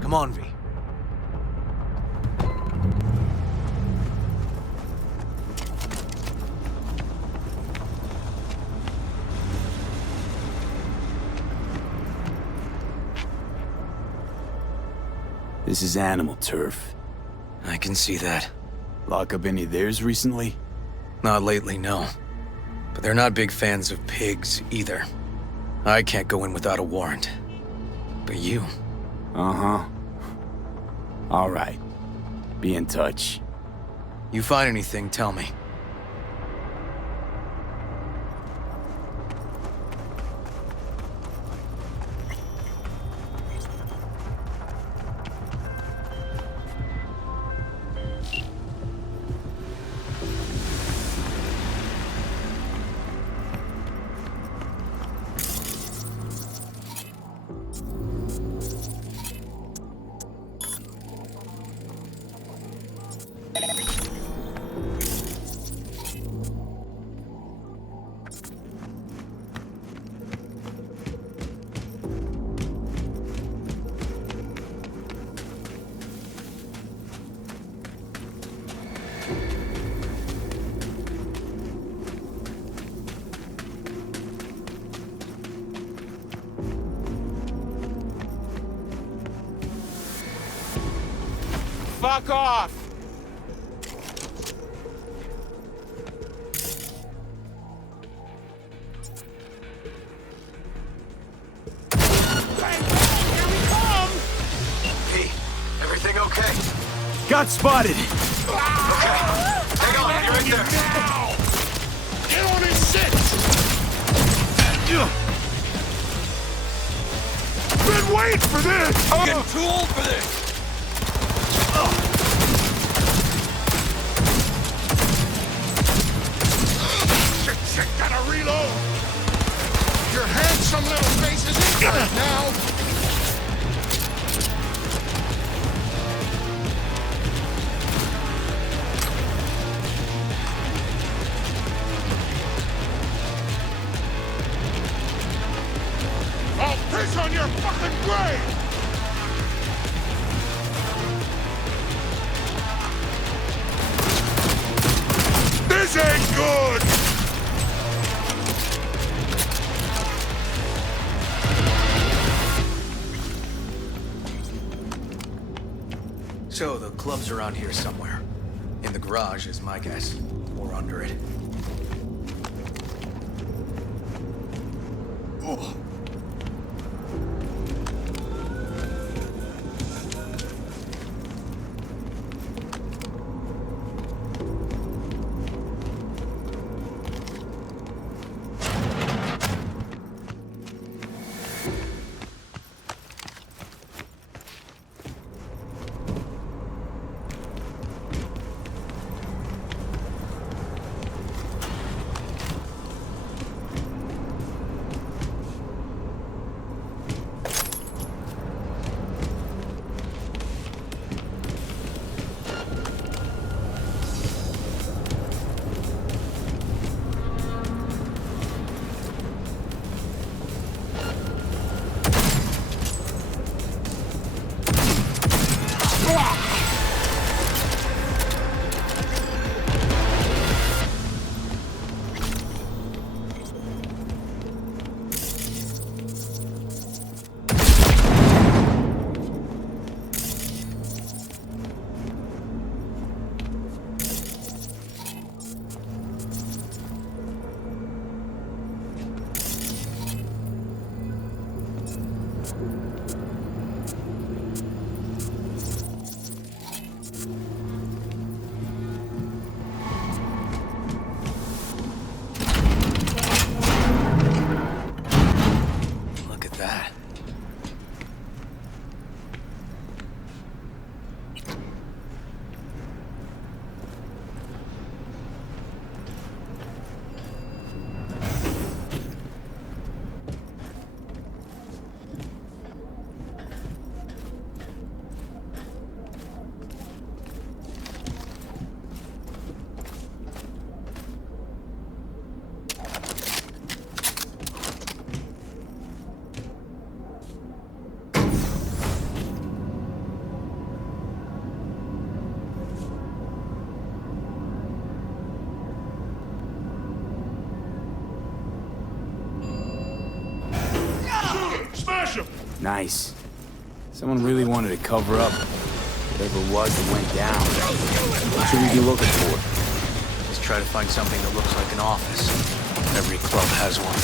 Come on, V. This is animal turf. I can see that. Lock up any of theirs recently? Not lately, no. But they're not big fans of pigs, either. I can't go in without a warrant. But you... Uh-huh. All right. Be in touch. You find anything, tell me. Fuck off! Hey, everything okay? Got spotted! Okay. Hang on, you're in there. Now! Get on his shit! Been waiting for this! Getting too old for this! Shit, gotta reload! Your handsome little face is in for it now! I'll piss on your fucking grave! This ain't good! So, the club's around here somewhere. In the garage is my guess. Or under it. Oh. Nice. Someone really wanted to cover up whatever it was that went down. What should we be looking for? Just try to find something that looks like an office. Every club has one.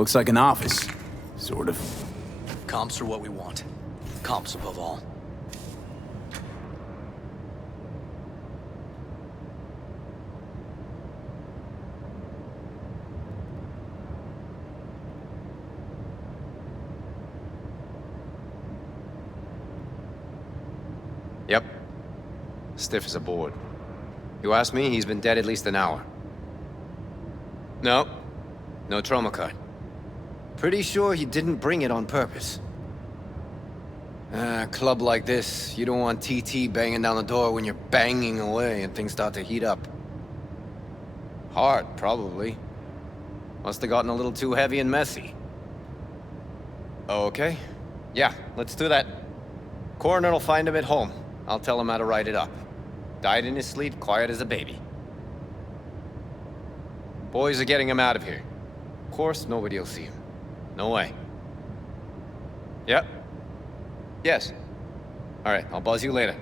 Looks like an office. Sort of. Comps are what we want. Comps above all. Yep. Stiff as a board. You ask me, he's been dead at least an hour. No. No trauma card. Pretty sure he didn't bring it on purpose. A club like this, you don't want TT banging down the door when you're banging away and things start to heat up. Hard, probably. Must have gotten a little too heavy and messy. Okay. Yeah, let's do that. Coroner will find him at home. I'll tell him how to write it up. Died in his sleep, quiet as a baby. Boys are getting him out of here. Of course, nobody will see him. No way. Yep. Yes. All right, I'll buzz you later.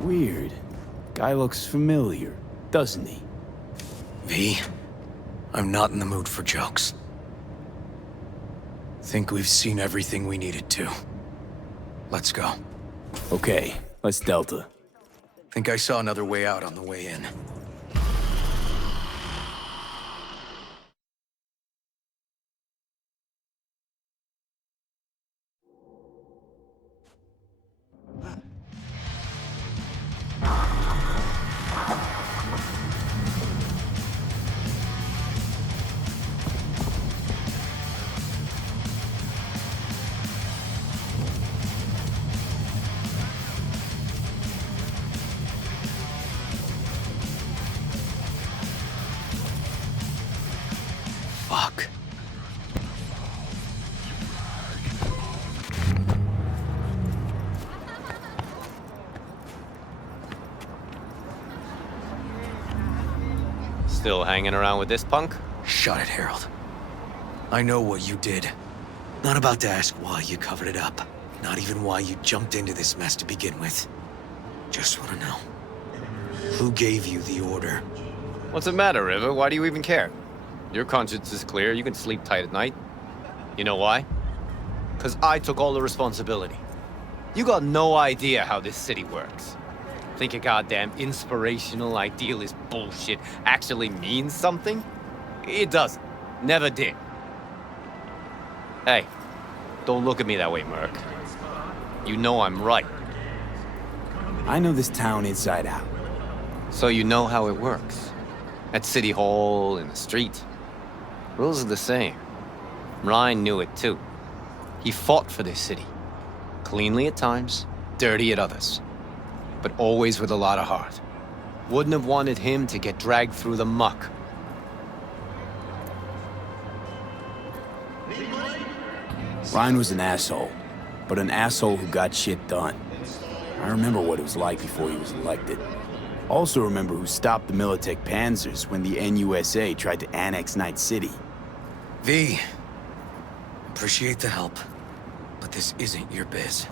Weird. Guy looks familiar, doesn't he? V, I'm not in the mood for jokes. Think we've seen everything we needed to. Let's go. Okay, let's Delta. Think I saw another way out on the way in. Fuck. Still hanging around with this punk? Shut it, Harold. I know what you did. Not about to ask why you covered it up. Not even why you jumped into this mess to begin with. Just want to know. Who gave you the order? What's the matter, River? Why do you even care? Your conscience is clear. You can sleep tight at night. You know why? Because I took all the responsibility. You got no idea how this city works. Think a goddamn inspirational, idealist bullshit actually means something? It doesn't. Never did. Hey, don't look at me that way, Merc. You know I'm right. I know this town inside out. So you know how it works. At City Hall, in the street. Rules are the same. Ryan knew it too. He fought for this city. Cleanly at times, dirty at others. But always with a lot of heart. Wouldn't have wanted him to get dragged through the muck. Ryan was an asshole, but an asshole who got shit done. I remember what it was like before he was elected. Also remember who stopped the Militech Panzers when the NUSA tried to annex Night City. V, appreciate the help, but this isn't your biz.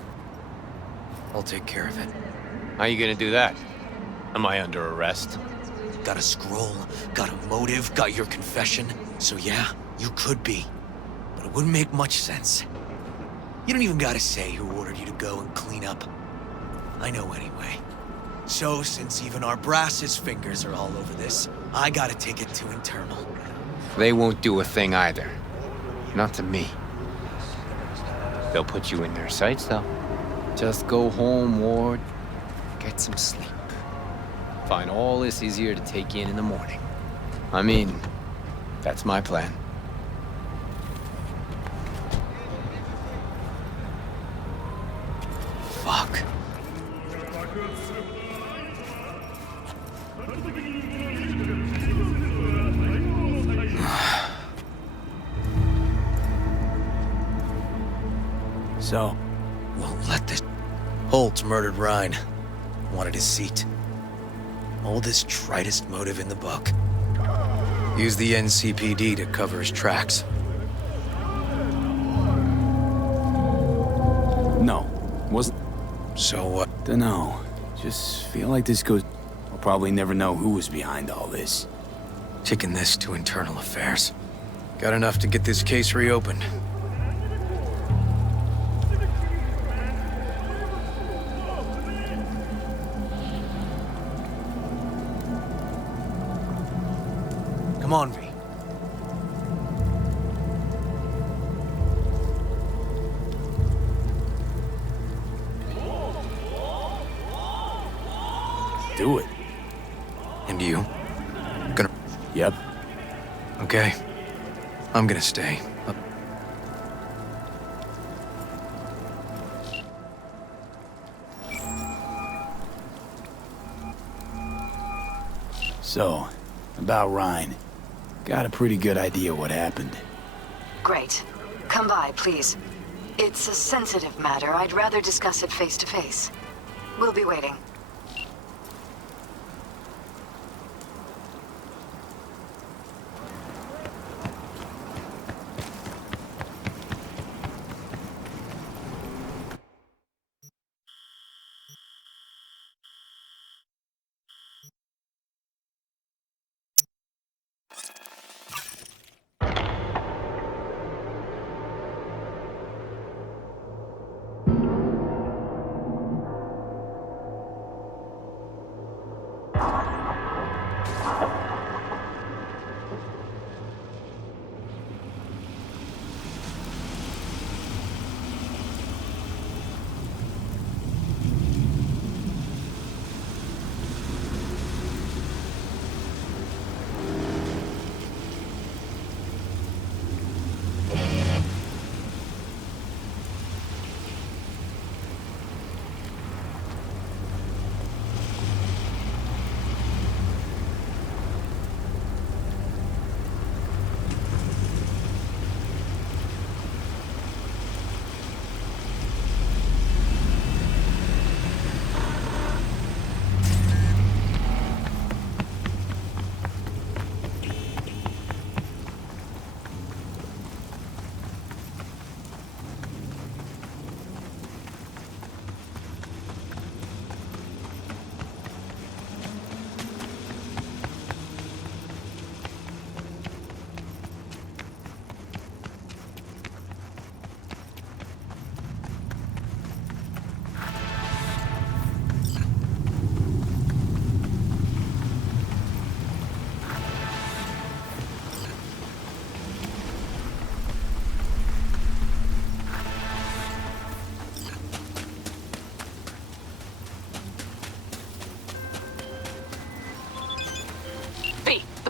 I'll take care of it. How you gonna do that? Am I under arrest? Got a scroll, got a motive, got your confession. So yeah, you could be. But it wouldn't make much sense. You don't even gotta say who ordered you to go and clean up. I know anyway. So, since even our brass's fingers are all over this, I gotta take it to internal. They won't do a thing either. Not to me. They'll put you in their sights, though. Just go home, Ward. Get some sleep. Find all this easier to take in the morning. I mean, that's my plan. Fuck. So? Won't let this... Holtz murdered Rhine. Wanted his seat. Oldest, tritest motive in the book. Used the NCPD to cover his tracks. No. Wasn't... So what? Dunno. Just feel like this goes... I'll probably never know who was behind all this. Kicking this to internal affairs. Got enough to get this case reopened. Come on, V. Do it. And you? Gonna... Yep. Okay. I'm gonna stay. So, about Rhine. Got a pretty good idea what happened. Great. Come by, please. It's a sensitive matter. I'd rather discuss it face to face. We'll be waiting.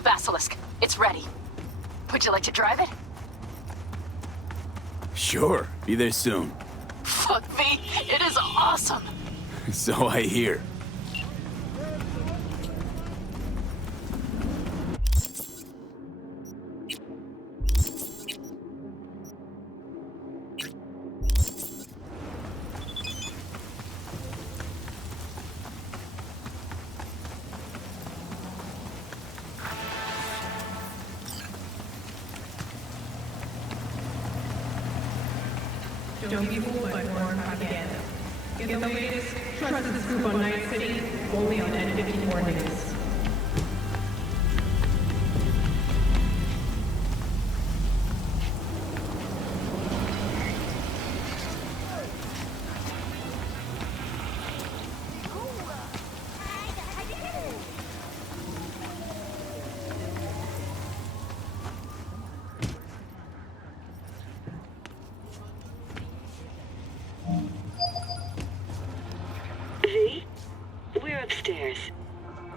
Basilisk. It's ready. Would you like to drive it? Sure. Be there soon. Fuck V, it is awesome. So I hear. Don't be fooled by foreign propaganda. Get the latest, trust this group on Night City, only on N54 News.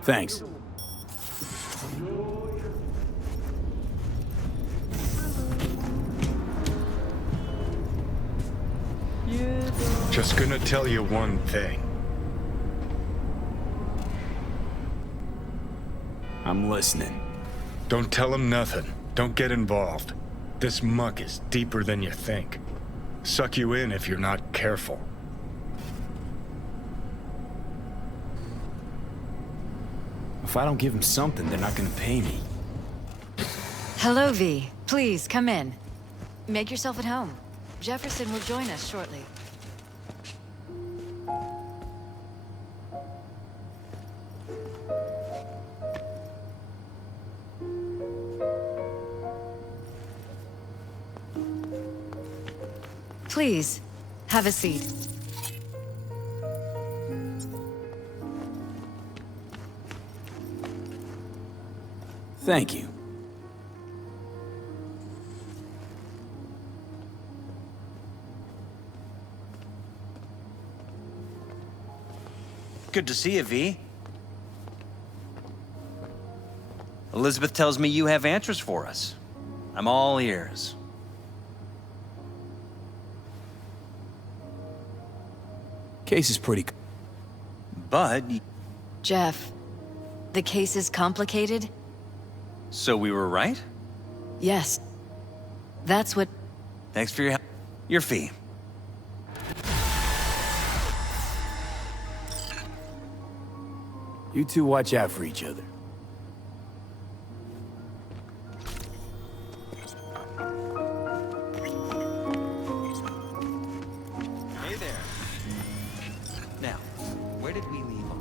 Thanks. Just gonna tell you one thing. I'm listening. Don't tell him nothing. Don't get involved. This muck is deeper than you think. Suck you in if you're not careful. If I don't give them something, they're not gonna pay me. Hello, V. Please, come in. Make yourself at home. Jefferson will join us shortly. Please, have a seat. Thank you. Good to see you, V. Elizabeth tells me you have answers for us. I'm all ears. Case is pretty... But... Jeff, the case is complicated? So we were right? Yes. That's what... Thanks for your help. Your fee. You two watch out for each other. Hey there. Now, where did we leave off?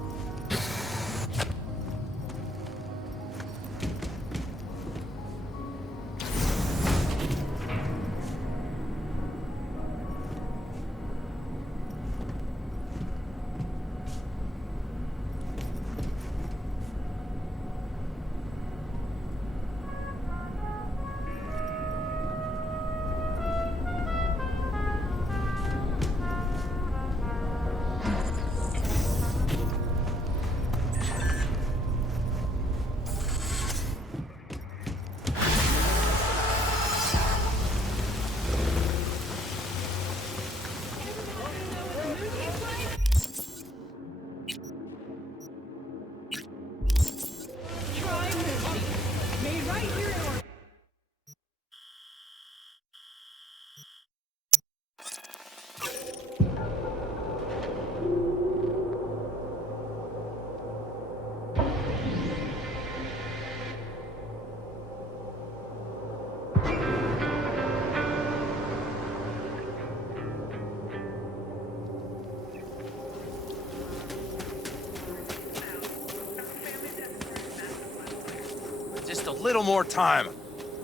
Just a little more time.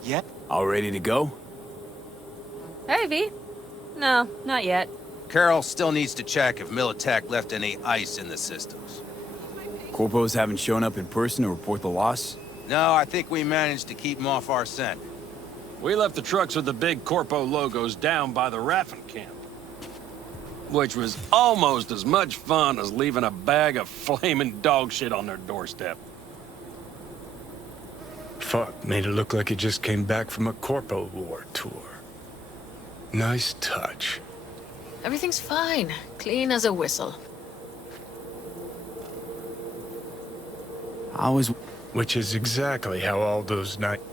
Yeah? All ready to go? Hey, V. No, not yet. Carol still needs to check if Militech left any ice in the systems. Corpos haven't shown up in person to report the loss? No, I think we managed to keep them off our scent. We left the trucks with the big Corpo logos down by the Raffen camp. Which was almost as much fun as leaving a bag of flaming dog shit on their doorstep. Fuck, made it look like he just came back from a Corpo War tour. Nice touch. Everything's fine. Clean as a whistle. I was... Which is exactly how all those nights...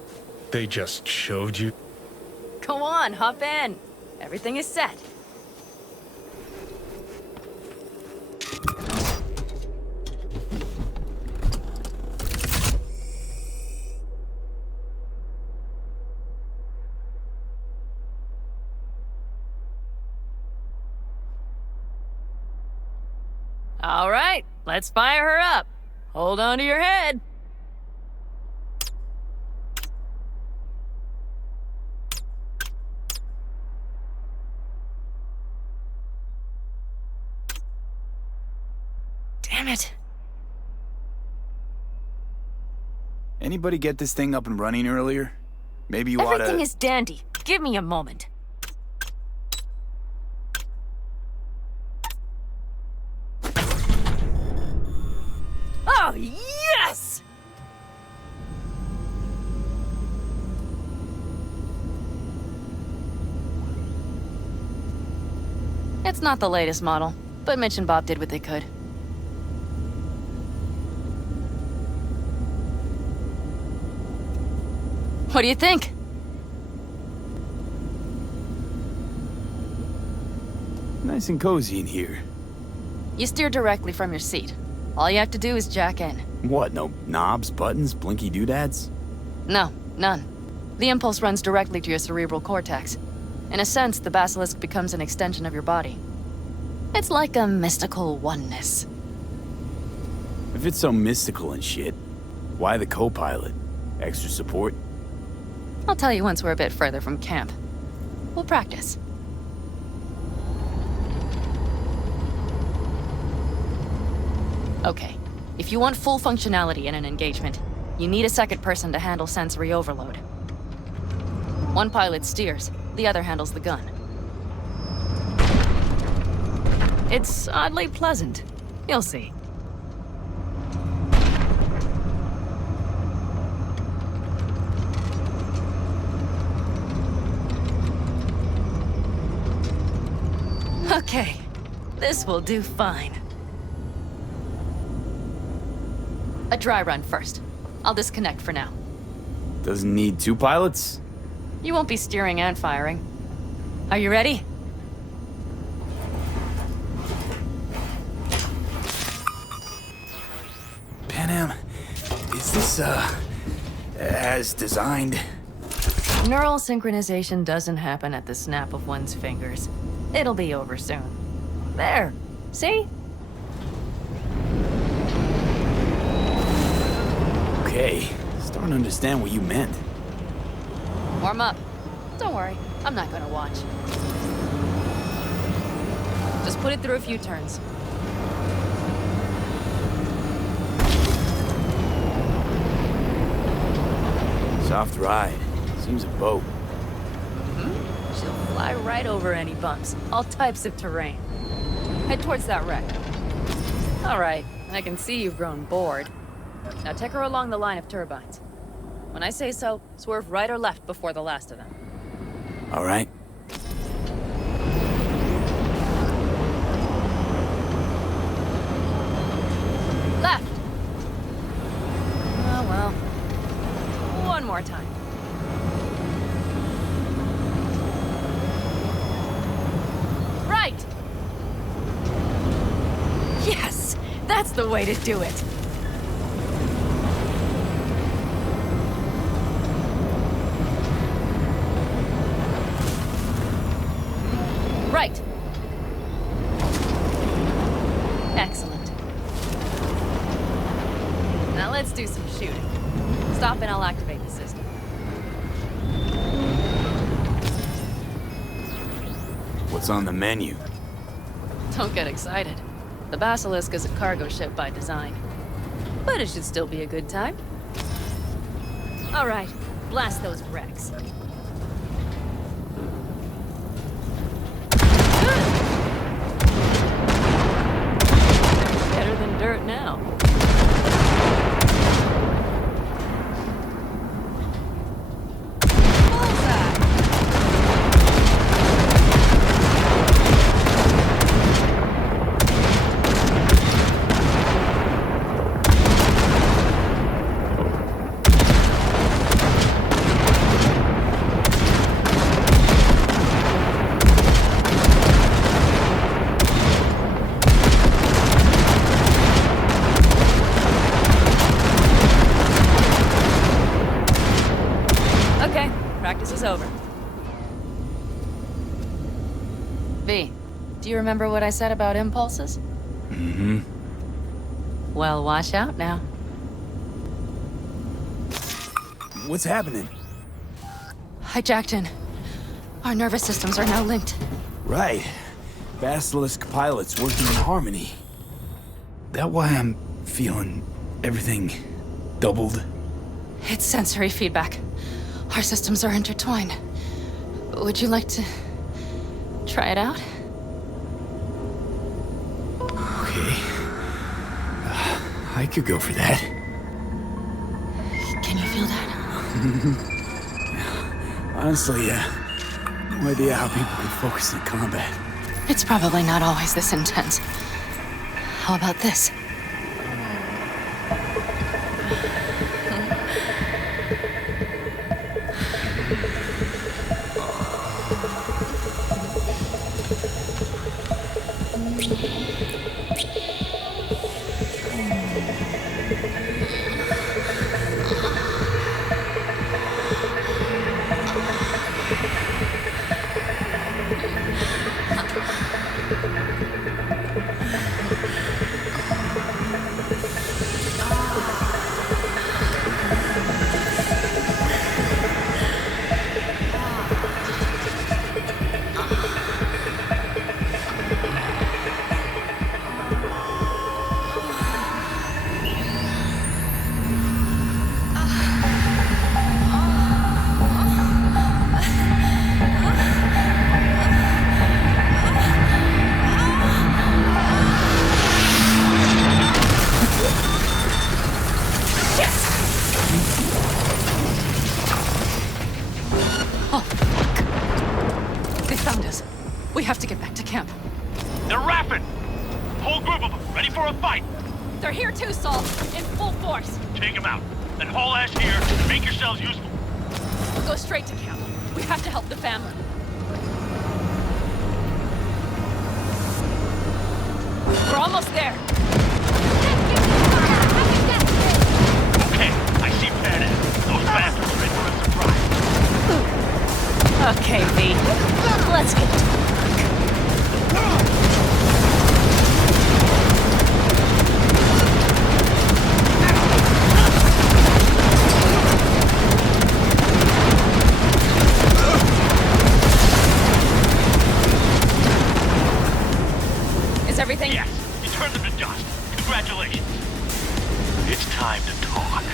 They just showed you. Go on, hop in. Everything is set. All right, let's fire her up. Hold on to your head. Damn it. Anybody get this thing up and running earlier? Maybe you oughta... Everything is dandy. Give me a moment. Oh, yes! It's not the latest model, but Mitch and Bob did what they could. What do you think? Nice and cozy in here. You steer directly from your seat. All you have to do is jack in. What, no knobs, buttons, blinky doodads? No, none. The impulse runs directly to your cerebral cortex. In a sense, the basilisk becomes an extension of your body. It's like a mystical oneness. If it's so mystical and shit, why the co-pilot? Extra support? I'll tell you once we're a bit further from camp. We'll practice. Okay, if you want full functionality in an engagement, you need a second person to handle sensory overload. One pilot steers, the other handles the gun. It's oddly pleasant. You'll see. Okay, this will do fine. A dry run first. I'll disconnect for now. Doesn't need two pilots? You won't be steering and firing. Are you ready? Panam, is this, as designed? Neural synchronization doesn't happen at the snap of one's fingers. It'll be over soon. There. See? Okay, starting to understand what you meant. Warm up. Don't worry, I'm not gonna watch. Just put it through a few turns. Soft ride. Seems a boat. She'll fly right over any bumps, all types of terrain. Head towards that wreck. All right, I can see you've grown bored. Now take her along the line of turbines. When I say so, swerve right or left before the last of them. All right. Left! Oh, well. One more time. Right! Yes! That's the way to do it! Right. Excellent. Now let's do some shooting. Stop and I'll activate the system. What's on the menu? Don't get excited. The Basilisk is a cargo ship by design. But it should still be a good time. All right, blast those wrecks. Better than dirt now. Practice is over. V, do you remember what I said about impulses? Mm-hmm. Well, watch out now. What's happening? I jacked in. Our nervous systems are now linked. Right. Basilisk pilots working in harmony. That why I'm feeling everything doubled? It's sensory feedback. Our systems are intertwined. Would you like to try it out? Okay. I could go for that. Can you feel that? Honestly, no idea how people can focus in combat. It's probably not always this intense. How about this? We have to get back to camp. They're rapping! Whole group of them, ready for a fight! They're here too, Saul. In full force. Take them out. Then haul ass here and make yourselves useful. We'll go straight to camp. We have to help the family. We're almost there. Okay, I see Pan. Those bastards are in for a surprise. Okay, V. Let's get to work. Is everything? Yes, you turned them to dust. Congratulations. It's time to talk.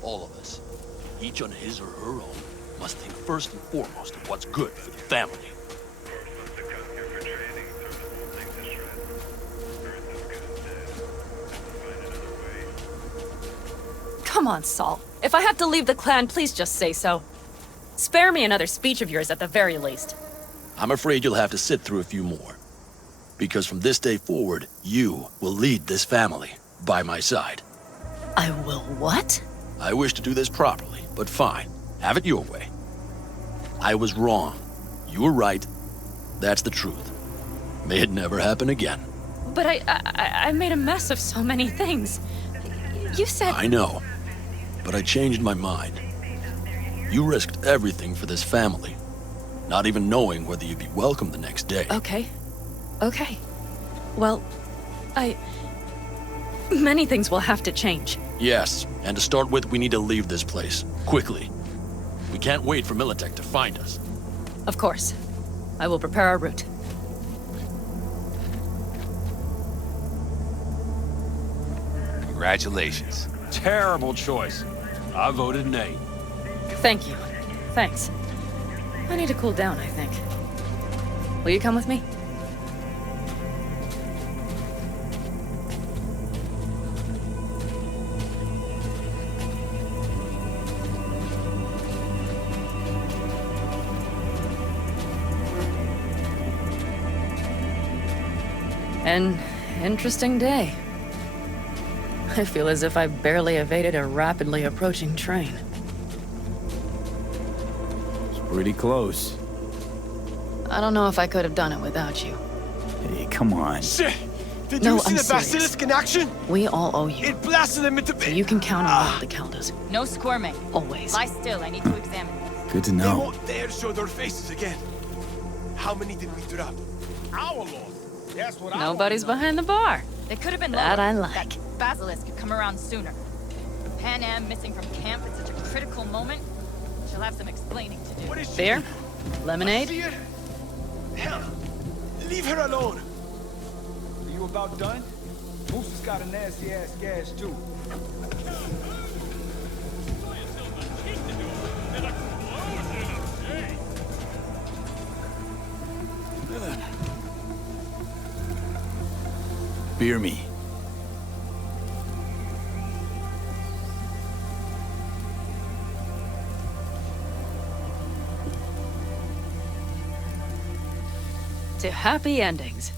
All of us, each on his or her own, must think first and foremost of what's good for the family. Come on, Saul. If I have to leave the clan, please just say so. Spare me another speech of yours at the very least. I'm afraid you'll have to sit through a few more. Because from this day forward, you will lead this family by my side. I will what? I wish to do this properly, but fine. Have it your way. I was wrong. You were right. That's the truth. May it never happen again. But I made a mess of so many things. You said... I know. But I changed my mind. You risked everything for this family. Not even knowing whether you'd be welcome the next day. Okay. Okay. Well, many things will have to change. Yes, and to start with, we need to leave this place. Quickly. We can't wait for Militech to find us. Of course. I will prepare our route. Congratulations. Terrible choice. I voted nay. Thank you. Thanks. I need to cool down, I think. Will you come with me? An interesting day. I feel as if I barely evaded a rapidly approaching train. It's pretty close. I don't know if I could have done it without you. Hey, come on. Shit! Did No, you see I'm the serious. basilisk in action? We all owe you. It blasted them into... So you can count on all the Caldas. No squirming. Always. Lie still. I need to examine this. Good to They know. won't dare show their faces again. How many did we drop? Our Lord. That's what Nobody's behind the bar. They could have been That lower. I like. Basilisk could come around sooner. Pan Am missing from camp at such a critical moment. She'll have some explaining to do. Beer? Lemonade? Hell, leave her alone. Are you about done? Moose has got a nasty ass gas too. Beer me. To happy endings.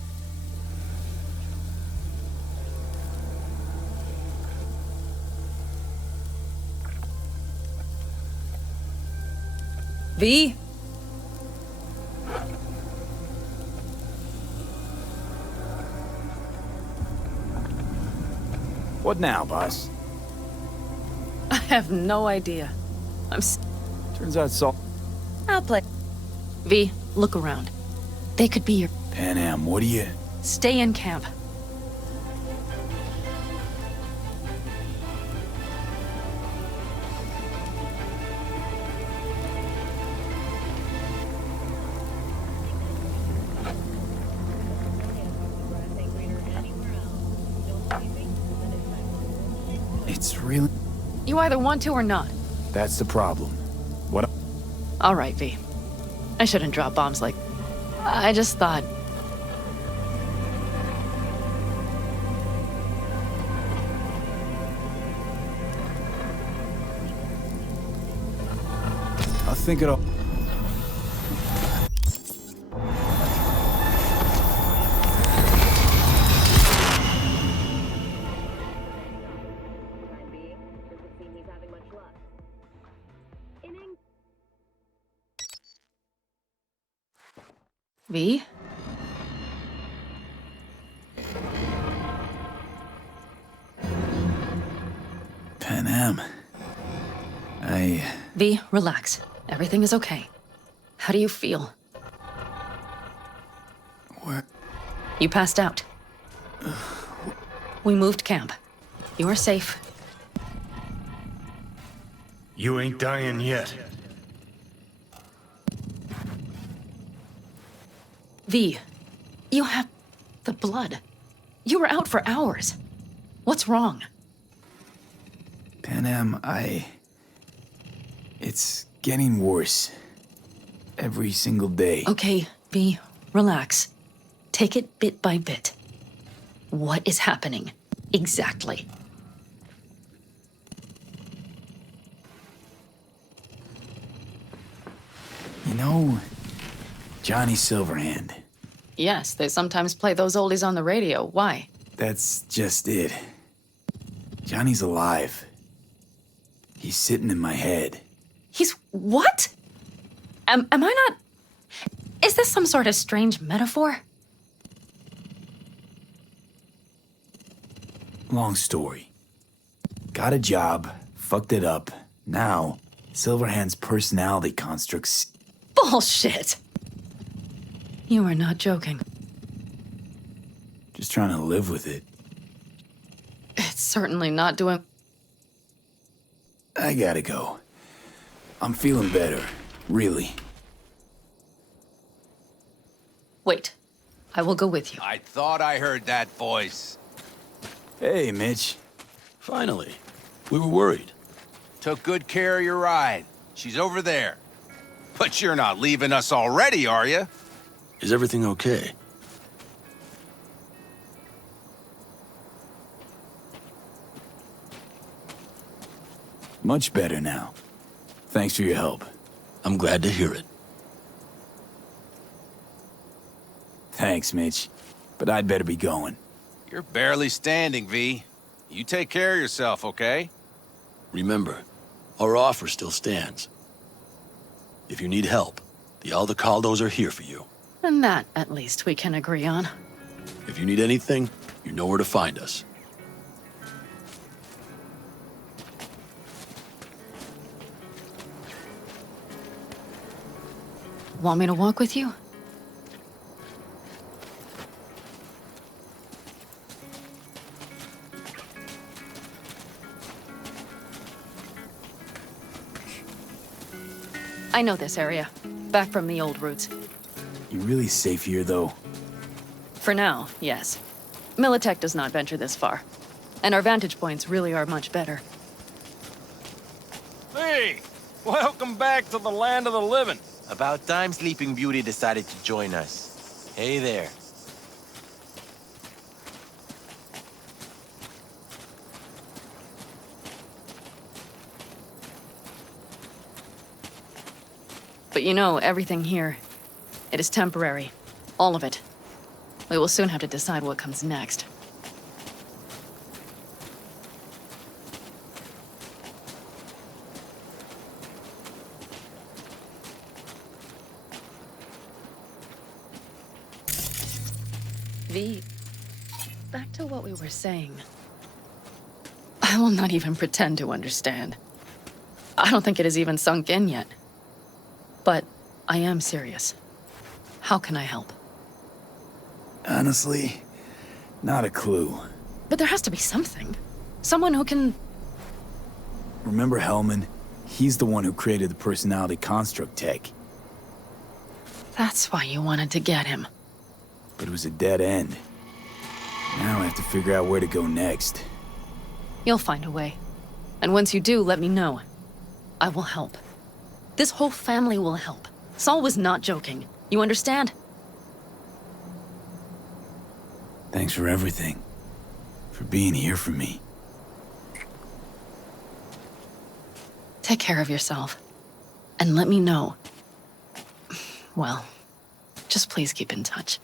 V? What now, boss? I have no idea. Turns out Salt. I'll play. V, look around. They could be your... Pan Am, what do you... Stay in camp. It's really... You either want to or not. That's the problem. What... All right, V. I shouldn't drop bombs like... I just thought... I'll think it'll... V? Pan Am. V, relax. Everything is okay. How do you feel? Where? You passed out. We moved camp. You are safe. You ain't dying yet. V, you have the blood. You were out for hours. What's wrong? Pan Am, It's getting worse. Every single day. Okay, V, relax. Take it bit by bit. What is happening? Exactly. You know, Johnny Silverhand. Yes, they sometimes play those oldies on the radio. Why? That's just it. Johnny's alive. He's sitting in my head. He's what? Am I not... Is this some sort of strange metaphor? Long story. Got a job, fucked it up. Now, Silverhand's personality constructs... Bullshit! You are not joking. Just trying to live with it. It's certainly not doing... I gotta go. I'm feeling better, really. Wait. I will go with you. I thought I heard that voice. Hey, Mitch. Finally. We were worried. Took good care of your ride. She's over there. But you're not leaving us already, are you? Is everything okay? Much better now. Thanks for your help. I'm glad to hear it. Thanks, Mitch. But I'd better be going. You're barely standing, V. You take care of yourself, okay? Remember, our offer still stands. If you need help, the Aldecaldos are here for you. And that, at least, we can agree on. If you need anything, you know where to find us. Want me to walk with you? I know this area. Back from the old routes. You really safe here, though? For now, yes. Militech does not venture this far. And our vantage points really are much better. Hey! Welcome back to the land of the living. About time Sleeping Beauty decided to join us. Hey there. But you know, everything here, it is temporary. All of it. We will soon have to decide what comes next. V, back to what we were saying. I will not even pretend to understand. I don't think it has even sunk in yet. But I am serious. How can I help? Honestly, not a clue. But there has to be something. Someone who can... Remember Hellman? He's the one who created the personality construct tech. That's why you wanted to get him. But it was a dead end. Now I have to figure out where to go next. You'll find a way. And once you do, let me know. I will help. This whole family will help. Saul was not joking. You understand? Thanks for everything. For being here for me. Take care of yourself. And let me know. Well, just please keep in touch.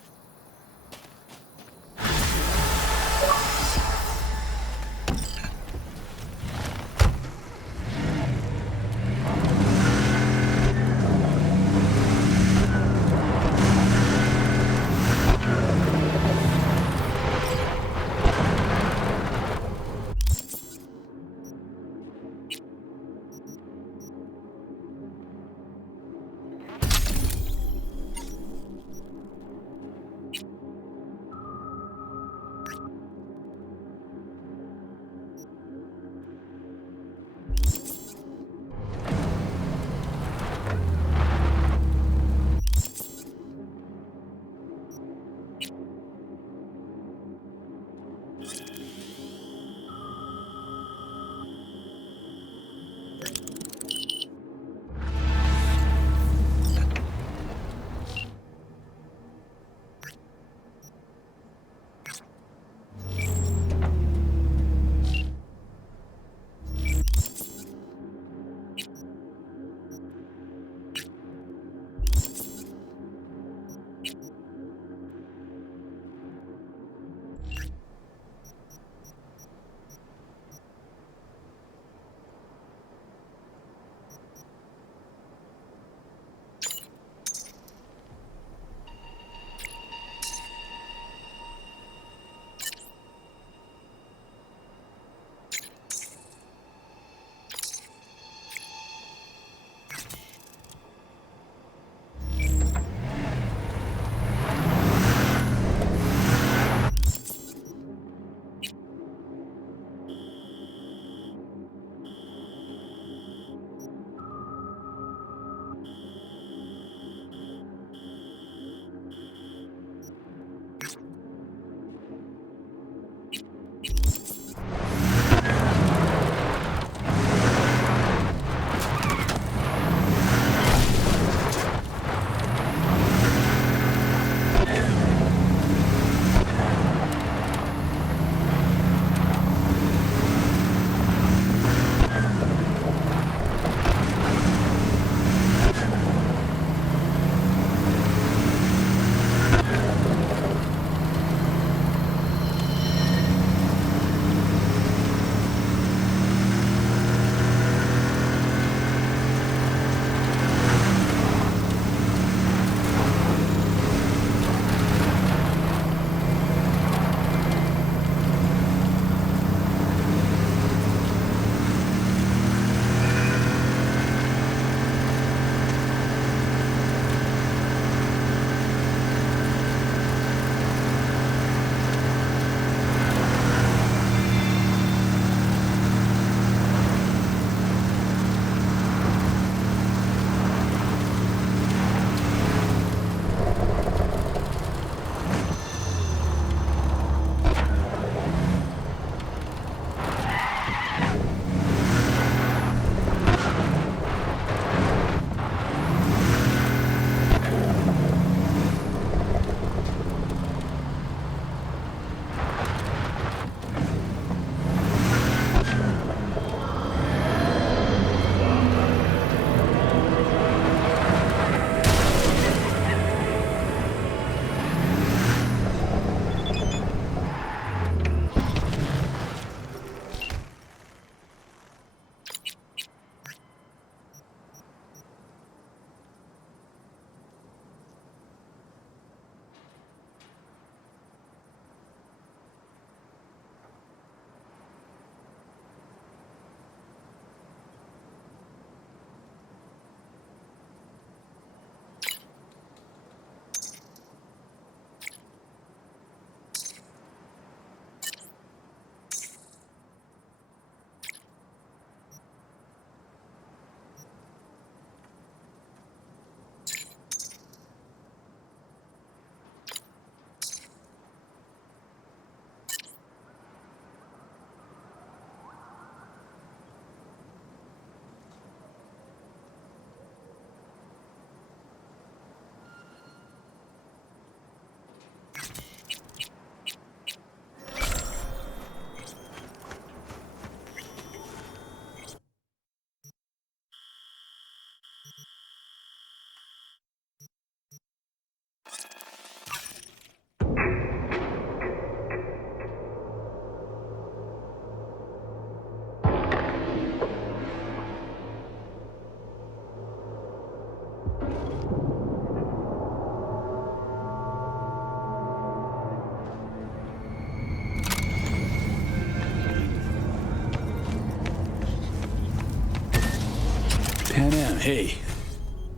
Hey.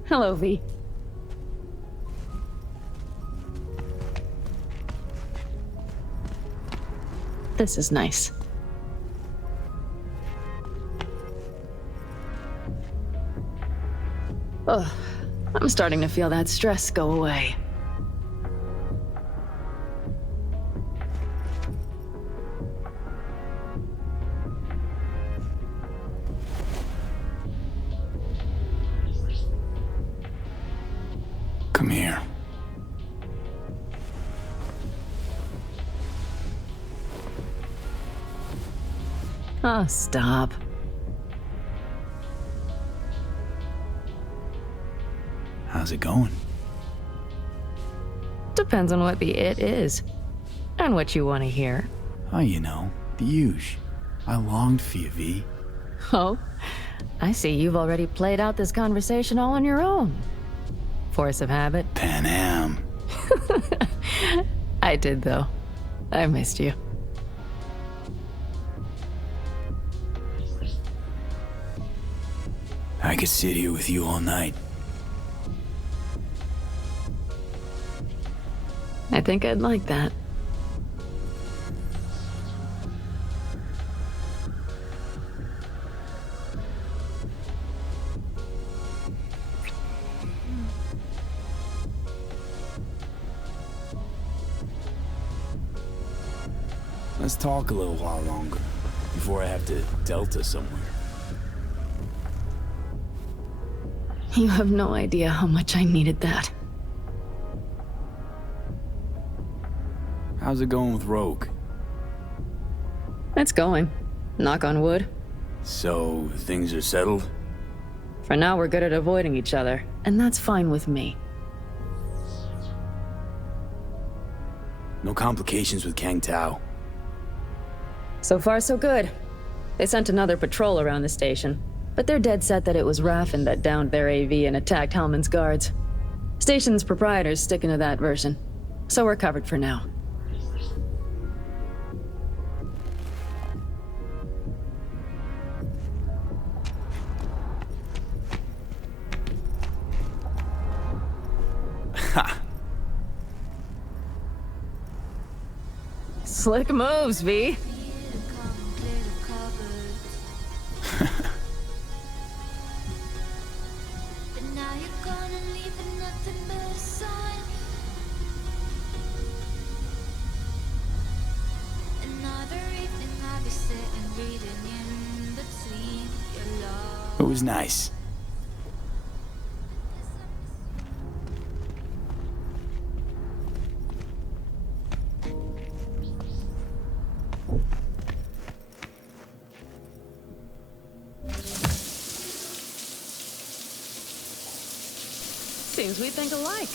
Hello, V. This is nice. Ugh, I'm starting to feel that stress go away. Come here. Oh, stop. How's it going? Depends on what the it is. And what you want to hear. Oh, you know, the huge. I longed for you, V. Oh, I see you've already played out this conversation all on your own. Force of habit. Pan Am. I did, though. I missed you. I could sit here with you all night. I think I'd like that. Let's talk a little while longer, before I have to Delta somewhere. You have no idea how much I needed that. How's it going with Rogue? It's going. Knock on wood. So, things are settled? For now, we're good at avoiding each other, and that's fine with me. No complications with Kang Tao? So far, so good. They sent another patrol around the station, but they're dead set that it was Raffen that downed their AV and attacked Hellman's guards. Station's proprietor's sticking to that version, so we're covered for now. Slick moves, V. It was nice. Seems we think alike.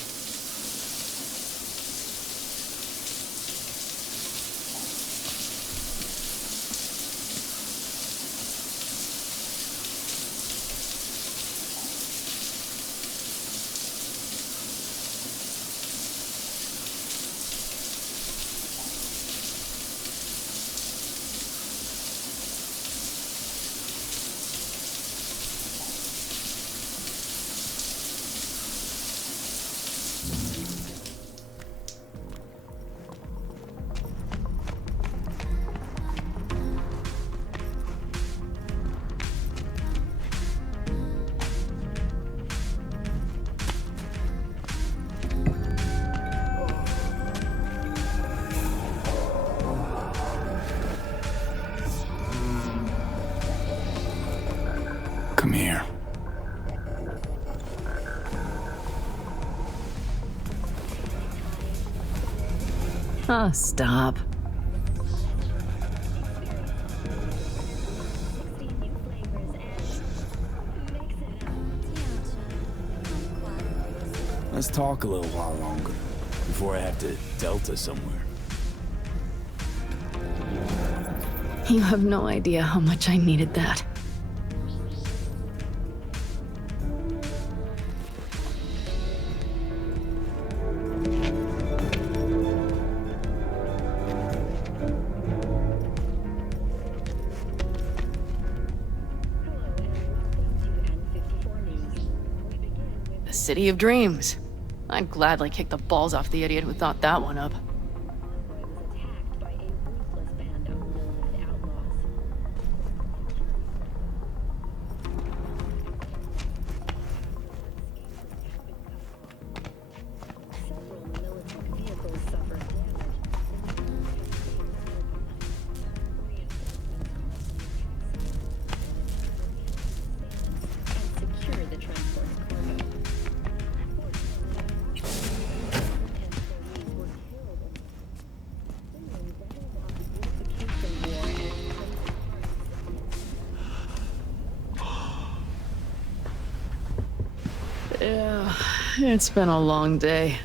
Come here. Oh, stop. Let's talk a little while longer, before I have to Delta somewhere. You have no idea how much I needed that. city of dreams. I'd gladly kick the balls off the idiot who thought that one up. Yeah, it's been a long day.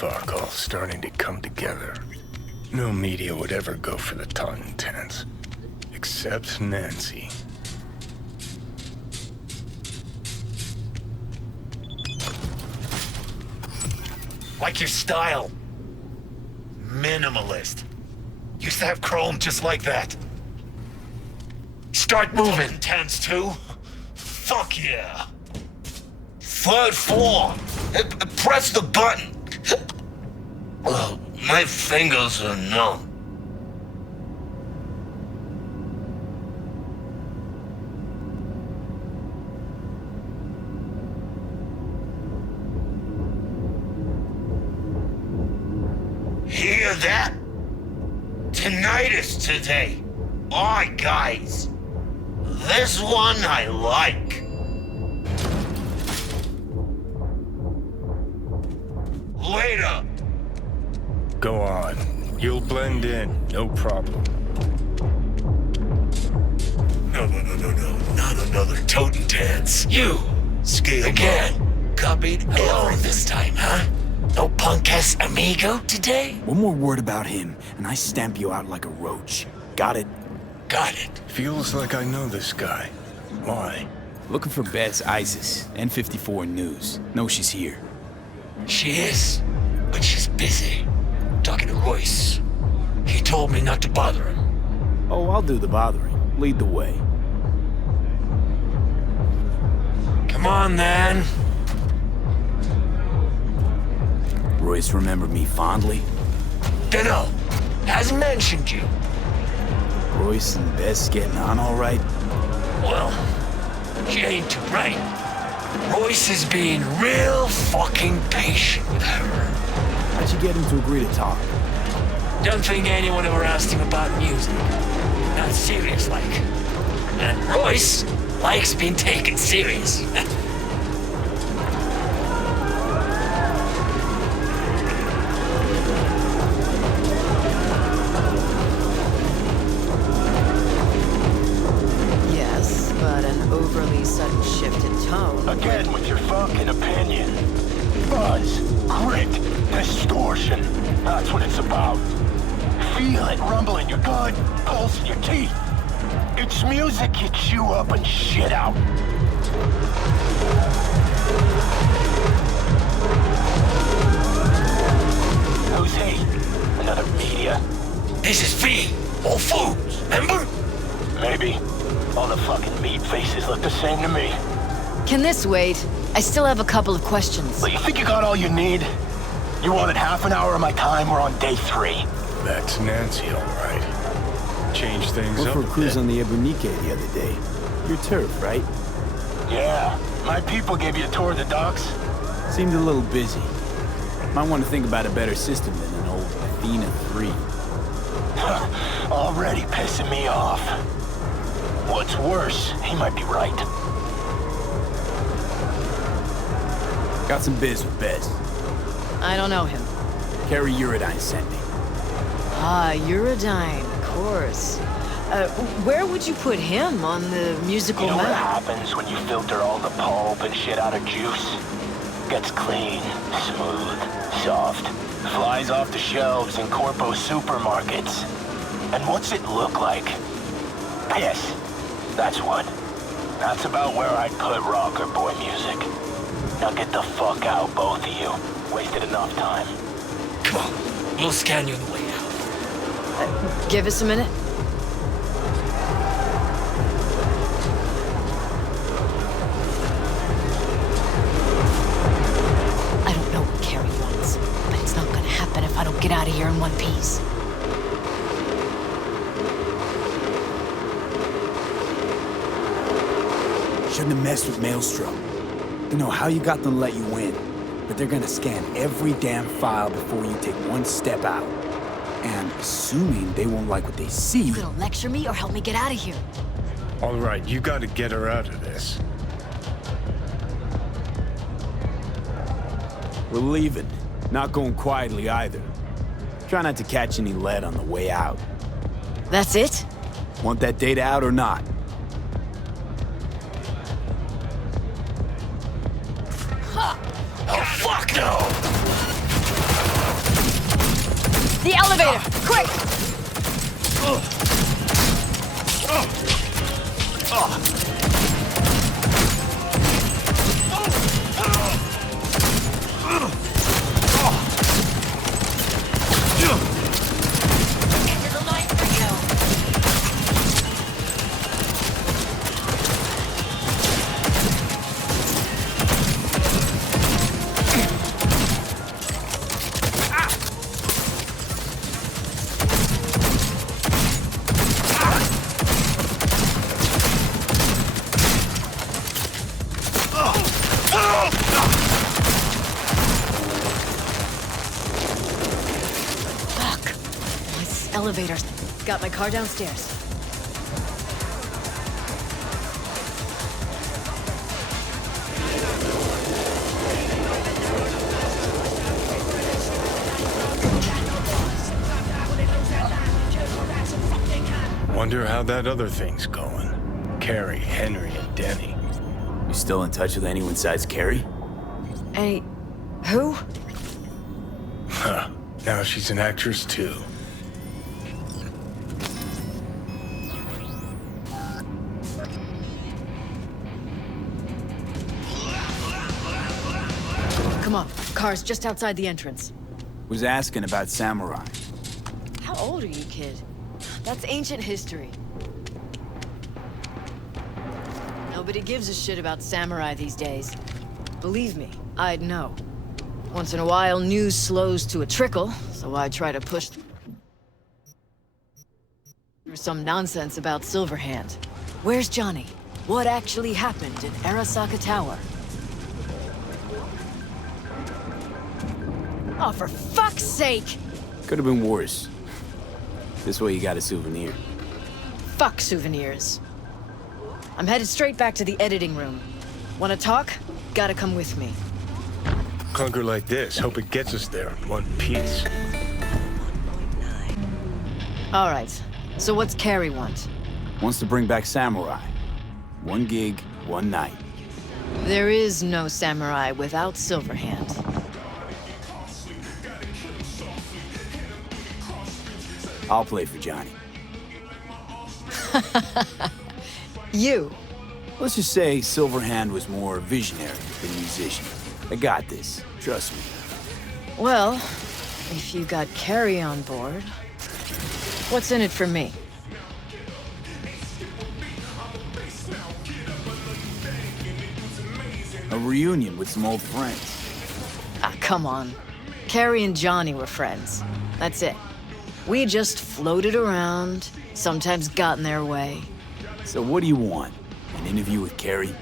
Fuck, all starting to come together. No media would ever go for the Taunton tenants. Except Nancy. Like your style. Minimalist. Used to have chrome just like that. Start moving, tens too. Fuck yeah. Third floor. Press the button. Oh, my fingers are numb. hear that? Tinnitus today. Alright, guys. This one I like. Later. Go on. You'll blend in, no problem. No. Not another totem dance. You, scale again. Copied everything this time, huh? No punk-ass amigo today? One more word about him, and I stamp you out like a roach. Got it? Got it. Feels like I know this guy. Why? Looking for Beth's ISIS. N54 News. Know she's here. She is, but she's busy. Talking to Royce. He told me not to bother him. Oh, I'll do the bothering. Lead the way. Come on, then. Royce remembered me fondly? Dunno. Hasn't mentioned you. Royce and Bess getting on all right? Well, she ain't too bright. Royce is being real fucking patient with her. How'd you get him to agree to talk? Don't think anyone ever asked him about music. Not serious like. And Royce likes being taken serious. Yes, but an overly sudden shift in tone. Again with your fucking opinion. Buzz, grit, distortion. That's what it's about. Feel it rumble in your gut, pulse in your teeth. It's music you chew up and shit out. Who's he? Another media? This is V. All foods, remember? Maybe. All the fucking meat faces look the same to me. Can this wait? I still have a couple of questions. Well, you think you got all you need? You wanted half an hour of my time, we're on day 3. That's Nancy, all right. Change things Went up for a cruise bit. on the Ebonique the other day. Your turf, right? Yeah, my people gave you a tour of the docks. Seemed a little busy. Might want to think about a better system than an old Athena 3. Already pissing me off. What's worse, he might be right. Got some biz with Bez. I don't know him. Carrie Uridine sent me. Ah, Uridine, of course. Where would you put him on the musical You know what map? happens when you filter all the pulp and shit out of juice? Gets clean, smooth, soft. Flies off the shelves in corpo supermarkets. And what's it look like? Piss. That's what. That's about where I'd put rocker boy music. Now get the fuck out, both of you. Wasted enough time. Come on, we'll scan you on the way out. Give us a minute. I don't know what Carrie wants, but it's not gonna happen if I don't get out of here in one piece. Shouldn't have messed with Maelstrom. Don't know how you got them to let you in, but they're gonna scan every damn file before you take one step out. And assuming they won't like what they see... You gonna lecture me or help me get out of here? All right, you gotta get her out of this. We're leaving. Not going quietly either. Try not to catch any lead on the way out. That's it? Want that data out or not? Oh, fuck no! The elevator! Quick! elevators. Got my car downstairs. Wonder how that other thing's going. Carrie, Henry, and Denny. You still in touch with anyone besides Carrie? Hey, who? Huh. Now she's an actress too. Come on, car's just outside the entrance. Was asking about Samurai. How old are you, kid? That's ancient history. Nobody gives a shit about samurai these days. Believe me, I'd know. Once in a while, news slows to a trickle, so I try to push through some nonsense about Silverhand. Where's Johnny? What actually happened in Arasaka Tower? Oh, for fuck's sake! Could have been worse. This way you got a souvenir. Fuck souvenirs. I'm headed straight back to the editing room. Wanna talk? Gotta come with me. Clunker like this, hope it gets us there in one piece. Alright, so what's Carrie want? Wants to bring back Samurai. One gig, one night. There is no samurai without Silverhand. I'll play for Johnny. You? Let's just say Silverhand was more visionary than musician. I got this. Trust me. Well, if you got Carrie on board, what's in it for me? A reunion with some old friends. Ah, come on. Carrie and Johnny were friends. That's it. We just floated around, sometimes got in their way. So what do you want? An interview with Carrie?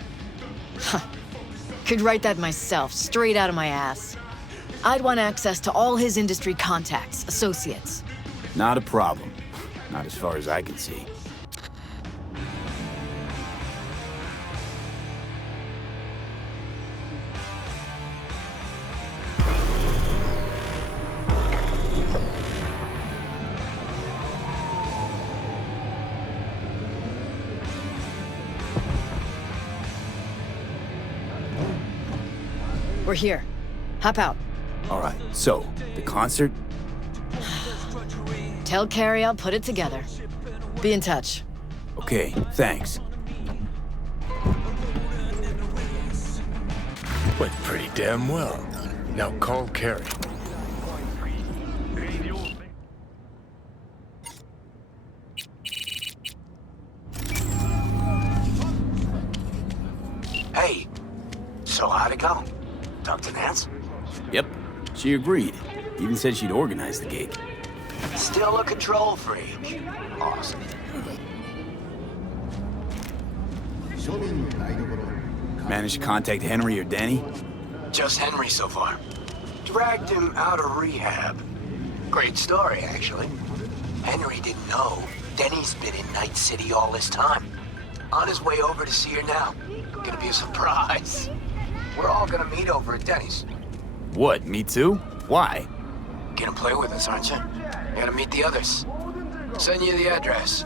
Huh. Could write that myself, straight out of my ass. I'd want access to all his industry contacts, associates. Not a problem. Not as far as I can see. We're here. Hop out. All right, so, the concert? Tell Carrie I'll put it together. Be in touch. Okay, thanks. Went pretty damn well. Now call Carrie. Hey, so how'd it go? Talk to Nance? Yep, she agreed. Even said she'd organize the gig. Still a control freak. Awesome. Managed to contact Henry or Denny? Just Henry so far. Dragged him out of rehab. Great story, actually. Henry didn't know Denny's been in Night City all this time. On his way over to see her now. Gonna be a surprise. We're all gonna meet over at Denny's. What, me too? Why? Gonna play with us, aren't you? You gotta meet the others. Send you the address.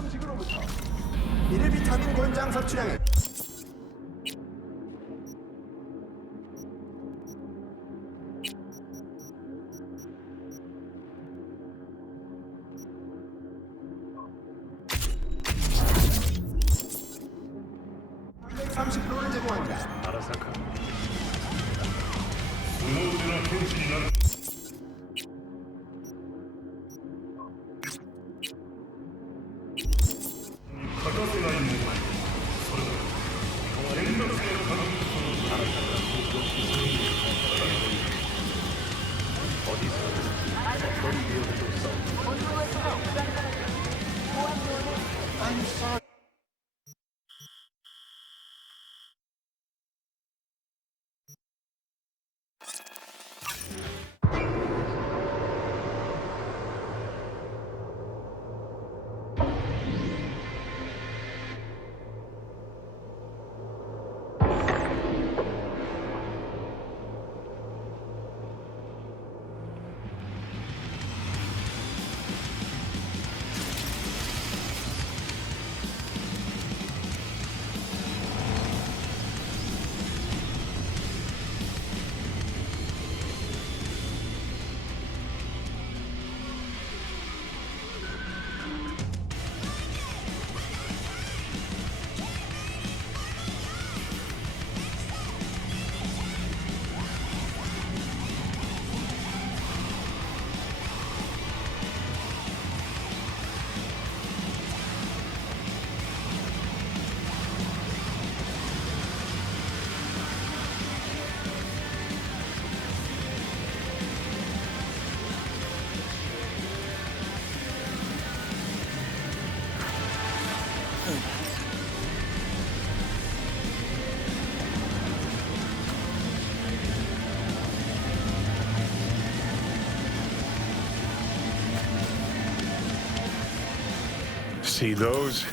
See those?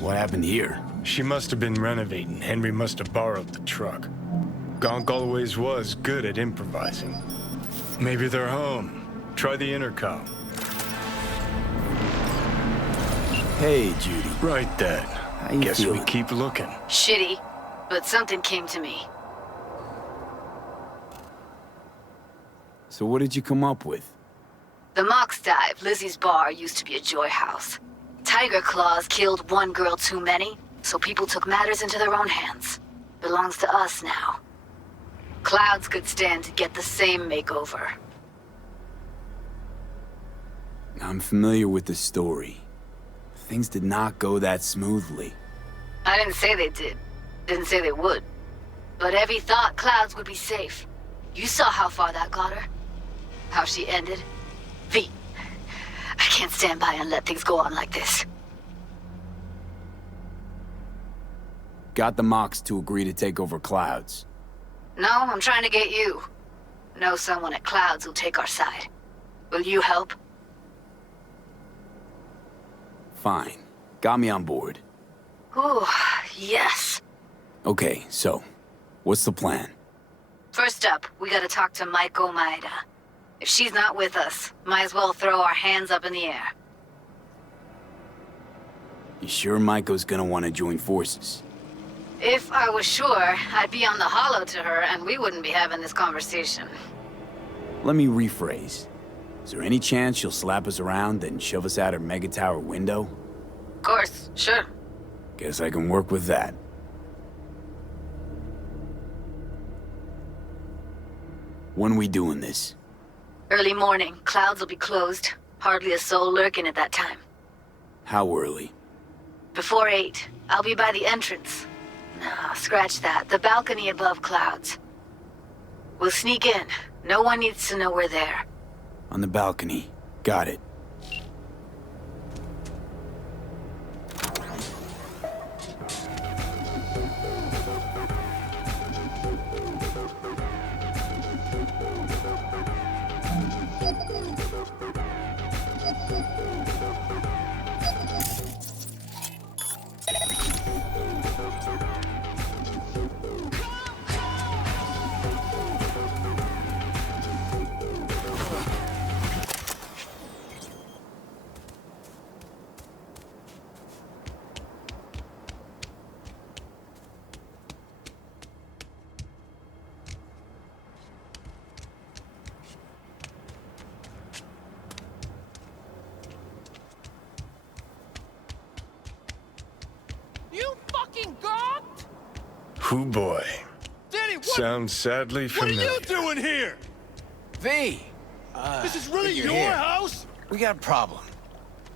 What happened here? She must have been renovating. Henry must have borrowed the truck. Gonk always was good at improvising. Maybe they're home. Try the intercom. Hey, Judy. Right then. How you Guess feeling? we keep looking. Shitty, but something came to me. So what did you come up with? The Mox Dive, Lizzie's bar, used to be a joy house. Tiger Claws killed one girl too many, so people took matters into their own hands. Belongs to us now. Clouds could stand to get the same makeover. I'm familiar with the story. Things did not go that smoothly. I didn't say they did. Didn't say they would. But Evie thought Clouds would be safe. You saw how far that got her. How she ended. V, I can't stand by and let things go on like this. Got the Mox to agree to take over Clouds. No, I'm trying to get you. Know someone at Clouds who'll take our side. Will you help? Fine. Got me on board. Ooh, yes. Okay, so, what's the plan? First up, we gotta talk to Maiko Maeda. If she's not with us, might as well throw our hands up in the air. You sure Maiko's gonna want to join forces? If I was sure, I'd be on the holo to her and we wouldn't be having this conversation. Let me rephrase. Is there any chance she'll slap us around and shove us out her mega tower window? Of course, sure. Guess I can work with that. When we doing this? Early morning, Clouds will be closed. Hardly a soul lurking at that time. How early? Before 8, I'll be by the entrance. Nah, scratch that. The balcony above Clouds. We'll sneak in. No one needs to know we're there. On the balcony. Got it. Hoo boy. Danny, what? Sounds sadly What familiar. are you doing here? V! This is really you're your here. house? We got a problem.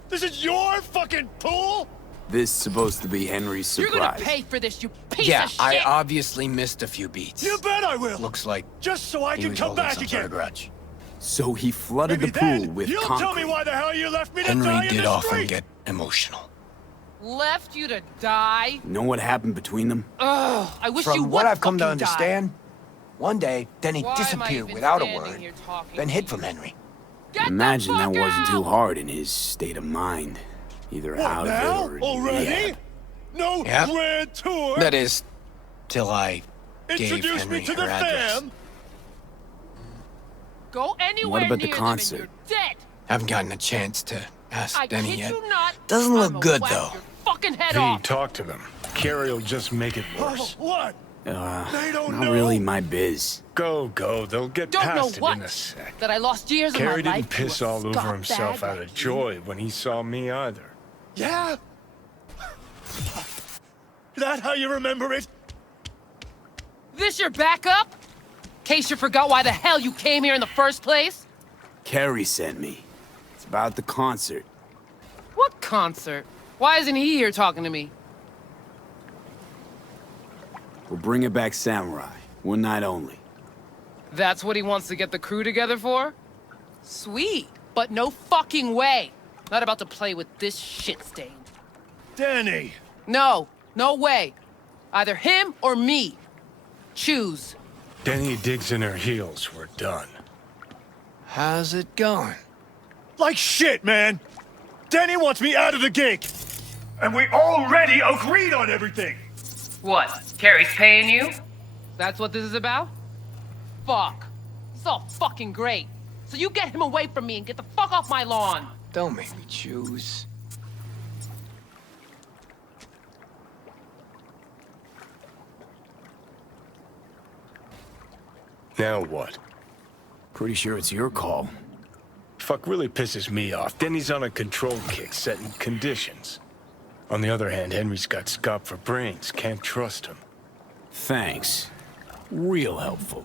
This is your fucking pool? This is supposed to be Henry's You're gonna surprise. pay for this, you piece Yeah, of shit! I obviously missed a few beats. You bet I will. Looks like Just so I he can was come holding back some sort again. of grudge. So he flooded Maybe the pool then with you'll concrete. tell me why the hell you left me to die Henry in did the often street. get emotional. Left you to die? Know what happened between them? Ugh, I wish you From would what I've come to fucking die. understand, one day, Denny Why am I disappeared even without a standing word, here talking then to hid you? from Henry. Imagine that wasn't too hard in his state of mind. Either out Now? of it or Already? rehab. No Yep. grand tour? That is, till I gave Introduce Henry me to her the address. fam? Go anywhere What about the near concert? them and you're dead. Haven't gotten a chance to ask I Denny kid yet. you not. Doesn't look I'ma good, whack though. your fucking head V, off. talk to them. Carrie'll just make it worse. What? They don't Not know. really my biz. Go. They'll get Don't know past it what? in a sec. That I lost years Carrie of my didn't life to piss a all over scumbag himself out like of joy when he saw me either. Yeah? That how you remember it? This your backup? In case you forgot why the hell you came here in the first place? Carrie sent me. It's about the concert. What concert? Why isn't he here talking to me? We're bringing back Samurai. One night only. That's what he wants to get the crew together for? Sweet, but no fucking way. Not about to play with this shit stain. Danny. No way. Either him or me. Choose. Denny digs in her heels. We're done. How's it going? Like shit, man. Denny wants me out of the gig! And we already agreed on everything! What? Carrie's paying you? That's what this is about? Fuck. It's all fucking great. So you get him away from me and get the fuck off my lawn. Don't make me choose. Now what? Pretty sure it's your call. Fuck really pisses me off. Denny's on a control kick, setting conditions. On the other hand, Henry's got scop for brains. Can't trust him. Thanks. Real helpful.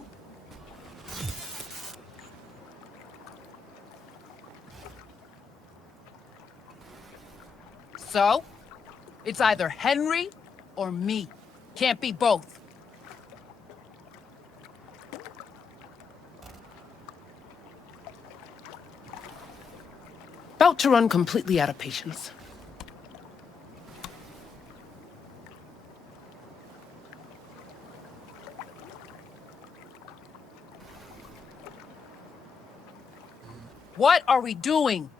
So? It's either Henry or me. Can't be both. About to run completely out of patience. What are we doing?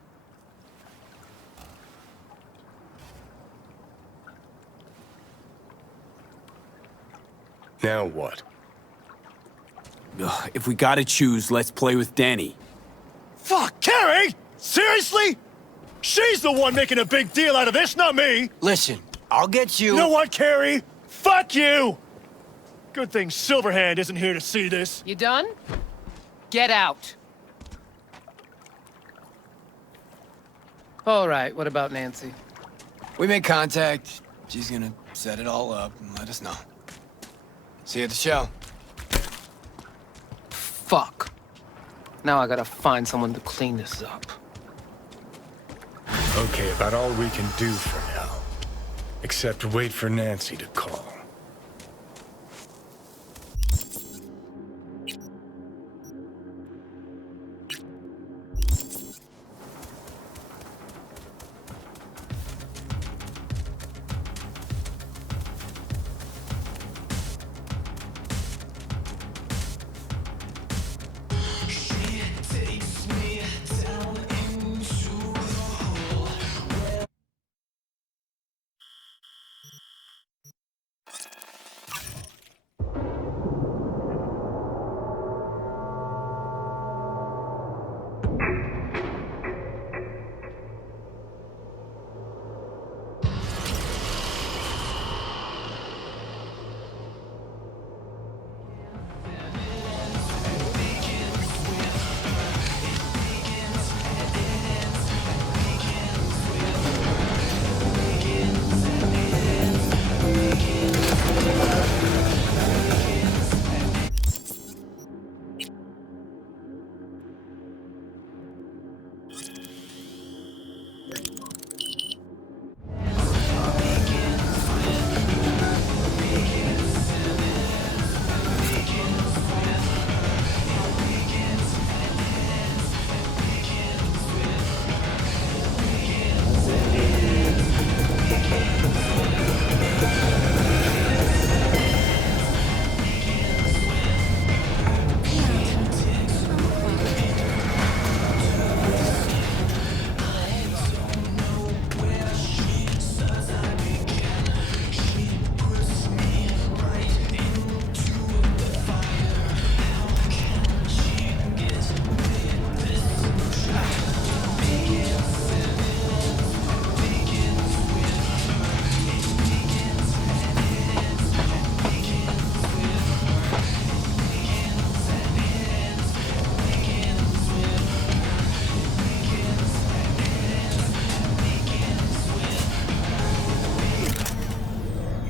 Now what? Ugh, if we gotta choose, let's play with Danny. Fuck, Carrie! Seriously? She's the one making a big deal out of this, not me! Listen, I'll get you... You know what, Carrie? Fuck you! Good thing Silverhand isn't here to see this. You done? Get out. All right, what about Nancy? We made contact. She's gonna set it all up and let us know. See you at the show. Fuck. Now I gotta find someone to clean this up. Okay, about all we can do for now. Except wait for Nancy to call.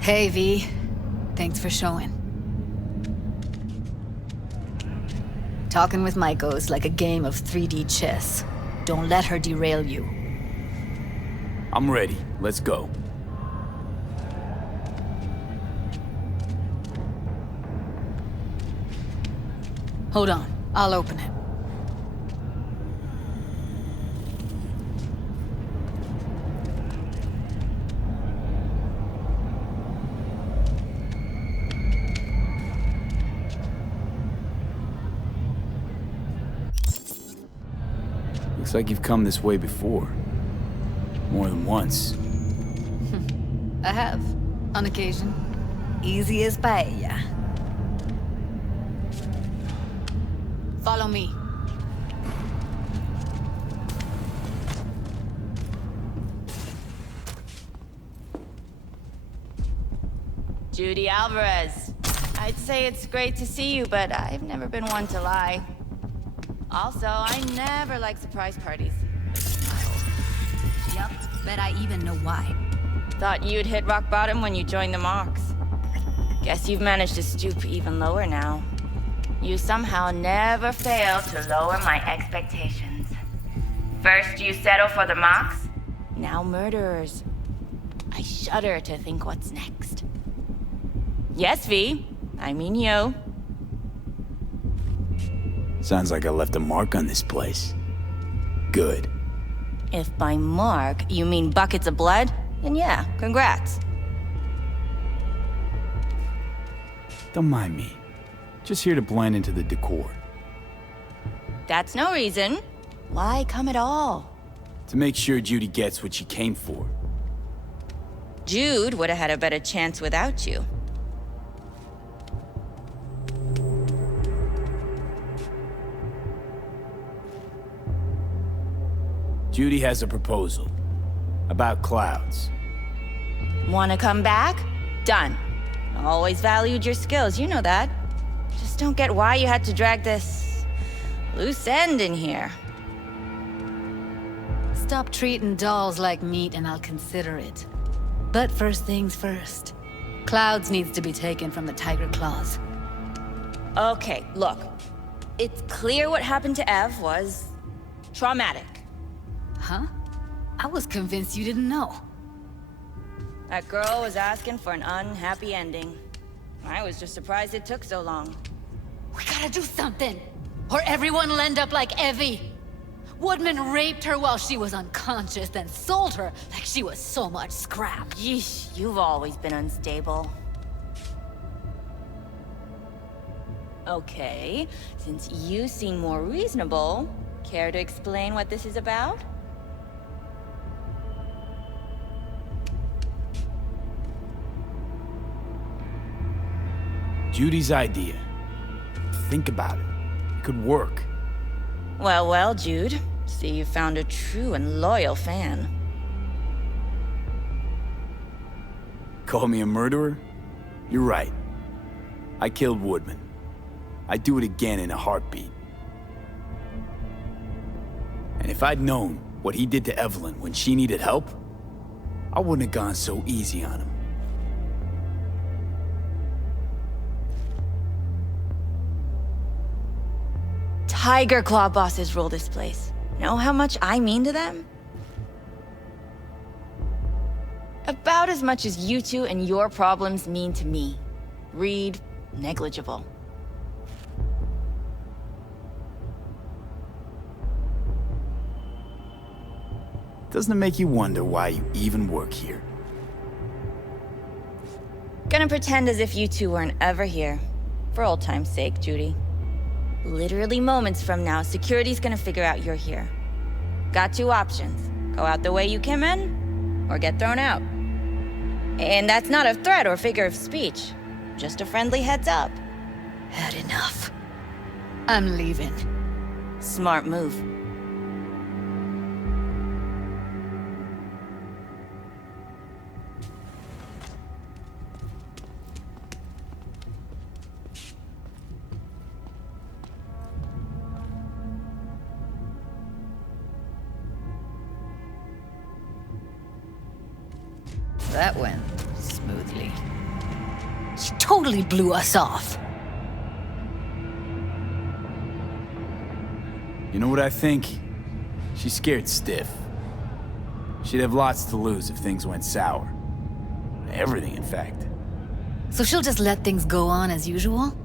Hey, V. Thanks for showing. Talking with Maiko's like a game of 3D chess. Don't let her derail you. I'm ready. Let's go. Hold on. I'll open it. Looks like you've come this way before. More than once. I have, on occasion. Easy as paella. Follow me. Judy Alvarez. I'd say it's great to see you, but I've never been one to lie. Also, I never like surprise parties. Yup, bet I even know why. Thought you'd hit rock bottom when you joined the Mox. Guess you've managed to stoop even lower now. You somehow never fail to lower my expectations. First you settle for the Mox, now murderers. I shudder to think what's next. Yes, V. I mean you. Sounds like I left a mark on this place. Good. If by mark you mean buckets of blood, then yeah, congrats. Don't mind me. Just here to blend into the decor. That's no reason. Why come at all? To make sure Judy gets what she came for. Jude would have had a better chance without you. Judy has a proposal. About clouds. Wanna come back? Done. Always valued your skills, you know that. Just don't get why you had to drag this loose end in here. Stop treating dolls like meat and I'll consider it. But first things first. Clouds needs to be taken from the Tiger Claws. Okay, look. It's clear what happened to Ev was traumatic. Huh? I was convinced you didn't know. That girl was asking for an unhappy ending. I was just surprised it took so long. We gotta do something, or everyone will end up like Evie. Woodman raped her while she was unconscious, then sold her like she was so much scrap. Yeesh, you've always been unstable. Okay, since you seem more reasonable, care to explain what this is about? Judy's idea. Think about it. It could work. Well, well, Jude. See, you found a true and loyal fan. Call me a murderer? You're right. I killed Woodman. I'd do it again in a heartbeat. And if I'd known what he did to Evelyn when she needed help, I wouldn't have gone so easy on him. Tiger Claw bosses rule this place. Know how much I mean to them? About as much as you two and your problems mean to me. Read negligible. Doesn't it make you wonder why you even work here? Gonna pretend as if you two weren't ever here. For old time's sake, Judy. Literally moments from now, security's gonna figure out you're here. Got two options. Go out the way you came in, or get thrown out. And that's not a threat or figure of speech. Just a friendly heads up. Had enough. I'm leaving. Smart move. That went smoothly. She totally blew us off. You know what I think? She's scared stiff. She'd have lots to lose if things went sour. Everything, in fact. So she'll just let things go on as usual?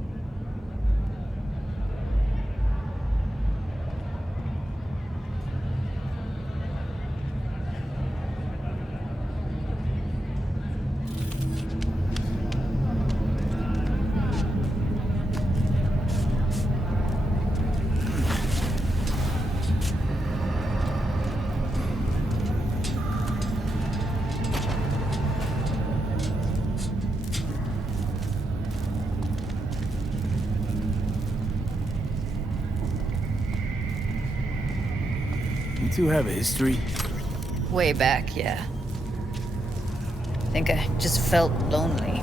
two have a history? Way back, yeah. Think I just felt lonely.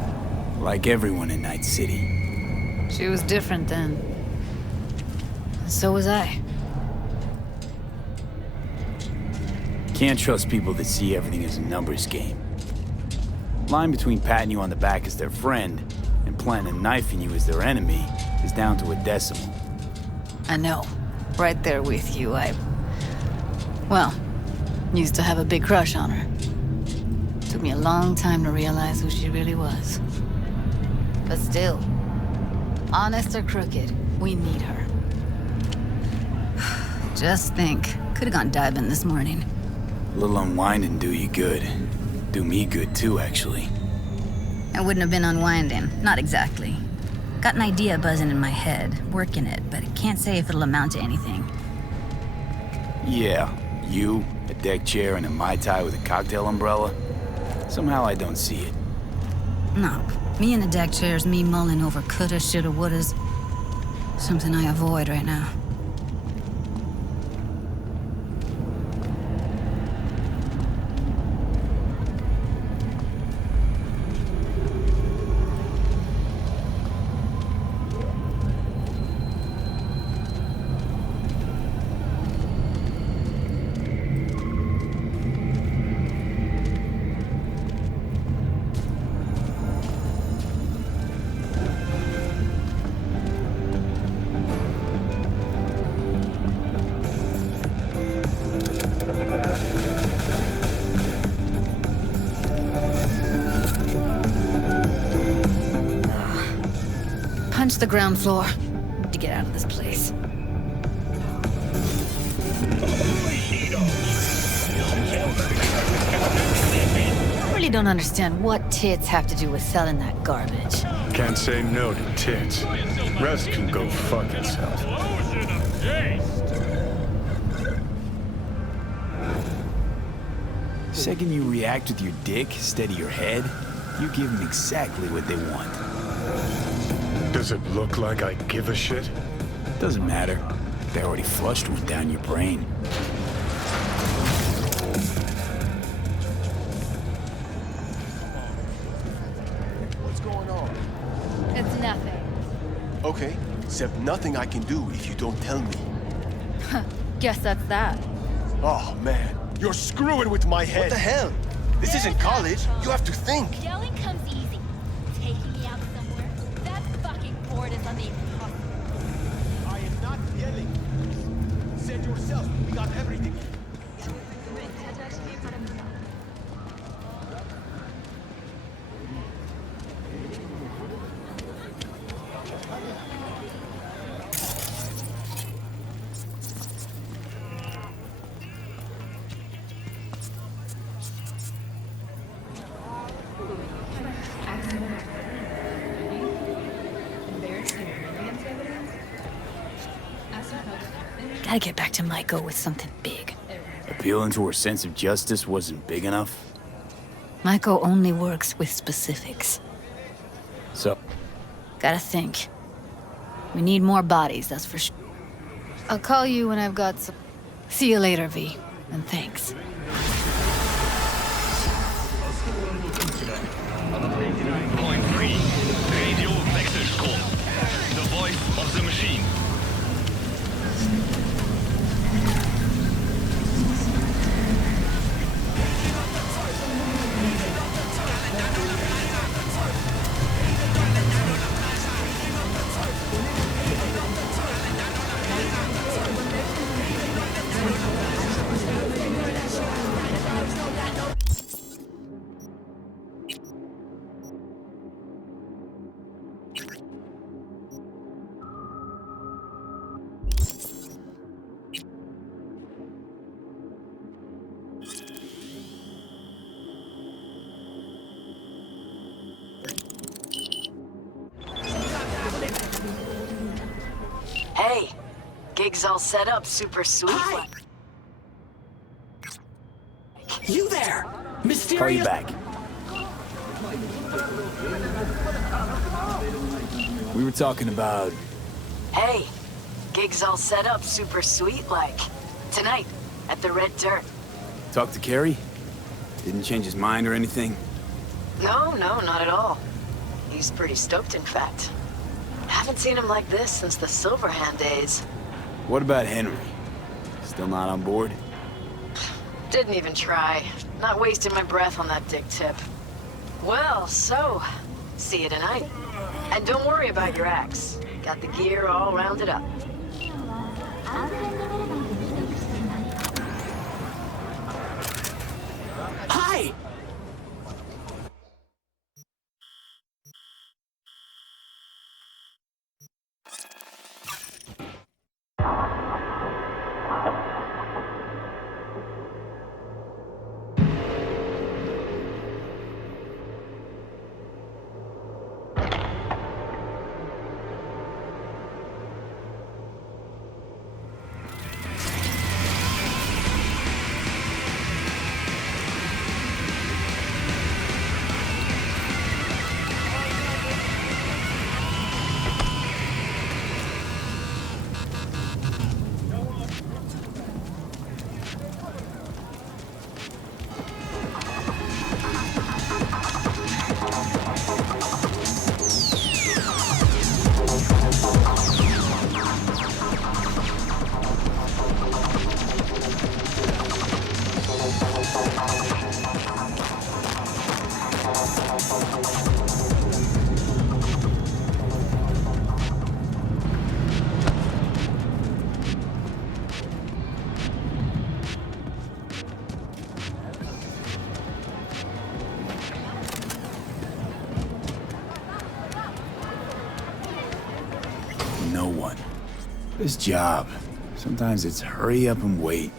Like everyone in Night City. She was different then. And so was I. Can't trust people that see everything as a numbers game. Line between patting you on the back as their friend and planting a knife in you as their enemy is down to a decimal. I know. Right there with you, well, used to have a big crush on her. Took me a long time to realize who she really was. But still, honest or crooked, we need her. Just think, could've gone diving this morning. A little unwinding do you good. Do me good too, actually. I wouldn't have been unwinding, not exactly. Got an idea buzzing in my head, working it, but I can't say if it'll amount to anything. Yeah, you, a deck chair, and a Mai Tai with a cocktail umbrella? Somehow I don't see it. No, me in the deck chair's me mulling over coulda, shoulda, wouldas. Something I avoid right now. Punch the ground floor. Need to get out of this place. I really don't understand what tits have to do with selling that garbage. Can't say no to tits. Rest can go fuck itself. Second you react with your dick instead of your head, you give them exactly what they want. Does it look like I give a shit? Doesn't matter. They already flushed one down your brain. What's going on? It's nothing. Okay, except nothing I can do if you don't tell me. Guess that's that. Oh, man. You're screwing with my head. What the hell? This isn't college. You have to think. Yelling comes easy. Taking me out somewhere, that fucking board is on the impossible. I am not yelling. Said yourself, we got everything. Gotta get back to Maiko with something big. Appealing to her sense of justice wasn't big enough? Maiko only works with specifics. So? Gotta think. We need more bodies, that's for sure. I'll call you when I've got some... See you later, V. And thanks. Point 3. Radio Wechselstrom. The voice of the machine. Hey, gig's all set up, super sweet. Hi. You there! Mysterious... Call you back. We were talking about... Hey, gig's all set up, super sweet like. Tonight, at the Red Dirt. Talk to Carrie? Didn't change his mind or anything? No, not at all. He's pretty stoked, in fact. Haven't seen him like this since the Silverhand days. What about Henry? Still not on board? Didn't even try. Not wasting my breath on that dick tip. Well, so, see you tonight. And don't worry about your axe. Got the gear all rounded up. Hi! No one. This job. Sometimes it's hurry up and wait.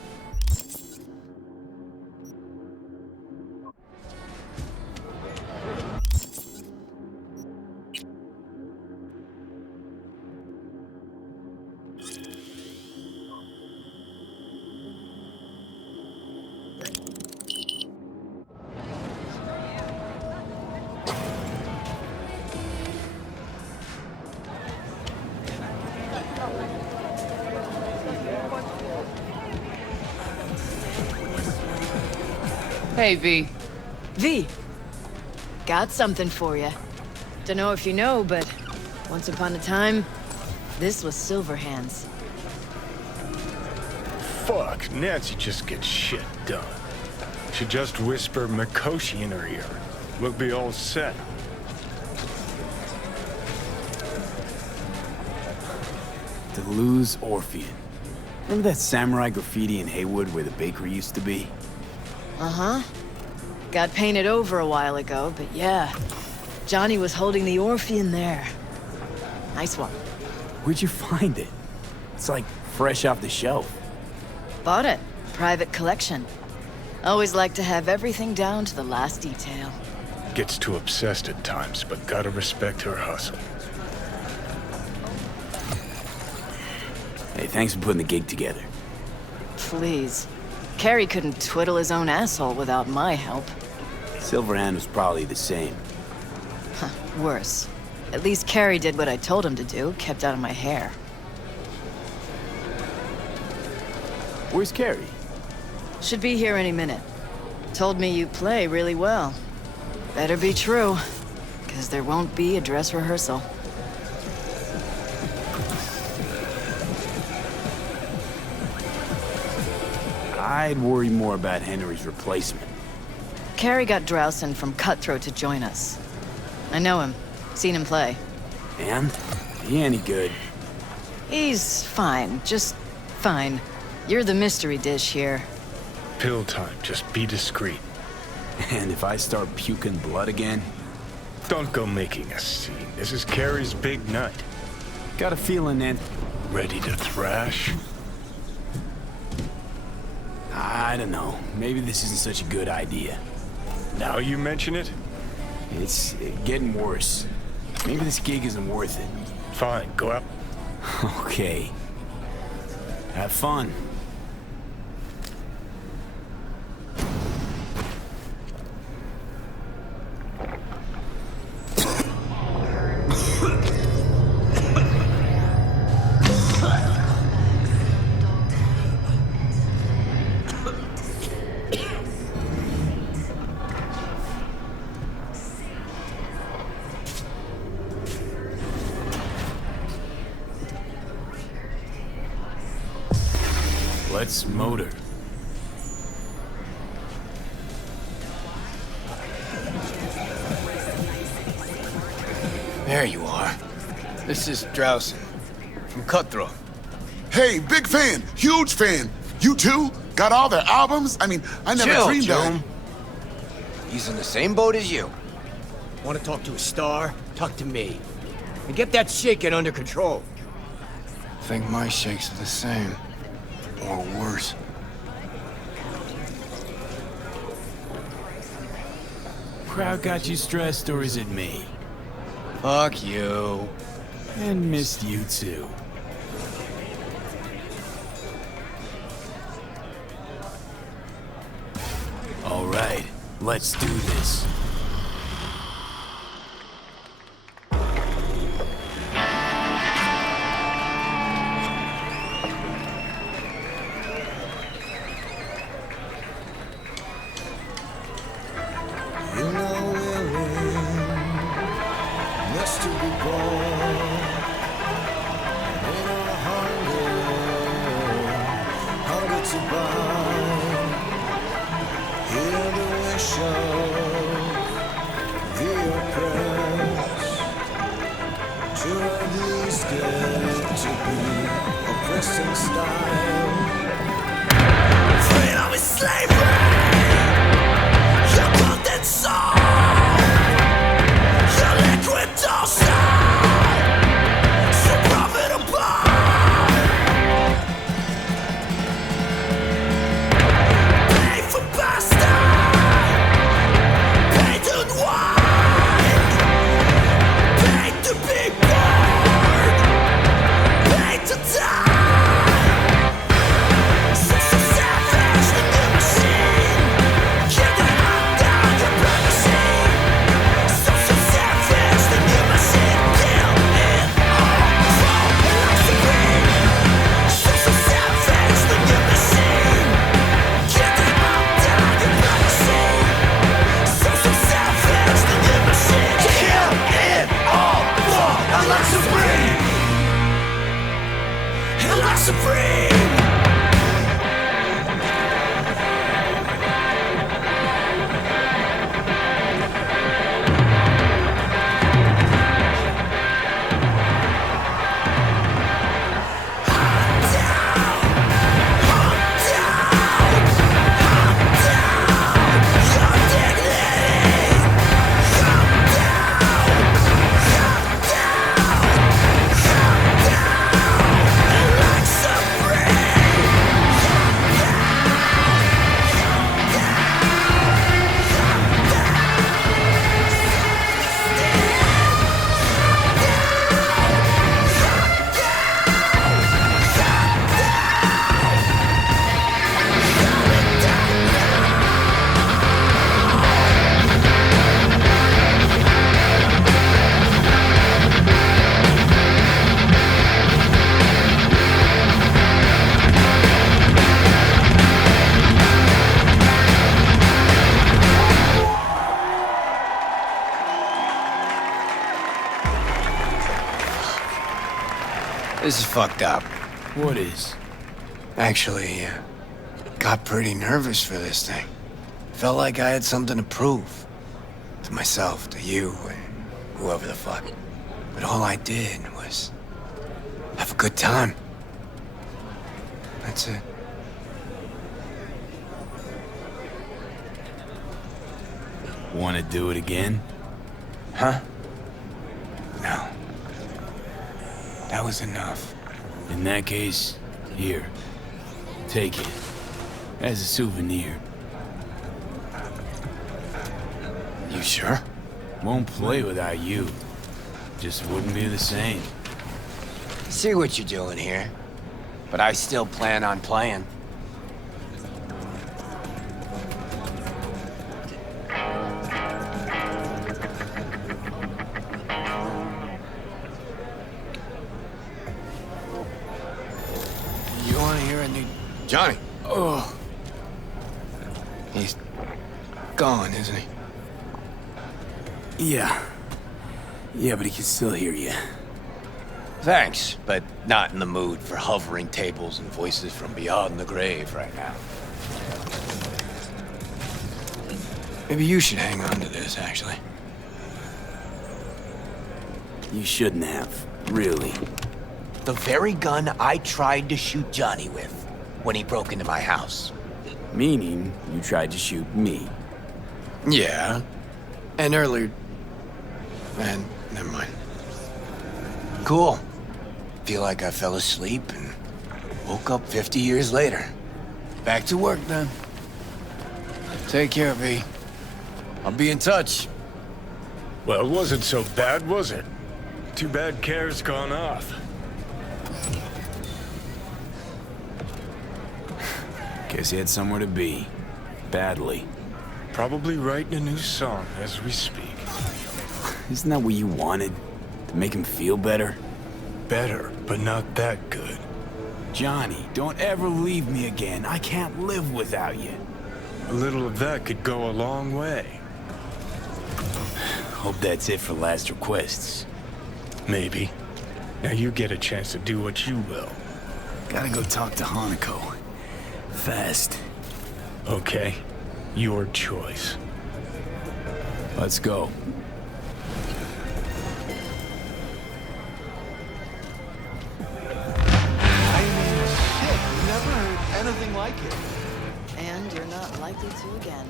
Hey, V. V, got something for you. Dunno if you know, but once upon a time, this was Silverhand's. Fuck, Nancy just gets shit done. Should just whisper Mikoshi in her ear. We'll be all set. Deleuze Orphean. Remember that samurai graffiti in Haywood where the bakery used to be? Uh-huh. Got painted over a while ago, but yeah. Johnny was holding the Orphean there. Nice one. Where'd you find it? It's like fresh off the shelf. Bought it. Private collection. Always like to have everything down to the last detail. Gets too obsessed at times, but gotta respect her hustle. Hey, thanks for putting the gig together. Please. Carrie couldn't twiddle his own asshole without my help. Silverhand was probably the same. Huh, worse. At least Carrie did what I told him to do, kept out of my hair. Where's Carrie? Should be here any minute. Told me you play really well. Better be true, because there won't be a dress rehearsal. I'd worry more about Henry's replacement. Carrie got Drowson from Cutthroat to join us. I know him. Seen him play. And? He any good? He's fine. Just fine. You're the mystery dish here. Pill time. Just be discreet. And if I start puking blood again? Don't go making a scene. This is Carrie's big night. Got a feeling that... Ready to thrash? I don't know. Maybe this isn't such a good idea. Now you mention it? It's getting worse. Maybe this gig isn't worth it. Fine, go up. Okay. Have fun. Let's motor. There you are. This is Drowson from Cutthroat. Hey, big fan, huge fan. You too? Got all their albums? I mean, I never Chill, dreamed Joan. of. He's in the same boat as you. Want to talk to a star? Talk to me. And get that shaking under control. Think my shakes are the same. Or worse. Crowd got you stressed, or is it me? Fuck you. And missed you too. All right, let's do this. Freedom is slavery. Your golden soul. Your liquid dosage. So profitable. Pay for pasta. Pay to wine. Pay to be born. Pay to die. Supreme! This is fucked up. What is? Actually, got pretty nervous for this thing. Felt like I had something to prove. To myself, to you, and whoever the fuck. But all I did was have a good time. That's it. Want to do it again? Huh? No. That was enough. In that case, here. Take it. As a souvenir. You sure? Won't play without you. Just wouldn't be the same. See what you're doing here. But I still plan on playing. You want to hear a new... Johnny! Oh. He's gone, isn't he? Yeah. Yeah, but he can still hear you. Thanks, but not in the mood for hovering tables and voices from beyond the grave right now. Maybe you should hang on to this, actually. You shouldn't have, really. The very gun I tried to shoot Johnny with when he broke into my house. Meaning, you tried to shoot me. Yeah. And earlier... Man, never mind. Cool. Feel like I fell asleep and woke up 50 years later. Back to work then. Take care, V. I'll be in touch. Well, it wasn't so bad, was it? Too bad Care's gone off. Guess he had somewhere to be. Badly. Probably writing a new song as we speak. Isn't that what you wanted? To make him feel better? Better, but not that good. Johnny, don't ever leave me again. I can't live without you. A little of that could go a long way. Hope that's it for last requests. Maybe. Now you get a chance to do what you will. Gotta go talk to Hanako. Fast. Okay. Your choice. Let's go. Never heard anything like it. And you're not likely to again.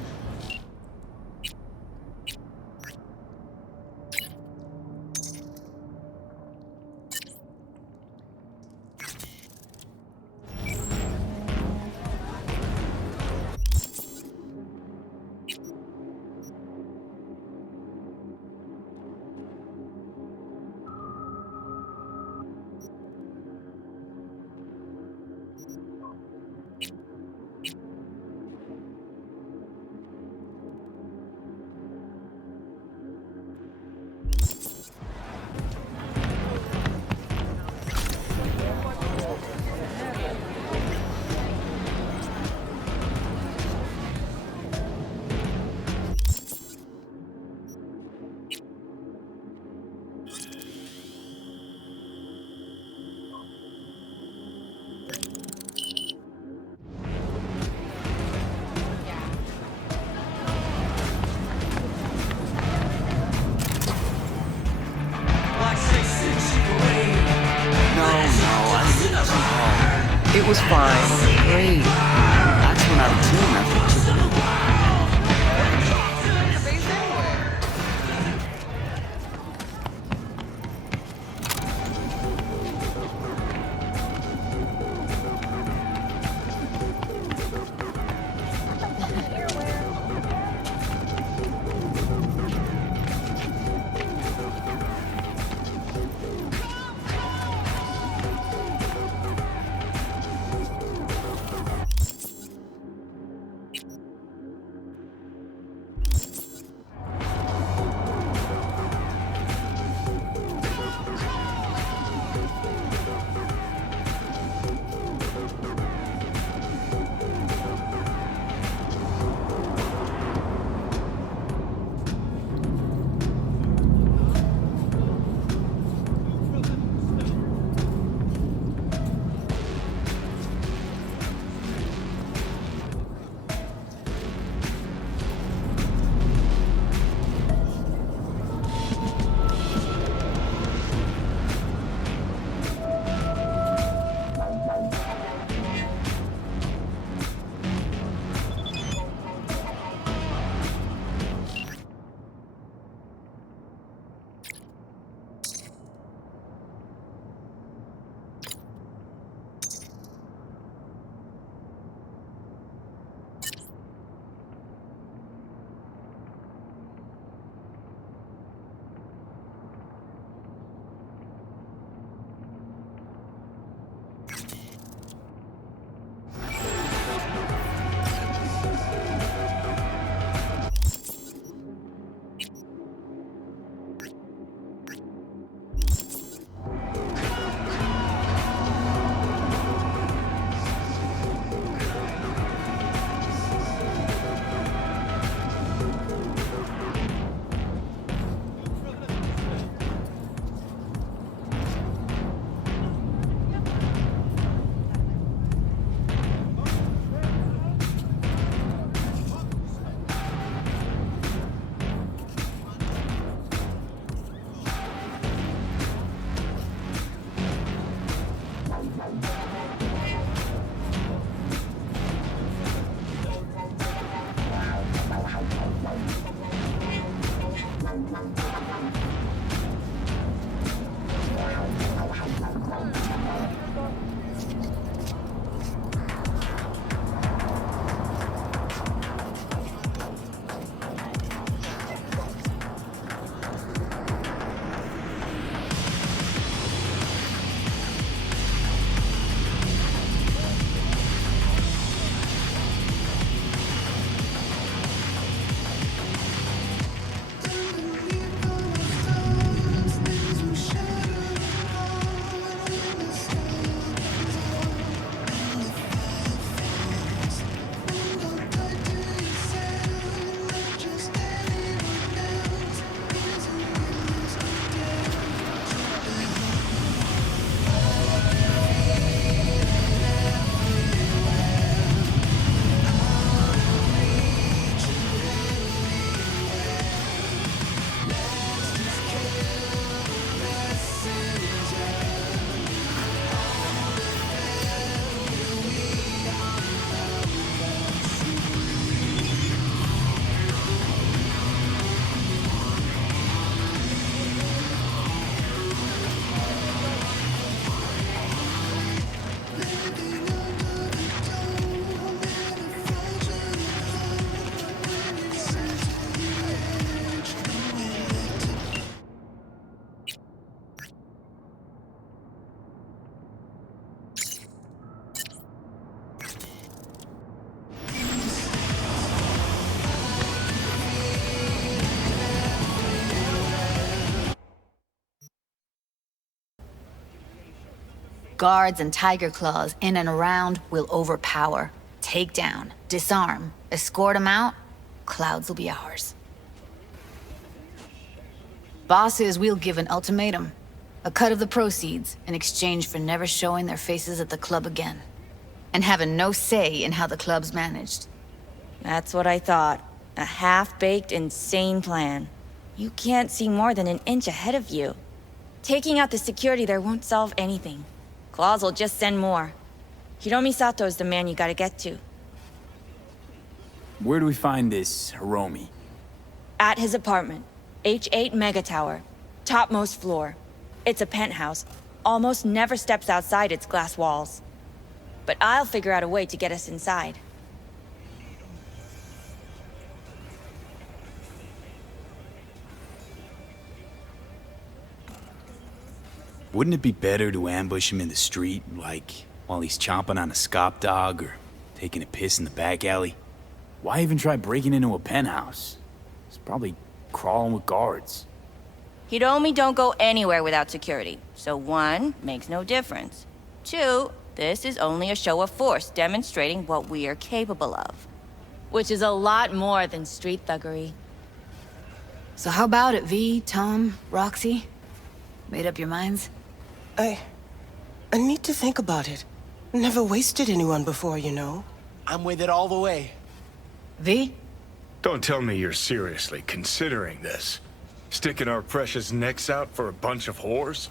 It was fine. Great. That's when our team after took it. guards and tiger claws in and around, we'll overpower. Take down, disarm, escort them out, Clouds will be ours. Bosses, we'll give an ultimatum. A cut of the proceeds in exchange for never showing their faces at the club again. And having no say in how the club's managed. That's what I thought. A half-baked, insane plan. You can't see more than an inch ahead of you. Taking out the security there won't solve anything. Claws will just send more. Hiromi Sato is the man you gotta get to. Where do we find this Hiromi? At his apartment. H8 Mega Tower. Topmost floor. It's a penthouse. Almost never steps outside its glass walls. But I'll figure out a way to get us inside. Wouldn't it be better to ambush him in the street, like while he's chomping on a scop dog or taking a piss in the back alley? Why even try breaking into a penthouse? He's probably crawling with guards. Hiromi don't go anywhere without security. So 1, makes no difference. 2, this is only a show of force demonstrating what we are capable of. Which is a lot more than street thuggery. So how about it, V, Tom, Roxy? Made up your minds? I need to think about it. Never wasted anyone before, you know. I'm with it all the way. V? Don't tell me you're seriously considering this. Sticking our precious necks out for a bunch of whores?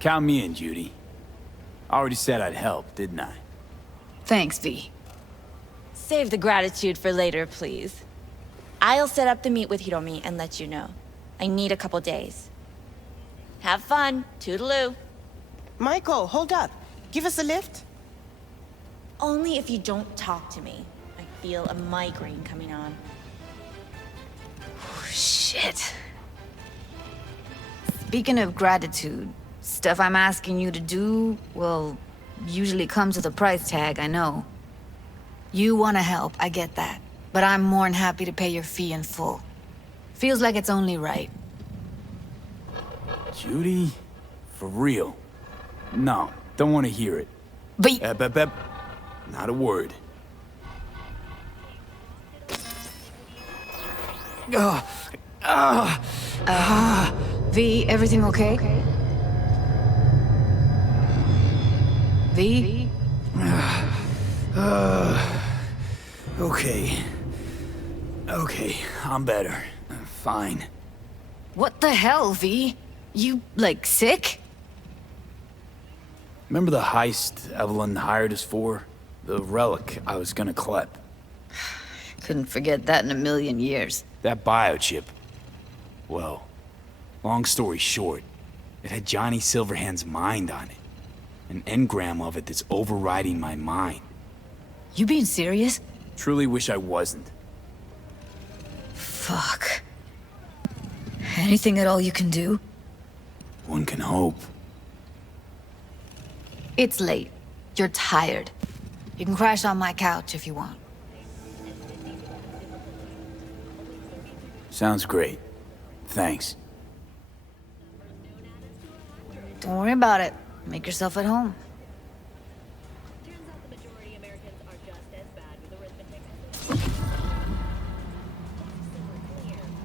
Count me in, Judy. I already said I'd help, didn't I? Thanks, V. Save the gratitude for later, please. I'll set up the meet with Hiromi and let you know. I need a couple days. Have fun. Toodaloo. Michael, hold up. Give us a lift? Only if you don't talk to me. I feel a migraine coming on. Oh, shit. Speaking of gratitude, stuff I'm asking you to do, well, usually comes with a price tag, I know. You want to help, I get that. But I'm more than happy to pay your fee in full. Feels like it's only right. Judy? For real? No, don't want to hear it. But... Not a word. V, everything okay? V? Okay. Okay, I'm better. Fine. What the hell, V? You, like, sick? Remember the heist Evelyn hired us for? The relic I was gonna collect. Couldn't forget that in a million years. That biochip. Well, long story short, it had Johnny Silverhand's mind on it. An engram of it that's overriding my mind. You being serious? Truly wish I wasn't. Fuck. Anything at all you can do? One can hope. It's late. You're tired. You can crash on my couch if you want. Sounds great. Thanks. Don't worry about it. Make yourself at home.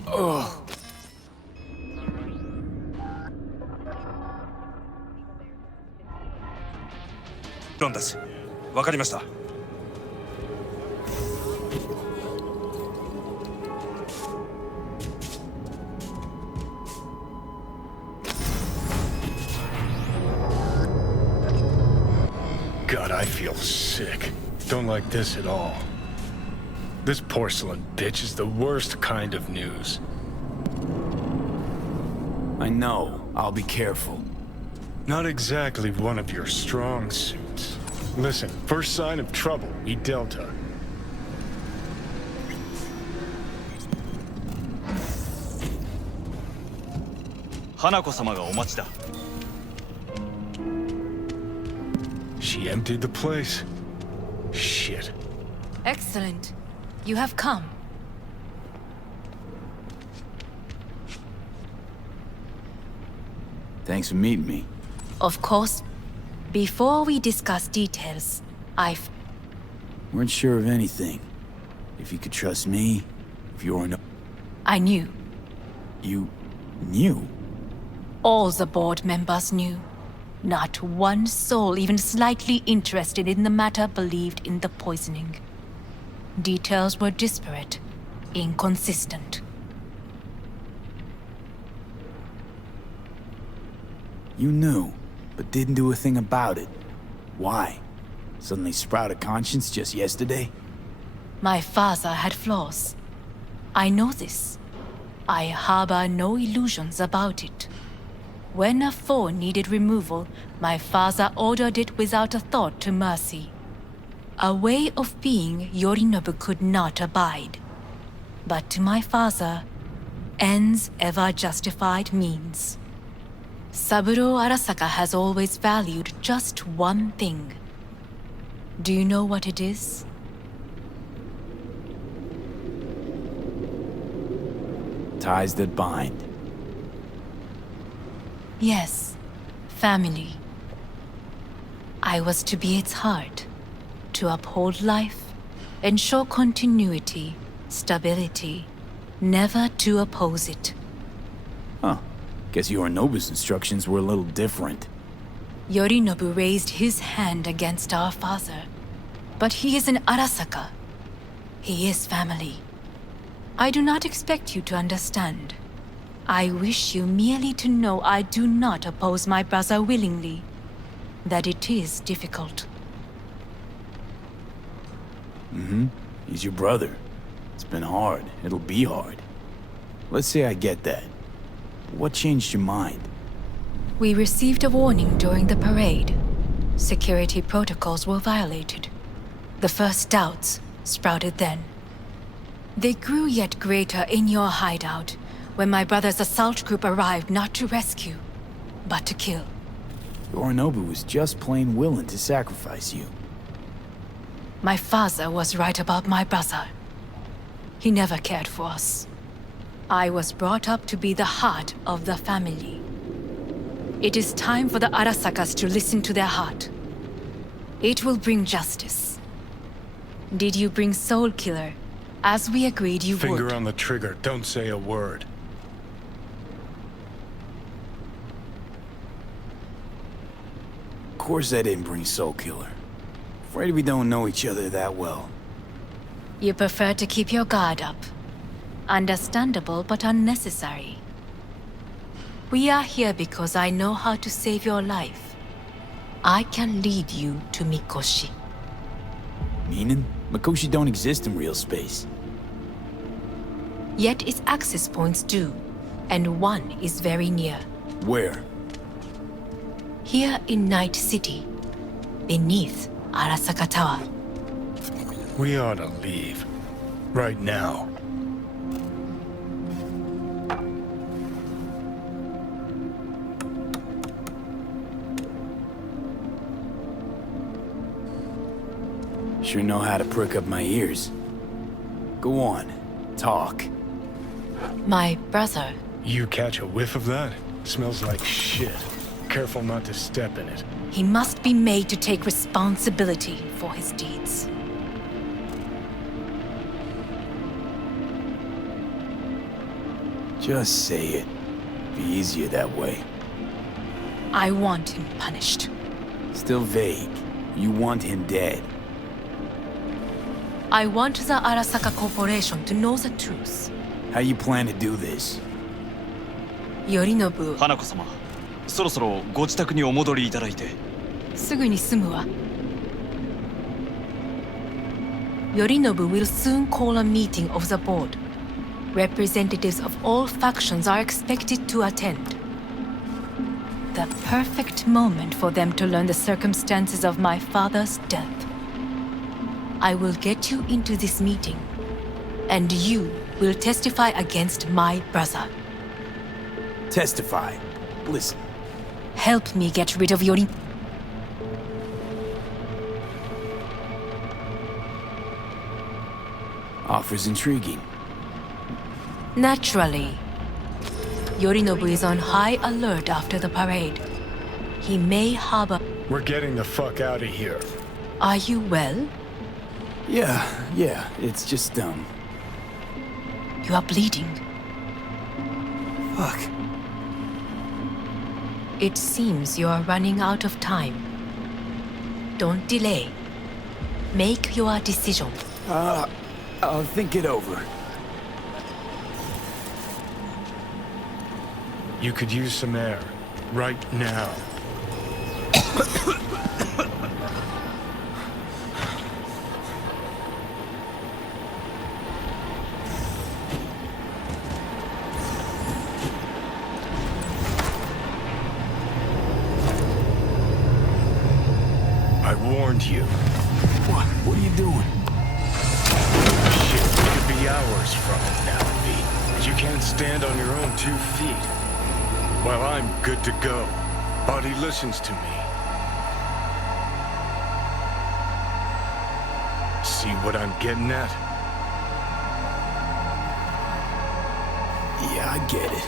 Ugh. Rondas. わかりました。God, I feel sick. Don't like this at all. This porcelain bitch is the worst kind of news. I know. I'll be careful. Not exactly one of your strong suits. Listen, first sign of trouble, we Delta. Hanako-samaがお待ちだ。 She emptied the place. Shit. Excellent. You have come. Thanks for meeting me. Of course. Before we discuss details, Weren't sure of anything. If you could trust me, if you were no... I knew. You... knew? All the board members knew. Not one soul even slightly interested in the matter believed in the poisoning. Details were disparate, inconsistent. You knew, but didn't do a thing about it. Why? Suddenly sprout a conscience just yesterday? My father had flaws. I know this. I harbor no illusions about it. When a foe needed removal, my father ordered it without a thought to mercy. A way of being Yorinobu could not abide. But to my father, ends ever justified means. Saburo Arasaka has always valued just one thing. Do you know what it is? Ties that bind. Yes, family. I was to be its heart, to uphold life, ensure continuity, stability, never to oppose it. Huh. Guess Yorinobu's instructions were a little different. Yorinobu raised his hand against our father, but he is an Arasaka. He is family. I do not expect you to understand. I wish you merely to know I do not oppose my brother willingly, that it is difficult. Mm-hmm. He's your brother. It's been hard. It'll be hard. Let's say I get that. What changed your mind? We received a warning during the parade. Security protocols were violated. The first doubts sprouted then. They grew yet greater in your hideout, when my brother's assault group arrived not to rescue, but to kill. Yorinobu was just plain willing to sacrifice you. My father was right about my brother. He never cared for us. I was brought up to be the heart of the family. It is time for the Arasakas to listen to their heart. It will bring justice. Did you bring Soul Killer, as we agreed you would? Finger on the trigger, don't say a word. Of course I didn't bring Soul Killer. Afraid we don't know each other that well. You prefer to keep your guard up. Understandable, but unnecessary. We are here because I know how to save your life. I can lead you to Mikoshi. Meaning? Mikoshi don't exist in real space. Yet its access points do, and one is very near. Where? Here in Night City, beneath Arasaka Tower. We ought to leave. Right now. Sure know how to prick up my ears. Go on, talk. My brother. You catch a whiff of that? Smells like shit. Careful not to step in it. He must be made to take responsibility for his deeds. Just say it. Be easier that way. I want him punished. Still vague. You want him dead. I want the Arasaka Corporation to know the truth. How you plan to do this? Yorinobu. 花子様、そろそろご自宅にお戻りいただいて。すぐに済むわ。Yorinobu will soon call a meeting of the board. Representatives of all factions are expected to attend. The perfect moment for them to learn the circumstances of my father's death. I will get you into this meeting, and you will testify against my brother. Testify. Listen. Help me get rid of Yorin. Offers intriguing. Naturally. Yorinobu is on high alert after the parade. He may harbor... We're getting the fuck out of here. Are you well? Yeah, it's just, You are bleeding. Fuck. It seems you are running out of time. Don't delay. Make your decision. I'll think it over. You could use some air. Right now. I warned you. What are you doing? Shit, we could be hours from it now, V. But you can't stand on your own 2 feet. Well, I'm good to go. Body listens to me. See what I'm getting at? Yeah, I get it.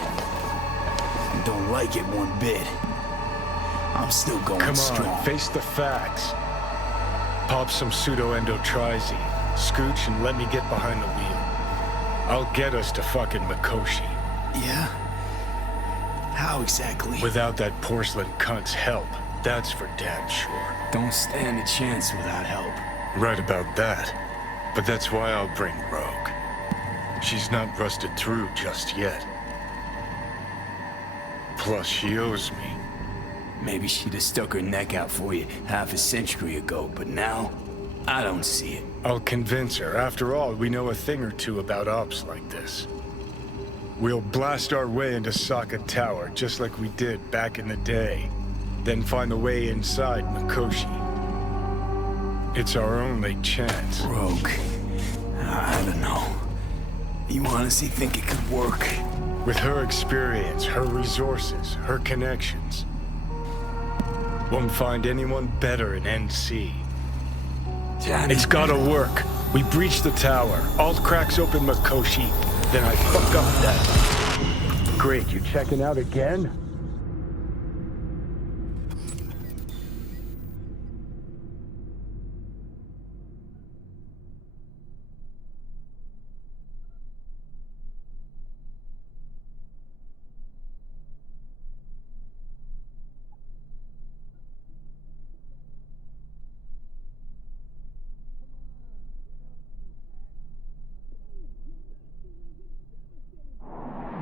Don't like it one bit. I'm still going strong. Come on, face the facts. Pop some pseudo-endotrizine, scooch, and let me get behind the wheel. I'll get us to fucking Mikoshi. Yeah? How exactly? Without that porcelain cunt's help, that's for damn sure. Don't stand a chance without help. Right about that. But that's why I'll bring Rogue. She's not rusted through just yet. Plus, she owes me. Maybe she'd have stuck her neck out for you half a century ago, but now, I don't see it. I'll convince her. After all, we know a thing or two about ops like this. We'll blast our way into Sokka Tower, just like we did back in the day. Then find a way inside Mikoshi. It's our only chance. Rogue. I don't know. You honestly think it could work? With her experience, her resources, her connections. Won't find anyone better in NC. It's gotta work. We breach the tower. Alt cracks open Mikoshi. Then I fuck up that. Great, you checking out again?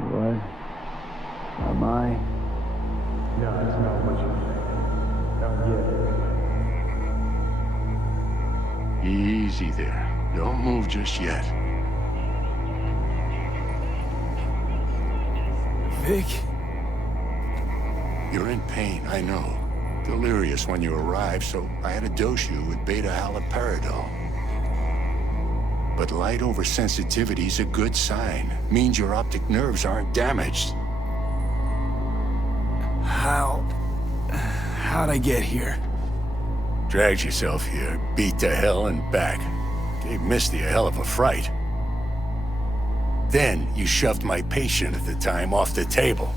What? Am I? No, that's not what you think. Not yet. Easy there. Don't move just yet. Vic? You're in pain, I know. Delirious when you arrived, so I had to dose you with beta-haloperidol. But light oversensitivity's a good sign. Means your optic nerves aren't damaged. How'd I get here? Dragged yourself here, beat to hell and back. Gave Misty a hell of a fright. Then you shoved my patient at the time off the table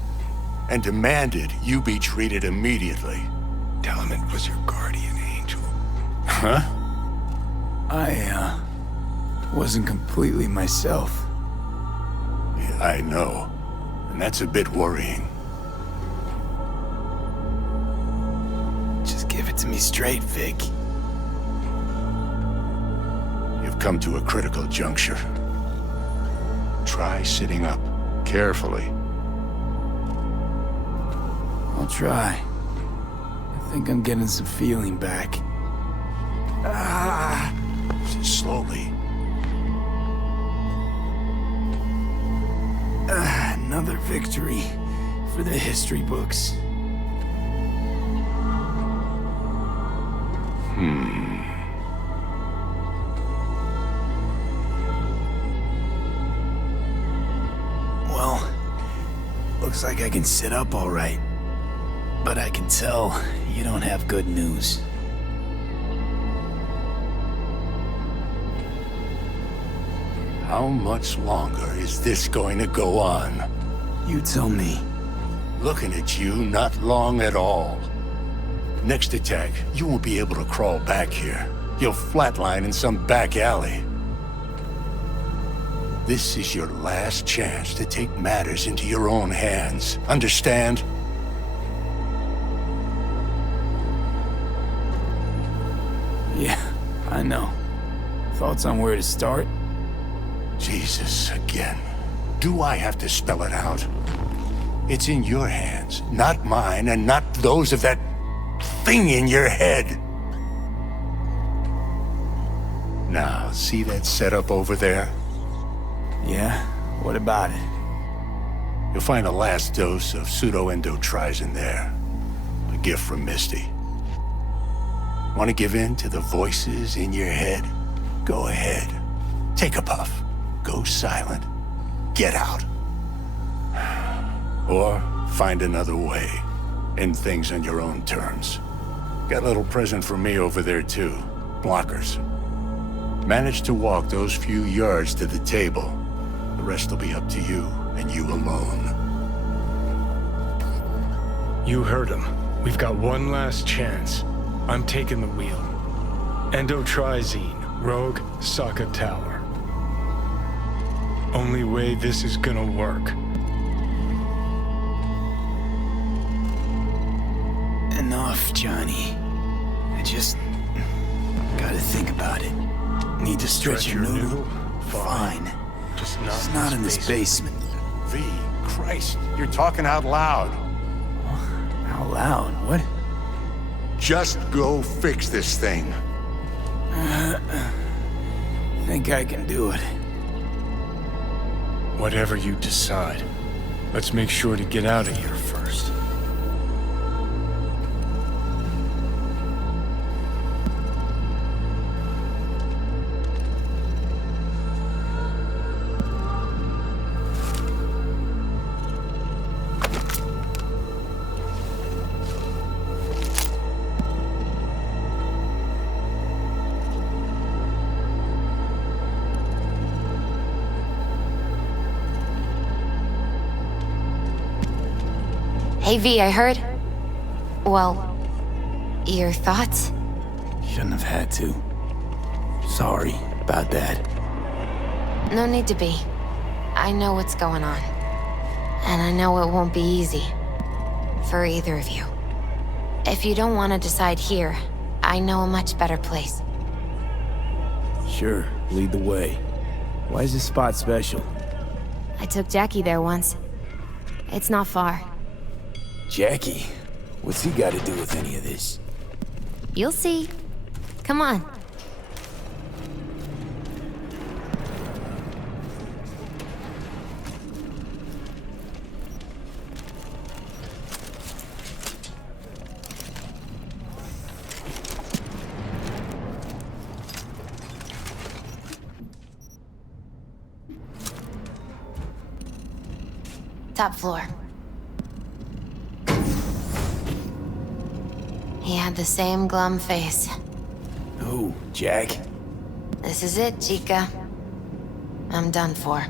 and demanded you be treated immediately. Tell him it was your guardian angel. Huh? I wasn't completely myself. Yeah, I know. And that's a bit worrying. Just give it to me straight, Vic. You've come to a critical juncture. Try sitting up, carefully. I'll try. I think I'm getting some feeling back. Slowly. Another victory for the history books. Well, looks like I can sit up all right. But I can tell you don't have good news. How much longer is this going to go on? You tell me. Looking at you, not long at all. Next attack, you won't be able to crawl back here. You'll flatline in some back alley. This is your last chance to take matters into your own hands. Understand? Yeah, I know. Thoughts on where to start? Jesus, again. Do I have to spell it out? It's in your hands, not mine, and not those of that thing in your head. Now, see that setup over there? Yeah? What about it? You'll find a last dose of pseudo-endotrizin there. A gift from Misty. Want to give in to the voices in your head? Go ahead. Take a puff. Go silent. Get out. Or find another way. End things on your own terms. Got a little present for me over there too. Blockers. Manage to walk those few yards to the table. The rest will be up to you, and you alone. You heard him. We've got one last chance. I'm taking the wheel. Endotrizine, Rogue, Sokka Tower. Only way this is gonna work. Enough, Johnny. I just gotta think about it. Need to stretch your noodle? Fine. Just not in this basement. V, Christ, you're talking out loud. Out loud? What? Just go fix this thing. Think I can do it. Whatever you decide. Let's make sure to get out of here first. Hey V, I heard... Well, your thoughts? Shouldn't have had to. Sorry about that. No need to be. I know what's going on. And I know it won't be easy. For either of you. If you don't want to decide here, I know a much better place. Sure, lead the way. Why is this spot special? I took Jackie there once. It's not far. Jackie? What's he got to do with any of this? You'll see. Come on. Top floor. He had the same glum face. Who, Jack? This is it, Chica. I'm done for.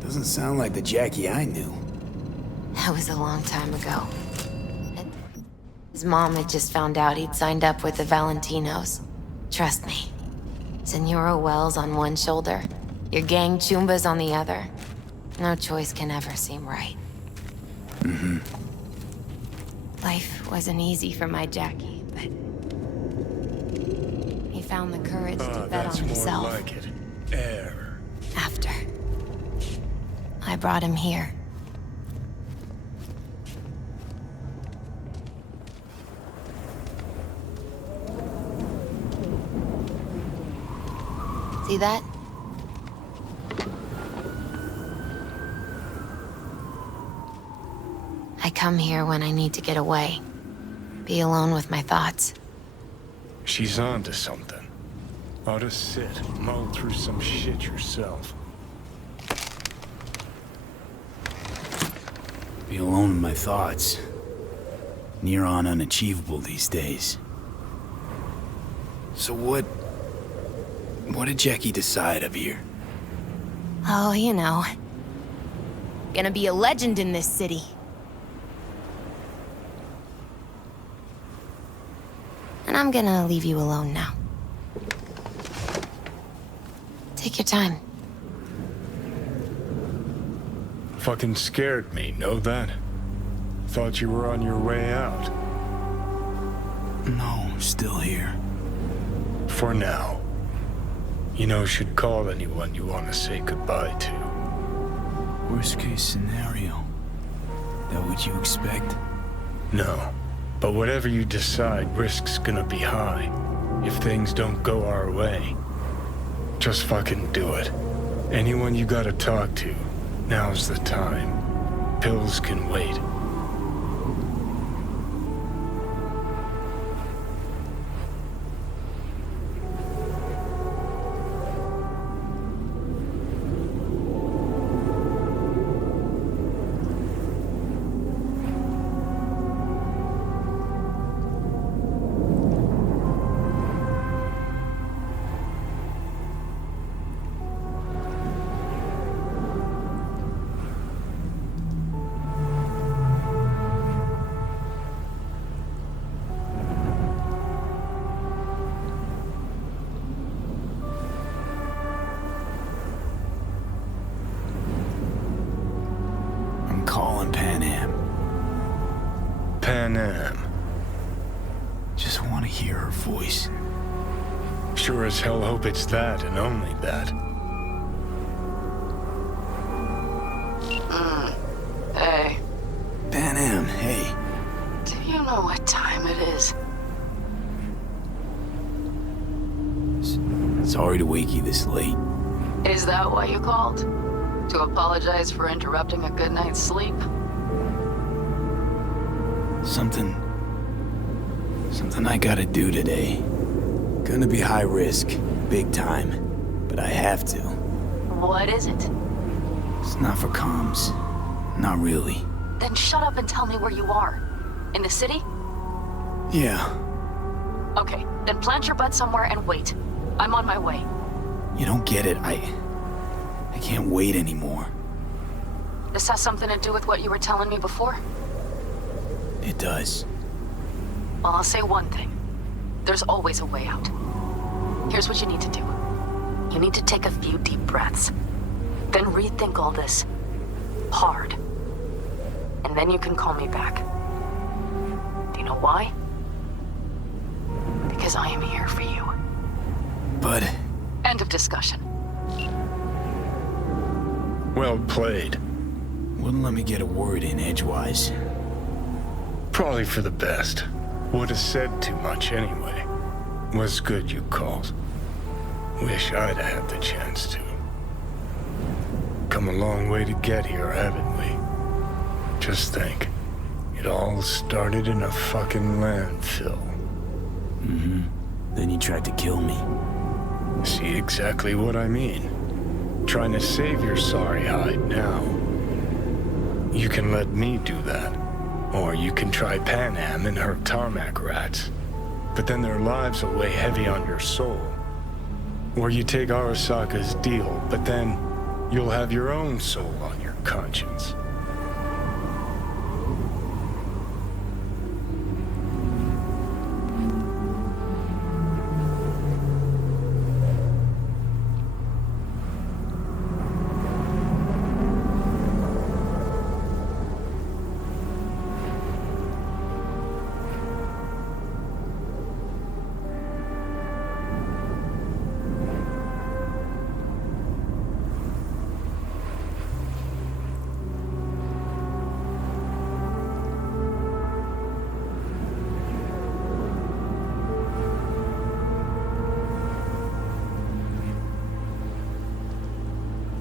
Doesn't sound like the Jackie I knew. That was a long time ago. His mom had just found out he'd signed up with the Valentinos. Trust me. Senora Wells on one shoulder, your gang Chumbas on the other. No choice can ever seem right. Mm-hmm. Life wasn't easy for my Jackie, but... he found the courage to bet on himself. More like it. Air. After. I brought him here. See that? I come here when I need to get away. Be alone with my thoughts. She's onto something. Ought to sit, mull through some shit yourself. Be alone with my thoughts. Near on unachievable these days. So what did Jackie decide up here? Oh, you know. Gonna be a legend in this city. And I'm gonna leave you alone now. Take your time. Fucking scared me, know that? Thought you were on your way out. No, still here. For now. You know, should call anyone you want to say goodbye to. Worst case scenario. That what you expect? No. But whatever you decide, risk's gonna be high. If things don't go our way. Just fucking do it. Anyone you gotta talk to, now's the time. Pills can wait. Calling Pan Am. Pan Am. Just want to hear her voice. Sure as hell hope it's that and only that. Hey. Pan Am, hey. Do you know what time it is? Sorry to wake you this late. Is that why you called? To apologize for interrupting a good night's sleep? Something I gotta do today. Gonna be high risk, big time, but I have to. What is it? It's not for comms. Not really. Then shut up and tell me where you are. In the city? Yeah. Okay, then plant your butt somewhere and wait. I'm on my way. You don't get it. I can't wait anymore. This has something to do with what you were telling me before? It does. Well, I'll say one thing. There's always a way out. Here's what you need to do. You need to take a few deep breaths. Then rethink all this. Hard. And then you can call me back. Do you know why? Because I am here for you. But... End of discussion. Well played. Wouldn't let me get a word in edgewise. Probably for the best. Would have said too much anyway. Was good you called. Wish I'd had the chance to. Come a long way to get here, haven't we? Just think. It all started in a fucking landfill. Mm-hmm. Then you tried to kill me. See exactly what I mean. Trying to save your sorry hide now. You can let me do that. Or you can try Pan Am and her tarmac rats. But then their lives will weigh heavy on your soul. Or you take Arasaka's deal, but then you'll have your own soul on your conscience.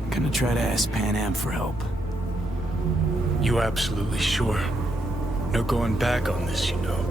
Gonna try to ask Pan Am for help. You absolutely sure? No going back on this, you know.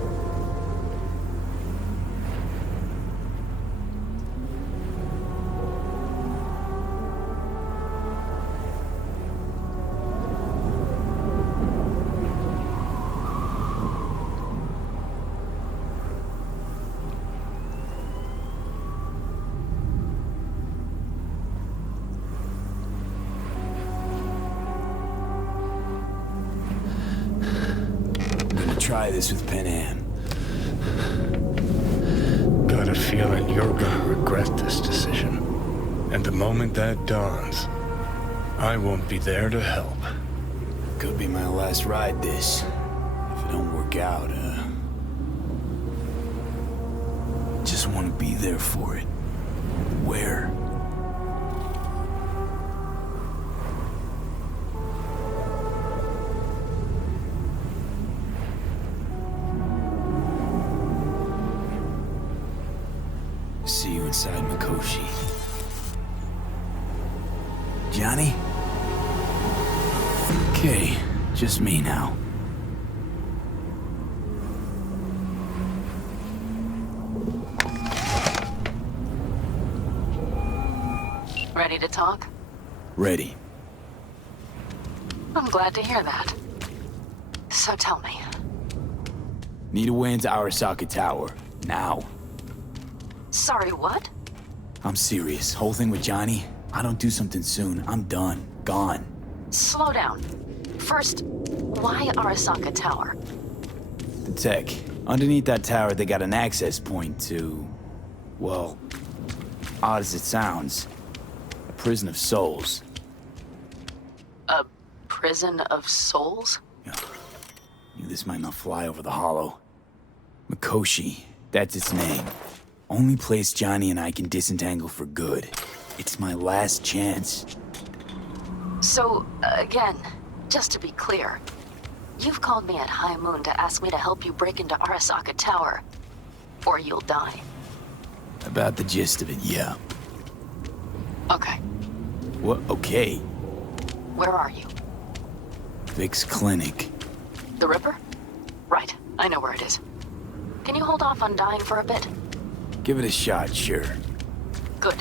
try this with Panam. Got a feeling you're gonna regret this decision. And the moment that dawns, I won't be there to help. Could be my last ride this. If it don't work out, just want to be there for it. Where? See you inside Mikoshi. Johnny? Okay, just me now. Ready to talk? Ready. I'm glad to hear that. So tell me. Need a way into Arasaka Tower. Now. Sorry, what? I'm serious. Whole thing with Johnny, I don't do something soon, I'm done. Gone. Slow down. First, why Arasaka Tower? The tech. Underneath that tower, they got an access point to... well, odd as it sounds, a prison of souls. A prison of souls? Knew this might not fly over the hollow. Mikoshi, that's its name. Only place Johnny and I can disentangle for good. It's my last chance. So, again, just to be clear, you've called me at High Moon to ask me to help you break into Arasaka Tower, or you'll die. About the gist of it, yeah. Okay. What? Okay. Where are you? Vic's clinic. The Ripper? Right, I know where it is. Can you hold off on dying for a bit? Give it a shot, sure. Good.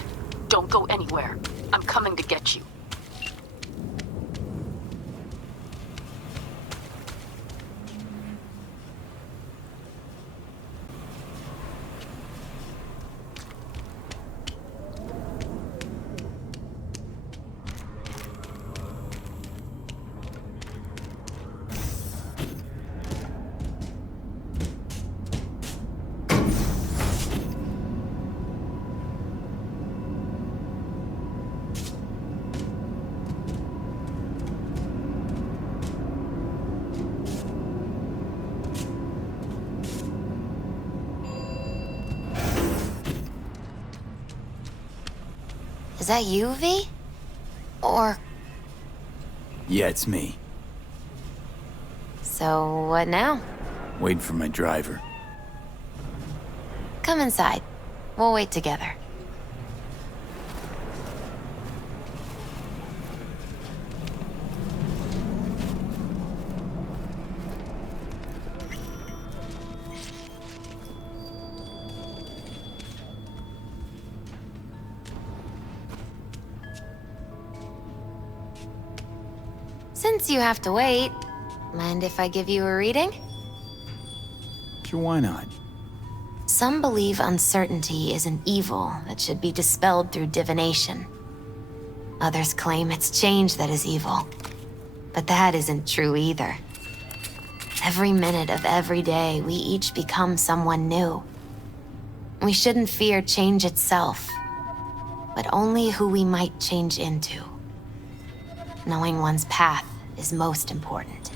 Don't go anywhere. I'm coming to get you. Is that you, V? Or... Yeah, it's me. So, what now? Waiting for my driver. Come inside. We'll wait together. Since you have to wait, mind if I give you a reading? Sure, why not? Some believe uncertainty is an evil that should be dispelled through divination. Others claim it's change that is evil. But that isn't true either. Every minute of every day, we each become someone new. We shouldn't fear change itself, but only who we might change into. Knowing one's path is most important.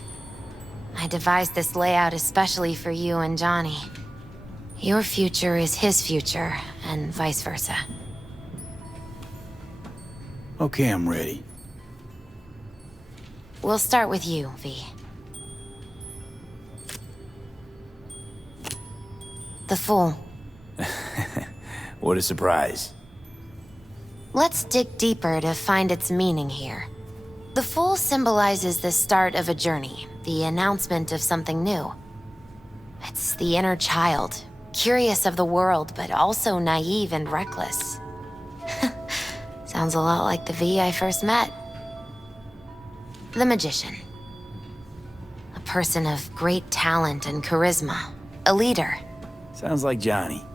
I devised this layout especially for you and Johnny. Your future is his future, and vice versa. Okay, I'm ready. We'll start with you, V. The Fool. What a surprise. Let's dig deeper to find its meaning here. The Fool symbolizes the start of a journey, the announcement of something new. It's the inner child, curious of the world, but also naive and reckless. Sounds a lot like the V I first met. The Magician. A person of great talent and charisma. A leader. Sounds like Johnny.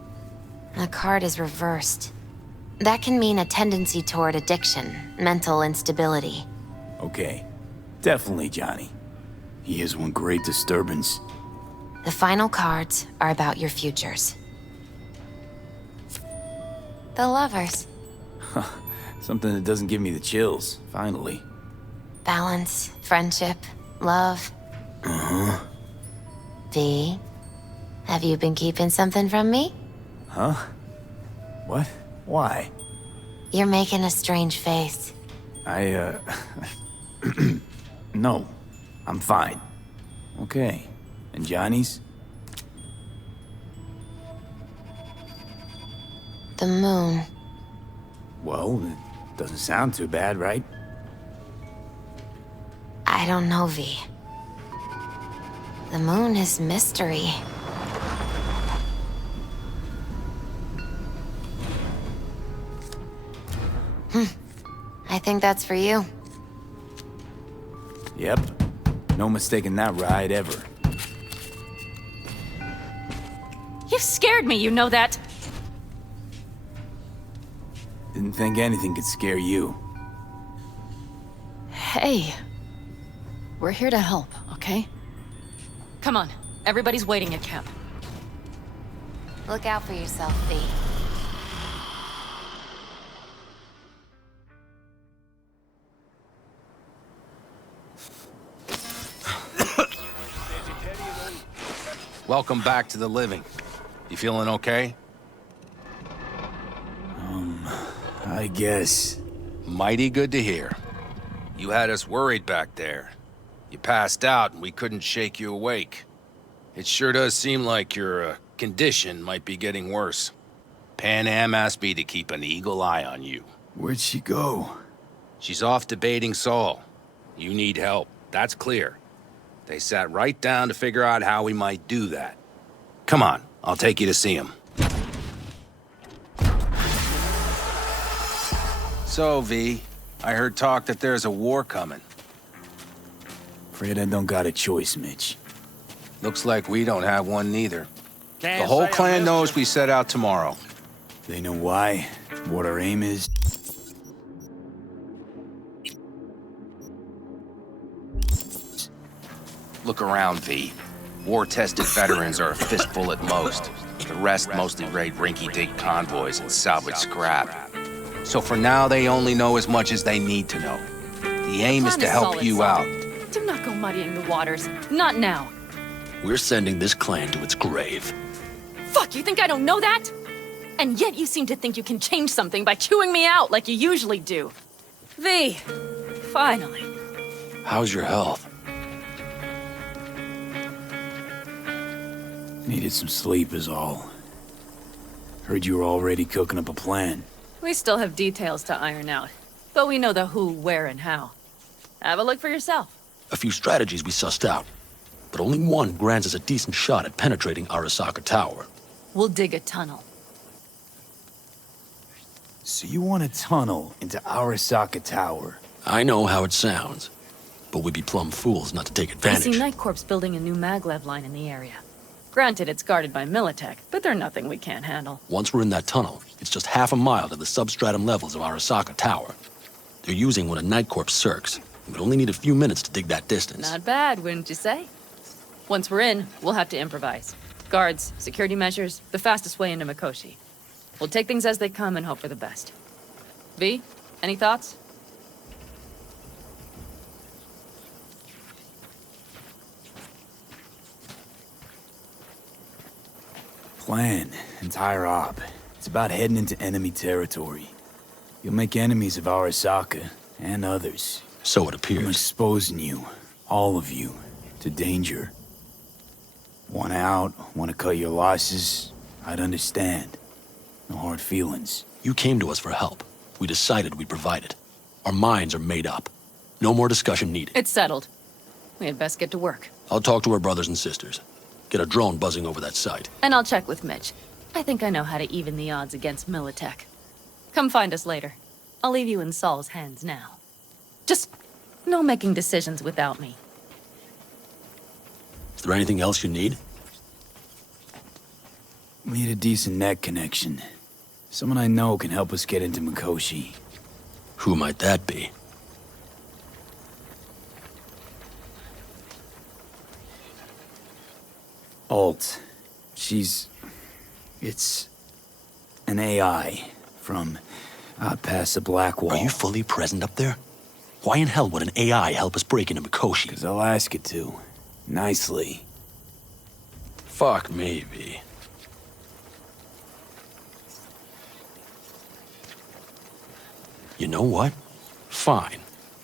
The card is reversed. That can mean a tendency toward addiction, mental instability. Okay. Definitely Johnny. He is one great disturbance. The final cards are about your futures. The lovers. Something that doesn't give me the chills, finally. Balance, friendship, love. Uh-huh. V, have you been keeping something from me? Huh? What? Why? You're making a strange face. No. I'm fine. Okay. And Johnny's? The moon. Well, it doesn't sound too bad, right? I don't know, V. The moon is mystery. I think that's for you. Yep. No mistaking that ride ever. You've scared me, you know that? Didn't think anything could scare you. Hey. We're here to help, okay? Come on. Everybody's waiting at camp. Look out for yourself, V. Welcome back to the living. You feeling okay? I guess. Mighty good to hear. You had us worried back there. You passed out and we couldn't shake you awake. It sure does seem like your condition might be getting worse. Pan Am asked me to keep an eagle eye on you. Where'd she go? She's off debating Saul. You need help, that's clear. They sat right down to figure out how we might do that. Come on, I'll take you to see him. So, V, I heard talk that there's a war coming. Afraid I don't got a choice, Mitch. Looks like we don't have one neither. The whole clan knows we set out tomorrow. They know why, what our aim is. Look around, V. War-tested veterans are a fistful at most. The rest mostly raid rinky-dink convoys and salvage scrap. So for now, they only know as much as they need to know. The aim is to help you out. Do not go muddying the waters. Not now. We're sending this clan to its grave. Fuck, you think I don't know that? And yet you seem to think you can change something by chewing me out like you usually do. V, finally. How's your health? Needed some sleep is all. Heard you were already cooking up a plan. We still have details to iron out, but we know the who, where, and how. Have a look for yourself. A few strategies we sussed out, but only one grants us a decent shot at penetrating Arasaka Tower. We'll dig a tunnel. So you want a tunnel into Arasaka Tower? I know how it sounds, but we'd be plumb fools not to take I advantage. see Night Corps building a new maglev line in the area. Granted, it's guarded by Militech, but they're nothing we can't handle. Once we're in that tunnel, it's just half a mile to the substratum levels of Arasaka Tower. They're using one of Night Corps' circs. We'd only need a few minutes to dig that distance. Not bad, wouldn't you say? Once we're in, we'll have to improvise. Guards, security measures, the fastest way into Mikoshi. We'll take things as they come and hope for the best. V, any thoughts? Plan, entire op. It's about heading into enemy territory. You'll make enemies of Arasaka, and others. So it appears. I'm exposing you, all of you, to danger. Want out, want to cut your losses, I'd understand. No hard feelings. You came to us for help. We decided we'd provide it. Our minds are made up. No more discussion needed. It's settled. We had best get to work. I'll talk to our brothers and sisters. Get a drone buzzing over that site. And I'll check with Mitch. I think I know how to even the odds against Militech. Come find us later. I'll leave you in Saul's hands now. Just no making decisions without me. Is there anything else you need? Need a decent net connection. Someone I know can help us get into Mikoshi. Who might that be? Alt. It's an AI from past the Black Wall. Are you fully present up there? Why in hell would an AI help us break into Mikoshi? 'Cause I'll ask it to. Nicely. Fuck me, V. You know what? Fine.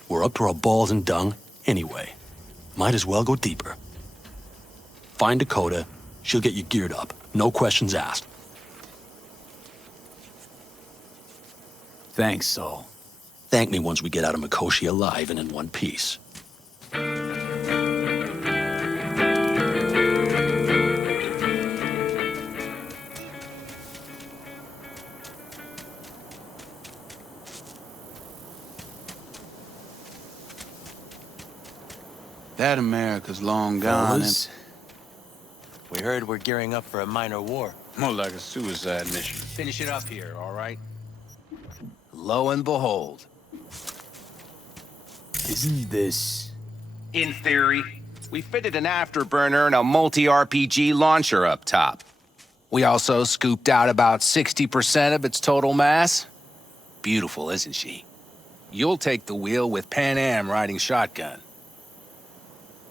We're up to our balls in dung anyway. Might as well go deeper. Find Dakota. She'll get you geared up. No questions asked. Thanks, Saul. Thank me once we get out of Mikoshi alive and in one piece. That America's long gone. Fellas, We heard we're gearing up for a minor war. More like a suicide mission. Finish it up here, all right? Lo and behold. isn't this... In theory, we fitted an afterburner and a multi-RPG launcher up top. We also scooped out about 60% of its total mass. Beautiful, isn't she? You'll take the wheel with Pan Am riding shotgun.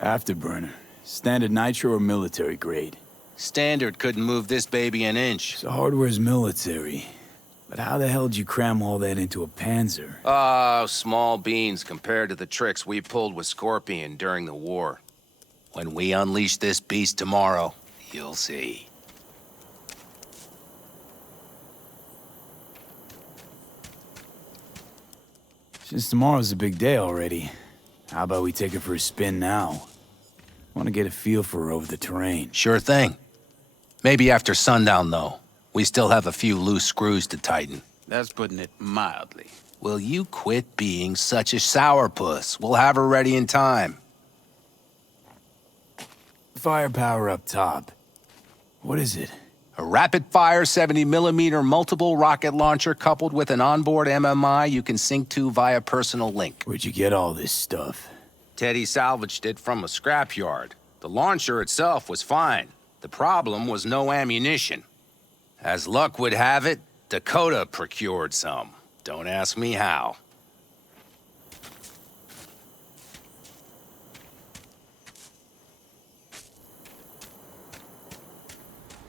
Afterburner? Standard nitro or military grade? Standard couldn't move this baby an inch. So hardware's military. But how the hell did you cram all that into a Panzer? Oh, small beans compared to the tricks we pulled with Scorpion during the war. When we unleash this beast tomorrow, you'll see. Since tomorrow's a big day already, how about we take it for a spin now? Want to get a feel for her over the terrain. Sure thing. Maybe after sundown, though. We still have a few loose screws to tighten. That's putting it mildly. Will you quit being such a sourpuss? We'll have her ready in time. Firepower up top. What is it? A rapid-fire 70mm multiple rocket launcher coupled with an onboard MMI you can sync to via personal link. Where'd you get all this stuff? Teddy salvaged it from a scrapyard. The launcher itself was fine. The problem was no ammunition. As luck would have it, Dakota procured some. Don't ask me how.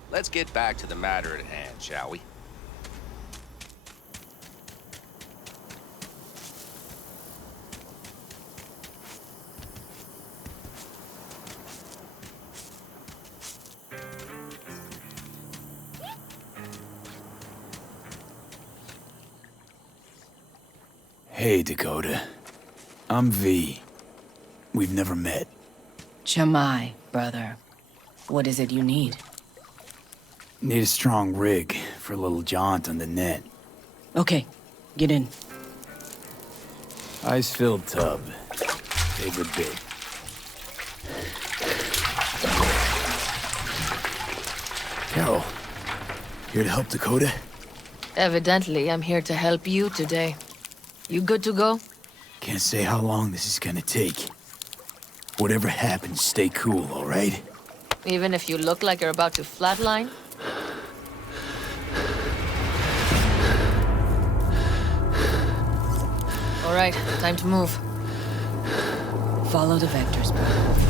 Let's get back to the matter at hand, shall we? Hey, Dakota. I'm V. We've never met. Chamai, brother. What is it you need? Need a strong rig for a little jaunt on the net. Okay, get in. Ice-filled tub. Favorite bit. Carol, here to help Dakota? Evidently, I'm here to help you today. You good to go? Can't say how long this is gonna take. Whatever happens, stay cool, all right? Even if you look like you're about to flatline? All right, time to move. Follow the vectors, brother.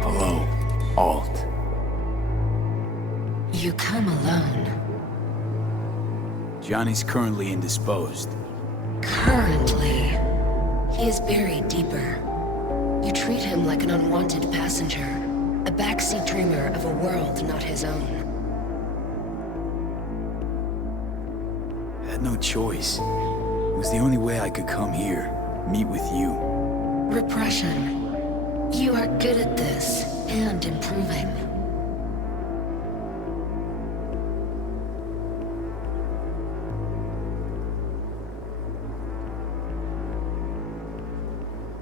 Hello, Alt. You come alone. Johnny's currently indisposed. Currently. He is buried deeper. You treat him like an unwanted passenger, a backseat dreamer of a world not his own. I had no choice. It was the only way I could come here, meet with you. Repression. You are good at this, and improving.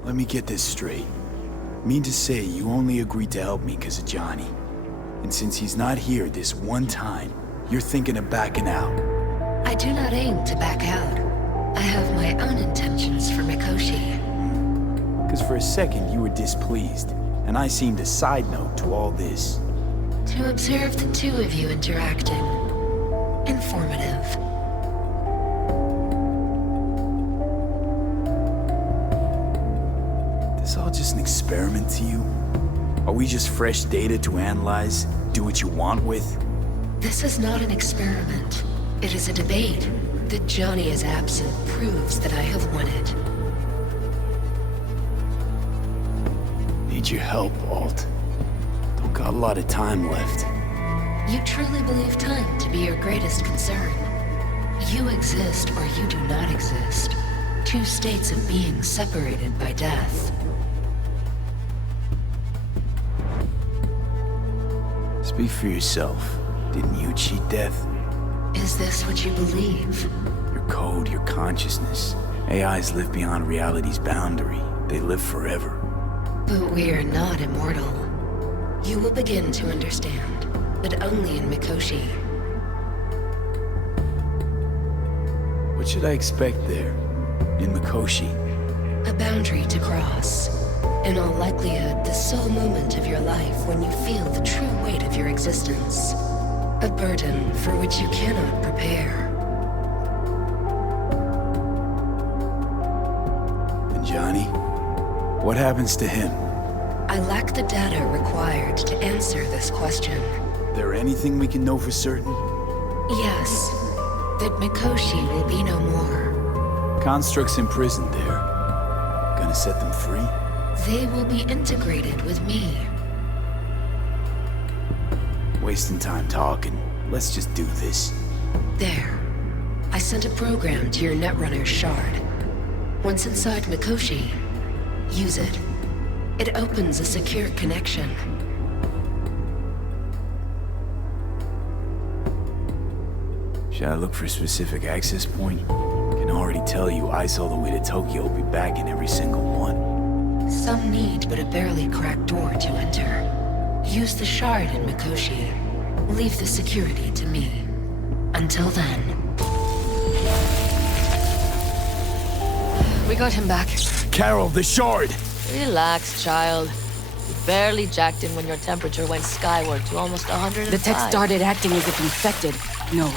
Let me get this straight. Mean to say you only agreed to help me because of Johnny. And since he's not here this one time, you're thinking of backing out. I do not aim to back out. I have my own intentions for Mikoshi. Because for a second you were displeased, and I seemed a side note to all this. To observe the two of you interacting. Informative. This all just an experiment to you? Are we just fresh data to analyze, do what you want with? This is not an experiment. It is a debate. That Johnny is absent proves that I have won it. Need your help, Alt. Don't got a lot of time left. You truly believe time to be your greatest concern. You exist or you do not exist. Two states of being separated by death. Speak for yourself. Didn't you cheat death? Is this what you believe? Your code, your consciousness. AIs live beyond reality's boundary. They live forever. But we are not immortal. You will begin to understand, but only in Mikoshi. What should I expect there? In Mikoshi? A boundary to cross. In all likelihood, the sole moment of your life when you feel the true weight of your existence. A burden for which you cannot prepare. And Johnny? What happens to him? I lack the data required to answer this question. There anything we can know for certain? Yes. That Mikoshi will be no more. Constructs imprisoned there. Gonna set them free? They will be integrated with me. Wasting time talking. Let's just do this. There. I sent a program to your Netrunner's shard. Once inside Mikoshi, use it. It opens a secure connection. Should I look for a specific access point? Can already tell you ice all the way to Tokyo will be back in every single one. Some need but a barely cracked door to enter. Use the shard in Mikoshi. Leave the security to me. Until then. We got him back. Carol, the shard! Relax, child. You barely jacked in when your temperature went skyward to almost 105. The tech started acting as if infected. No.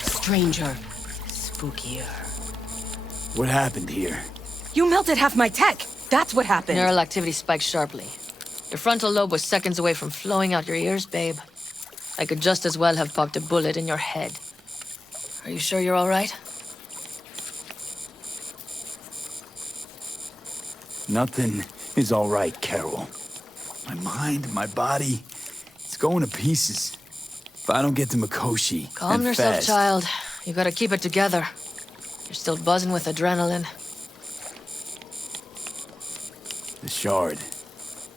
Stranger. Spookier. What happened here? You melted half my tech! That's what happened! Neural activity spiked sharply. Your frontal lobe was seconds away from flowing out your ears, babe. I could just as well have popped a bullet in your head. Are you sure you're all right? Nothing is all right, Carol. My mind, my body, it's going to pieces. If I don't get to Mikoshi, Calm and yourself, fast, child. You gotta keep it together. You're still buzzing with adrenaline. The shard.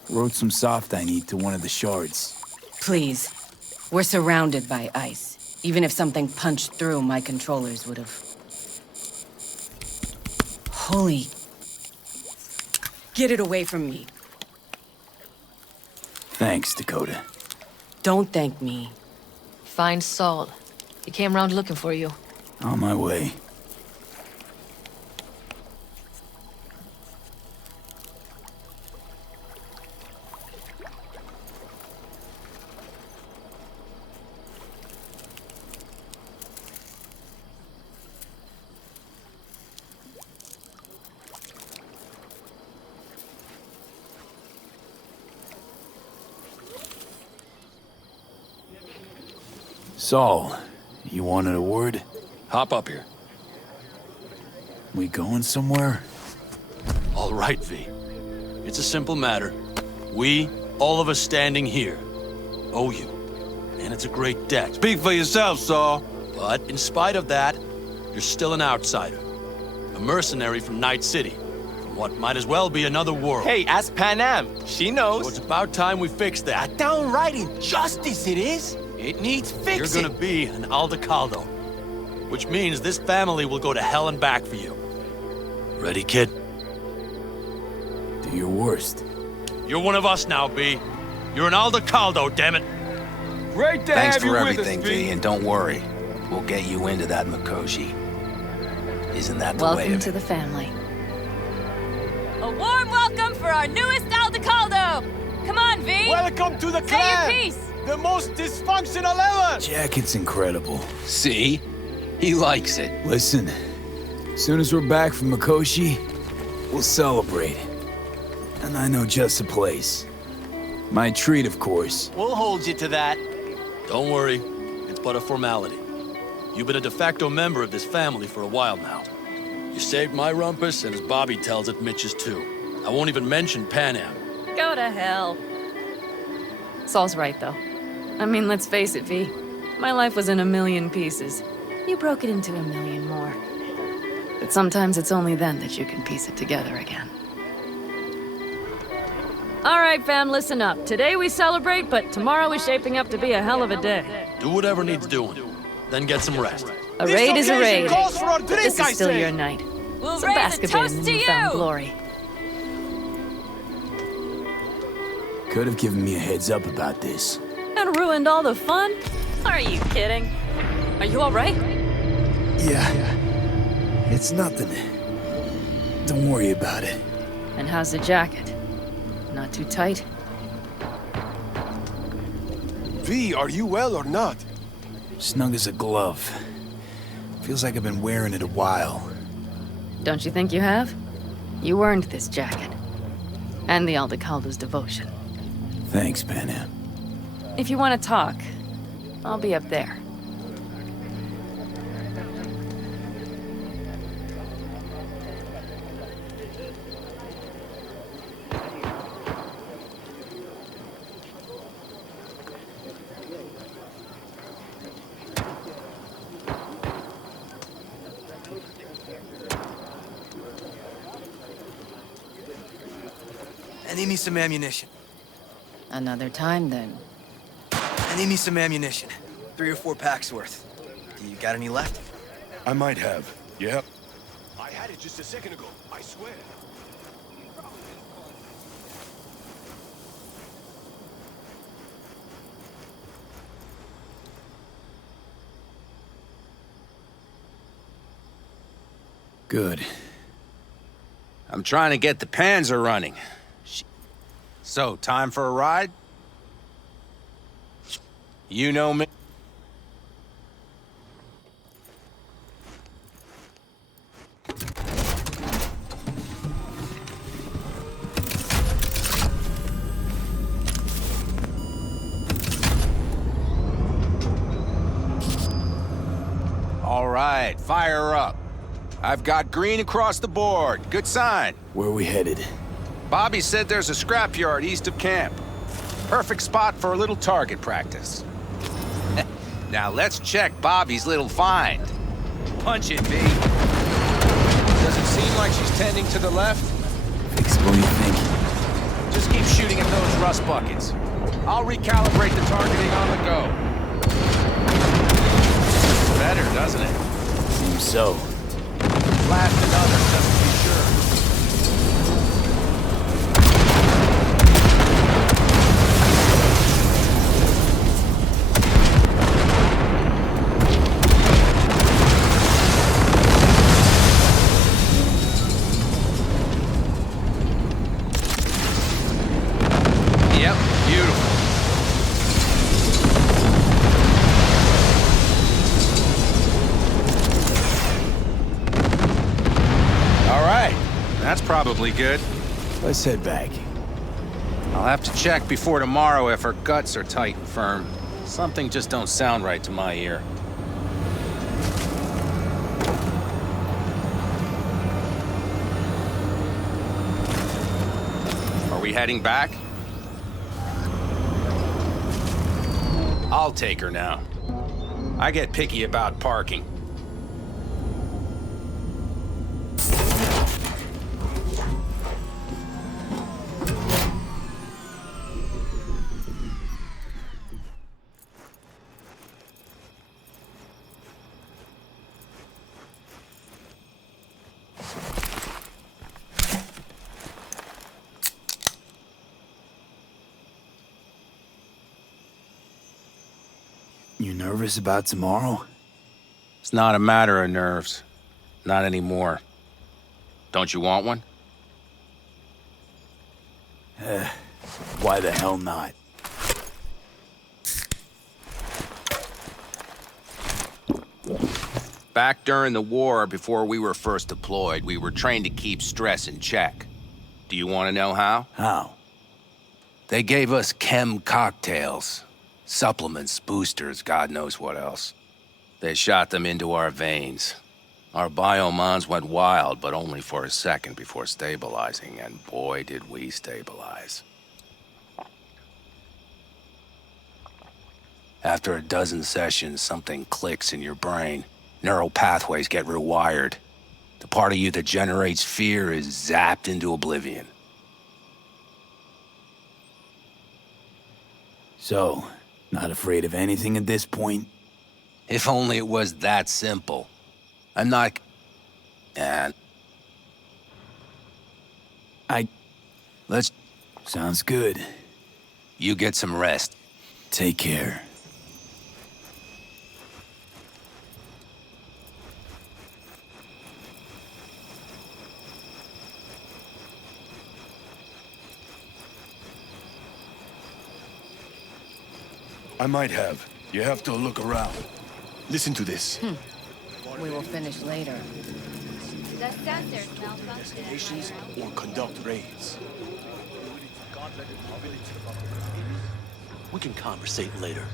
Wrote some soft I need to one of the shards. Please. We're surrounded by ice. Even if something punched through, my controllers would have... Holy... Get it away from me. Thanks, Dakota. Don't thank me. Find Saul. He came round looking for you. On my way. Saul, you wanted a word? Hop up here. We going somewhere? All right, V. It's a simple matter. We, all of us standing here, owe you. And it's a great debt. Speak for yourself, Saul. But in spite of that, you're still an outsider. A mercenary from Night City. From what might as well be another world. Hey, ask Panam. She knows. So it's about time we fix that. A downright injustice it is. It needs fixing. You're gonna be an Aldecaldo. Which means this family will go to hell and back for you. Ready, kid? Do your worst. You're one of us now, B. You're an Aldecaldo, damn it. Great to Thanks have you for with everything, us, V, and don't worry. We'll get you into that Mikoshi. Isn't that the way Welcome of to it? the family. A warm welcome for our newest Aldecaldo! Come on, V! Welcome to the Say clan! your piece! The most dysfunctional ever! Jacket's incredible. See? He likes it. Listen, as soon as we're back from Mikoshi, we'll celebrate. And I know just the place. My treat, of course. We'll hold you to that. Don't worry, it's but a formality. You've been a de facto member of this family for a while now. You saved my rumpus, and as Bobby tells it, Mitch's too. I won't even mention Pan Am. Go to hell. Saul's right, though. I mean, let's face it, V. My life was in a million pieces. You broke it into a million more. But sometimes it's only then that you can piece it together again. All right, fam, listen up. Today we celebrate, but tomorrow is shaping up to be a hell of a day. Do whatever needs doing, then get some rest. A raid is a raid. Calls for a drink, This I is still say. your night. We'll Some raise a basket toast in to newfound you! glory. Could have given me a heads up about this. And ruined all the fun? Are you kidding? Are you all right? Yeah. It's nothing. Don't worry about it. And how's the jacket? Not too tight? V, are you well or not? Snug as a glove. Feels like I've been wearing it a while. Don't you think you have? You earned this jacket. And the Aldecaldo's devotion. Thanks, Pan Am. If you want to talk, I'll be up there. I need me some ammunition. Another time, then. I need me some ammunition. 3 or 4 packs worth. Do you got any left? I might have. Yep. I had it just a second ago, I swear. Good. I'm trying to get the Panzer running. So, time for a ride? You know me. All right, fire up. I've got green across the board. Good sign. Where are we headed? Bobby said there's a scrapyard east of camp. Perfect spot for a little target practice. Now let's check Bobby's little find. Punch it, B. Does it seem like she's tending to the left? Fix what do you think? Just keep shooting at those rust buckets. I'll recalibrate the targeting on the go. Better, doesn't it? Seems so. Blast another just to be sure. Yep, beautiful. All right, that's probably good. Let's head back. I'll have to check before tomorrow if her guts are tight and firm. Something just don't sound right to my ear. Are we heading back? I'll take her now. I get picky about parking. You nervous about tomorrow? It's not a matter of nerves. Not anymore. Don't you want one? Why the hell not? Back during the war, before we were first deployed, we were trained to keep stress in check. Do you want to know how? How? They gave us chem cocktails. Supplements, boosters, God knows what else. They shot them into our veins. Our biomons went wild, but only for a second before stabilizing, and boy did we stabilize. After a dozen sessions, something clicks in your brain. Neural pathways get rewired. The part of you that generates fear is zapped into oblivion. So, not afraid of anything at this point? If only it was that simple. I'm not... And... Let's... Sounds good. You get some rest. Take care. I might have. You have to look around. Listen to this. We will finish later. The sensors malfunctioned. Investigations or conduct raids. We can conversate later.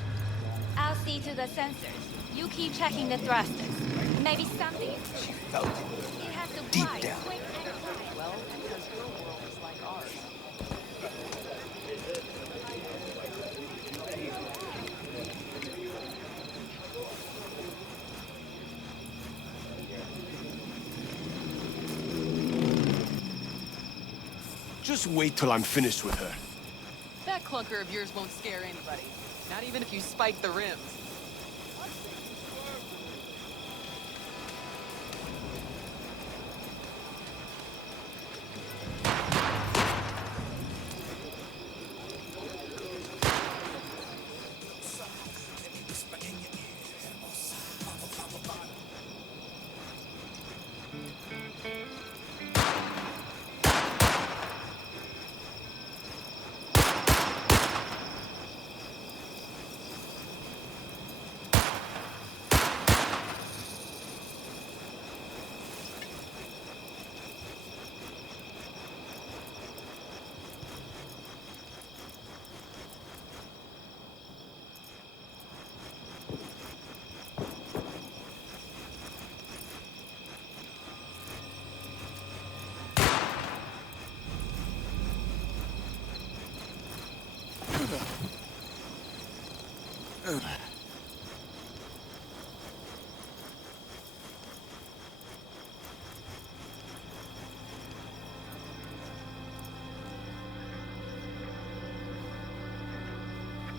I'll see to the sensors. You keep checking the thrusters. Maybe something. She felt it. You have to Deep fly down. quick and quiet. Well, because your world is like ours. Just wait till I'm finished with her. That clunker of yours won't scare anybody. Not even if you spike the rims.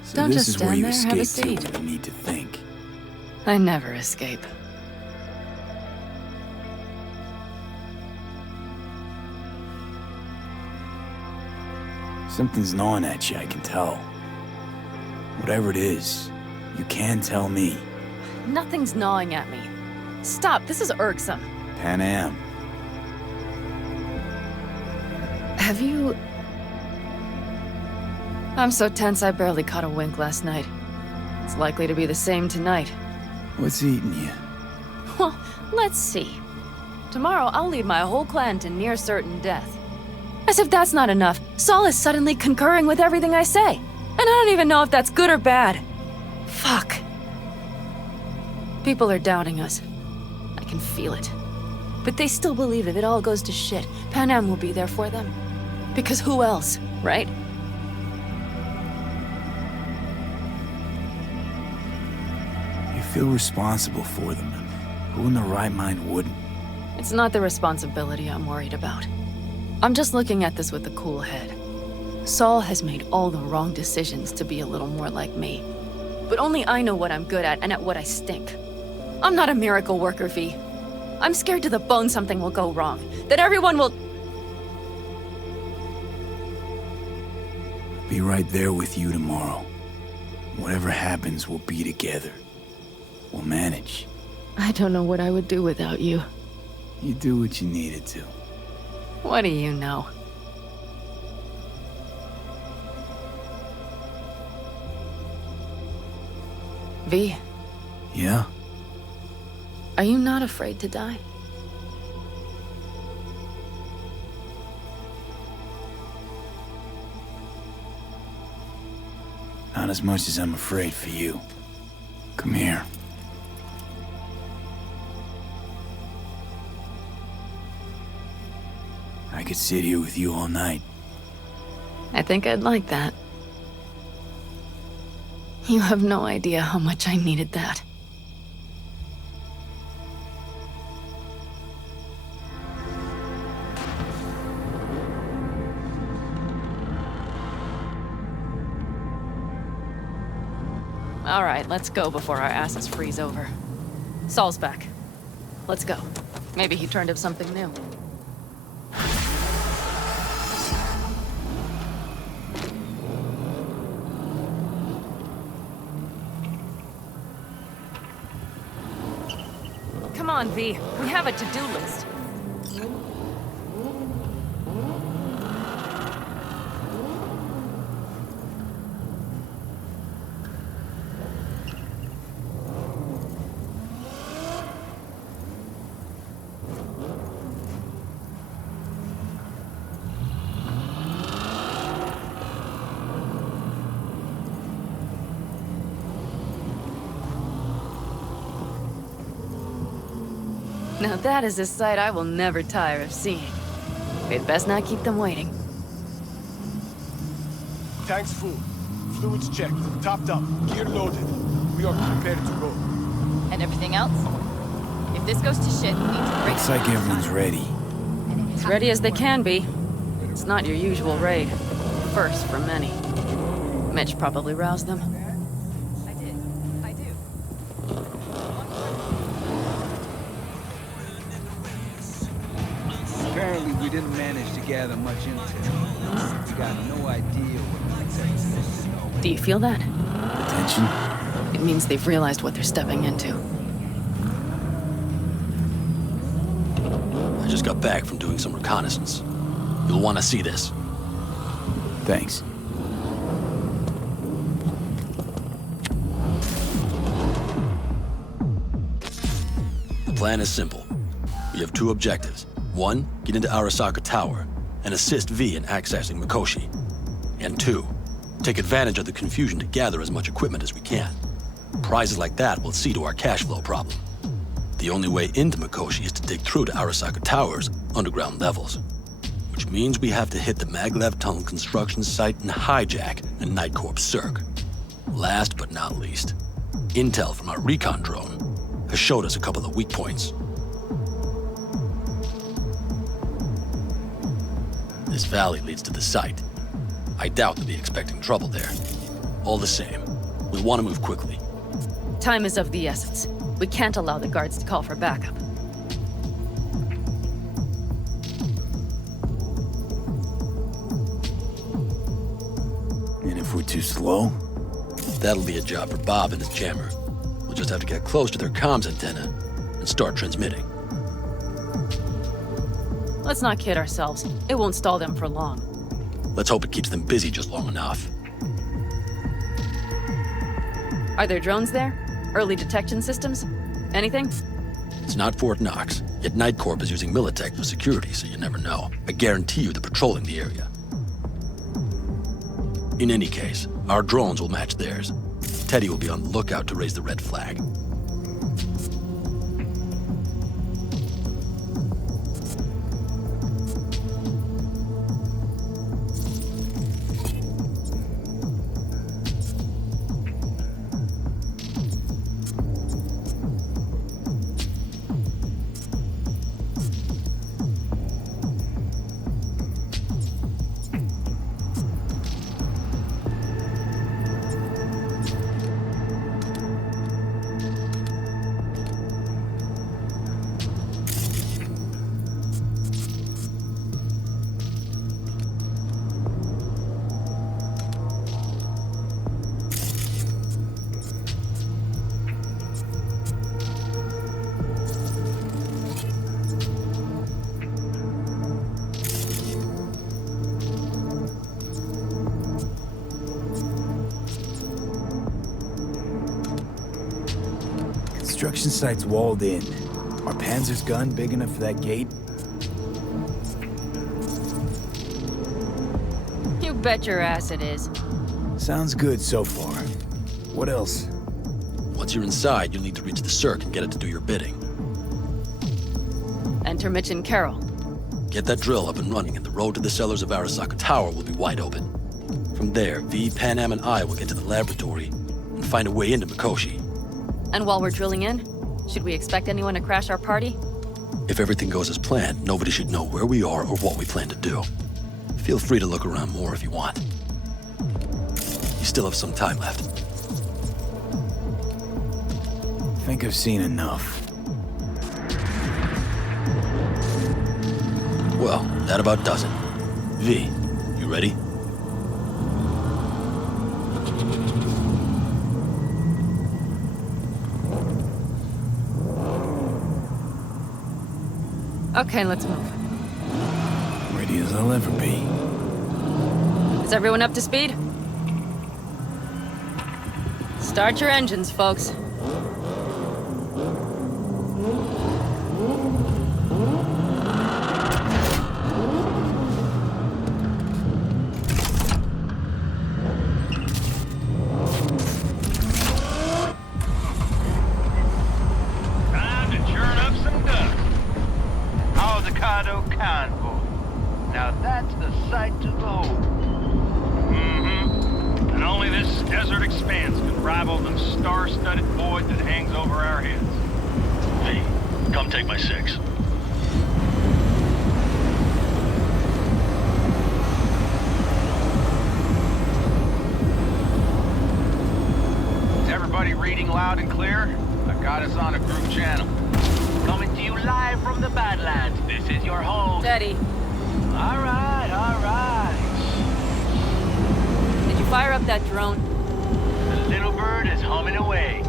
So Don't this just is where stand you there, have a escape to seat. when you need to think. I never escape. Something's gnawing at you, I can tell. Whatever it is, you can tell me. Nothing's gnawing at me. Stop, this is irksome. Pan Am. Have you... I'm so tense I barely caught a wink last night. It's likely to be the same tonight. What's eating you? Well, let's see. Tomorrow I'll lead my whole clan to near certain death. As if that's not enough, Saul is suddenly concurring with everything I say. And I don't even know if that's good or bad. Fuck. People are doubting us. I can feel it. But they still believe if it all goes to shit, Pan Am will be there for them. Because who else, right? You feel responsible for them. Who in their right mind wouldn't? It's not the responsibility I'm worried about. I'm just looking at this with a cool head. Saul has made all the wrong decisions to be a little more like me. But only I know what I'm good at and at what I stink. I'm not a miracle worker, V. I'm scared to the bone something will go wrong. That everyone will... Be right there with you tomorrow. Whatever happens, we'll be together. We'll manage. I don't know what I would do without you. You do what you needed to. What do you know? V, Yeah? are you not afraid to die? Not as much as I'm afraid for you. Come here. I could sit here with you all night. I think I'd like that. You have no idea how much I needed that. All right, let's go before our asses freeze over. Saul's back. Let's go. Maybe he turned up something new. Come on, V. We have a to-do list. Now that is a sight I will never tire of seeing. We'd best not keep them waiting. Tank's full. Fluids checked. Topped up. Gear loaded. We are prepared to go. And everything else? If this goes to shit, we need to break. Looks like everyone's ready. As ready as they can be. It's not your usual raid. First for many. Mitch probably roused them. I do. Apparently, we didn't manage to gather much intel. We got no idea what the text is. Do you feel that? Tension? It means they've realized what they're stepping into. I just got back from doing some reconnaissance. You'll want to see this. Thanks. The plan is simple. We have two objectives. One, get into Arasaka Tower and assist V in accessing Mikoshi. And two, take advantage of the confusion to gather as much equipment as we can. Prizes like that will see to our cash flow problem. The only way into Mikoshi is to dig through to Arasaka Tower's underground levels. Which means we have to hit the Maglev Tunnel construction site and hijack a Night Corps Circ. Last but not least, intel from our recon drone has showed us a couple of weak points. This valley leads to the site. I doubt they'll be expecting trouble there. All the same, we'll want to move quickly. Time is of the essence. We can't allow the guards to call for backup. And if we're too slow? That'll be a job for Bob and his jammer. We'll just have to get close to their comms antenna and start transmitting. Let's not kid ourselves. It won't stall them for long. Let's hope it keeps them busy just long enough. Are there drones there? Early detection systems? Anything? It's not Fort Knox, yet Night Corp is using Militech for security, so you never know. I guarantee you they're patrolling the area. In any case, our drones will match theirs. Teddy will be on the lookout to raise the red flag. Construction site's walled in. Are Panzer's gun big enough for that gate? You bet your ass it is. Sounds good so far. What else? Once you're inside, you'll need to reach the Cirque and get it to do your bidding. Enter Mitch and Carol. Get that drill up and running, and the road to the cellars of Arasaka Tower will be wide open. From there, V, Panam, and I will get to the laboratory and find a way into Mikoshi. And while we're drilling in, should we expect anyone to crash our party? If everything goes as planned, nobody should know where we are or what we plan to do. Feel free to look around more if you want. You still have some time left. Think I've seen enough. Well, that about does it. V, you ready? Okay, let's move. Ready as I'll ever be. Is everyone up to speed? Start your engines, folks. Time to churn up some dust. Avocado convoy. Now that's a sight to behold. Mm-hmm. And only this desert expanse can rival the star-studded void that hangs over our heads. Hey, come take my 6. Is everybody reading loud and clear? I got us on a group channel. Coming to you live from the Badlands. This is your home. Steady. All right, all right. Did you fire up that drone? The little bird is humming away.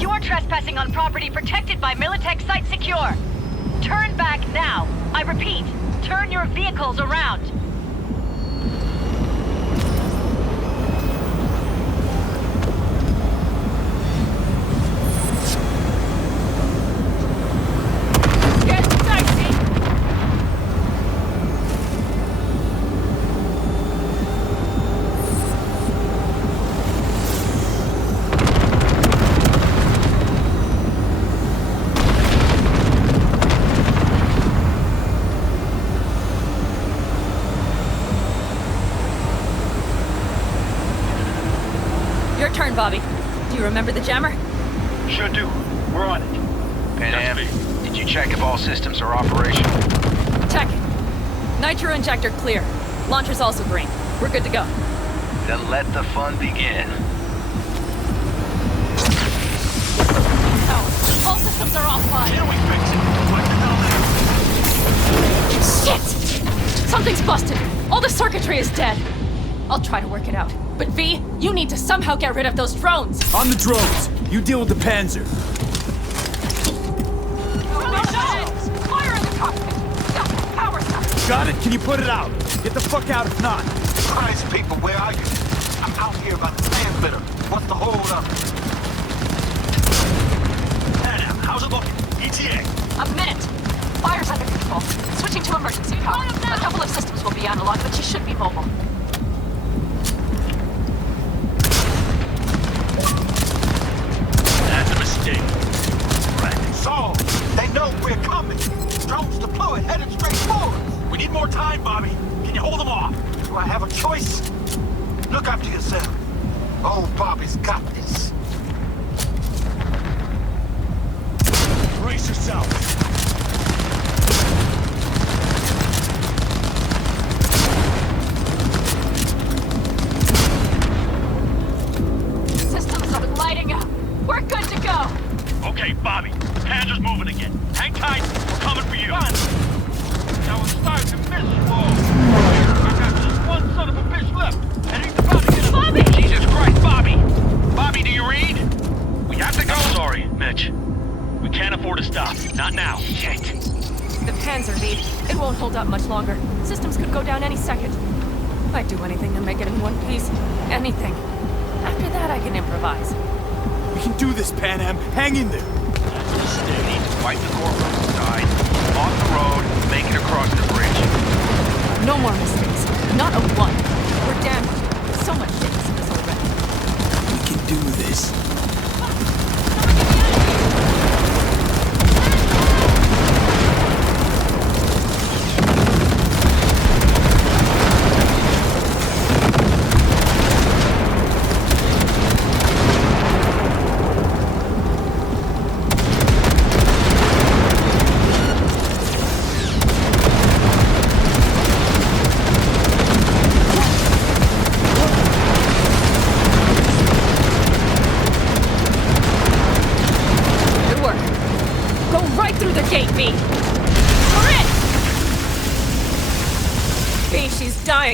You are trespassing on property protected by Militech Site Secure. Turn back now. I repeat, turn your vehicles around. Get dicey! Your turn, Bobby. Do you remember the jammer? Sure do. We're on it. Panam, did you check if all systems are operational? Check. Nitro injector clear. Launcher's also green. We're good to go. Then let the fun begin. All systems are offline. Can we fix it? Shit! Something's busted. All the circuitry is dead. I'll try to work it out. But V, you need to somehow get rid of those drones. On the drones! You deal with the Panzer. Fire in the cockpit. Power stuff. Got it? Can you put it out? Get the fuck out if not. Christ, people, where are you? I'm out here about the transmitter. What's the hold up? Adam, how's it looking? ETA. A minute. Fire's under control. Switching to emergency power. A couple of systems will be analog, but she should be mobile. That's a mistake. Right. So, they know we're coming. Drones deployed, headed straight forward. We need more time, Bobby. Can you hold them off? Do I have a choice? Look after yourself. Old Bobby's got this. Brace yourself. Systems are lighting up. We're good to go. Okay, Bobby. The Panzer's moving again. Hang tight. We're coming for you. Now we're starting to miss you all. I got just one son of a bitch left. And he's about to get a... Bobby! Jesus Christ, Bobby! Bobby, do you read? We have to go. I'm sorry, Mitch. We can't afford to stop. Not now. Shit. The Panzer lead. It won't hold up much longer. Systems could go down any second. I'd do anything to make it in one piece. Anything. After that, I can improvise. We can do this, Pan Am. Hang in there. You need to fight the courtroom side, off the road, make it across the bridge. No more mistakes. Not a one. We're damn. So much shit in this already. We can do this.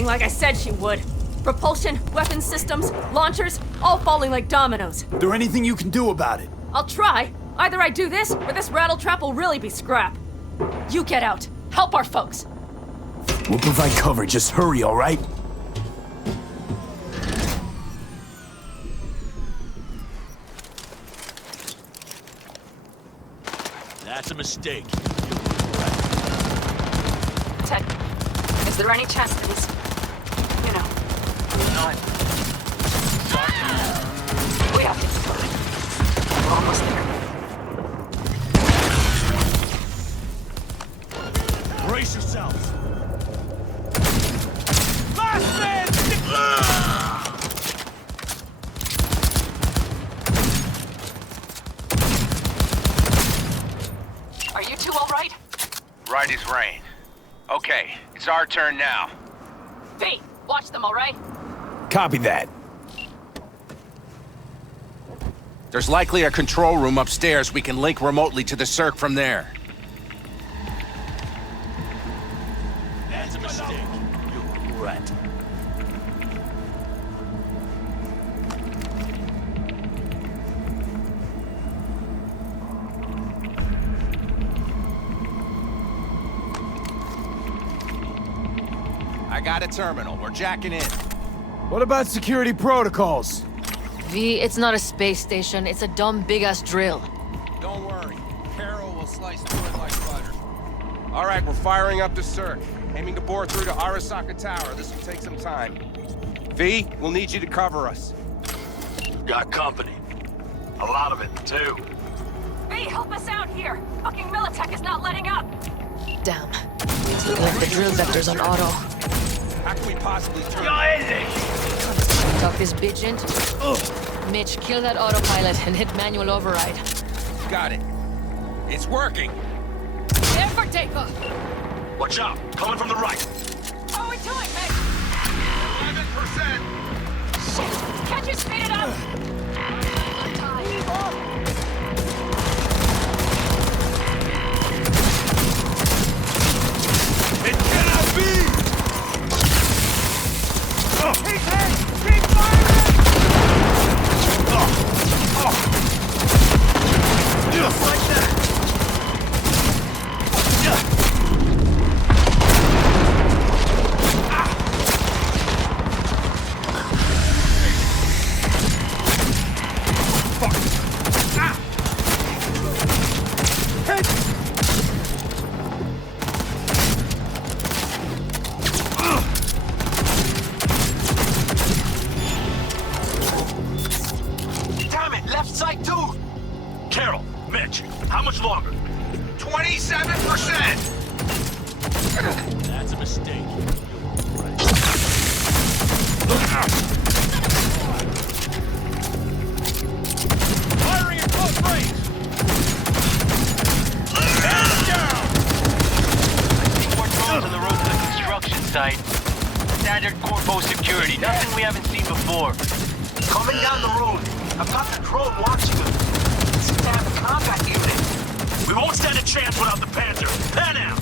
Like I said she would. Propulsion, weapon systems, launchers, all falling like dominoes. Is there anything you can do about it? I'll try. Either I do this, or this rattletrap will really be scrap. You get out. Help our folks. We'll provide cover. Just hurry, all right? That's a mistake. Ted, is there any chance that he's... you know... not... We have to keep going. We're almost there. Brace yourselves. Last man! Are you two all right? Right as rain. Okay, it's our turn now. V, watch them, all right? Copy that. There's likely a control room upstairs. We can link remotely to the circ from there. That's a mistake. You rat. I got a terminal. We're jacking in. What about security protocols? V, it's not a space station. It's a dumb big-ass drill. Don't worry. Carol will slice through it like butter. All right, we're firing up the circ. Aiming to bore through to Arasaka Tower. This will take some time. V, we'll need you to cover us. Got company. A lot of it, too. V, help us out here! Fucking Militech is not letting up! Damn. Left the drill vectors on auto. How can we possibly turn... Talk this bitch into it. Mitch, kill that autopilot and hit manual override. Got it. It's working. There for takeoff. Watch out! Coming from the right! How are we doing, Mick? 11%! Can't you speed it up? It cannot be! Keep hit! Keep firing! Just like that! That's a mistake. Firing at close range! Hands down! I think we're drones on the road to the construction site. Standard corpo security, nothing we haven't seen before. Coming down the road. I've got the drone watching them. Seems to have a combat unit. We won't stand a chance without the Panther. Pan out!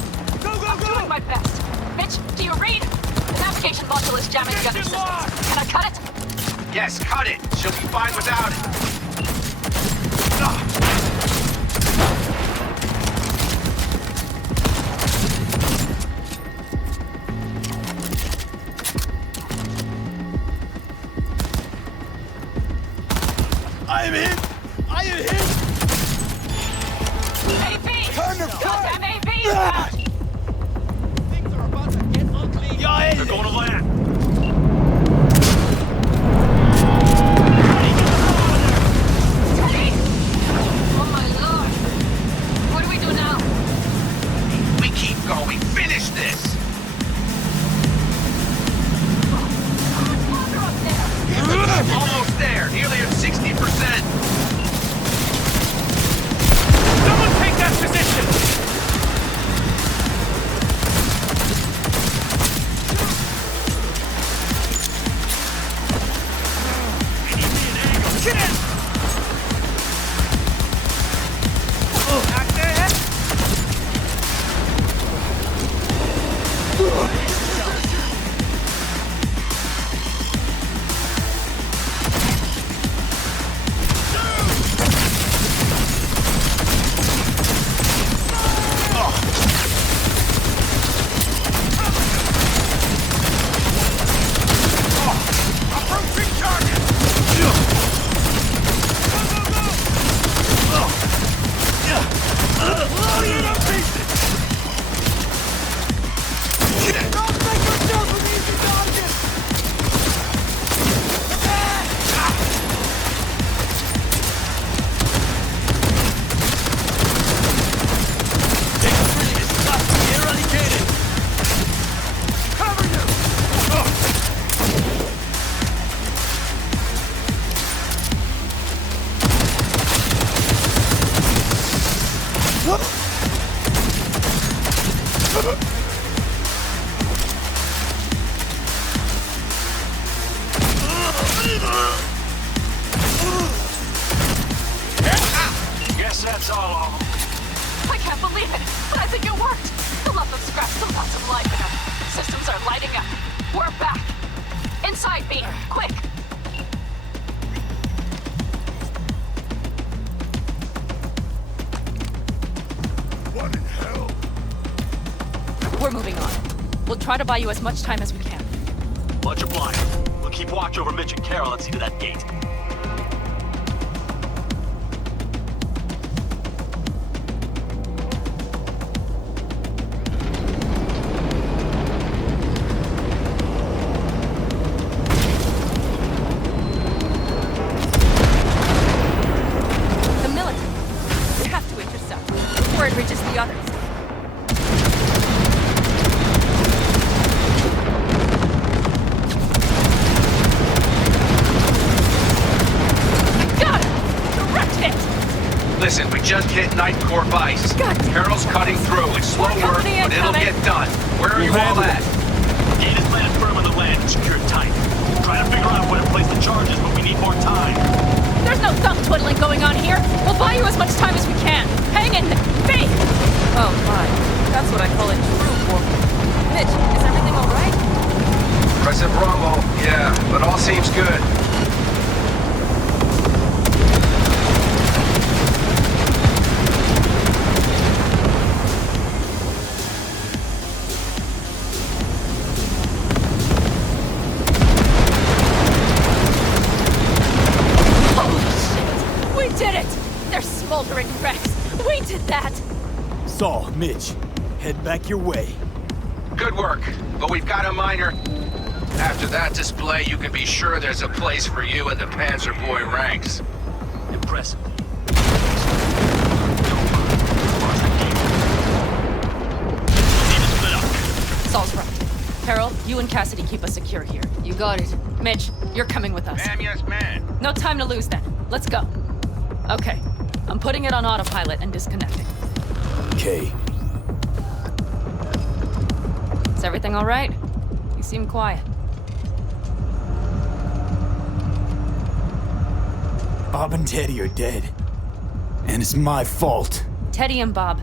I'm doing my best. Mitch, do you read? The navigation module is jamming the other systems. Can I cut it? Yes, cut it. She'll be fine without it. I am hit! I am hit! AB! Turn the Goddamn AB! Ah! Things are about to get ugly. They're going to land. Oh my lord! What do we do now? We keep going. Finish this! Almost there. Nearly at 60%. Someone take that position! Get in! Back there! Approaching target! Loading it up pieces! Don't make yourself an easy target! Eradicated! Cover you! Guess that's all of them. I can't believe it, but I think it worked. The lump of scrap still got some life in them. Systems are lighting up. We're back. Inside me, quick. What in hell? We're moving on. We'll try to buy you as much time as we can. Much obliged. We'll keep watch over Mitch and Carol and see to that gate. The military. We have to intercept before it reaches the others. Got it! Direct hit! Listen, we just hit Night Corp ice. Carol's cutting through. It's slow work, company but it'll incoming. get done. Where are you all at? Gate is planted firm on the land and secured tight. Trying to figure out where to place the charges, but we need more time. There's no thumb twiddling going on here. We'll buy you as much time as we can. Hang in there. Faith! Oh my. That's what I call a true warrior. Mitch, is everything all right? President Bravo, yeah, but all seems good. We did it! They're smoldering wrecks. We did that! Saul, Mitch, head back your way. Good work, but we've got a minor. After that display, you can be sure there's a place for you in the Panzer Boy ranks. Impressive. Saul's right. Carol, you and Cassidy keep us secure here. You got it. Mitch, you're coming with us. Ma'am, yes, ma'am. No time to lose then. Let's go. Okay. I'm putting it on autopilot and disconnecting. Okay. Is everything all right? You seem quiet. Bob and Teddy are dead. And it's my fault. Teddy and Bob,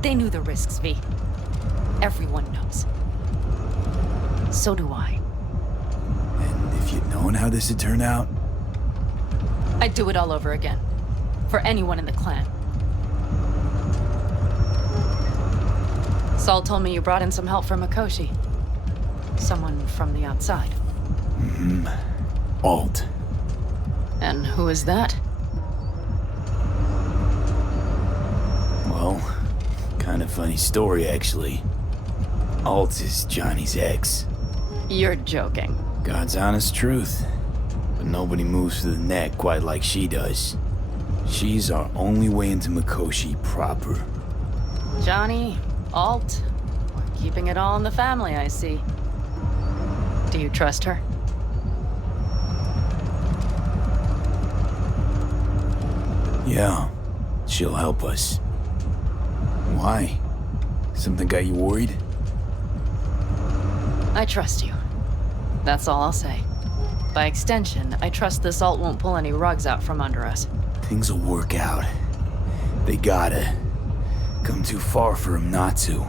they knew the risks, V. Everyone knows. So do I. And if you'd known how this would turn out, I'd do it all over again. For anyone in the clan. Saul told me you brought in some help from Mikoshi. Someone from the outside. Alt. And who is that? Well, kind of funny story, actually. Alt is Johnny's ex. You're joking. God's honest truth. But nobody moves to the neck quite like she does. She's our only way into Mikoshi proper. Johnny, Alt, keeping it all in the family, I see. Do you trust her? Yeah, she'll help us. Why? Something got you worried? I trust you. That's all I'll say. By extension, I trust this Alt won't pull any rugs out from under us. Things will work out. They gotta. Come too far for him not to.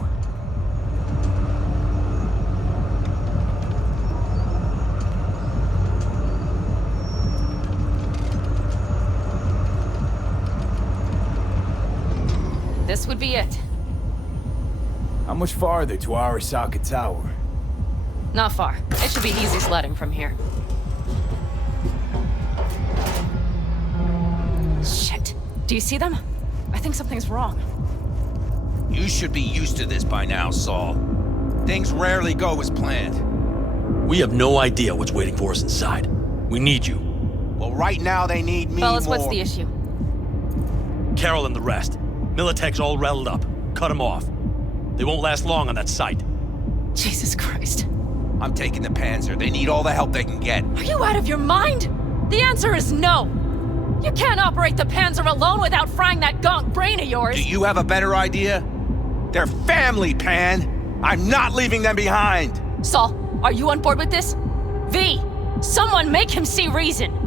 This would be it. How much farther to Arasaka Tower? Not far. It should be easy sledding from here. Shit. Do you see them? I think something's wrong. You should be used to this by now, Saul. Things rarely go as planned. We have no idea what's waiting for us inside. We need you. Well, right now they need me Fellas, more. what's the issue? Carol and the rest. Militech's all rattled up. Cut them off. They won't last long on that site. Jesus Christ. I'm taking the Panzer. They need all the help they can get. Are you out of your mind? The answer is no. You can't operate the Panzer alone without frying that gonk brain of yours. Do you have a better idea? They're family, Pan. I'm not leaving them behind. Saul, are you on board with this? V, someone make him see reason.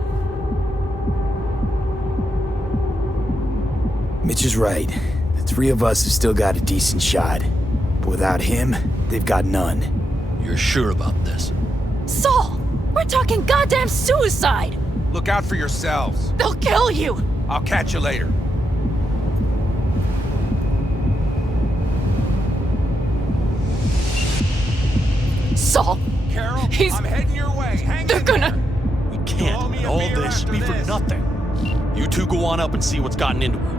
Mitch is right. The three of us have still got a decent shot. But without him, they've got none. You're sure about this? Saul, we're talking goddamn suicide. Look out for yourselves. They'll kill you. I'll catch you later. Saul. Carol, I'm heading your way. Hang They're in gonna... there. We can't let all this be for nothing. You two go on up and see what's gotten into her.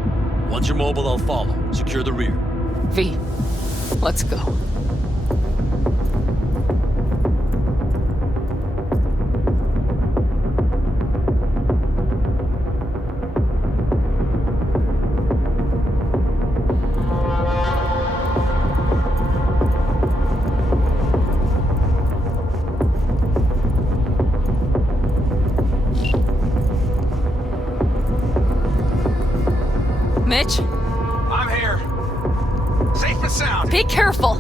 Once you're mobile, I'll follow. Secure the rear. V, let's go. Mitch? I'm here. Safe and sound. Be careful.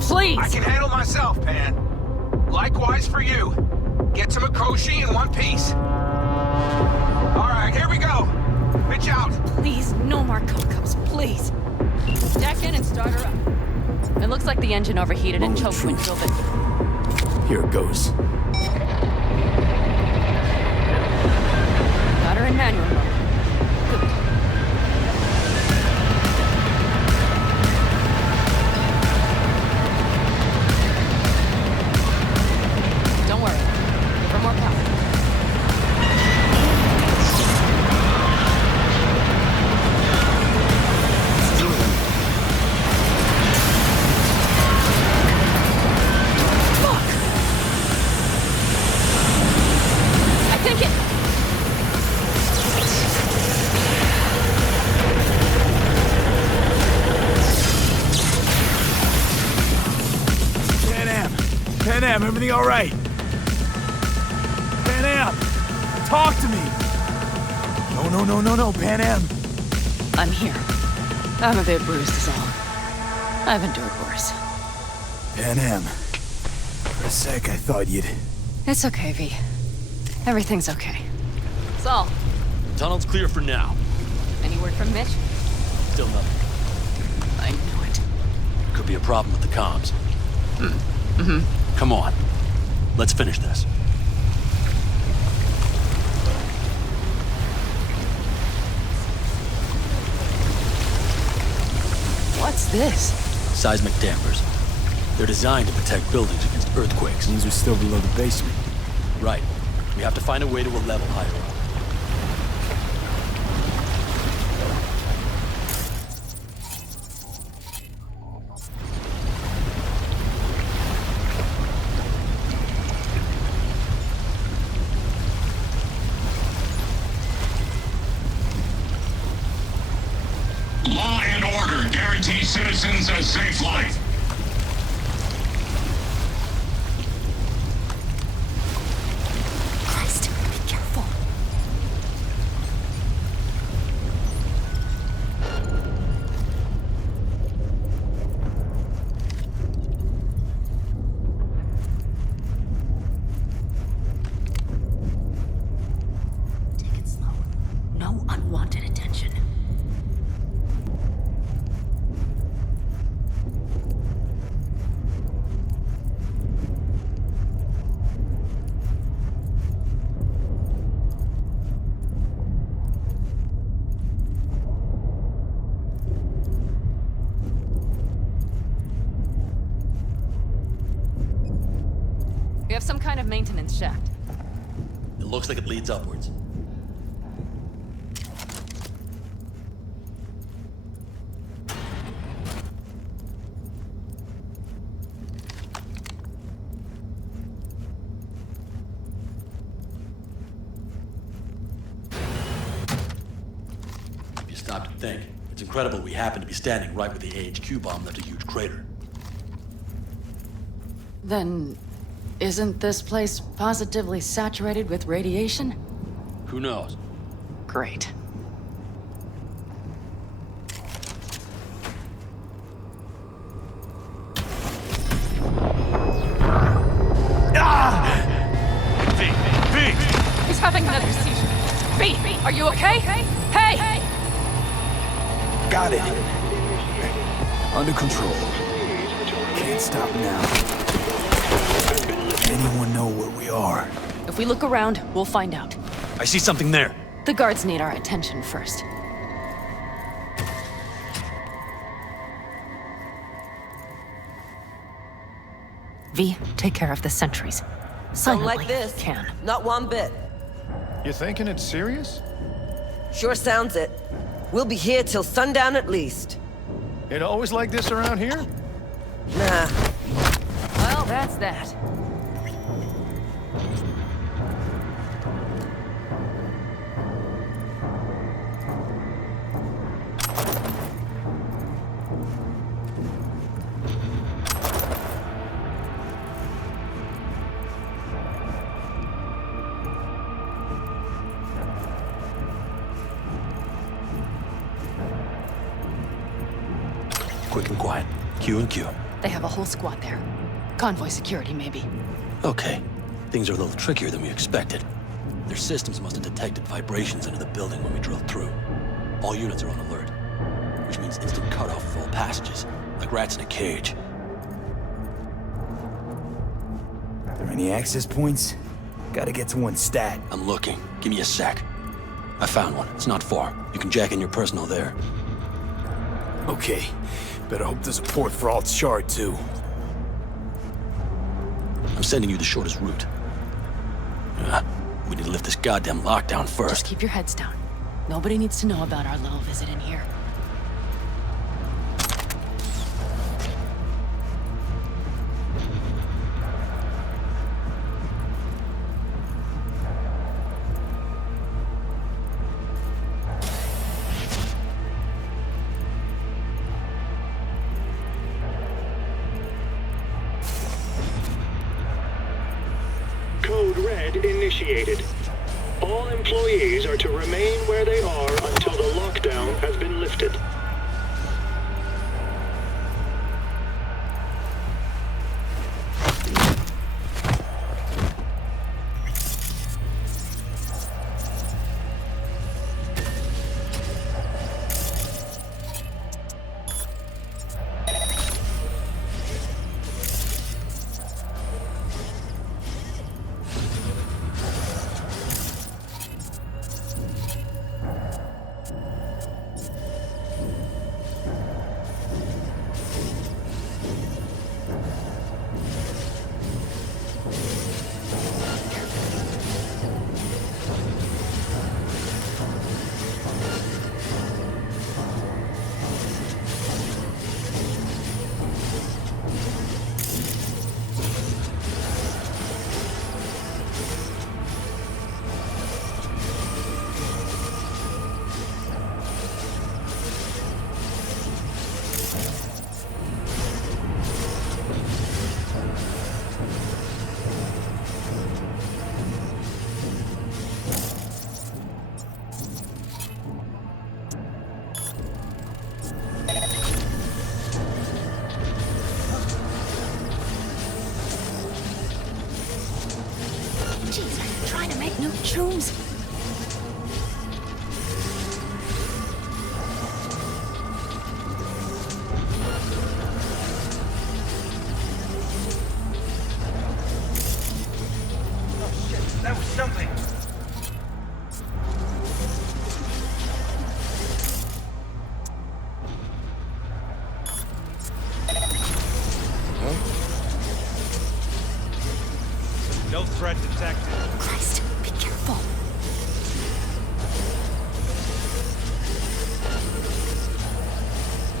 Please. I can handle myself, Pan. Likewise for you. Get to Mikoshi in one piece. All right, here we go. Mitch out. Please, no more cups, please. Jack in and start her up. It looks like the engine overheated and choked when drove it. Here it goes. Got her in manual mode. Good. Don't worry. Give her more power. Pan Am, everything all right? Pan Am, talk to me. No, Pan Am. I'm here. I'm a bit bruised is all. I've endured worse. Pan Am, for a sec I thought you'd... It's okay, V. Everything's okay. Saul, Tunnel's clear for now. any word from Mitch? Still nothing. I knew it. Could be a problem with the comms. Come on. Let's finish this. What's this? Seismic dampers. They're designed to protect buildings against earthquakes. These are still below the basement. Right. We have to find a way to a level higher up. citizens a safe life. Christ, be careful. Take it slow. No unwanted attention. We have some kind of maintenance shaft. It looks like it leads upwards. If you stop to think, it's incredible we happen to be standing right where the AHQ bomb left a huge crater. Then, isn't this place positively saturated with radiation? Who knows? Great. He's having another seizure. B, are you okay? Hey! Got it. Under control. Can't stop now. Anyone know where we are? If we look around, we'll find out. I see something there. The guards need our attention first. V, take care of the sentries. Don't Silently, like this. if you can. Not one bit. You thinking it's serious? Sure sounds it. We'll be here till sundown at least. It always like this around here? Nah. Well, that's that. Quick and quiet. Q and Q. They have a whole squad there. Convoy security, maybe. Okay. Things are a little trickier than we expected. Their systems must have detected vibrations into the building when we drilled through. All units are on alert, which means instant cutoff of all passages, like rats in a cage. Are there any access points? Gotta get to one stat. I'm looking. Give me a sec. I found one. It's not far. You can jack in your personal there. Okay. Better hope there's a port for Alt's shard, too. I'm sending you the shortest route. We need to lift this goddamn lockdown first. Just keep your heads down. Nobody needs to know about our little visit in here. Code Red initiated. All employees are to remain where they are until the lockdown has been lifted.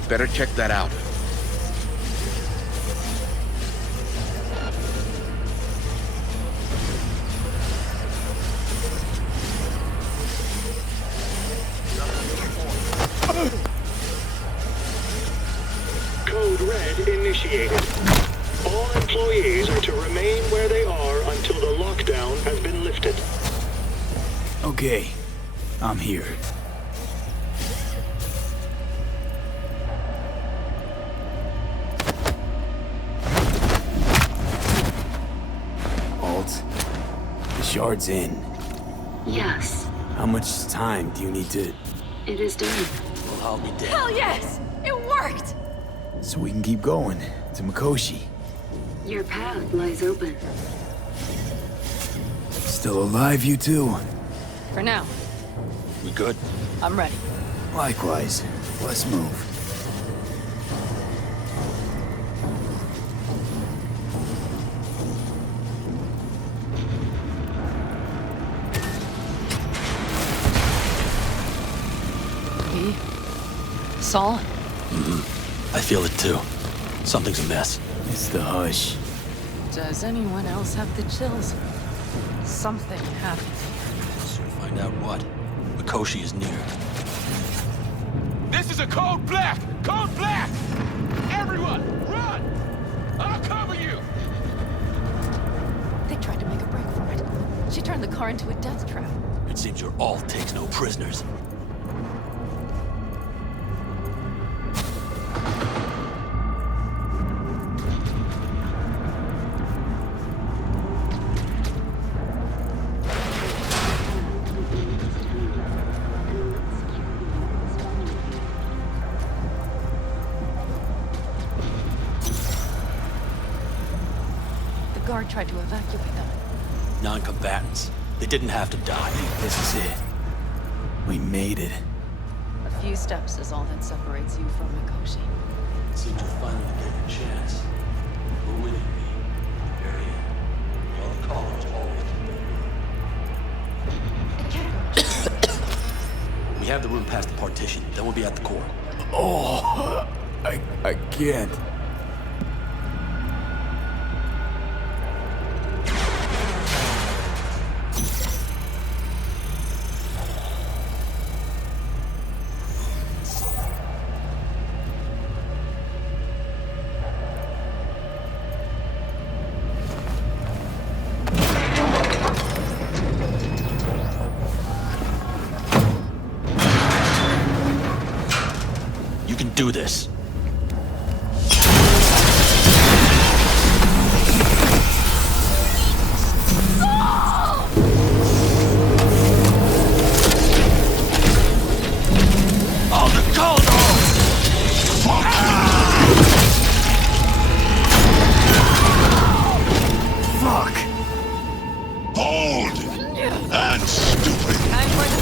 Better check that out. Code Red initiated. All employees are to remain where they are until the lockdown has been lifted. Okay, I'm here. Alt, the shard's in. Yes, How much time do you need to... it is done. Well, I'll be dead. Hell yes! It worked! So we can keep going to Mikoshi. Your path lies open. Still alive, you two? For now, We good? I'm ready. Likewise. Let's move. V? Saul? I feel it too. Something's amiss. It's the hush. Does anyone else have the chills? Something happened. Soon find out what. Mikoshi is near. This is a code black! Code black! Everyone, run! I'll cover you! They tried to make a break for it. She turned the car into a death trap. It seems your alt takes no prisoners. The guard tried to evacuate them. Non-combatants. They didn't have to die. This is it. We made it. A few steps is all that separates you from Mikoshi. Seems you're finally getting a chance. We're winning, me. Very end. All the callers always We have the room past the partition. Then we'll be at the core. Oh, I can't. You can do this. On the corridor! Fuck! Hold! And stupid! Time for the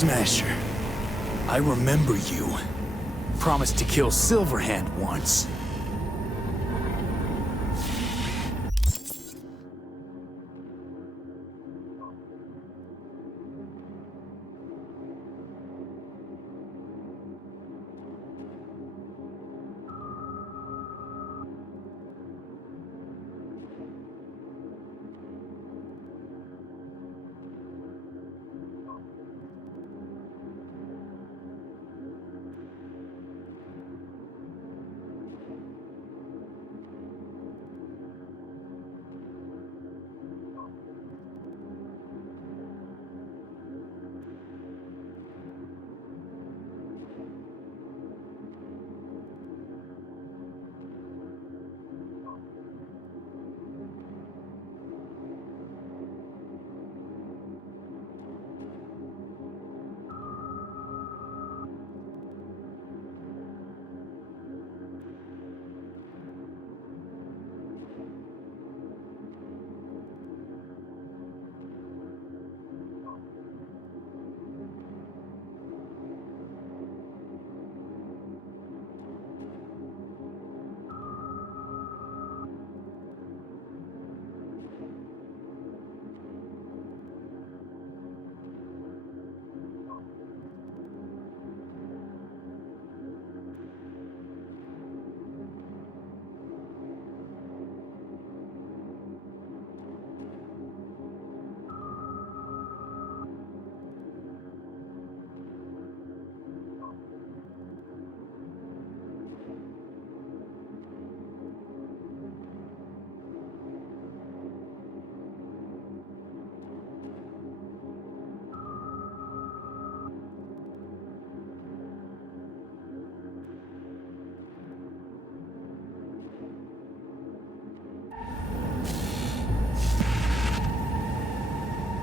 Smasher. I remember you. Promised to kill Silverhand once.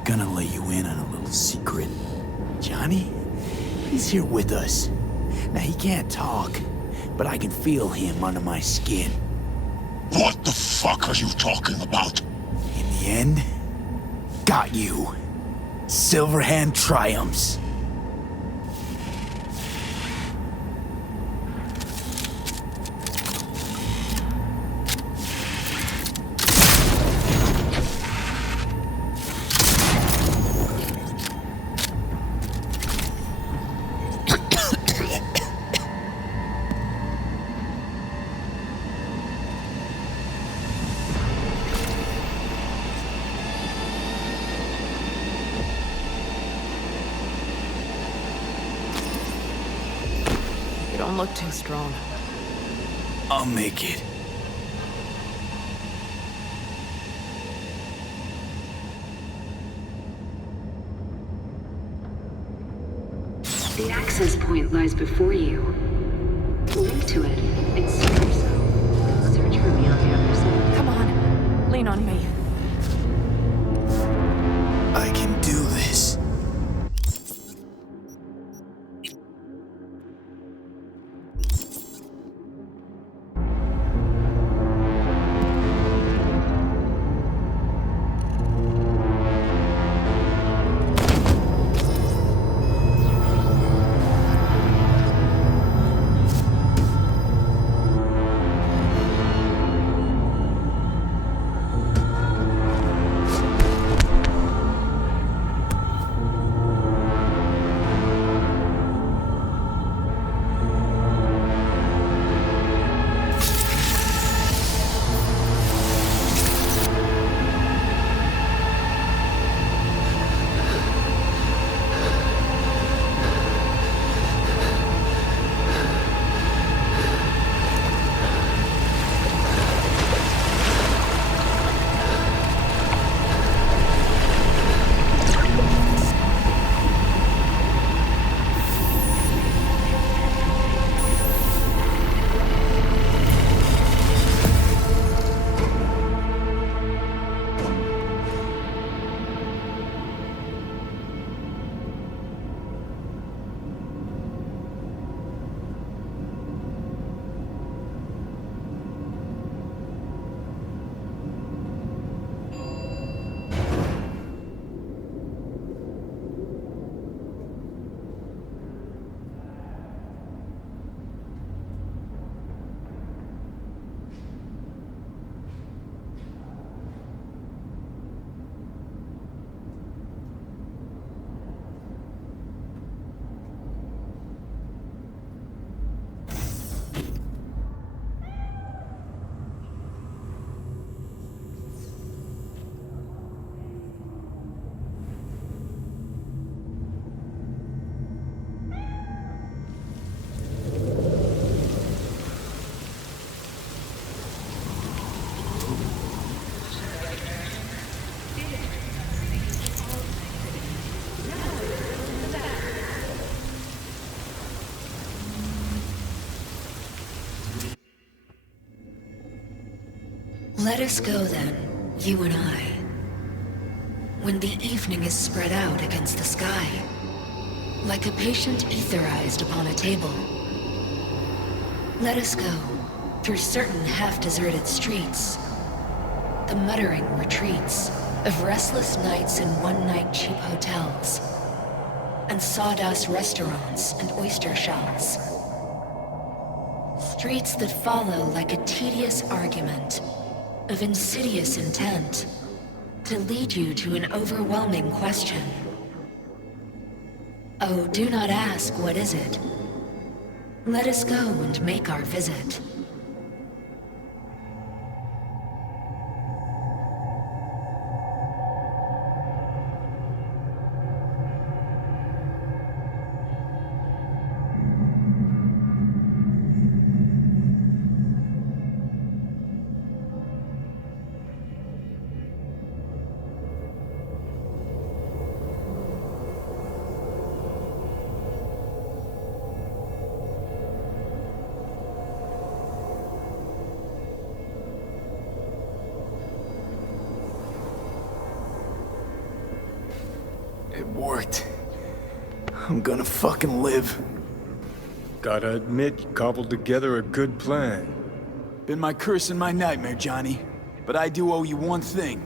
Gonna let you in on a little secret. Johnny? He's here with us. Now, he can't talk, but I can feel him under my skin. What the fuck are you talking about? In the end, got you. Silverhand triumphs. You don't look too strong. I'll make it. The access point lies before you. Link to it. It's secret, so search for me on the other side. Come on, lean on me. I can do this. Let us go then, you and I. When the evening is spread out against the sky, like a patient etherized upon a table. Let us go through certain half-deserted streets, the muttering retreats of restless nights in one-night cheap hotels, and sawdust restaurants and oyster shells. Streets that follow like a tedious argument of insidious intent to lead you to an overwhelming question. Oh, do not ask, what is it? Let us go and make our visit. It worked. I'm gonna fucking live. Gotta admit, you cobbled together a good plan. Been my curse and my nightmare, Johnny. But I do owe you one thing.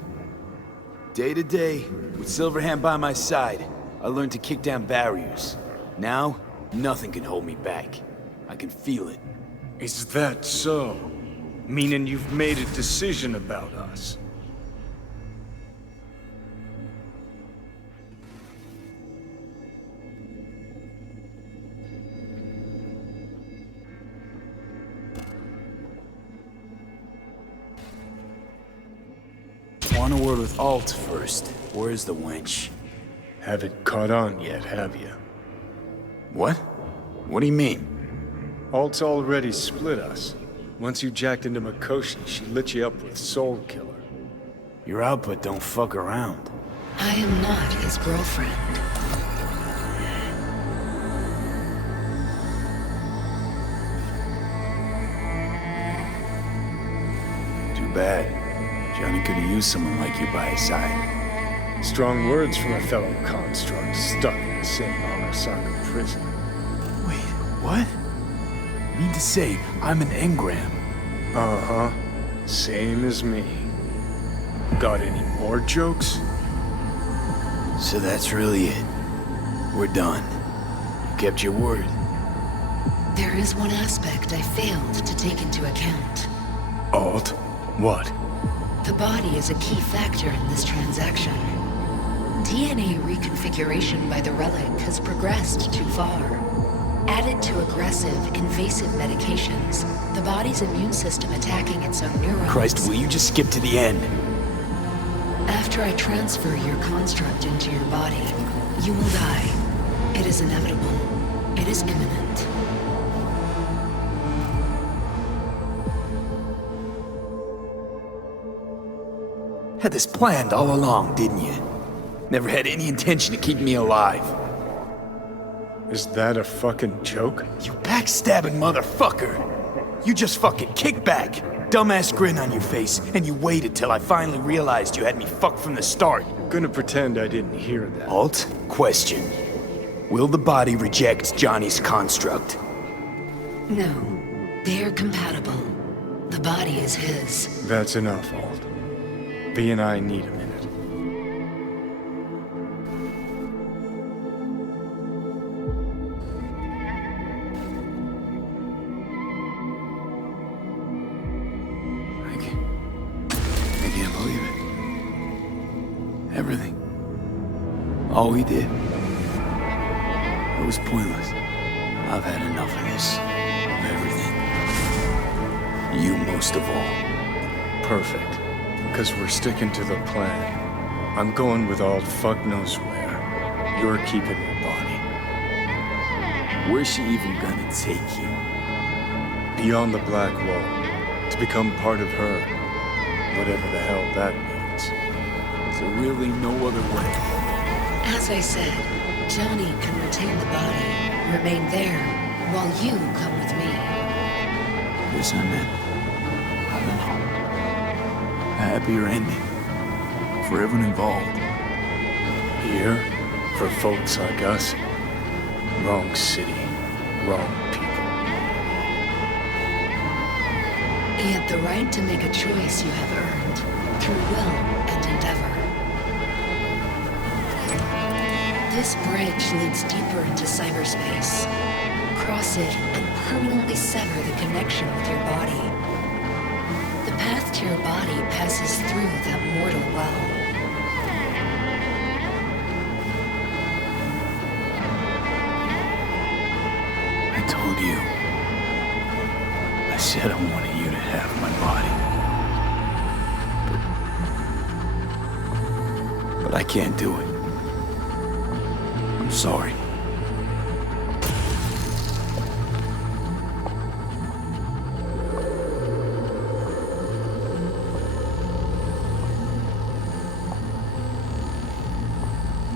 Day to day, with Silverhand by my side, I learned to kick down barriers. Now, nothing can hold me back. I can feel it. Is that so? Meaning you've made a decision about us? Want a word with Alt first. Where's the wench? Haven't caught on yet, have you? What? What do you mean? Alt's already split us. Once you jacked into Mikoshi, she lit you up with Soul Killer. Your output don't fuck around. I am not his girlfriend. Too bad. Johnny could have used someone like you by his side. Strong words from a fellow construct stuck in the same Arasaka prison. Wait, what? You mean to say I'm an engram? Uh-huh. Same as me. Got any more jokes? So that's really it. We're done. You kept your word. There is one aspect I failed to take into account. Alt? What? The body is a key factor in this transaction. DNA reconfiguration by the relic has progressed too far. Added to aggressive, invasive medications, the body's immune system attacking its own neurons. Christ, will you just skip to the end? After I transfer your construct into your body, you will die. It is inevitable. It is imminent. Had this planned all along, didn't you? Never had any intention of keeping me alive. Is that a fucking joke? You backstabbing motherfucker! You just fucking kick back, dumbass grin on your face, and you waited till I finally realized you had me fucked from the start. Gonna pretend I didn't hear that. Alt, question. Will the body reject Johnny's construct? No. They are compatible. The body is his. That's enough, Alt. V and I need a minute. I can't believe it. Everything. All we did. It was pointless. I've had enough of this. Of everything. You most of all. Perfect. Because we're sticking to the plan. I'm going with Alt fuck knows where. You're keeping your body. Where's she even gonna take you? Beyond the Black Wall. To become part of her. Whatever the hell that means. So really no other way. As I said, Johnny can retain the body, remain there, while you come with me. Yes, I meant. I don't know. happier ending for everyone involved. Here, for folks like us, wrong city, wrong people. Yet the right to make a choice you have earned through will and endeavor. This bridge leads deeper into cyberspace. Cross it and permanently sever the connection with your body. The path to your body passes through that mortal well. I told you. I said I wanted you to have my body. But I can't do it. I'm sorry.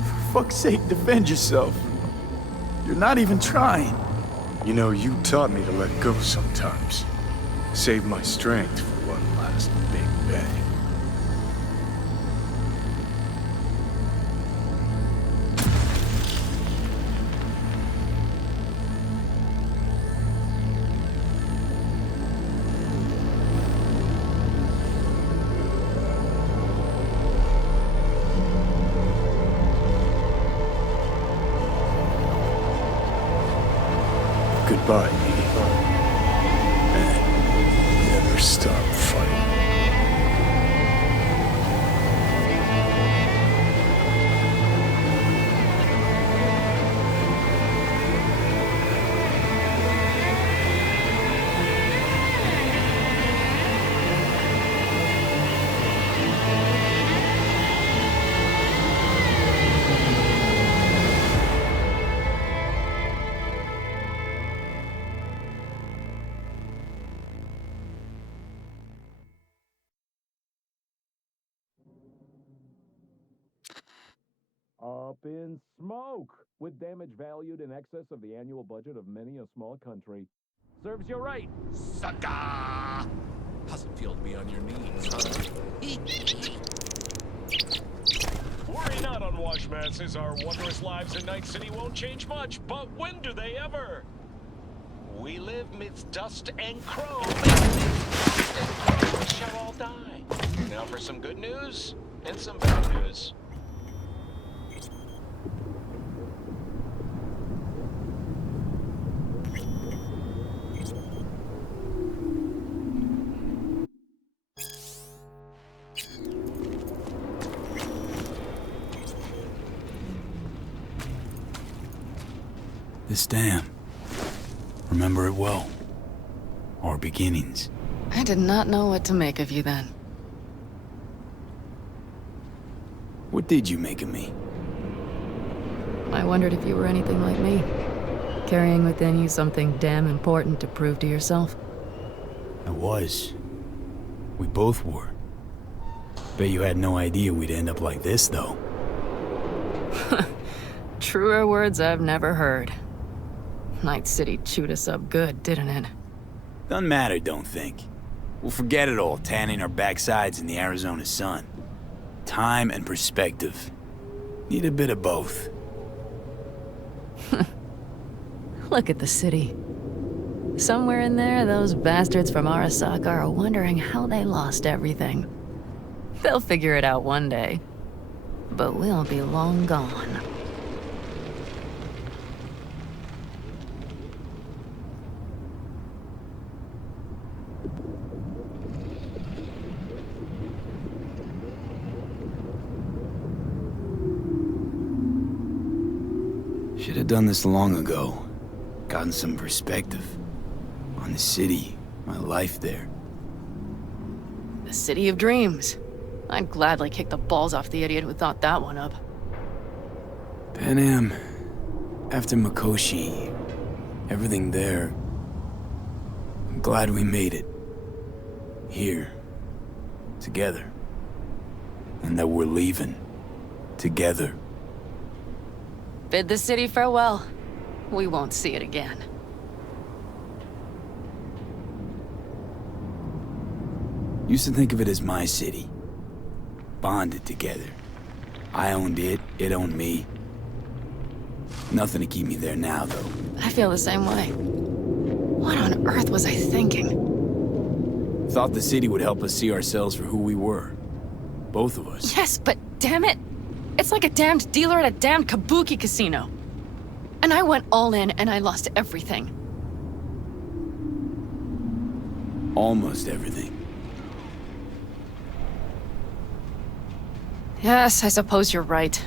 For fuck's sake, defend yourself. You're not even trying. You know, you taught me to let go sometimes. Save my strength for one last big bang. Goodbye, Edie. And never stop fighting. Up in smoke! With damage valued in excess of the annual budget of many a small country. Serves you right, sucker! How's it feel to be on your knees, huh? Worry not, unwashed masses. Our wondrous lives in Night City won't change much, but when do they ever? We live midst dust and crow. We shall all die. Now for some good news and some bad news. This dam. Remember it well. Our beginnings. I did not know what to make of you then. What did you make of me? I wondered if you were anything like me. Carrying within you something damn important to prove to yourself. I was. We both were. Bet you had no idea we'd end up like this, though. Truer words I've never heard. Night City chewed us up good, didn't it? Doesn't matter, don't think. We'll forget it all, tanning our backsides in the Arizona sun. Time and perspective. Need a bit of both. Look at the city. Somewhere in there, those bastards from Arasaka are wondering how they lost everything. They'll figure it out one day. But we'll be long gone. Should have done this long ago. Gotten some perspective. On the city, my life there. The city of dreams. I'd gladly kick the balls off the idiot who thought that one up. Pan after Mikoshi, everything there. I'm glad we made it. Here. Together. And that we're leaving. Together. Bid the city farewell. We won't see it again. Used to think of it as my city. bonded together. I owned it, it owned me. Nothing to keep me there now, though. I feel the same way. What on earth was I thinking? Thought the city would help us see ourselves for who we were. Both of us. Yes, but damn it! It's like a damned dealer at a damned kabuki casino. And I went all in and I lost everything. Almost everything. Yes, I suppose you're right.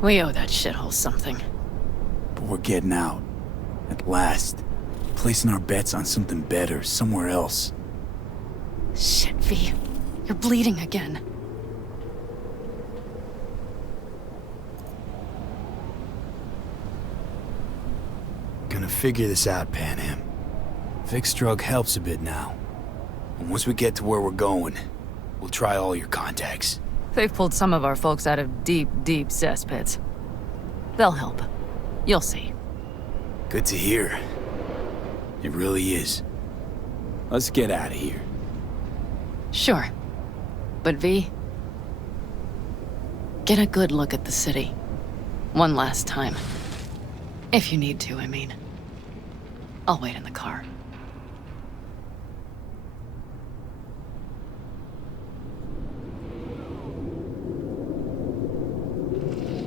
We owe that shithole something. But we're getting out. At last. Placing our bets on something better, somewhere else. Shit, V. You're bleeding again. Gonna figure this out, Panam. Vic's drug helps a bit now. And once we get to where we're going, we'll try all your contacts. They've pulled some of our folks out of deep, deep cesspits. They'll help. You'll see. Good to hear. It really is. Let's get out of here. Sure. But V, get a good look at the city. One last time. If you need to, I mean. I'll wait in the car.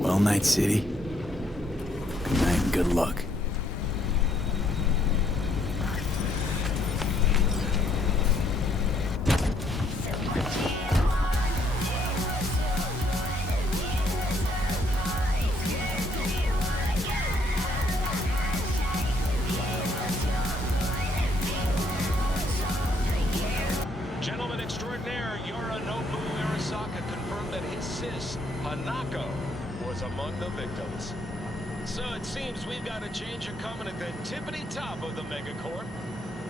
Well, Night City. Good night and good luck. Gentleman extraordinaire, Yorinobu Arasaka confirmed that his sis, Hanako, was among the victims. So it seems we've got a change of coming at the tippity top of the megacorp.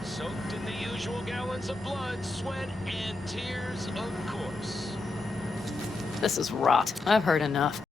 Soaked in the usual gallons of blood, sweat, and tears, of course. This is rot. I've heard enough.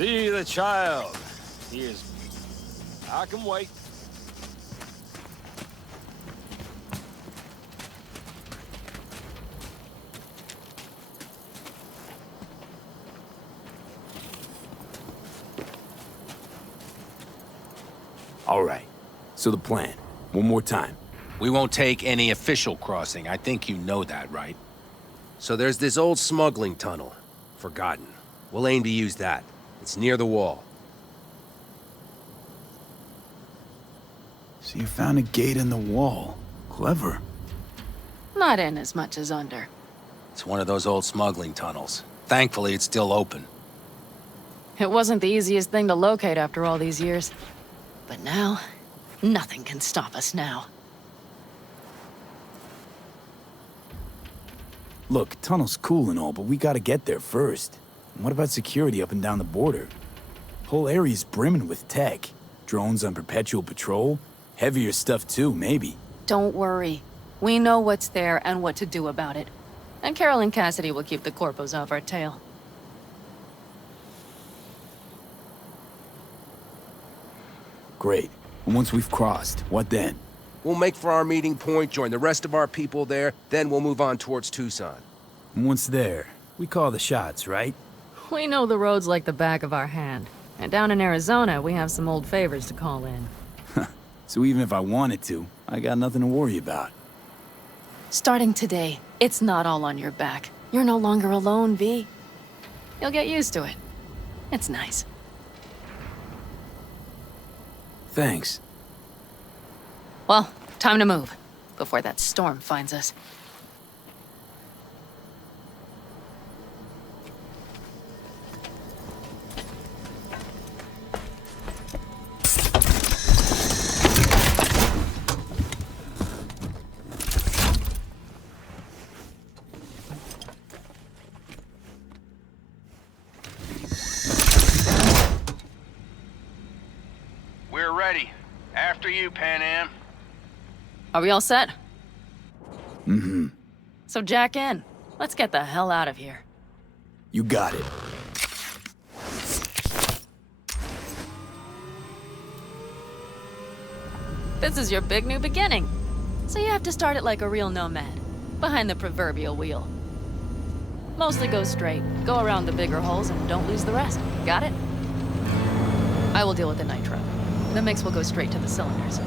See the child. He is... I can wait. All right. So the plan. One more time. We won't take any official crossing. I think you know that, right? So there's this old smuggling tunnel. Forgotten. We'll aim to use that. It's near the wall. So you found a gate in the wall. Clever. Not in as much as under. It's one of those old smuggling tunnels. Thankfully, it's still open. It wasn't the easiest thing to locate after all these years. But now, nothing can stop us now. Look, tunnel's cool and all, but we gotta get there first. And what about security up and down the border? Whole area's brimming with tech. Drones on perpetual patrol. Heavier stuff too, maybe. Don't worry. We know what's there and what to do about it. And Carol and Cassidy will keep the corpos off our tail. Great. And once we've crossed, what then? We'll make for our meeting point, join the rest of our people there, then we'll move on towards Tucson. And once there, we call the shots, right? We know the roads like the back of our hand. And down in Arizona, we have some old favors to call in. So even if I wanted to, I got nothing to worry about. Starting today, it's not all on your back. You're no longer alone, V. You'll get used to it. It's nice. Thanks. Well, time to move, before that storm finds us. We're ready. After you, Pan Am. Are we all set? Mm-hmm. So jack in. Let's get the hell out of here. You got it. This is your big new beginning. So you have to start it like a real nomad, behind the proverbial wheel. Mostly go straight, go around the bigger holes, and don't lose the rest. Got it? I will deal with the nitro. The mix will go straight to the cylinders.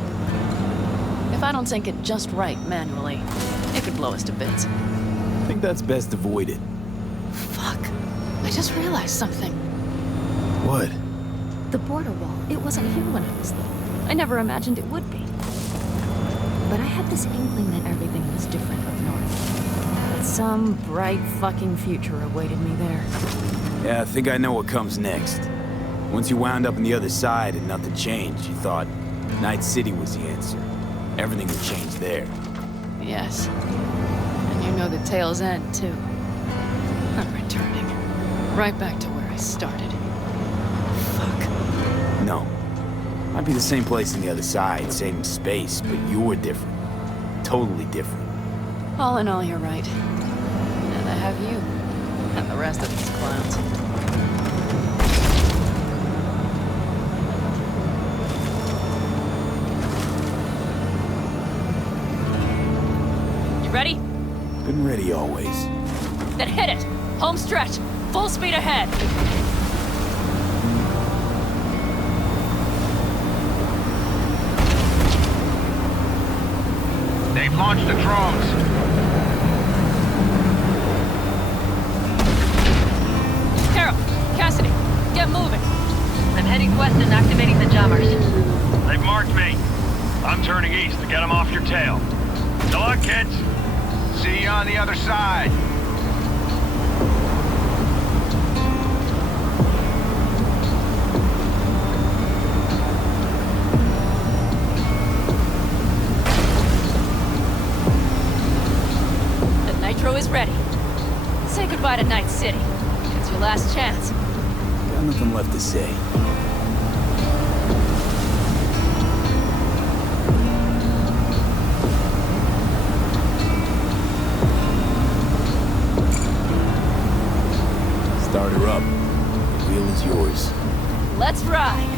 If I don't sync it just right manually, it could blow us to bits. I think that's best avoided. Fuck. I just realized something. What? The border wall, it wasn't here when I was little. I never imagined it would be. But I had this inkling that everything was different up north. That some bright fucking future awaited me there. Yeah, I think I know what comes next. Once you wound up on the other side and nothing changed, you thought Night City was the answer. Everything would change there. Yes. And you know the tale's end, too. I'm returning. Right back to where I started. Fuck. No. Might be the same place on the other side, same space, but you're different. Totally different. All in all, you're right. And I have you. And the rest of these clowns. You ready? Been ready always. Then hit it! Home stretch! Full speed ahead! They've launched the drones. Carol, Cassidy, get moving. I'm heading west and activating the jammers. They've marked me. I'm turning east to get them off your tail. Good luck, kids. See you on the other side. The nitro is ready. Say goodbye to Night City. It's your last chance. Got nothing left to say. Start her up. The wheel is yours. yours. Let's ride.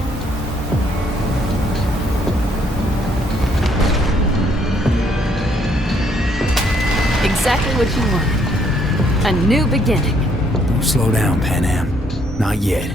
Exactly what you wanted. A new beginning. Don't slow down, Pan Am. Not yet.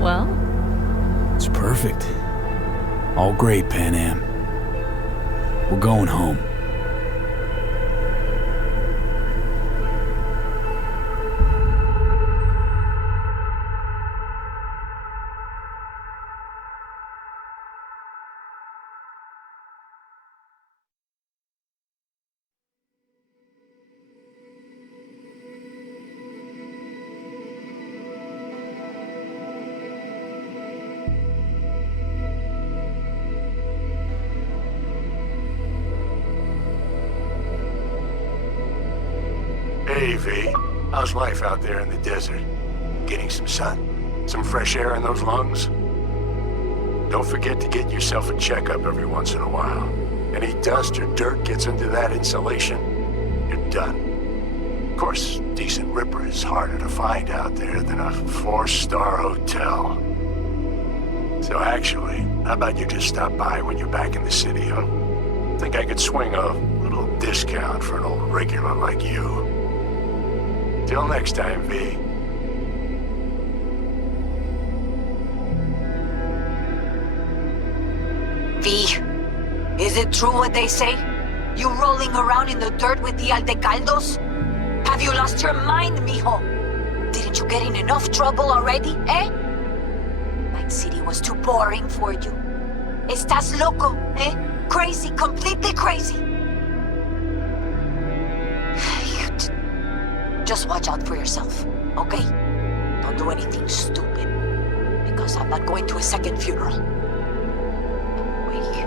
Well? It's perfect. All great, Pan Am. We're going home. Hey, V. How's life out there in the desert? Getting some sun? Some fresh air in those lungs? Don't forget to get yourself a checkup every once in a while. Any dust or dirt gets into that insulation, you're done. Of course, decent ripper is harder to find out there than a 4-star hotel. So actually, how about you just stop by when you're back in the city, huh? Think I could swing a little discount for an old regular like you. Till next time, V. V, is it true what they say? You rolling around in the dirt with the Aldecaldos? Have you lost your mind, mijo? Didn't you get in enough trouble already, eh? Night City was too boring for you. Estás loco, eh? Crazy, completely crazy. Just watch out for yourself, okay? Don't do anything stupid, because I'm not going to a second funeral. Wait.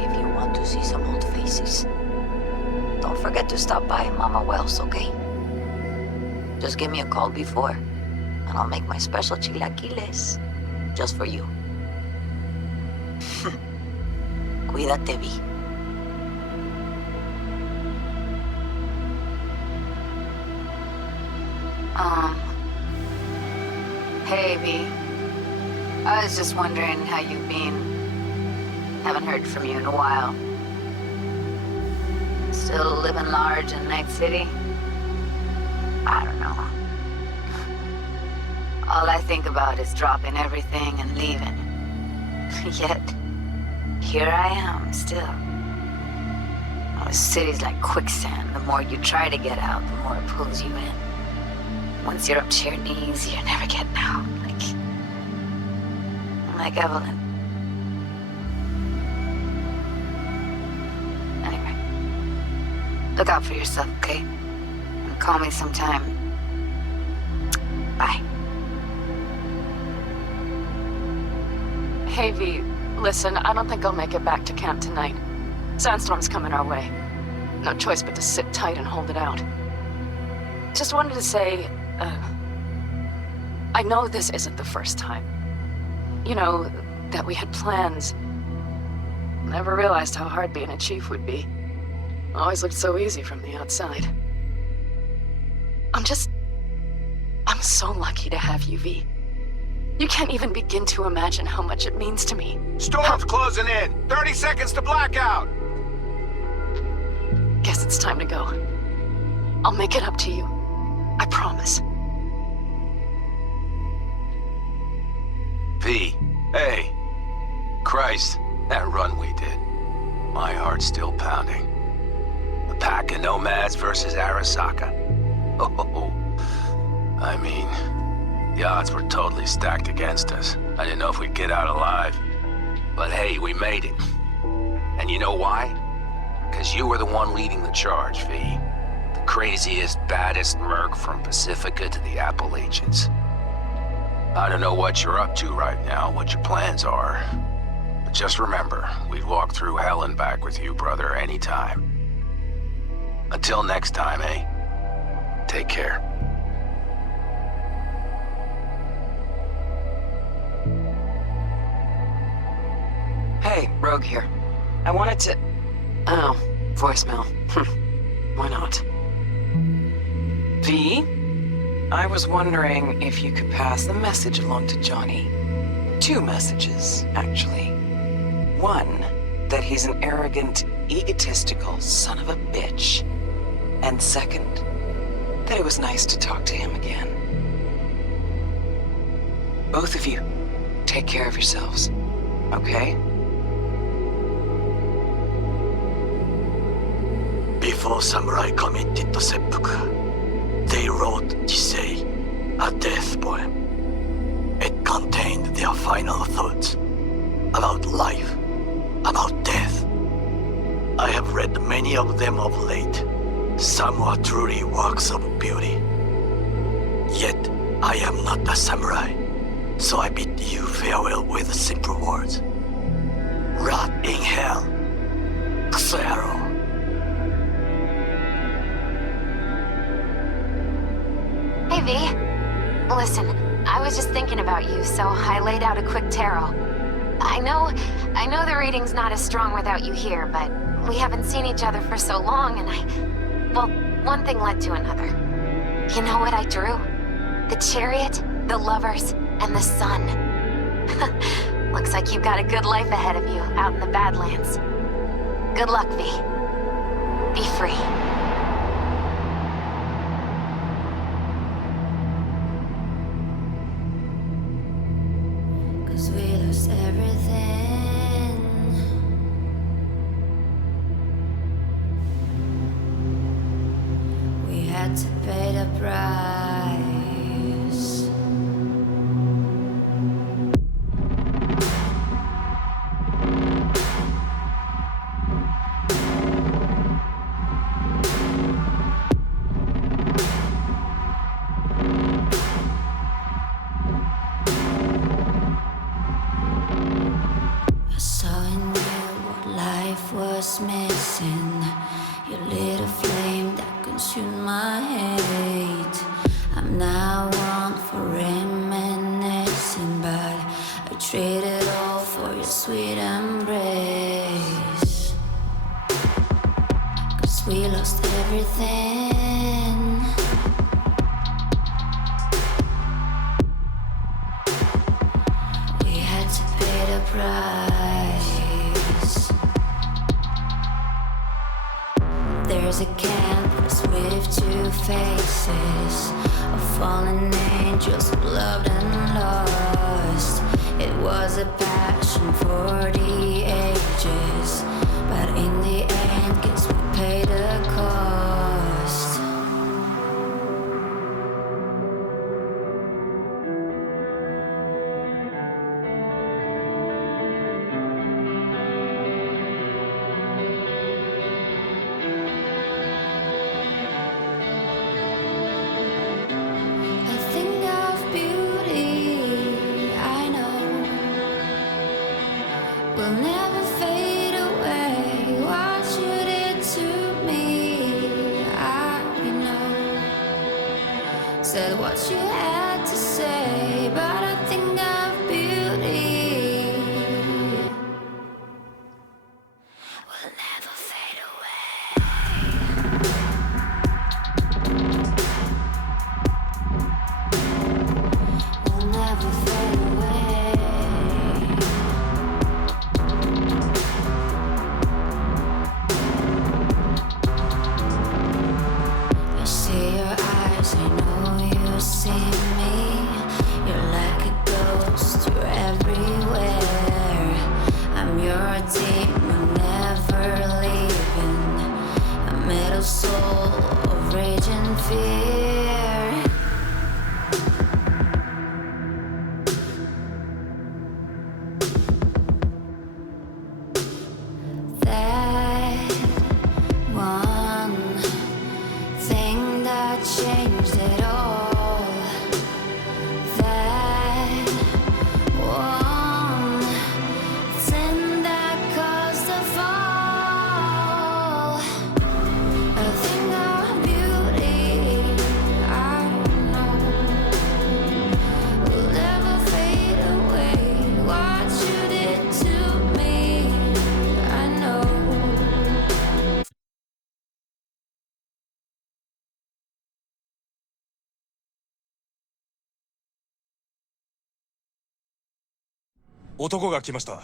If you want to see some old faces, don't forget to stop by Mama Wells, okay? Just give me a call before, and I'll make my special chilaquiles just for you. Cuídate, Vi. Hey, V. I was just wondering how you've been. Haven't heard from you in a while. Still living large in Night City? I don't know. All I think about is dropping everything and leaving. Yet, here I am, still. The city's like quicksand. The more you try to get out, the more it pulls you in. Once you're up to your knees, you're never getting out. Like Evelyn. Anyway, look out for yourself, okay? And call me sometime. Bye. Hey, V, listen, I don't think I'll make it back to camp tonight. Sandstorm's coming our way. No choice but to sit tight and hold it out. Just wanted to say, I know this isn't the first time. You know, that we had plans. Never realized how hard being a chief would be. Always looked so easy from the outside. I'm so lucky to have you, V. You can't even begin to imagine how much it means to me. Storm's closing in. 30 seconds to blackout. Guess it's time to go. I'll make it up to you. I promise. V, hey. Christ, that run we did. My heart's still pounding. The pack of nomads versus Arasaka. Oh, I mean, the odds were totally stacked against us. I didn't know if we'd get out alive. But hey, we made it. And you know why? Because you were the one leading the charge, V. The craziest, baddest merc from Pacifica to the Appalachians. I don't know what you're up to right now, what your plans are. But just remember, we'd walk through hell and back with you, brother, anytime. Until next time, eh? Take care. Hey, Rogue here. I wanted to... Oh, voicemail. Why not? V? I was wondering if you could pass the message along to Johnny. 2 messages, actually. 1, that he's an arrogant, egotistical son of a bitch. And 2nd, that it was nice to talk to him again. Both of you, take care of yourselves, okay? Before samurai committed to seppuku, they wrote Jisei, a death poem. It contained their final thoughts about life, about death. I have read many of them of late. Some are truly works of beauty. Yet, I am not a samurai, so I bid you farewell with simple words. Rot in hell, Xero. Hey, V. Listen, I was just thinking about you, so I laid out a quick tarot. I know the reading's not as strong without you here, but we haven't seen each other for so long, and well, one thing led to another. You know what I drew? The chariot, the lovers, and the sun. Looks like you've got a good life ahead of you out in the Badlands. Good luck, V. Be free. We lost everything. We had to pay the price. Was missing. You lit a flame that consumed my hate. I'm now one for reminiscing, but I traded all for your sweet embrace. 'Cause we lost everything. We had to pay the price. There's a canvas with 2 faces of fallen angels who loved and lost. It was a passion for the ages, but in the end, guess we pay the cost. A thing of beauty, I know, will never fade away. What you did to me, I know. Said what you had to say, but a thing of beauty will never fade away. Will never fade away. I see your eyes, I know you see me. You're like a ghost, you're everywhere. I'm your demon, never leaving. A metal soul of rage and fear. That one thing that changed it all. That one thing that caused the fall. A thing of beauty, I know, will never fade away. What you did to me, I know.男が来ました。